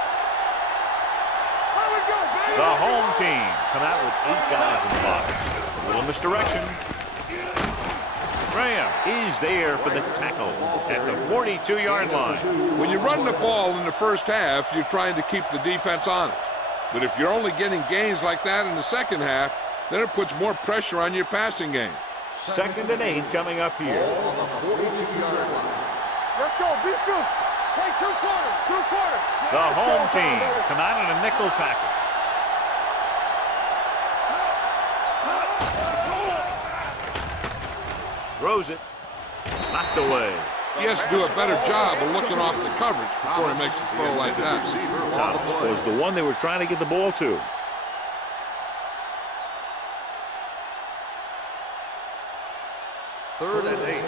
Here we go, baby. The home team come out with 8 guys in the box. A little misdirection. Graham is there for the tackle at the 42-yard line. When you run the ball in the first half, you're trying to keep the defense honest. But if you're only getting gains like that in the second half, then it puts more pressure on your passing game. Second and 8 coming up here. Ball on the 42-yard line. Let's go. Be good. Play 2 quarters. 2 quarters. The home team come out in a nickel package. Throws it. Knocked away. He has to do a better job of looking off the coverage before he makes a throw like that. Thomas was the one they were trying to get the ball to. Third and 8.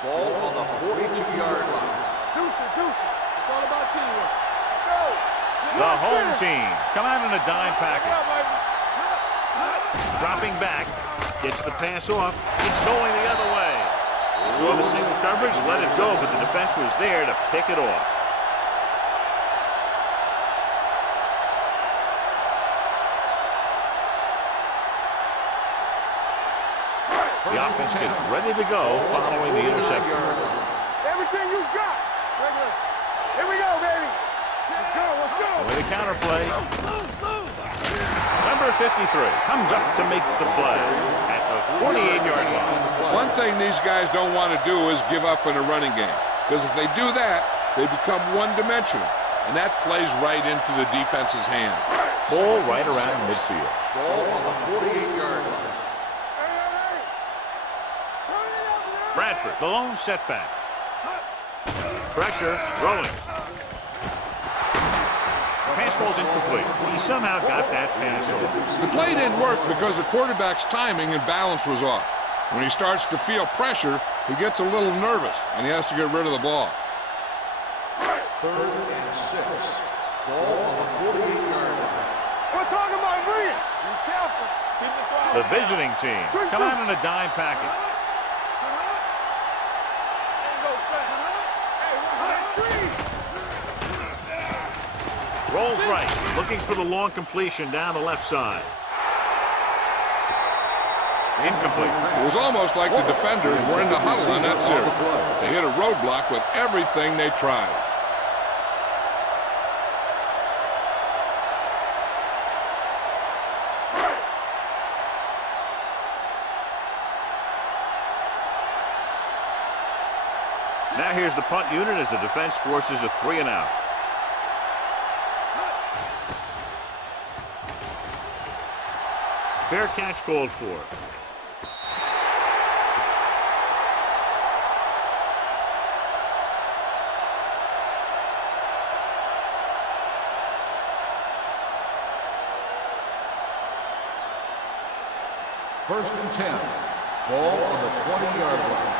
Ball on the 42-yard line. Deuce it. It's all about teamwork. Let's go. The home team come out in a dime package. Dropping back. Gets the pass off. It's going the other way. Saw the single coverage, let it go, but the defense was there to pick it off. The offense gets ready to go following the interception. Everything you got. Here we go, baby. Let's go. With a counter play. Number 53 comes up to make the play at the 48-yard line. One thing these guys don't want to do is give up in a running game. Because if they do that, they become one-dimensional. And that plays right into the defense's hand. Ball right around midfield. Ball on the 48-yard line. Bradford, the lone setback. Pressure, rolling. Pass ball's incomplete. He somehow got that pass off. The play didn't work because the quarterback's timing and balance was off. When he starts to feel pressure, he gets a little nervous, and he has to get rid of the ball. Third and 6. Ball on the 48-yard line. We're talking about brilliant. Be careful. Keep the fire. The visiting team come out in a dime package. Rolls right, looking for the long completion down the left side. Incomplete. It was almost like the defenders were in the huddle on that series. They hit a roadblock with everything they tried. Now here's the punt unit as the defense forces a 3-and-out. Fair catch called for. First and 10. Ball on the 20-yard line.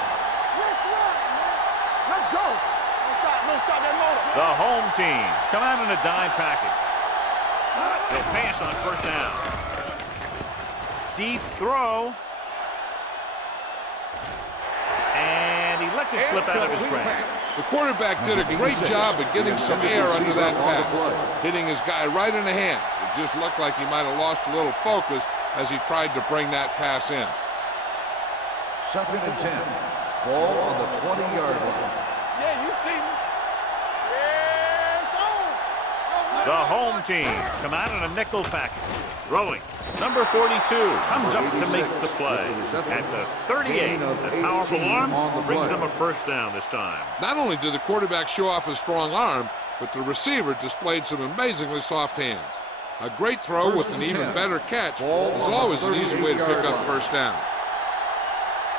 Let's go. Don't stop that motor. The home team come out in a dime package. They pass on first down. Deep throw. And he lets it slip out of his grasp. The quarterback did a great job of getting some air under that pass, hitting his guy right in the hand. It just looked like he might have lost a little focus as he tried to bring that pass in. Second and 10. Ball on the 20-yard line. Yeah, you see me. Yeah, it's on. The home team come out in a nickel package. Throwing. Number 42 comes up to make the play. At the 38, that powerful arm brings them a first down this time. Not only did the quarterback show off his strong arm, but the receiver displayed some amazingly soft hands. A great throw with an even better catch is always an easy way to pick up first down.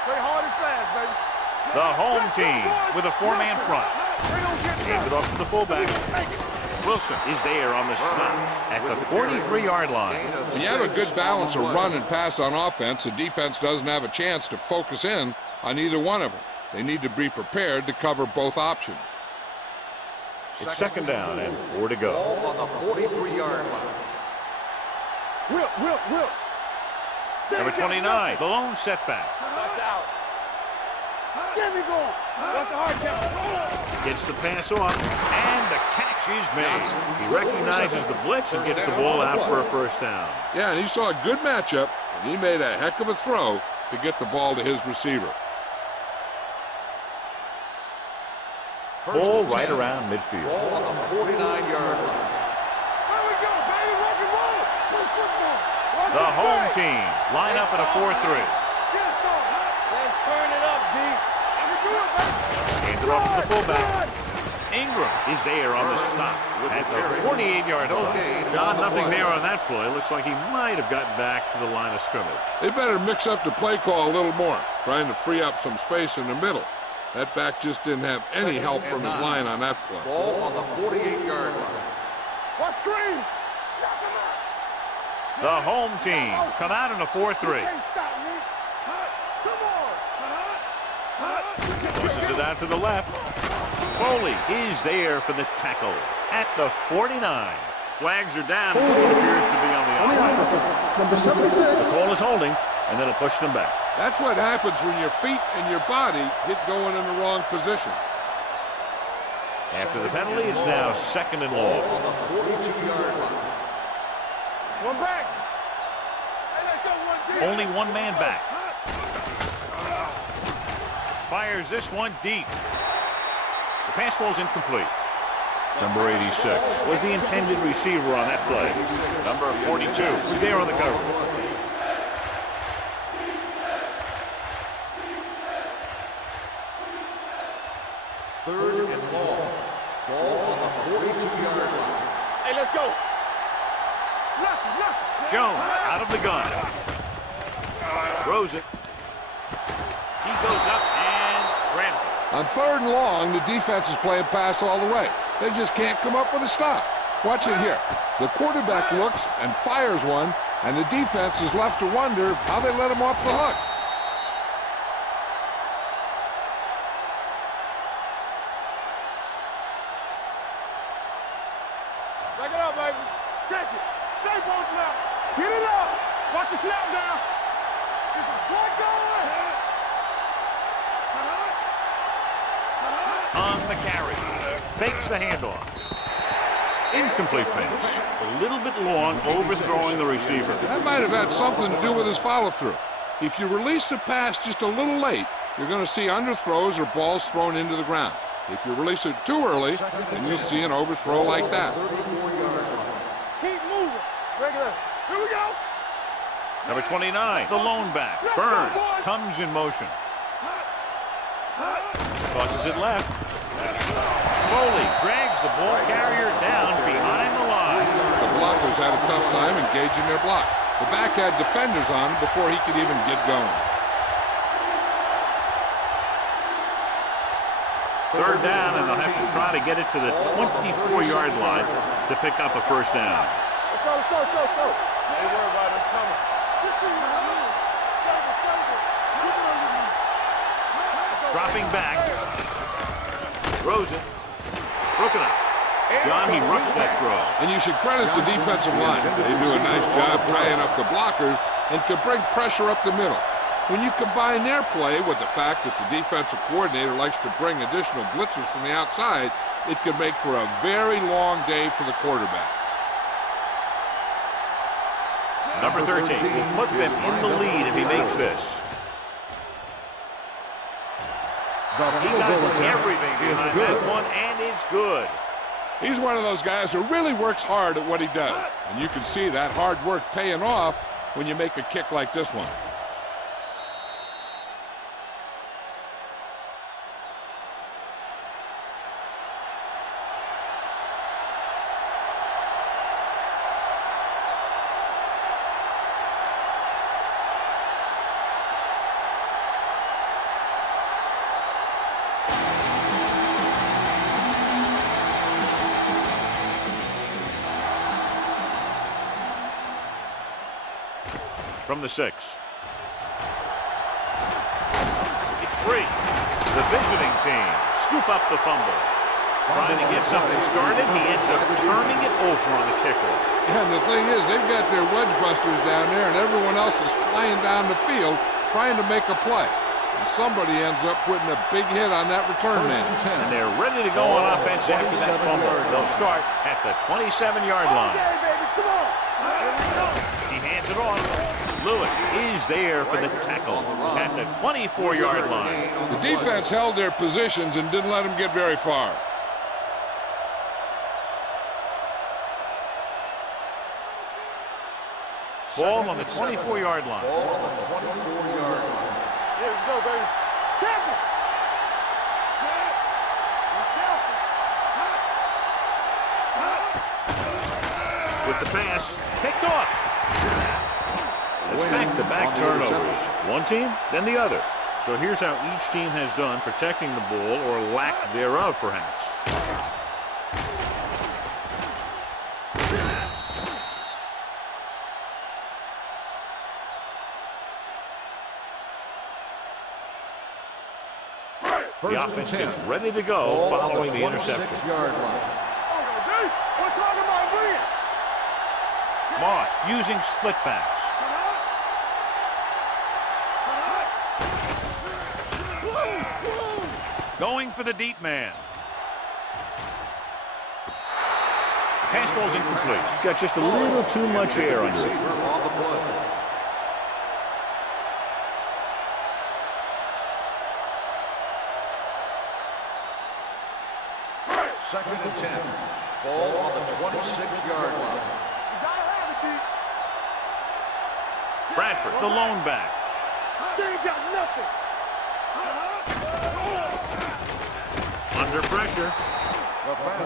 Play hard and fast, baby. The home team with a 4-man front. Hand it off to the fullback. Wilson is there on the stop at the 43-yard line. When you have a good balance of run and pass on offense, the defense doesn't have a chance to focus in on either one of them. They need to be prepared to cover both options. It's second down and 4 to go. Ball on the 43-yard line. Whip. Number 29, the lone setback. Watch out. Get me going. That's the hard count. Gets the pass off, and the catch is made. He recognizes the blitz and gets the ball out for a first down. Yeah, and he saw a good matchup, and he made a heck of a throw to get the ball to his receiver. Ball right around midfield. Ball on the 49-yard line. There we go, baby. Rock and roll. Play football. The home team line up in a 4-3. Get it started. Let's turn it up, D. I can do it, baby. Hand it off to the fullback. Ingram is there on the stop at the 48-yard line. John, nothing there on that play. Looks like he might have gotten back to the line of scrimmage. They better mix up the play call a little more, trying to free up some space in the middle. That back just didn't have any help from his line on that play. Ball on the 48-yard line. What screen? The home team come out in a 4-3. Can't stop me. Come on. Pushes it out to the left. Foley is there for the tackle at the 49. Flags are down, and this one appears to be on On the the offense. offense, number 76. The call is holding, and then it'll push them back. That's what happens when your feet and your body get going in the wrong position. After the penalty, it's now second and long. On the 42-yard line. One back. Hey, let's go, 1 Only one man back. Fires this one deep. The pass falls incomplete. Number 86 was the intended receiver on that play. Number 42 was there on the cover. Third and long. Ball on the 42-yard line. Hey, let's go. Lucky. Jones out of the gun. Throws it. He goes up and grabs it. On third and long, the defense is playing pass all the way. They just can't come up with a stop. Watch it here. The quarterback looks and fires one, and the defense is left to wonder how they let him off the hook. Back it up, baby. Check it. Stay both left. Get it up. Watch the snap down. Get some slot going. On the carry. Fakes the handoff. Incomplete pass. A little bit long, overthrowing the receiver. That might have had something to do with his follow-through. If you release the pass just a little late, you're going to see underthrows or balls thrown into the ground. If you release it too early, then you'll see an overthrow like that. Keep moving. Regular. Here we go. Number 29, the lone back. Burns comes in motion. Tosses it left. Foley drags the ball carrier down behind the line. The blockers had a tough time engaging their block. The back had defenders on him before he could even get going. Third down, and they'll have to try to get it to the 24-yard line to pick up a first down. Let's go. Don't worry about it. It's coming. Dropping back. Throws it. Broken up. John, he rushed that throw. And you should credit the defensive line. They do a nice job tying up the blockers and can bring pressure up the middle. When you combine their play with the fact that the defensive coordinator likes to bring additional blitzers from the outside, it can make for a very long day for the quarterback. Number 13 will put them in the lead if he makes this. He got everything behind that one, and it's good. He's one of those guys who really works hard at what he does. And you can see that hard work paying off when you make a kick like this one. from the 6. It's free. The visiting team scoop up the fumble. Trying to get something started, he ends up turning it over on the kickoff. And the thing is, they've got their wedge busters down there, and everyone else is flying down the field trying to make a play. And somebody ends up putting a big hit on that return man. And they're ready to go on offense after that fumble. They'll start at the 27-yard line. Okay, baby, come on. He hands it off. Lewis is there for the tackle at the 24-yard line. The defense held their positions and didn't let them get very far. Ball on the 24-yard line. Ball on the 24-yard line. Here we go, baby. Tackle. With the pass, picked off. It's back-to-back turnovers. One team, then the other. So here's how each team has done protecting the ball, or lack thereof, perhaps. The offense gets ready to go following the interception. Moss using split backs. Going for the deep man. The pass falls incomplete. Got just a little too much air under it. Second and 10. Ball on the 26-yard line. Bradford, the lone back. They ain't got nothing. Under pressure.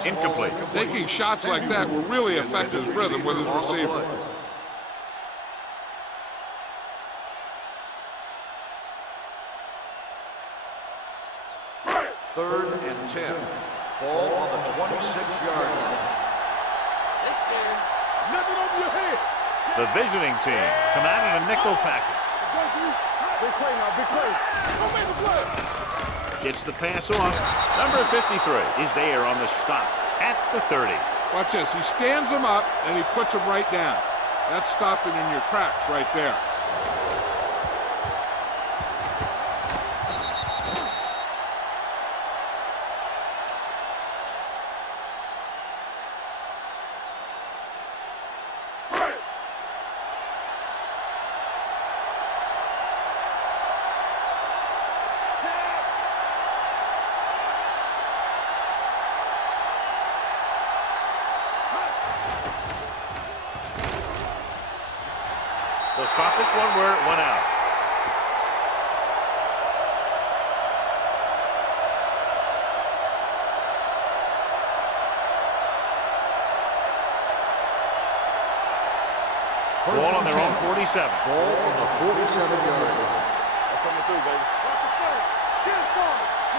Incomplete. Taking shots like that will really affect his rhythm with his receiver. Third and 10. Ball on the 26-yard line. They scared. Nothing over your head. The visiting team come out in a nickel package. Big play now, big play. Don't make a play. Gets the pass off. Number 53 is there on the stop at the 30. Watch this. He stands him up, and he puts him right down. That's stopping in your tracks right there. They'll spot this one where it went out. Ball on their own 47. Ball on the 47-yard line. Coming through, baby.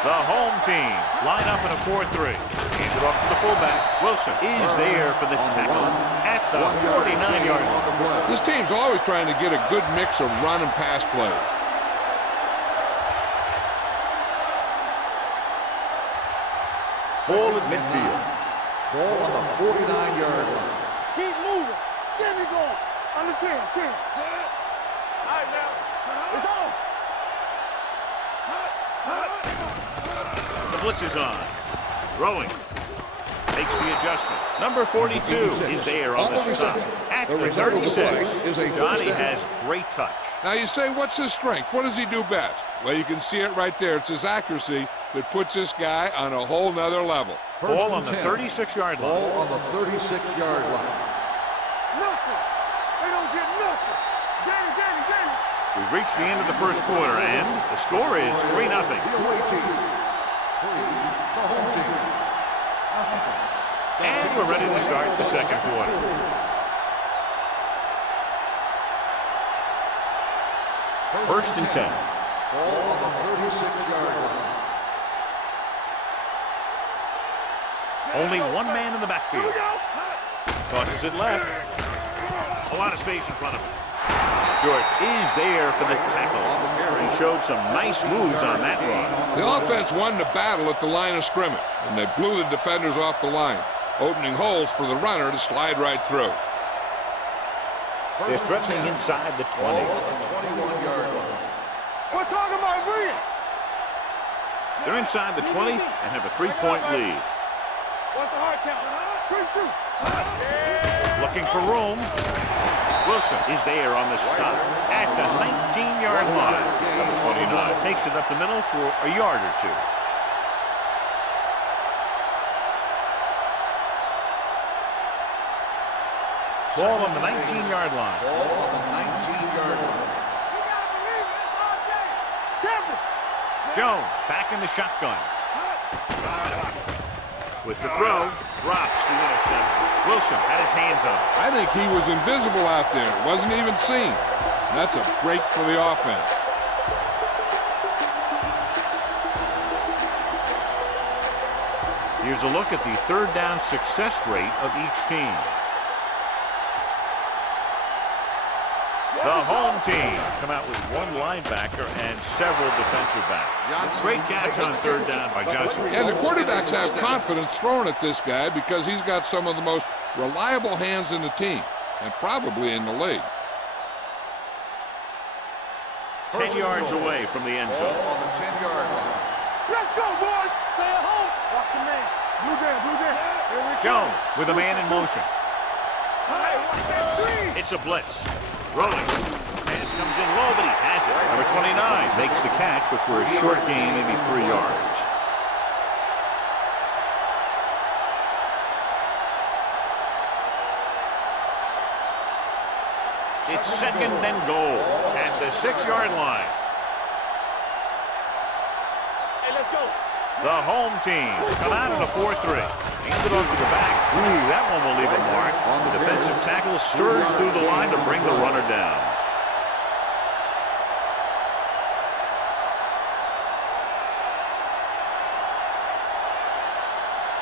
The home team line up in a 4-3. Hands it off to the fullback. Wilson is there for the tackle at the 49-yard line. This team's always trying to get a good mix of run and pass plays. Ball at midfield. Ball on the 49-yard line. Keep moving. There we go. On the 10. All right, now. It's on. The blitz is on. Throwing. Makes the adjustment. Number 42 is there on the stop at the 36. Johnny has great touch. Now you say, what's his strength? What does he do best? Well, you can see it right there. It's his accuracy that puts this guy on a whole nother level. Ball on the 36-yard line. Ball on the 36-yard line. Nothing. They don't get nothing. Danny. We've reached the end of the first quarter, and the score is 3-0. The away team. 3, the home team. And we're ready to start the second quarter. First and 10. Ball on the 36-yard line. Only one man in the backfield. Tosses it left. A lot of space in front of him. Jordan is there for the tackle. He showed some nice moves on that run. The offense won the battle at the line of scrimmage, and they blew the defenders off the line, opening holes for the runner to slide right through. They're threatening inside the 20. 21-yard line. We're talking about winning. They're inside the 20 and have a 3-point lead. What's the hard count? Quick shoot. Looking for room. Wilson is there on the stop at the 19-yard line. Number 29 takes it up the middle for a yard or two. Ball on the 19-yard line. Ball on the 19-yard line. Jones back in the shotgun. With the throw, drops the interception. Wilson had his hands on it. I think he was invisible out there. Wasn't even seen. That's a break for the offense. Here's a look at the third down success rate of each team. The home team come out with one linebacker and several defensive backs. Great catch on third down by Johnson. And the quarterbacks have confidence throwing at this guy because he's got some of the most reliable hands in the team and probably in the league. 10 yards away from the end zone. Ball on the 10-yard line. Let's go, boys. Stay at home. Watch your man. Blue down, blue down. Here we go. Jones with a man in motion. Hey, watch that screen. It's a blitz. Rolling. Pass comes in low, but he has it. Number 29 makes the catch, but for a short gain, maybe 3 yards. It's second and goal at the 6-yard line. Hey, let's go. The home team come out in a 4-3. Hands it off to the back. Ooh, that one will leave a mark. The defensive tackle stirs through the line to bring the runner down.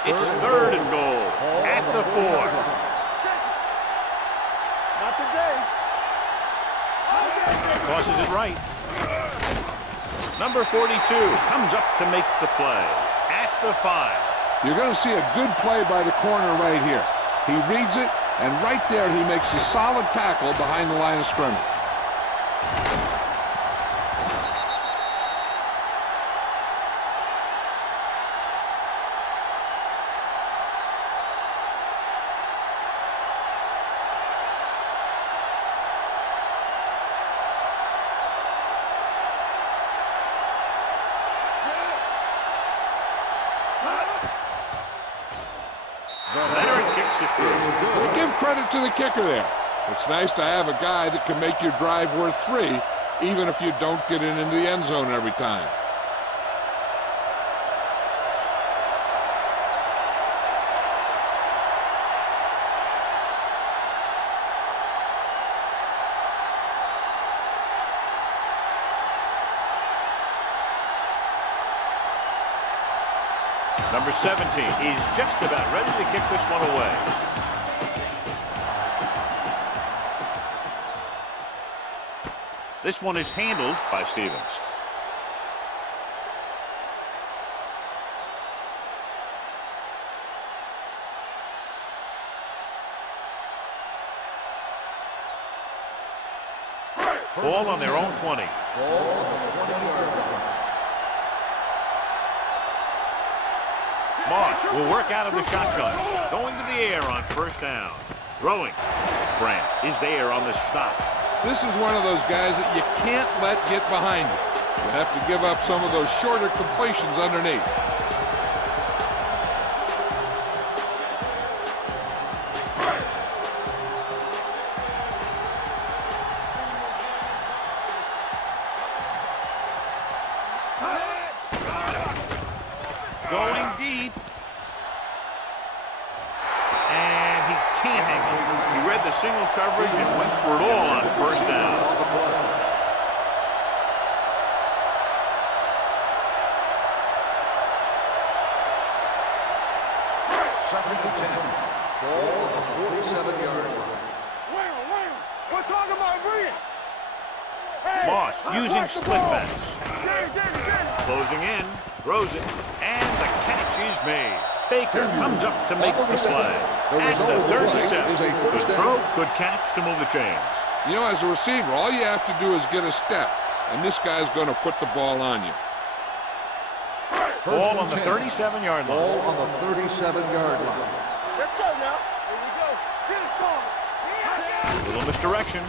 It's third and goal at the 4. Not today. Tosses it right. Number 42 comes up to make the play at the 5. You're going to see a good play by the corner right here. He reads it, and right there he makes a solid tackle behind the line of scrimmage. Give credit to the kicker there. It's nice to have a guy that can make your drive worth 3, even if you don't get it into the end zone every time. Number 17 is just about ready to kick this one away. This one is handled by Stevens. Ball on their own 20. Ball on the 20-yard line. Moss will work out of the shotgun. Going to the air on first down. Throwing. Branch is there on the stop. This is one of those guys that you can't let get behind you. You have to give up some of those shorter completions underneath. Going deep. And he can't hang on. He read the single coverage and went for it all on first down. Second and 10. Ball on the 47-yard line. We're talking about bringing. Moss using split backs. Closing in, throws it, and the catch is made. Baker comes up to make the play. At the 37. Good throw, good catch to move the chains. You know, as a receiver, all you have to do is get a step, and this guy's going to put the ball on you. Ball on the 37-yard line. Ball on the 37-yard line. Let's go now. Here we go. Get it started. Little misdirection.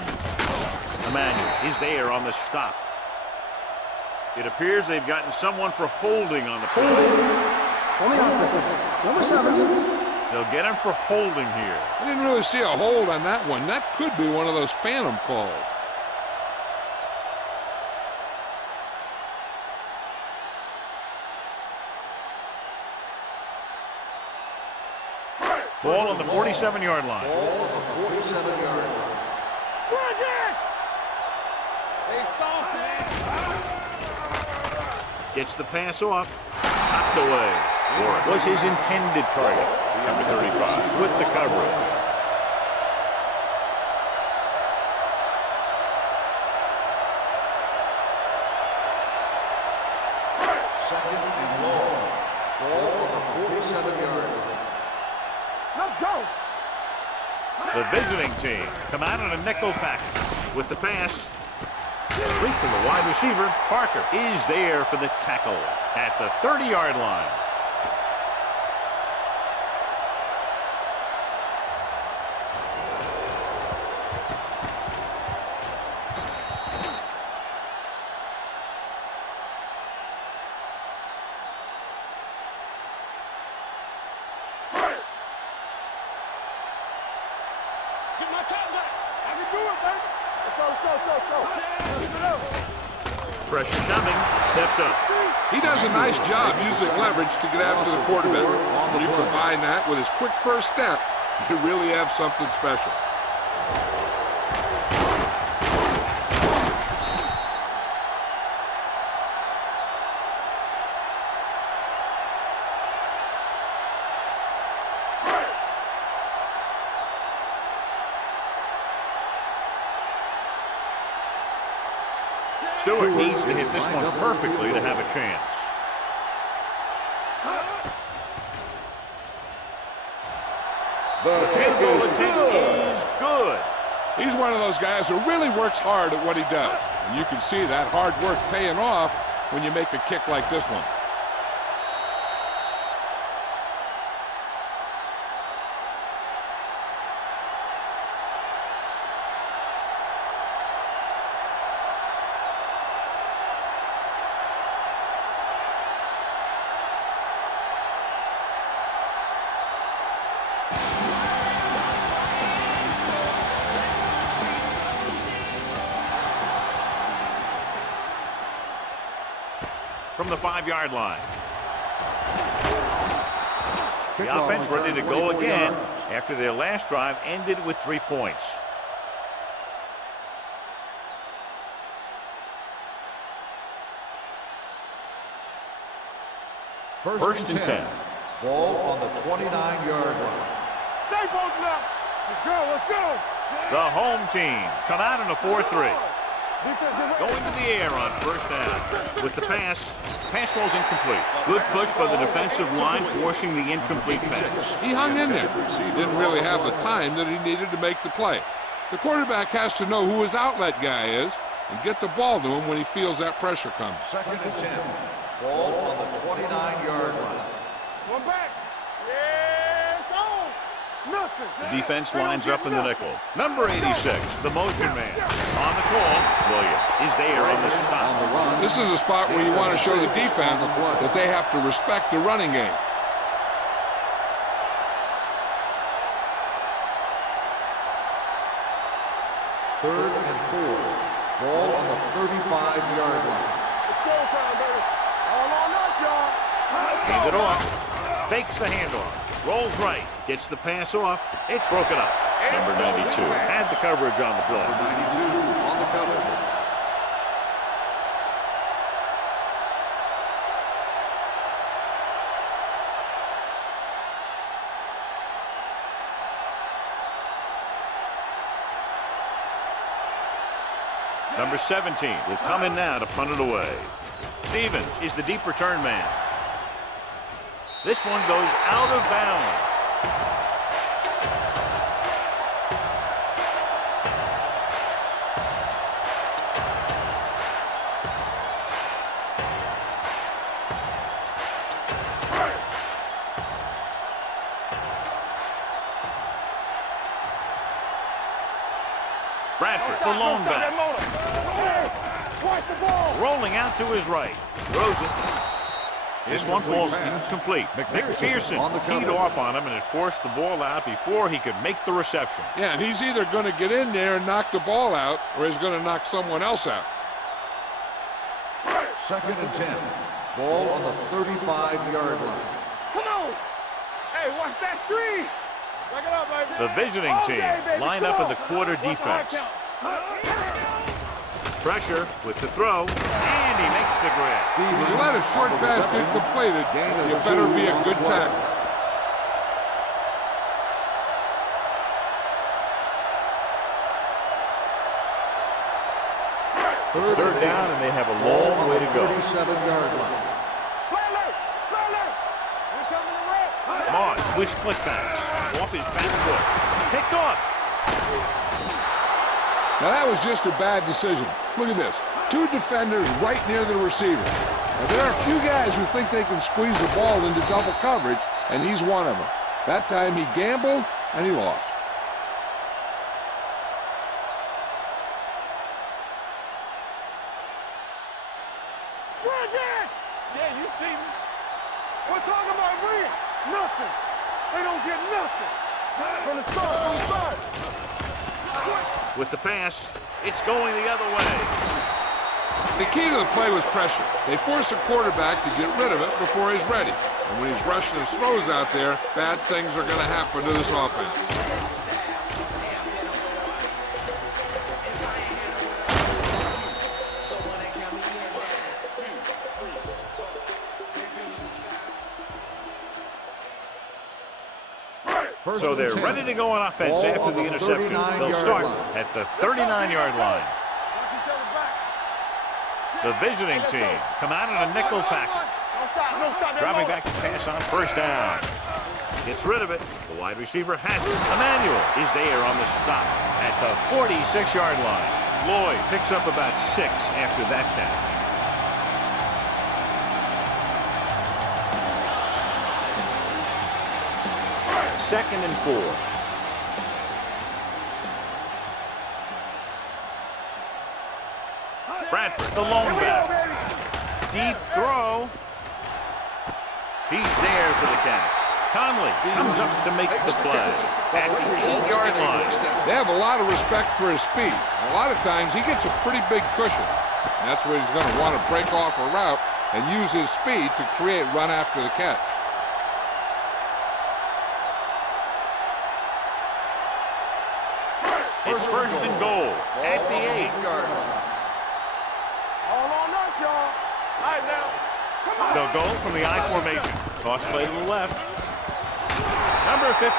Emmanuel is there on the stop. It appears they've gotten someone for holding on the play. On the offense. Number 7. They'll get him for holding here. I didn't really see a hold on that one. That could be one of those phantom calls. Ball on the 47-yard line. Ball on the 47-yard line. Gets the pass off. Knocked away. Warren was his intended target. Number 35 with the coverage. Second and long. Ball on the 47-yard line. Let's go. The visiting team come out in a nickel package with the pass. Complete to the wide receiver. Parker is there for the tackle at the 30-yard line. Get my top back. I can do it, baby. Let's go. Keep it up. Pressure coming. Steps up. He does a nice job using leverage to get after the quarterback. When you combine that with his quick first step, you really have something special. Stewart needs to hit this one perfectly to have a chance. The field goal attempt is good. He's one of those guys who really works hard at what he does. And you can see that hard work paying off when you make a kick like this one. From the 5-yard line. The offense ready to go again after their last drive ended with 3 points. First and 10. Ball on the 29-yard line. Stay both now. Let's go. The home team come out in a 4-3. Going to the air on first down. With the pass falls incomplete. Good push by the defensive line, forcing the incomplete pass. He hung in there. He didn't really have the time that he needed to make the play. The quarterback has to know who his outlet guy is and get the ball to him when he feels that pressure coming. Second and 10. Ball on the 29-yard line. One back. Yeah, it's on. Nothing. The defense lines up in the nickel. Number 86, the motion man. On the call, Williams is there on the stop. This is a spot where you want to show the defense that they have to respect the running game. Third and 4. Ball on the 35-yard line. It's showtime, baby. All on us, y'all. Hand it off. Fakes the handoff. Rolls right. Gets the pass off. It's broken up. Number 92 had the coverage on the play. 92 on the coverage. Number 17 will come in now to punt it away. Stevens is the deep return man. This one goes out of bounds. Bradford, the lone back. Rolling out to his right. Throws it. This one falls incomplete. McPherson teed off on him and it forced the ball out before he could make the reception. Yeah, and he's either going to get in there and knock the ball out, or he's going to knock someone else out. 2nd and 10. Ball on the 35-yard line. Come on. Hey, watch that screen. Back it up, baby. The visiting team line up in the quarter defense. Pressure with the throw, and he makes the grab. When you let a short pass get completed, you better be a good tackle. It's third down, and they have a long way to go. 37-yard line. Moss with split backs. Off his back foot. Picked off. Now that was just a bad decision. Look at this. 2 defenders right near the receiver. Now, there are a few guys who think they can squeeze the ball into double coverage, and he's one of them. That time he gambled, and he lost. Yeah, you see me. We're talking about Green. Nothing. They don't get nothing. From the start. With the pass, it's going the other way. The key to the play was pressure. They force a quarterback to get rid of it before he's ready. And when he's rushing his throws out there, bad things are going to happen to this offense. So they're ready to go on offense after the interception. They'll start at the 39-yard line. The visiting team come out in a nickel package. Dropping back to pass on first down. Gets rid of it. The wide receiver has it. Emmanuel is there on the stop at the 46-yard line. Lloyd picks up about 6 after that catch. Second and 4. Bradford, the lone back. Deep throw. He's there for the catch. Conley comes up to make the play at the 8-yard line. They have a lot of respect for his speed. A lot of times he gets a pretty big cushion. And that's where he's going to want to break off a route and use his speed to create run after the catch. It's first and goal at the 8-yard line. All on us, y'all. All right, now. Come on. They'll go from the I formation. Toss play to the left. Number 53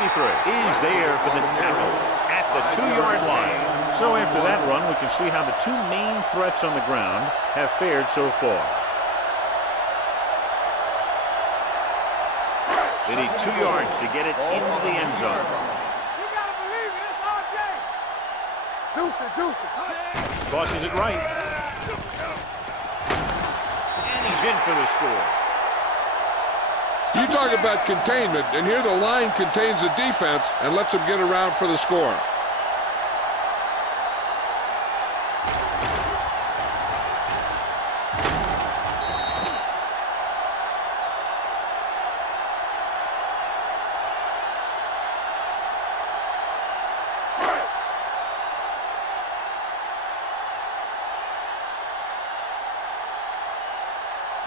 is there for the tackle at the 2-yard line. So after that run, we can see how the 2 main threats on the ground have fared so far. They need 2 yards to get it into the end zone. Tosses it right. And he's in for the score. You talk about containment, and here the line contains the defense and lets them get around for the score.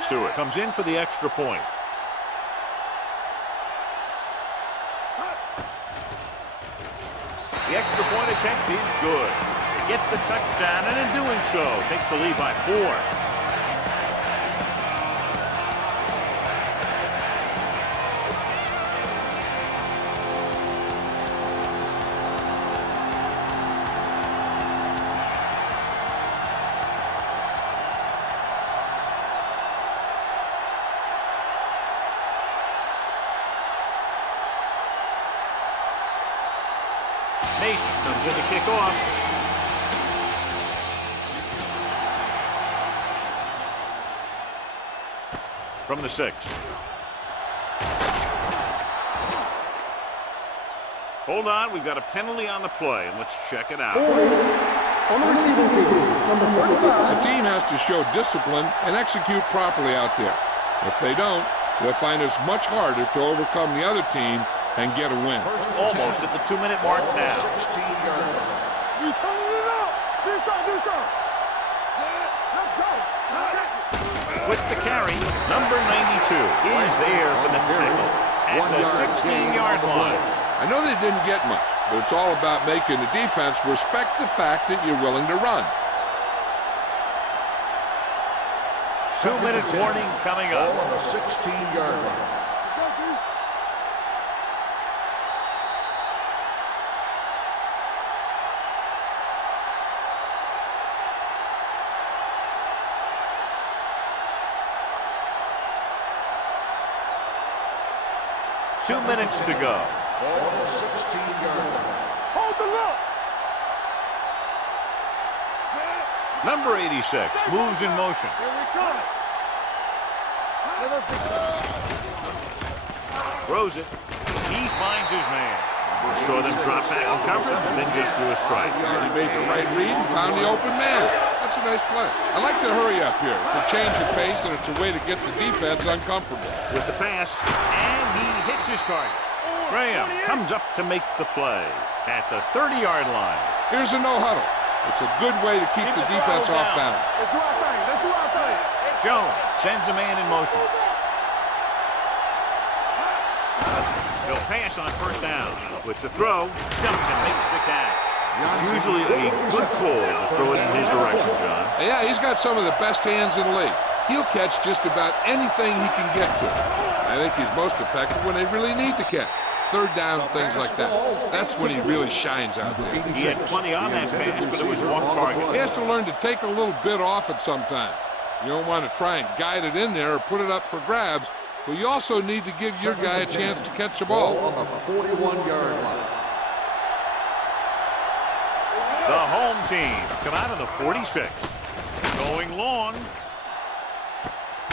Stewart comes in for the extra point. The extra point attempt is good. They get the touchdown, and in doing so, take the lead by 4. Mason comes in to kick off. From the 6. Hold on, we've got a penalty on the play, and let's check it out. On the receiving team, number 35. The team has to show discipline and execute properly out there. If they don't, they'll find it's much harder to overcome the other team and get a win. Almost at the 2-minute mark now. 16-yard line. You turning it up. Do something. Let's go. With the carry, number 92 is there for the tackle at the 16-yard line. I know they didn't get much, but it's all about making the defense respect the fact that you're willing to run. 2-minute warning coming Ball up. on the 16-yard line. 2 minutes to go. Ball on the 16-yard line. Hold the look. Number 86 moves in motion. Here we come. Throws it. He finds his man. Saw them drop back in coverage, then just threw a strike. He made the right read and found the open man. That's a nice play. I like to hurry up here. It's a change of pace, and it's a way to get the defense uncomfortable. With the pass, and he hits his target. Graham comes up to make the play at the 30-yard line. Here's a no-huddle. It's a good way to keep the defense off balance. Let's do our thing. Jones sends a man in motion. He'll pass on first down. With the throw, jumps and makes the catch. It's usually a good call to throw it in his direction, John. Yeah, he's got some of the best hands in the league. He'll catch just about anything he can get to. I think he's most effective when they really need to catch. Third down, things like that. That's when he really shines out there. He had plenty on that pass, but it was off target. He has to learn to take a little bit off it sometime. You don't want to try and guide it in there or put it up for grabs, but you also need to give your guy a chance to catch the ball. On the 41-yard line. The home team come out of the 46. Going long.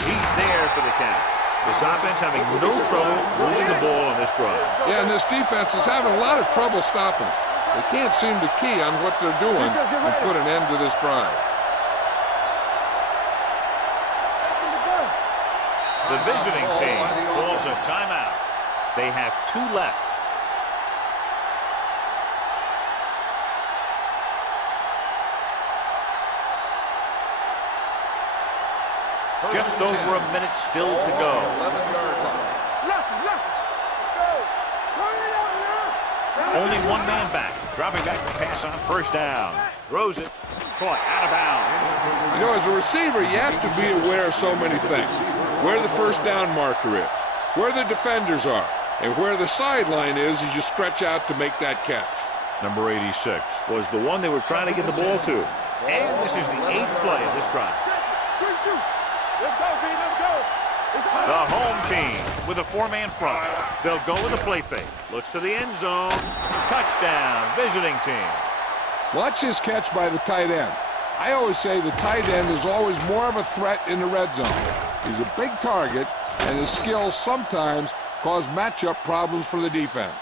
He's there for the catch. This offense having no trouble moving the ball on this drive. Yeah, and this defense is having a lot of trouble stopping it. They can't seem to key on what they're doing and put an end to this drive. The visiting team calls a timeout. They have 2 left. Just over a minute still to go. 11-yard line. Left. Let's go. Turn it up now. Only one man back. Dropping back to pass on first down. Throws it. Caught out of bounds. You know, as a receiver, you have to be aware of so many things. Where the first down marker is, where the defenders are, and where the sideline is as you stretch out to make that catch. Number 86 was the one they were trying to get the ball to. And this is the 8th play of this drive. Good shoot. Let's go, B. Let's go. The home team with a 4-man front. They'll go with a play fake. Looks to the end zone. Touchdown, visiting team. Watch this catch by the tight end. I always say the tight end is always more of a threat in the red zone. He's a big target, and his skills sometimes cause matchup problems for the defense.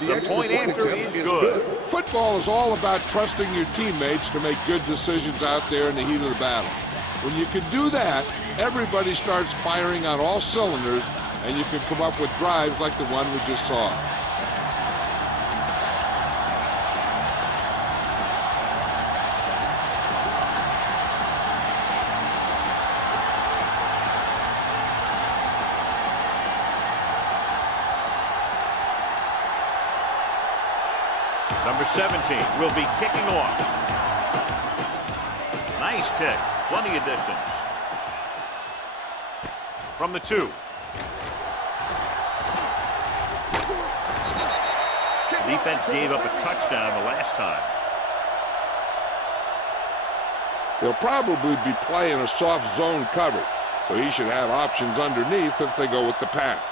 The point after is good. Football is all about trusting your teammates to make good decisions out there in the heat of the battle. When you can do that, everybody starts firing on all cylinders, and you can come up with drives like the one we just saw. Number 17 will be kicking off. Nice kick. Plenty of distance. From the 2. Defense gave up a touchdown the last time. They'll probably be playing a soft zone coverage, so he should have options underneath if they go with the pass.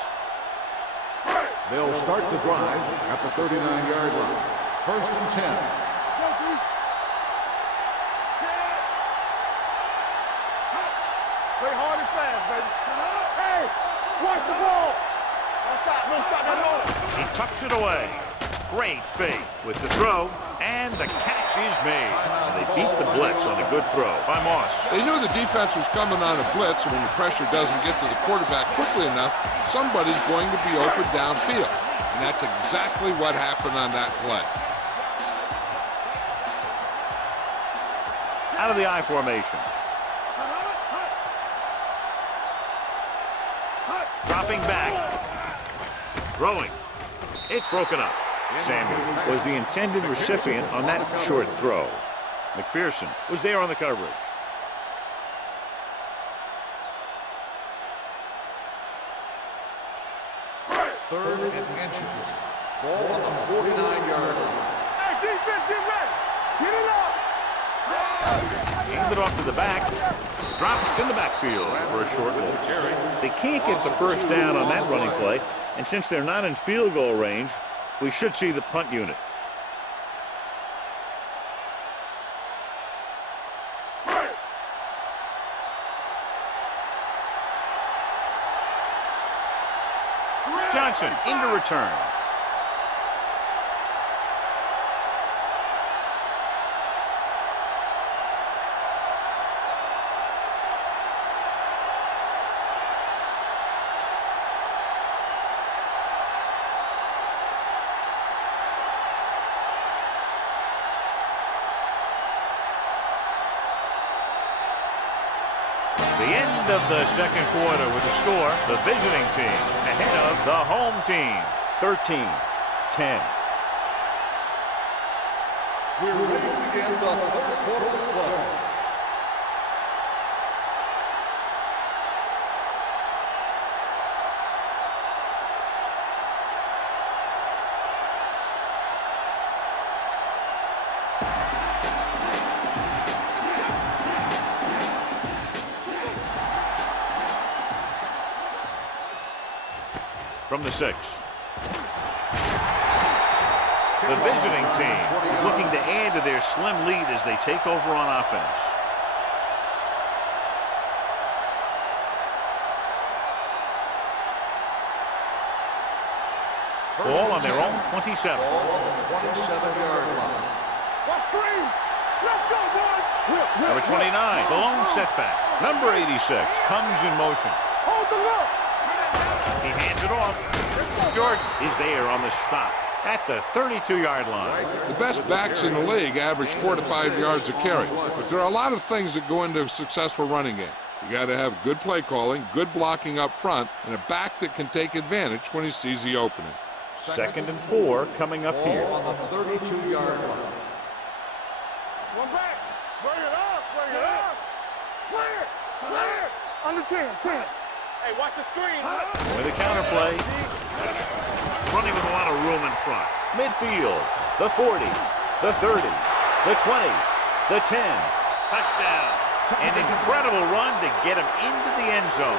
They'll start the drive at the 39-yard line. 1st and 10. Play hard and fast, baby. Hey, watch the ball. Don't stop that motor. He tucks it away. Great fake with the throw, and the catch is made. And they beat the blitz on a good throw by Moss. They knew the defense was coming on a blitz, and when the pressure doesn't get to the quarterback quickly enough, somebody's going to be open downfield. And that's exactly what happened on that play. Out of the I formation. Dropping back. Throwing. It's broken up. Samuels was the intended recipient on that short throw. McPherson was there on the coverage. Third and inches. Ball on the 49-yard line. Hey, defense, get ready. Get it up. Handed off to the back. Dropped in the backfield for a short loss. They can't get the first down on that running play, and since they're not in field goal range, we should see the punt unit. Johnson into return. The end of the second quarter with the score, the visiting team ahead of the home team, 13-10. We're ready to begin the 3rd quarter of play. From the 6. The visiting team is looking to add to their slim lead as they take over on offense. Ball on their own 27. Ball on the 27-yard line. Watch screen. Let's go, boys. Number 29, the lone setback. Number 86 comes in motion. Hold the look. He hands it off. Jordan is there on the stop at the 32-yard line. The best backs in the league average 4 to 5 yards a carry, but there are a lot of things that go into a successful running game. You got to have good play calling, good blocking up front, and a back that can take advantage when he sees the opening. 2nd and 4 coming up here. Ball on the 32-yard line. One back. Bring it up. Bring it up. Clear. Clear. Under 10. 10. Hey, watch the screen. With a counterplay. Running with a lot of room in front. Midfield. The 40. The 30. The 20. The 10. Touchdown. An incredible run to get him into the end zone.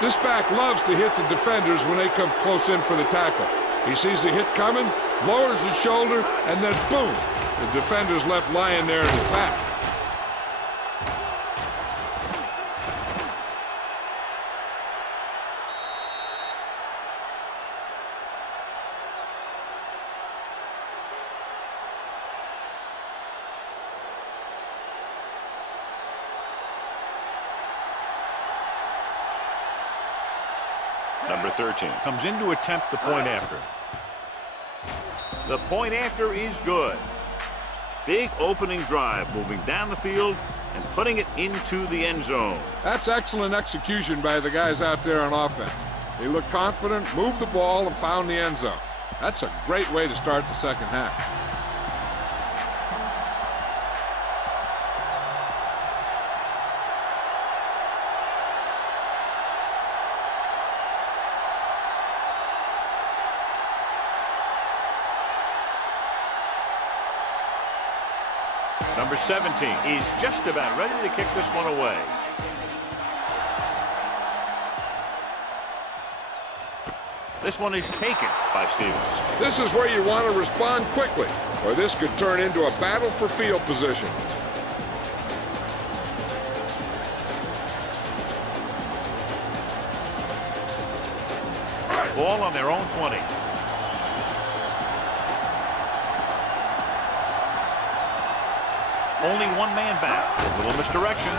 This back loves to hit the defenders when they come close in for the tackle. He sees the hit coming, lowers his shoulder, and then boom, the defender's left lying there in his back. Number 13 comes in to attempt the point after. The point after is good. Big opening drive, moving down the field and putting it into the end zone. That's excellent execution by the guys out there on offense. They looked confident, moved the ball, and found the end zone. That's a great way to start the second half. Number 17 is just about ready to kick this one away. This one is taken by Stevens. This is where you want to respond quickly, or this could turn into a battle for field position. Ball on their own 20. Only one man back. A little misdirection.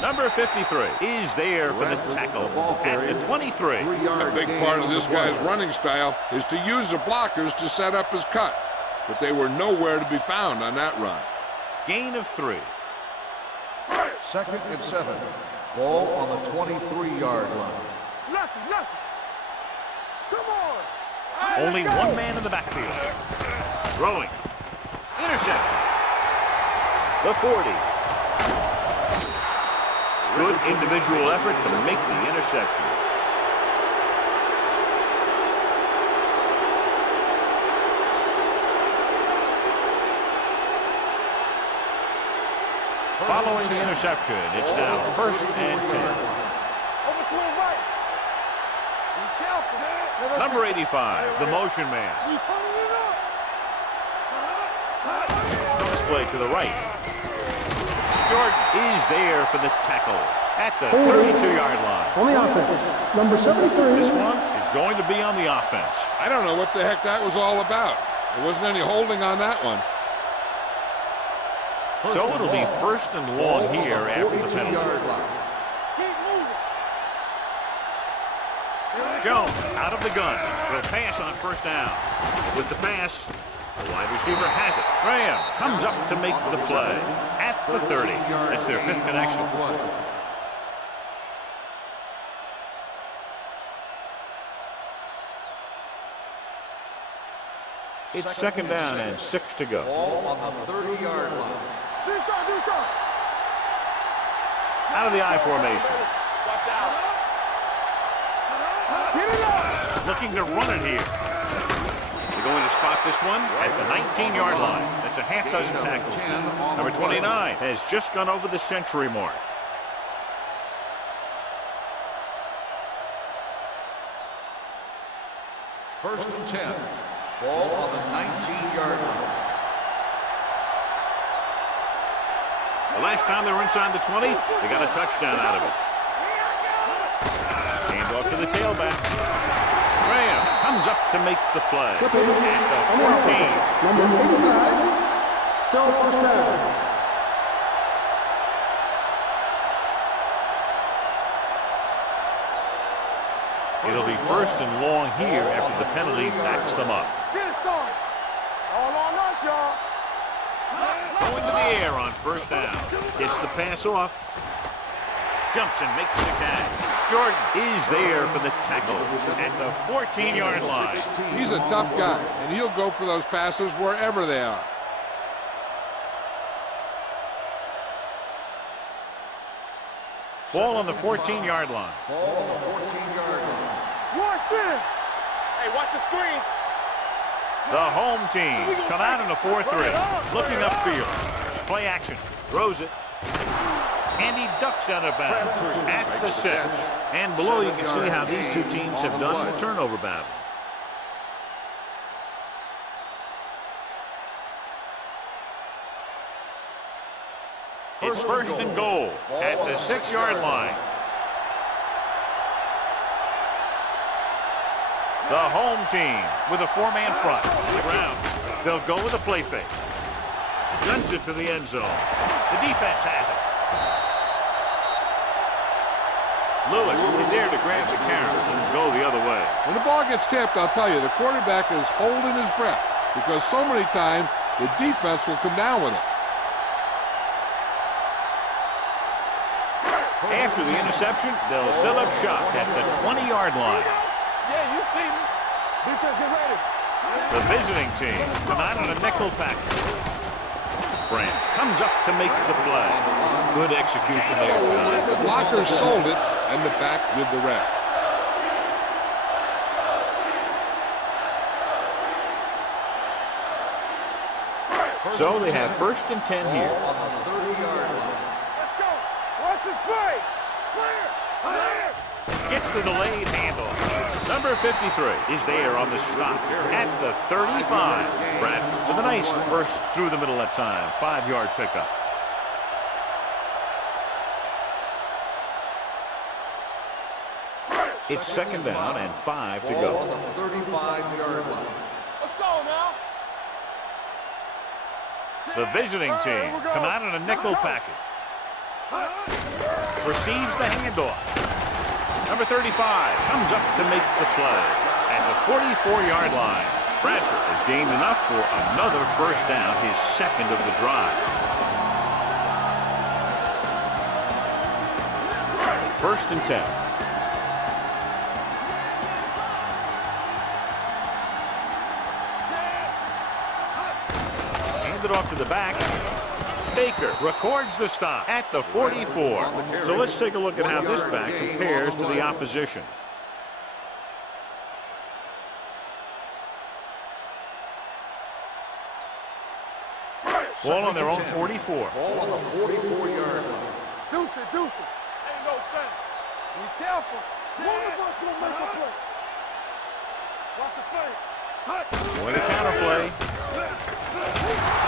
Number 53 is there for the tackle at the 23. A big part of this guy's running style is to use the blockers to set up his cut, but they were nowhere to be found on that run. Gain of 3. 2nd and 7. Ball on the 23-yard line. Lucky. Come on. Only one man in the backfield. Throwing. Interception. The 40. Good individual effort to make the interception. Following the interception, it's now 1st and 10. Overswing right. Be careful. Number 85, the motion man. We turning it up. Display to the right. Jordan is there for the tackle at the 32-yard line. On the offense, number 73. This one is going to be on the offense. I don't know what the heck that was all about. There wasn't any holding on that one. So it'll be 1st and long here after the penalty. Keep moving. Jones out of the gun. Will pass on 1st down. With the pass, the wide receiver has it. Graham comes up to make the play at the 30. That's their 5th connection. It's 2nd down and 6 to go. Ball on the 30-yard line. Do something. Out of the I formation. Watch out. Get it up. Looking to run it here. They're going to spot this one at the 19-yard line. That's a half dozen tackles. Number 29 has just gone over the century mark. First and 10. Ball on the 19-yard line. The last time they were inside the 20, they got a touchdown out of it. Hand off to the tailback. Graham comes up to make the play at the 14. Number 85. Still 1st down. It'll be 1st and long here after the penalty backs them up. Get it, son. All on us, y'all. Going to the air on 1st down. Gets the pass off. Jumps and makes the catch. Jordan is there for the tackle at the 14-yard line. He's a tough guy, and he'll go for those passes wherever they are. Ball on the 14-yard line. Ball on the 14-yard line. Watch it. Hey, watch the screen. The home team come out in a 4-3. Looking upfield. Play action. Throws it. And he ducks out of bounds at the 6. And below you can see how these two teams have done in the turnover battle. It's 1st and goal at the 6-yard line. The home team with a 4-man front on the ground. They'll go with a play fake. Guns it to the end zone. The defense has it. Lewis is there to grab the carry and go the other way. When the ball gets tipped, I'll tell you, the quarterback is holding his breath because so many times the defense will come down with it. After the interception, they'll set up shop at the 20-yard line. Yeah, you see me. Defense, get ready. The visiting team come out in a nickel package. Branch comes up to make the play. Good execution there, John. The blockers sold it, and the back did the rest. So they have 1st and 10 here. On the 30-yard line. Let's go. Watch it play. Clear. Clear. Gets the delayed handoff. Number 53 is there on the stop at the 35. Bradford with a nice burst through the middle that time. 5-yard pickup. It's 2nd down and 5 to Ball on go. the 35-yard line. Let's go now. The visiting team come out in a nickel package. Receives the handoff. Number 35 comes up to make the play at the 44-yard line. Bradford has gained enough for another 1st down, his 2nd of the drive. 1st and 10. Hand it off to the back. Baker records the stop at the 44. So let's take a look at how this back compares to the opposition. Ball on their own 44. Ball on the 44-yard line. Deuce it, deuce it. Ain't no thing. Be careful. One of us gonna make a play. Watch the play. For the counter play.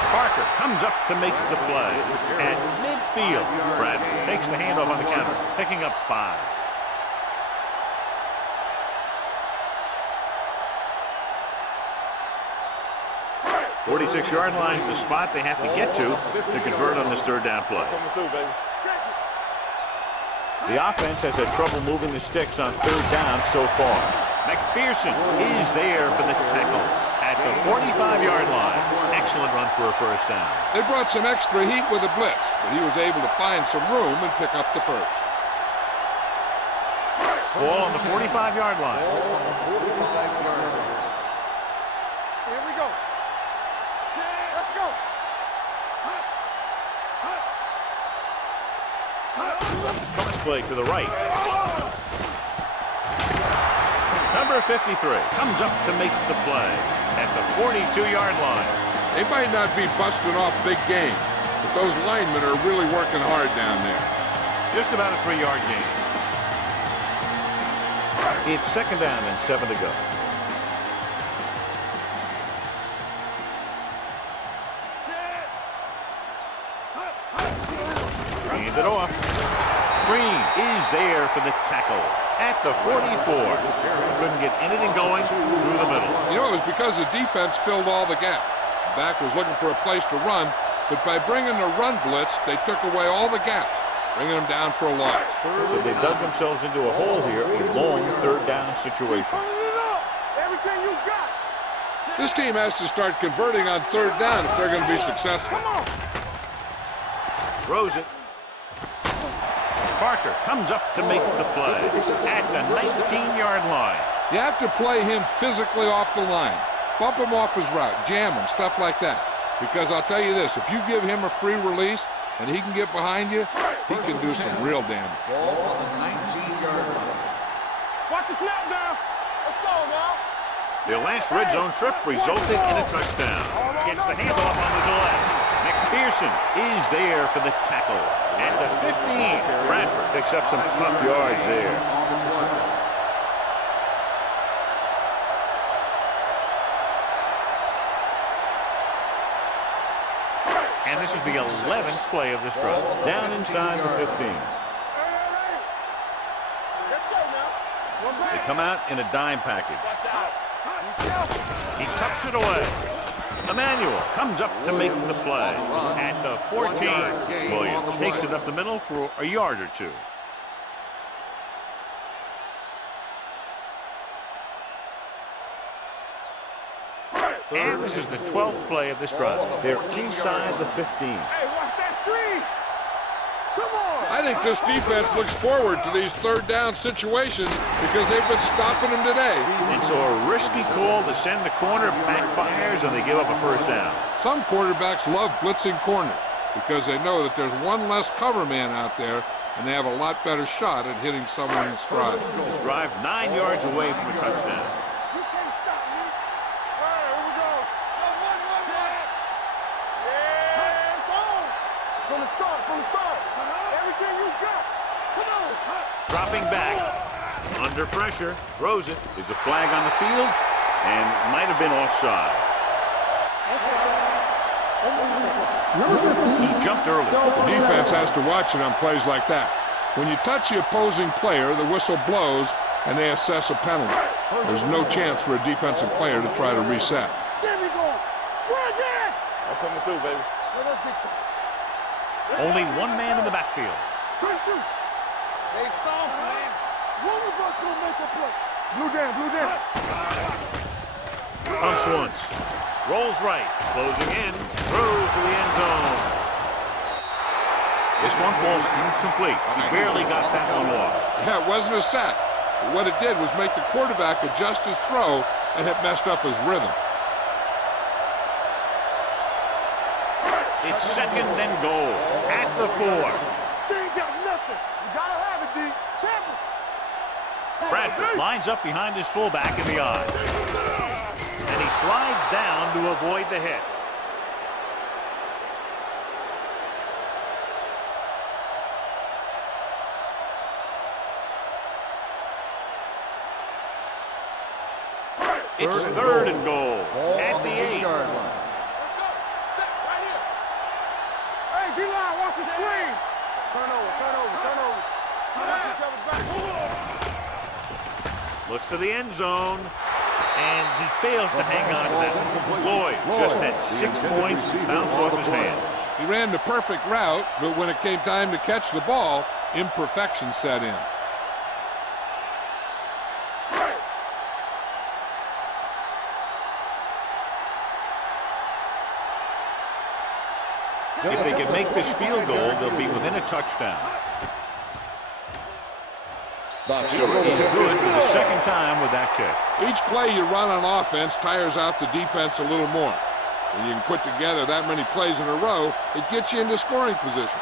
Parker comes up to make the play. At midfield, Bradford takes the handoff on the counter, picking up 5. The 46-yard line is the spot they have to get to convert on this 3rd down play. Coming through, baby. The offense has had trouble moving the sticks on 3rd down so far. McPherson is there for the tackle at the 45-yard line. Excellent run for a 1st down. They brought some extra heat with a blitz, but he was able to find some room and pick up the 1st. Ball on the 45-yard line. Ball on the 45-yard line. Here we go. Let's go. Cross play to the right. Number 53 comes up to make the play at the 42-yard line. They might not be busting off big games, but those linemen are really working hard down there. Just about a 3-yard gain. It's 2nd down and 7 to go. Hand it off. Green is there for the tackle at the 44. Couldn't get anything going through the middle. You know, it was because the defense filled all the gap. The back was looking for a place to run, but by bringing the run blitz, they took away all the gaps, bringing them down for a loss. So they dug themselves into a hole here, a long 3rd down situation. Turn it up. Everything you got. This team has to start converting on 3rd down if they're going to be successful. Come on. Throws it. Parker comes up to make the play at the 19-yard line. You have to play him physically off the line. Bump him off his route, jam him, stuff like that. Because I'll tell you this, if you give him a free release and he can get behind you, he can do some real damage. Ball on the 19-yard line. Watch the snap now. Let's go now. Their last red zone trip resulted in a touchdown. Gets the handoff on the delay. McPherson is there for the tackle at the 15. Bradford picks up some tough yards there. And this is the 11th play of this drive. Down inside the 15. Let's go now. They come out in a dime package. He tucks it away. Emmanuel comes up to make the play at the 14. Williams takes it up the middle for a yard or 2. And this is the 12th play of this drive. They're inside the 15. Hey, watch that screen. Come on. I think this defense looks forward to these 3rd down situations because they've been stopping them today. And so a risky call to send the corner backfires and they give up a 1st down. Some quarterbacks love blitzing corners because they know that there's one less cover man out there and they have a lot better shot at hitting someone in stride. This drive 9 yards away from a touchdown. You can't stop me. All right, here we go. One. Yeah. Dropping back. Under pressure. Throws it. There's a flag on the field. And might have been offside. Number 50. He jumped early. The defense has to watch it on plays like that. When you touch the opposing player, the whistle blows, and they assess a penalty. There's no chance for a defensive player to try to reset. There we go. We're again. I'm coming through, baby. Only one man in the backfield. Pressure. Hey, soft, man. One of us will make a play. Blue down, blue down. Pumps once. Rolls right. Closing in. Throws to the end zone. This one falls incomplete. He barely got that one off. Yeah, it wasn't a sack. But what it did was make the quarterback adjust his throw, and it messed up his rhythm. It's second and goal at the 4. They ain't got nothing. You gotta have it, D. Tampa. Bradford lines up behind his fullback in the eye. And he slides down to avoid the hit. It's third and goal at the 8. Let's go. Set right here. Hey, D-line, watch the screen. Turnover. Looks to the end zone. And he fails to hang on to that. Lloyd just had 6 points bounce off his hands. He ran the perfect route, but when it came time to catch the ball, imperfection set in. If they can make this field goal, they'll be within a touchdown. Still, he's good for the second time with that kick. Each play you run on offense tires out the defense a little more. When you can put together that many plays in a row, it gets you into scoring position.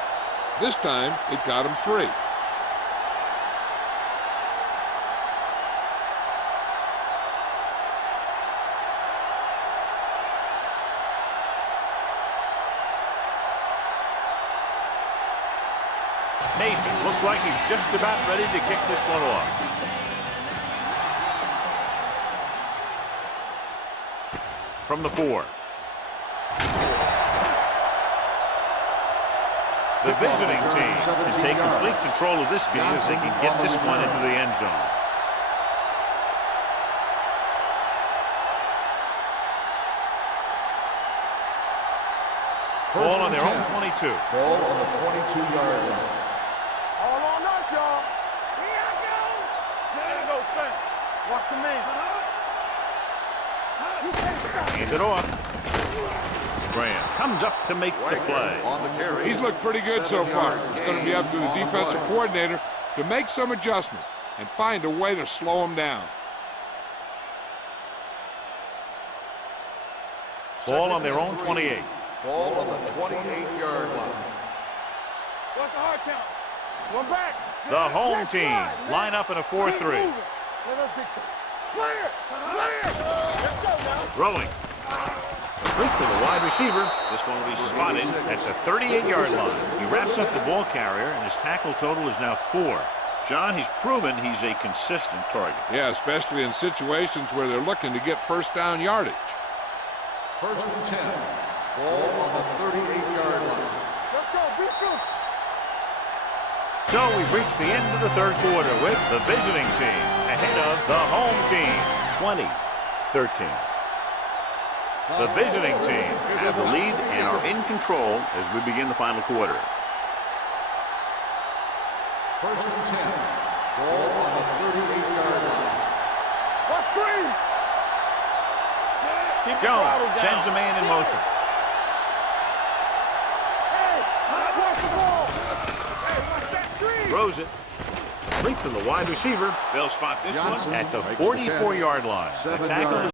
This time, it got him free. Mason looks like he's just about ready to kick this one off. From the 4. The visiting team can take complete control of this game if they can get this one into the end zone. Ball on their own 22. Ball on the 22-yard line. All on us, y'all. Here I go. There go, thing. Watch the man. You can't stop. Hand it off. Graham comes up to make the play. On the carry. He's looked pretty good so far. It's going to be up to the defensive coordinator to make some adjustment and find a way to slow him down. Ball on their own 28. Ball on the 28-yard line. What's the hard count? One back. The home Left team side, line up in a 4-3. Let us big time. Play it. Let's go now. Throwing. Complete to the wide receiver. This one will be spotted at the 38-yard line. He wraps up the ball carrier, and his tackle total is now 4. John, he's proven he's a consistent target. Yeah, especially in situations where they're looking to get first down yardage. First and 10. Ball on the 38-yard line. Let's go. Be true. So we've reached the end of the third quarter with the visiting team ahead of the home team, 20-13. The visiting team have the lead and are in control as we begin the final quarter. First and 10. Ball on the 38-yard line. Let's screen. Jones sends a man in motion. Hey, watch the ball. Hey, watch that screen. Throws it. Complete to the wide receiver. They'll spot this Johnson one at the makes the 44-yard line. The 7 tackle yards.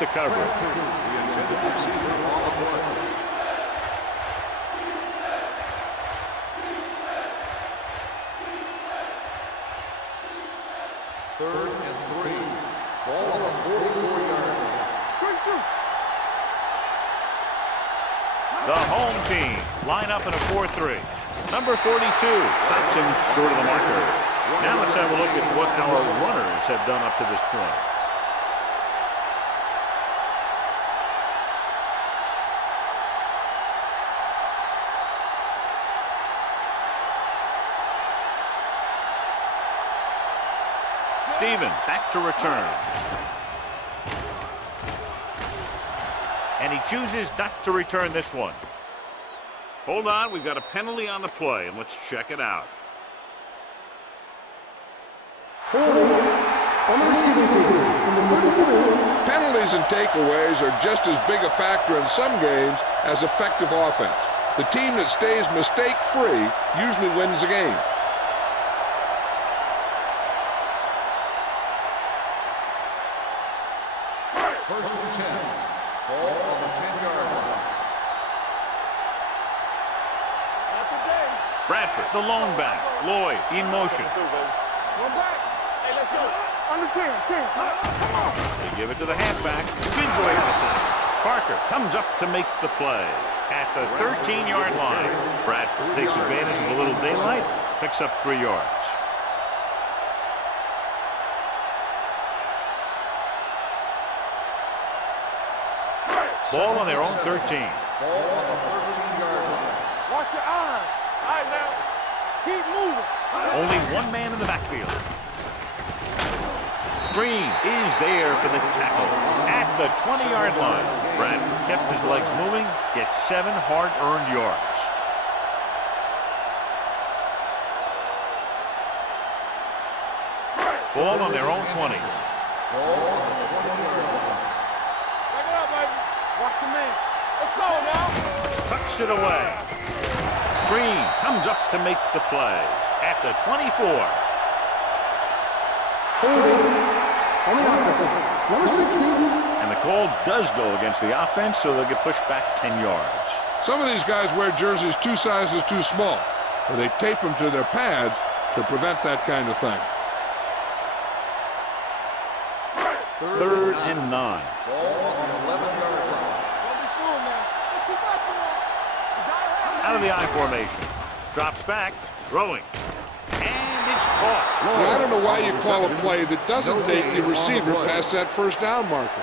is the coverage. The intended receiver on the play. Third and 3. 44-yard line. Good shoot. The home team line up in a 4-3. Number 42 stops him short of the marker. Now let's have a look at what our runners have done up to this point. Stevens back to return. And he chooses not to return this one. Hold on, we've got a penalty on the play, and let's check it out. Holding on the receiving team. Number 33. Penalties and takeaways are just as big a factor in some games as effective offense. The team that stays mistake-free usually wins the game. First and 10. Ball on the 10-yard line. Not today. Bradford, the lone back. Lloyd in motion. One back. Hey, let's go. Under 10. Come on. They give it to the halfback. Spins away from the tackle. Parker comes up to make the play. At the 13-yard line, Bradford takes advantage of a little daylight, picks up 3 yards. Ball on their own 13. Ball on the 13-yard line. Watch your eyes. All right, now. Keep moving. Only one man in the backfield. Green is there for the tackle at the 20-yard line. Bradford kept his legs moving, gets 7 hard-earned yards. Ball on their own 20. Ball on the 20-yard line. Back it up, baby. Watch your man. Let's go now. Tucks it away. Green comes up to make the play at the 24. Holding on the offense. Number 16. And the call does go against the offense, so they'll get pushed back 10 yards. Some of these guys wear jerseys 2 sizes too small, or they tape them to their pads to prevent that kind of thing. Third and 9. Ball on the 11-yard line. Don't be fooled now. It's too much for him. You gotta have it. Out of the I formation. Drops back, throwing. And it's caught. Now, I don't know why you call a play that doesn't take your receiver past that first down marker.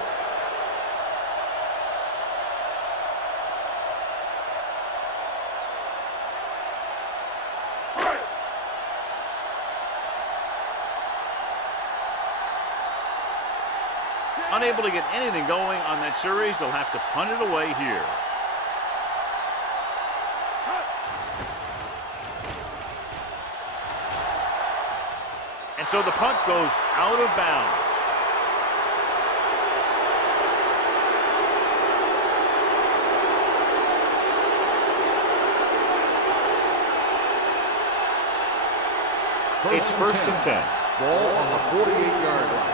Unable to get anything going on that series, they'll have to punt it away here. And so the punt goes out of bounds. It's first and 10. Ball on the 48-yard line.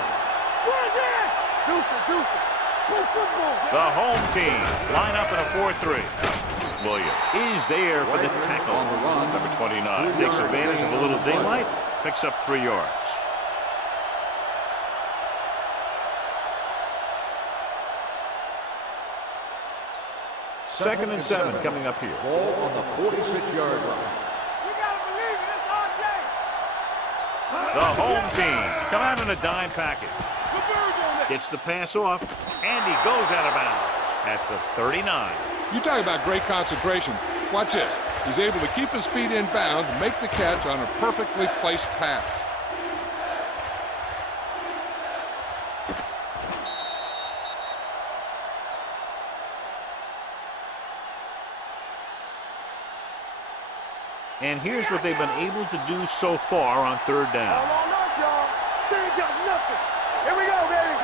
Deuce it. Play football. The home team line up in a 4-3. Williams is there for the tackle. On the run. Number 29 takes advantage of a little daylight, picks up 3 yards. Second and 7 coming up here. Ball on the 46-yard line. You gotta believe it. It's our game. The home team come out in a dime package. Good birds on that. Gets the pass off, and he goes out of bounds at the 39. You talk about great concentration. Watch this. He's able to keep his feet in bounds, make the catch on a perfectly placed pass. And here's what they've been able to do so far on third down. All on us, y'all. They ain't got nothing. Here we go, baby.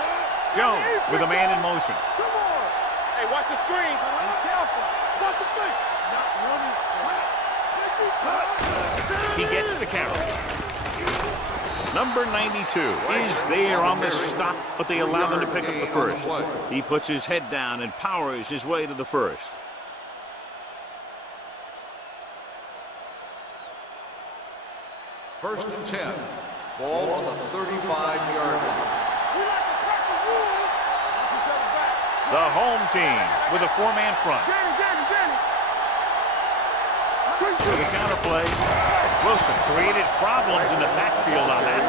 Jones with a man in motion. Come on. Hey, watch the screen. Be careful. Watch the fake. Not running. He gets the carry. Number 92 is there on the stop, but they allow them to pick up the first. He puts his head down and powers his way to the first. First and 10. Ball on the 35-yard line. We like to crack the rules. The home team with a four-man front. With a counterplay. Wilson created problems in the backfield on that.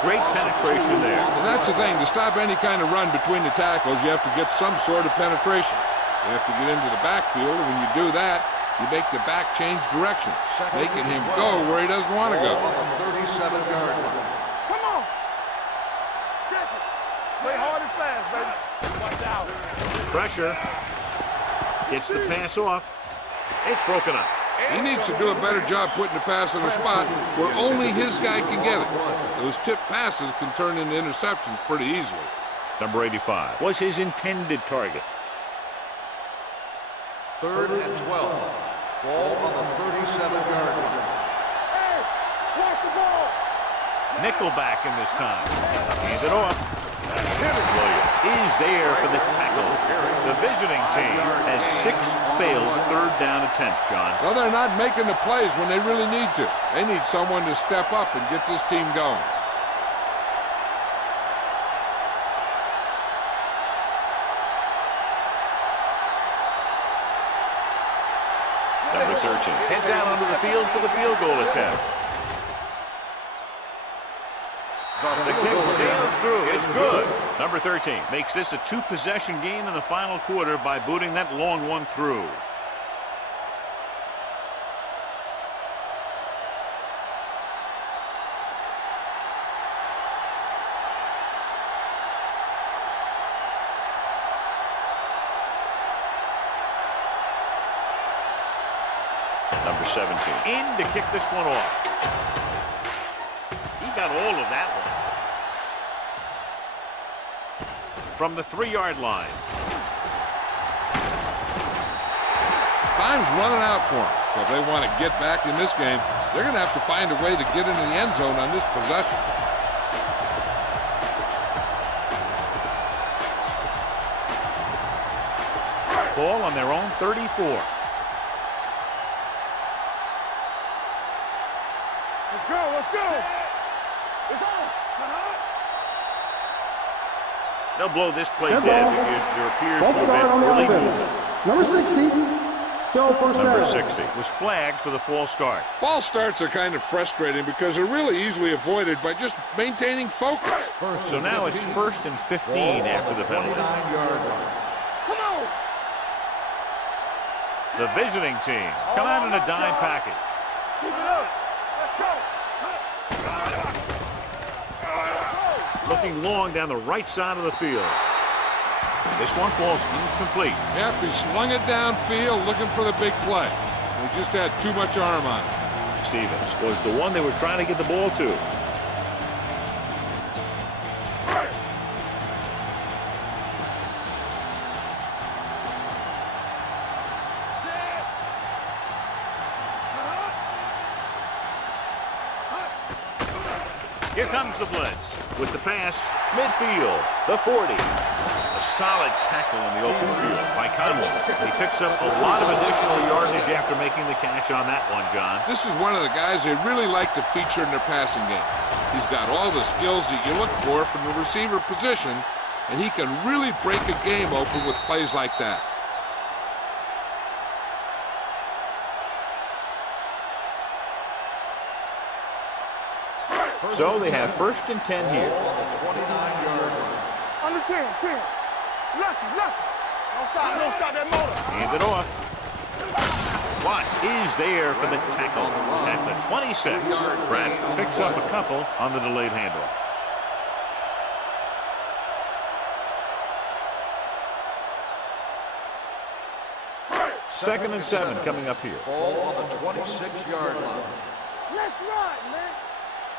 Great penetration there. And that's the thing. To stop any kind of run between the tackles, you have to get some sort of penetration. You have to get into the backfield, and when you do that, you make the back change direction, making him go where he doesn't want to go. On the 37-yard line. Come on. Check it. Play hard and fast, baby. Watch out. Pressure. Gets the pass off. It's broken up. He needs to do a better job putting the pass in a spot where only his guy can get it. Those tipped passes can turn into interceptions pretty easily. Number 85 was his intended target. 3rd and 12. Ball on the 37-yard line. Hey, watch the ball. Nickelback in this time. Hand it off. Williams is there for the tackle. The visiting team has 6 failed third down attempts, John. Well, they're not making the plays when they really need to. They need someone to step up and get this team going. Number 13 heads out onto the field for the field goal attempt. The kick sails through. It's good. Number 13 makes this a 2-possession game in the final quarter by booting that long one through. Number 17 in to kick this one off. He got all of that one. From the 3-yard line. Time's running out for them. So if they want to get back in this game, they're going to have to find a way to get into the end zone on this possession. Ball on their own 34. Let's go, let's go. It's on. They'll blow this play Dead dead ball. because there appears False to have start on been the early offense. movement. Number 60, still first down. Number 60 was flagged for the false start. False starts are kind of frustrating because they're really easily avoided by just maintaining focus. So now it's 1st and 15 after the penalty. 29-yard line. Come on. The visiting team come out in a dime package. Keep it up. Let's go. Looking long down the right side of the field. This one falls incomplete. Yep, he slung it downfield looking for the big play. He just had too much arm on it. Stevens was the one they were trying to get the ball to. Here comes the blitz with the pass, midfield, the 40. A solid tackle in the open field by Conley. He picks up a lot of additional yardage after making the catch on that one, John. This is one of the guys they really like to feature in their passing game. He's got all the skills that you look for from the receiver position, and he can really break a game open with plays like that. So they have 1st and 10 here. On the 29-yard line. Under 10. Lucky. Don't stop that motor. Hand it off. Watt is there for the tackle at the 26. Bradford picks up a couple on the delayed handoff. Second and 7 coming up here. Ball on the 26-yard line. Let's ride, man.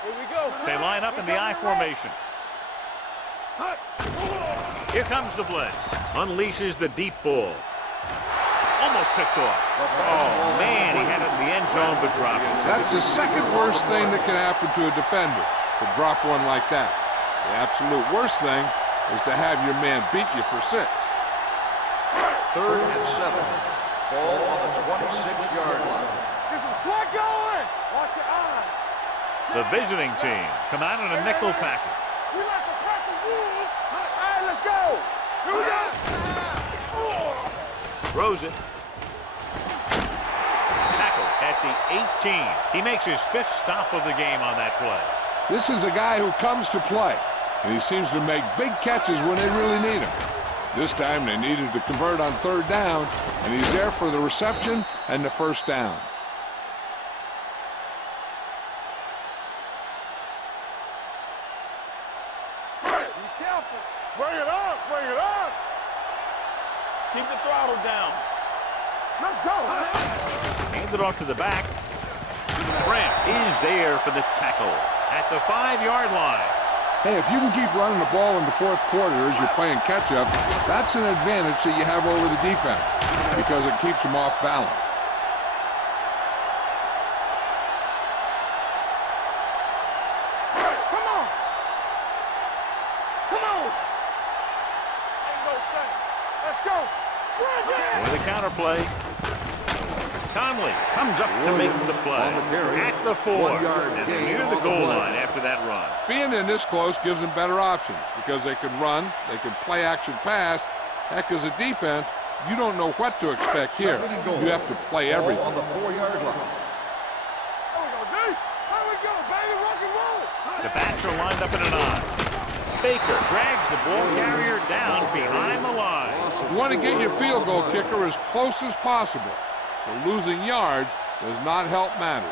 Here we go. They line up in the I formation. Here comes the blitz. Unleashes the deep ball. Almost picked off. Oh, man, he had it in the end zone, but dropped it. That's the second worst thing that can happen to a defender, to drop one like that. The absolute worst thing is to have your man beat you for 6. 3rd and 7. Ball on the 26-yard line. Get some slack going. Watch your eyes. The visiting team come out in a nickel package. We like to crack the rules. All right, let's go. Here we go. Throws it. Tackle at the 18. He makes his 5th stop of the game on that play. This is a guy who comes to play, and he seems to make big catches when they really need him. This time they needed to convert on 3rd down, and he's there for the reception and the 1st down. Be careful. Bring it up, bring it up. Keep the throttle down. Let's go. Hand it off to the back. Grant is there for the tackle at the 5-yard line. Hey, if you can keep running the ball in the 4th quarter as you're playing catch-up, that's an advantage that you have over the defense because it keeps them off balance. Come on. Come on. Ain't no thing. Let's go. With a counter play. Conley comes up to make the play on the carry. at the 4. 1 yard And they're gain near on the the goal play. line after that run. Being in this close gives them better options because they can run, they can play action pass. Heck, as a defense, you don't know what to expect here. 2nd and goal. You have to play Ball everything. on the 4-yard line. There we go, D. There we go, baby. Rock and roll. The backs are lined up in an I. Baker drags the ball carrier down behind the line. You want to get your field goal kicker as close as possible. So losing yards does not help matters.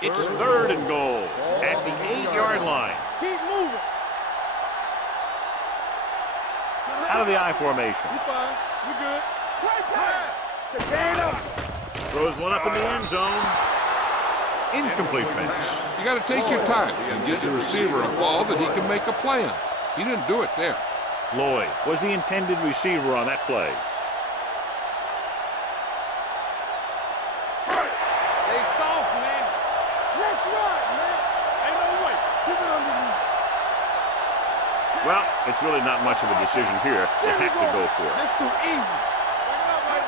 It's 3rd and goal at the 8-yard line. Keep moving. Out of the I formation. You fine. You good. Great pass. Contain up. Throws one up in the end zone. Incomplete pass. You got to take your time and get your receiver a ball that he can make a play on. He didn't do it there. Lloyd was the intended receiver on that play. They soft, man. Let's ride, man. Ain't no way. Keep it underneath. Well, it's really not much of a decision here. They have to go for it. That's too easy. Bring it up, baby.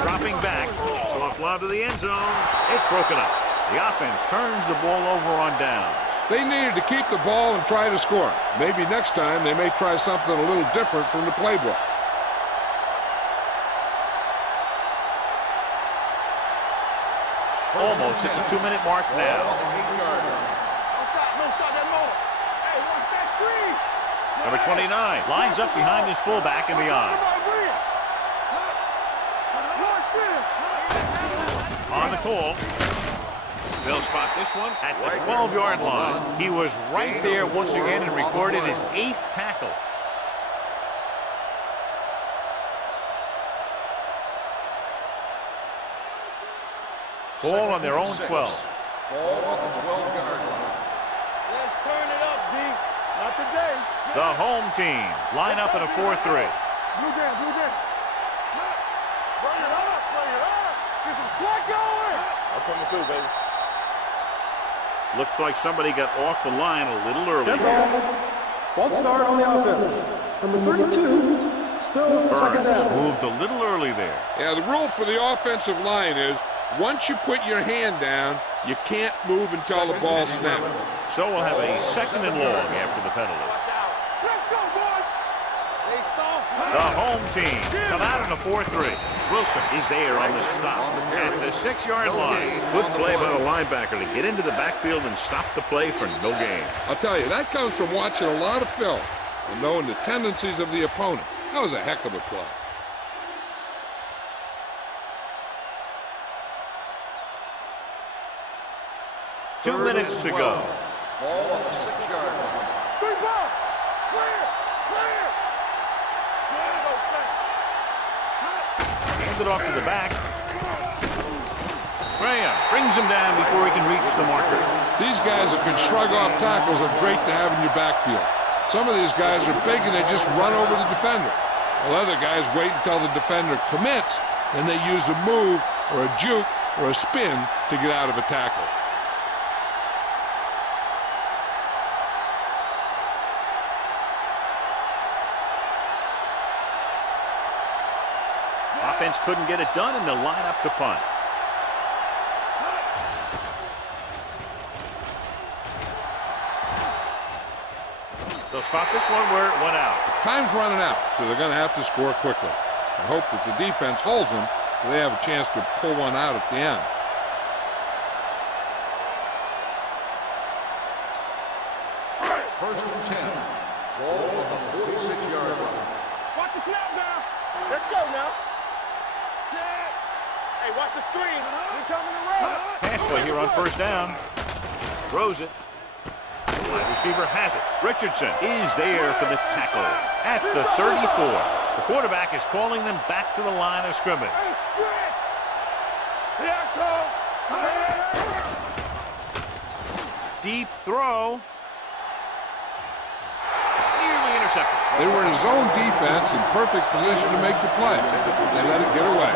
Dropping back. Soft lob to the end zone. It's broken up. The offense turns the ball over on downs. They needed to keep the ball and try to score. Maybe next time they may try something a little different from the playbook. Almost at the 2-minute mark Ball now. on the 8-yard line. Don't stop that motor. Hey, watch that screen. Number 29 lines up behind his fullback in the I. On the call. They'll spot this one at the 12-yard line. He was right there once again and recorded his 8th tackle. Ball on their own 12. Ball on the 12-yard line. Let's turn it up, D. Not today. The home team line up in a 4-3. Blue down, blue down. Bring it up, bring it up. Get some slack going. I'm coming through, baby. Looks like somebody got off the line a little early Dead here. ball. False start on the offense. Number 32, still 2nd Burns down. moved a little early there. Yeah, the rule for the offensive line is once you put your hand down, you can't move until the ball snaps. So we'll have a 2nd and long after the penalty. Watch out. Let's go, boys. They soft, man. The home team come out in a 4-3. Wilson is there on the stop at the 6-yard line. Good play by the linebacker to get into the backfield and stop the play for no gain. I'll tell you, that comes from watching a lot of film and knowing the tendencies of the opponent. That was a heck of a play. Two minutes to go. Ball on the 6-yard line. Big ball. Clear, clear. Hand it off to the back. Graham brings him down before he can reach the marker. These guys that can shrug off tackles are great to have in your backfield. Some of these guys are big and they just run over the defender. While other guys wait until the defender commits, and they use a move or a juke or a spin to get out of a tackle. Offense couldn't get it done, and they'll line up to punt. They'll spot this one where it went out. Time's running out, so they're going to have to score quickly. And hope that the defense holds them so they have a chance to pull one out at the end. First and 10. Ball on the 46-yard line. Watch the snap now. Let's go now. Set. Hey, watch the screen. We're coming around. Pass play here on first down. Throws it. The wide receiver has it. Richardson is there for the tackle at the 34. The quarterback is calling them back to the line of scrimmage. Hey, stretch. Here I come. Deep throw. Nearly intercepted. They were in zone defense in perfect position to make the play. They let it get away.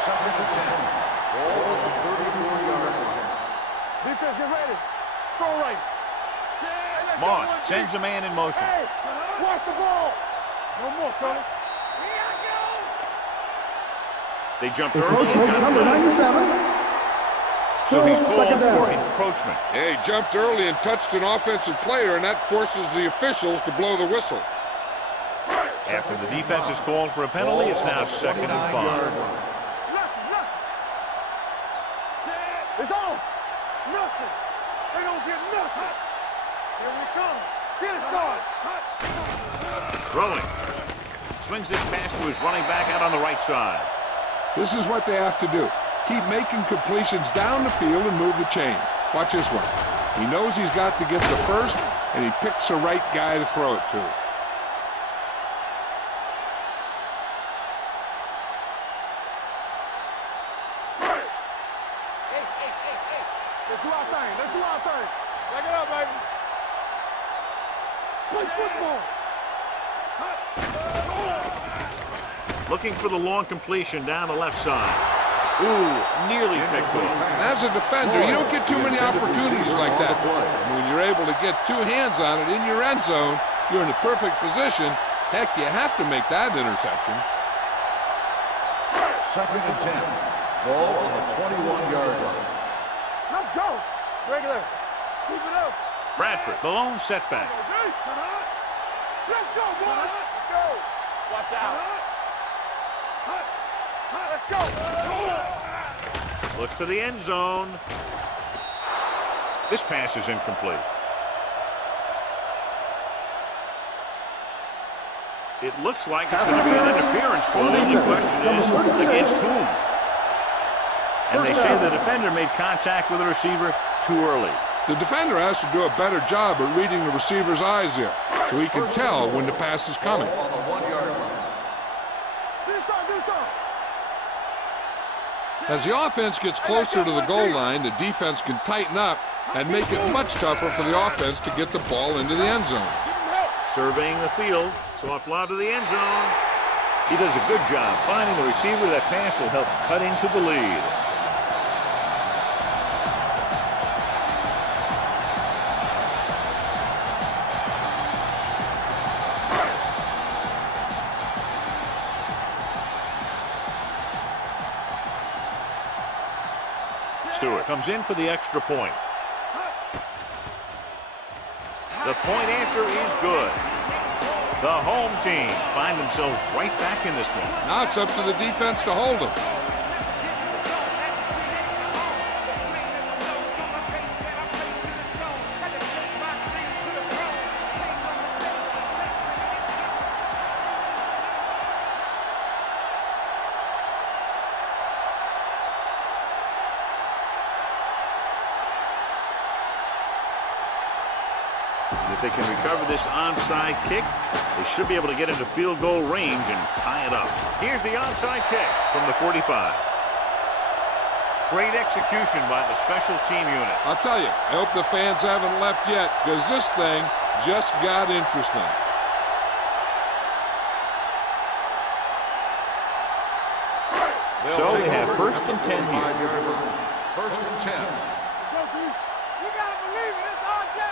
Second and 10. Ball on the 34-yard line. Defense, get ready. Throw right. Set. Moss sends a man in motion. Hey, watch the ball. No more, fellas. They jumped early and Encroachment, got number flagged. 97. So Still he's called second for down. encroachment. Yeah, he jumped early and touched an offensive player, and that forces the officials to blow the whistle. After the defense is called for a penalty, it's now second and 5. It's on. Nothing. They don't get nothing. Here we come. Get it started. Throwing. Swings this pass to his running back out on the right side. This is what they have to do. Keep making completions down the field and move the chains. Watch this one. He knows he's got to get the first, and he picks the right guy to throw it to. Let's do our thing. Let's do our thing. Back it up, baby. Play football. Looking for the long completion down the left side. Ooh, nearly picked off. And as a defender, you don't get too many opportunities like that. And when you're able to get two hands on it in your end zone, you're in the perfect position. Heck, you have to make that interception. Second and 10. Ball on the 21-yard line. Let's go. Regular. Keep it up. Bradford, the lone setback. Let's go, boys. Let's go. Watch out. Let's go. Look to the end zone. This pass is incomplete. It looks like it's going to be an interference call. The only question is against whom? And they say the defender made contact with the receiver too early. The defender has to do a better job at reading the receiver's eyes here, so he can tell when the pass is coming. Ball on the 1-yard line. Do something. As the offense gets closer to the goal line, the defense can tighten up and make it much tougher for the offense to get the ball into the end zone. Surveying the field, soft lob to the end zone. He does a good job finding the receiver. That pass will help cut into the lead. Stewart comes in for the extra point. The point after is good. The home team find themselves right back in this one. Now it's up to the defense to hold them. If they can recover this onside kick, they should be able to get into field goal range and tie it up. Here's the onside kick from the 45. Great execution by the special team unit. I'll tell you, I hope the fans haven't left yet, because this thing just got interesting. So they have first and 10 here. 5-yard line. First and 10. Go, D. You gotta believe it. It's RJ.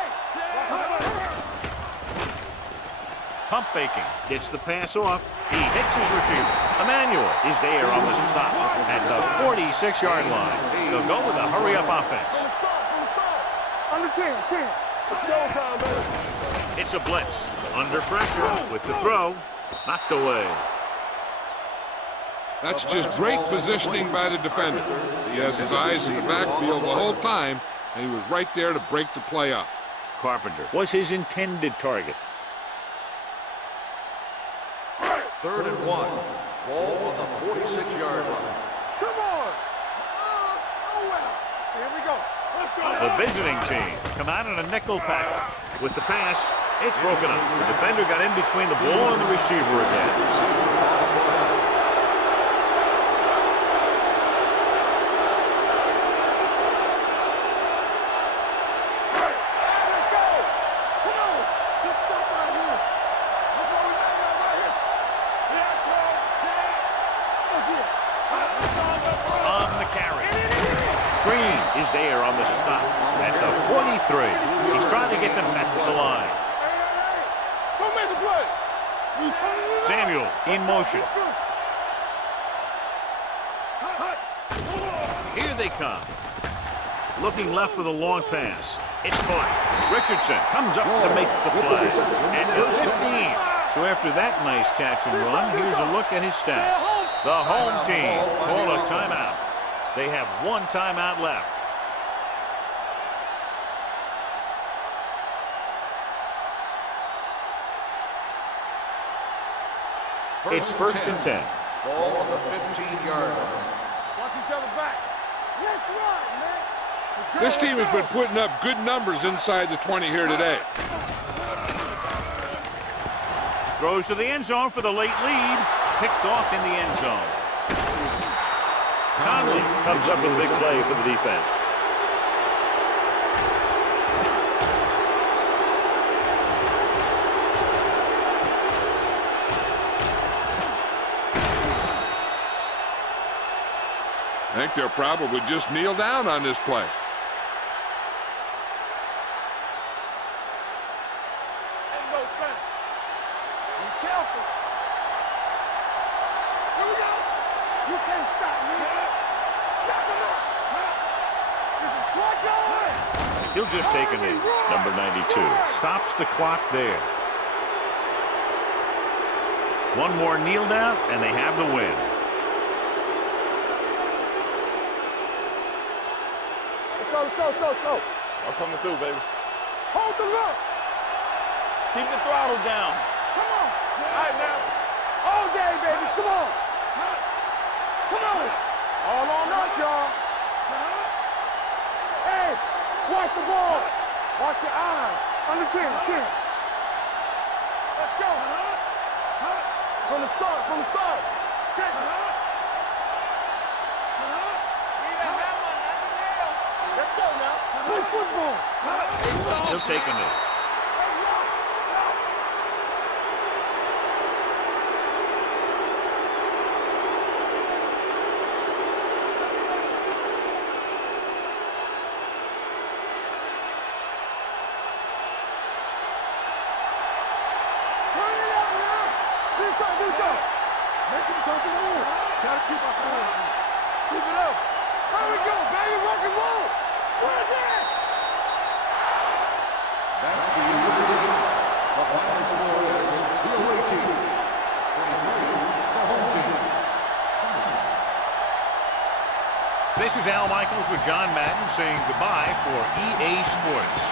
Pump faking. Gets the pass off. He hits his receiver. Emmanuel is there on the stop at the 46-yard line. They'll go with a hurry-up offense. Under 10. It's showtime, baby. It's a blitz. Under pressure with the throw. Knocked away. That's just great positioning by the defender. He has his eyes in the backfield the whole time, and he was right there to break the play up. Carpenter was his intended target. 3rd and 1. Ball on the 46-yard line. Come on. Here we go. Let's go. The visiting team come out in a nickel package. With the pass, it's broken up. The defender got in between the ball and the receiver again. Is there on the stop at the 43. He's trying to get them back to the line. Don't make the play. Samuel in motion. Here they come. Looking left for the long pass. It's caught. Richardson comes up to make the play. And the 15. So after that nice catch and run, here's a look at his stats. The home team call a timeout. They have one timeout left. It's 1st and 10. Ball on the 15-yard line. Watch each other back. Let's run, man. This team has been putting up good numbers inside the 20 here today. Throws to the end zone for the late lead. Picked off in the end zone. Conley comes up with a big play for the defense. I think they'll probably just kneel down on this play. Be careful. Here we go. You can't stop me. He'll just take a knee. Number 92 stops the clock there. One more kneel down, and they have the win. Let's go. I'm coming through, baby. Hold the look. Keep the throttle down. Come on. All right, now. All day, baby. Come on. Come on. All on us, y'all. Hey, watch the ball. Watch your eyes. Under 10. Let's go. From the start. Check it. Let's go now. Play football. He'll take a knee. Turn it out now. Do something. Make him come to the room. Gotta keep our course. Keep it up. There we go, baby. Rock and roll. That's the end. The final score is the away team. 23, the home team. This is Al Michaels with John Madden saying goodbye for EA Sports.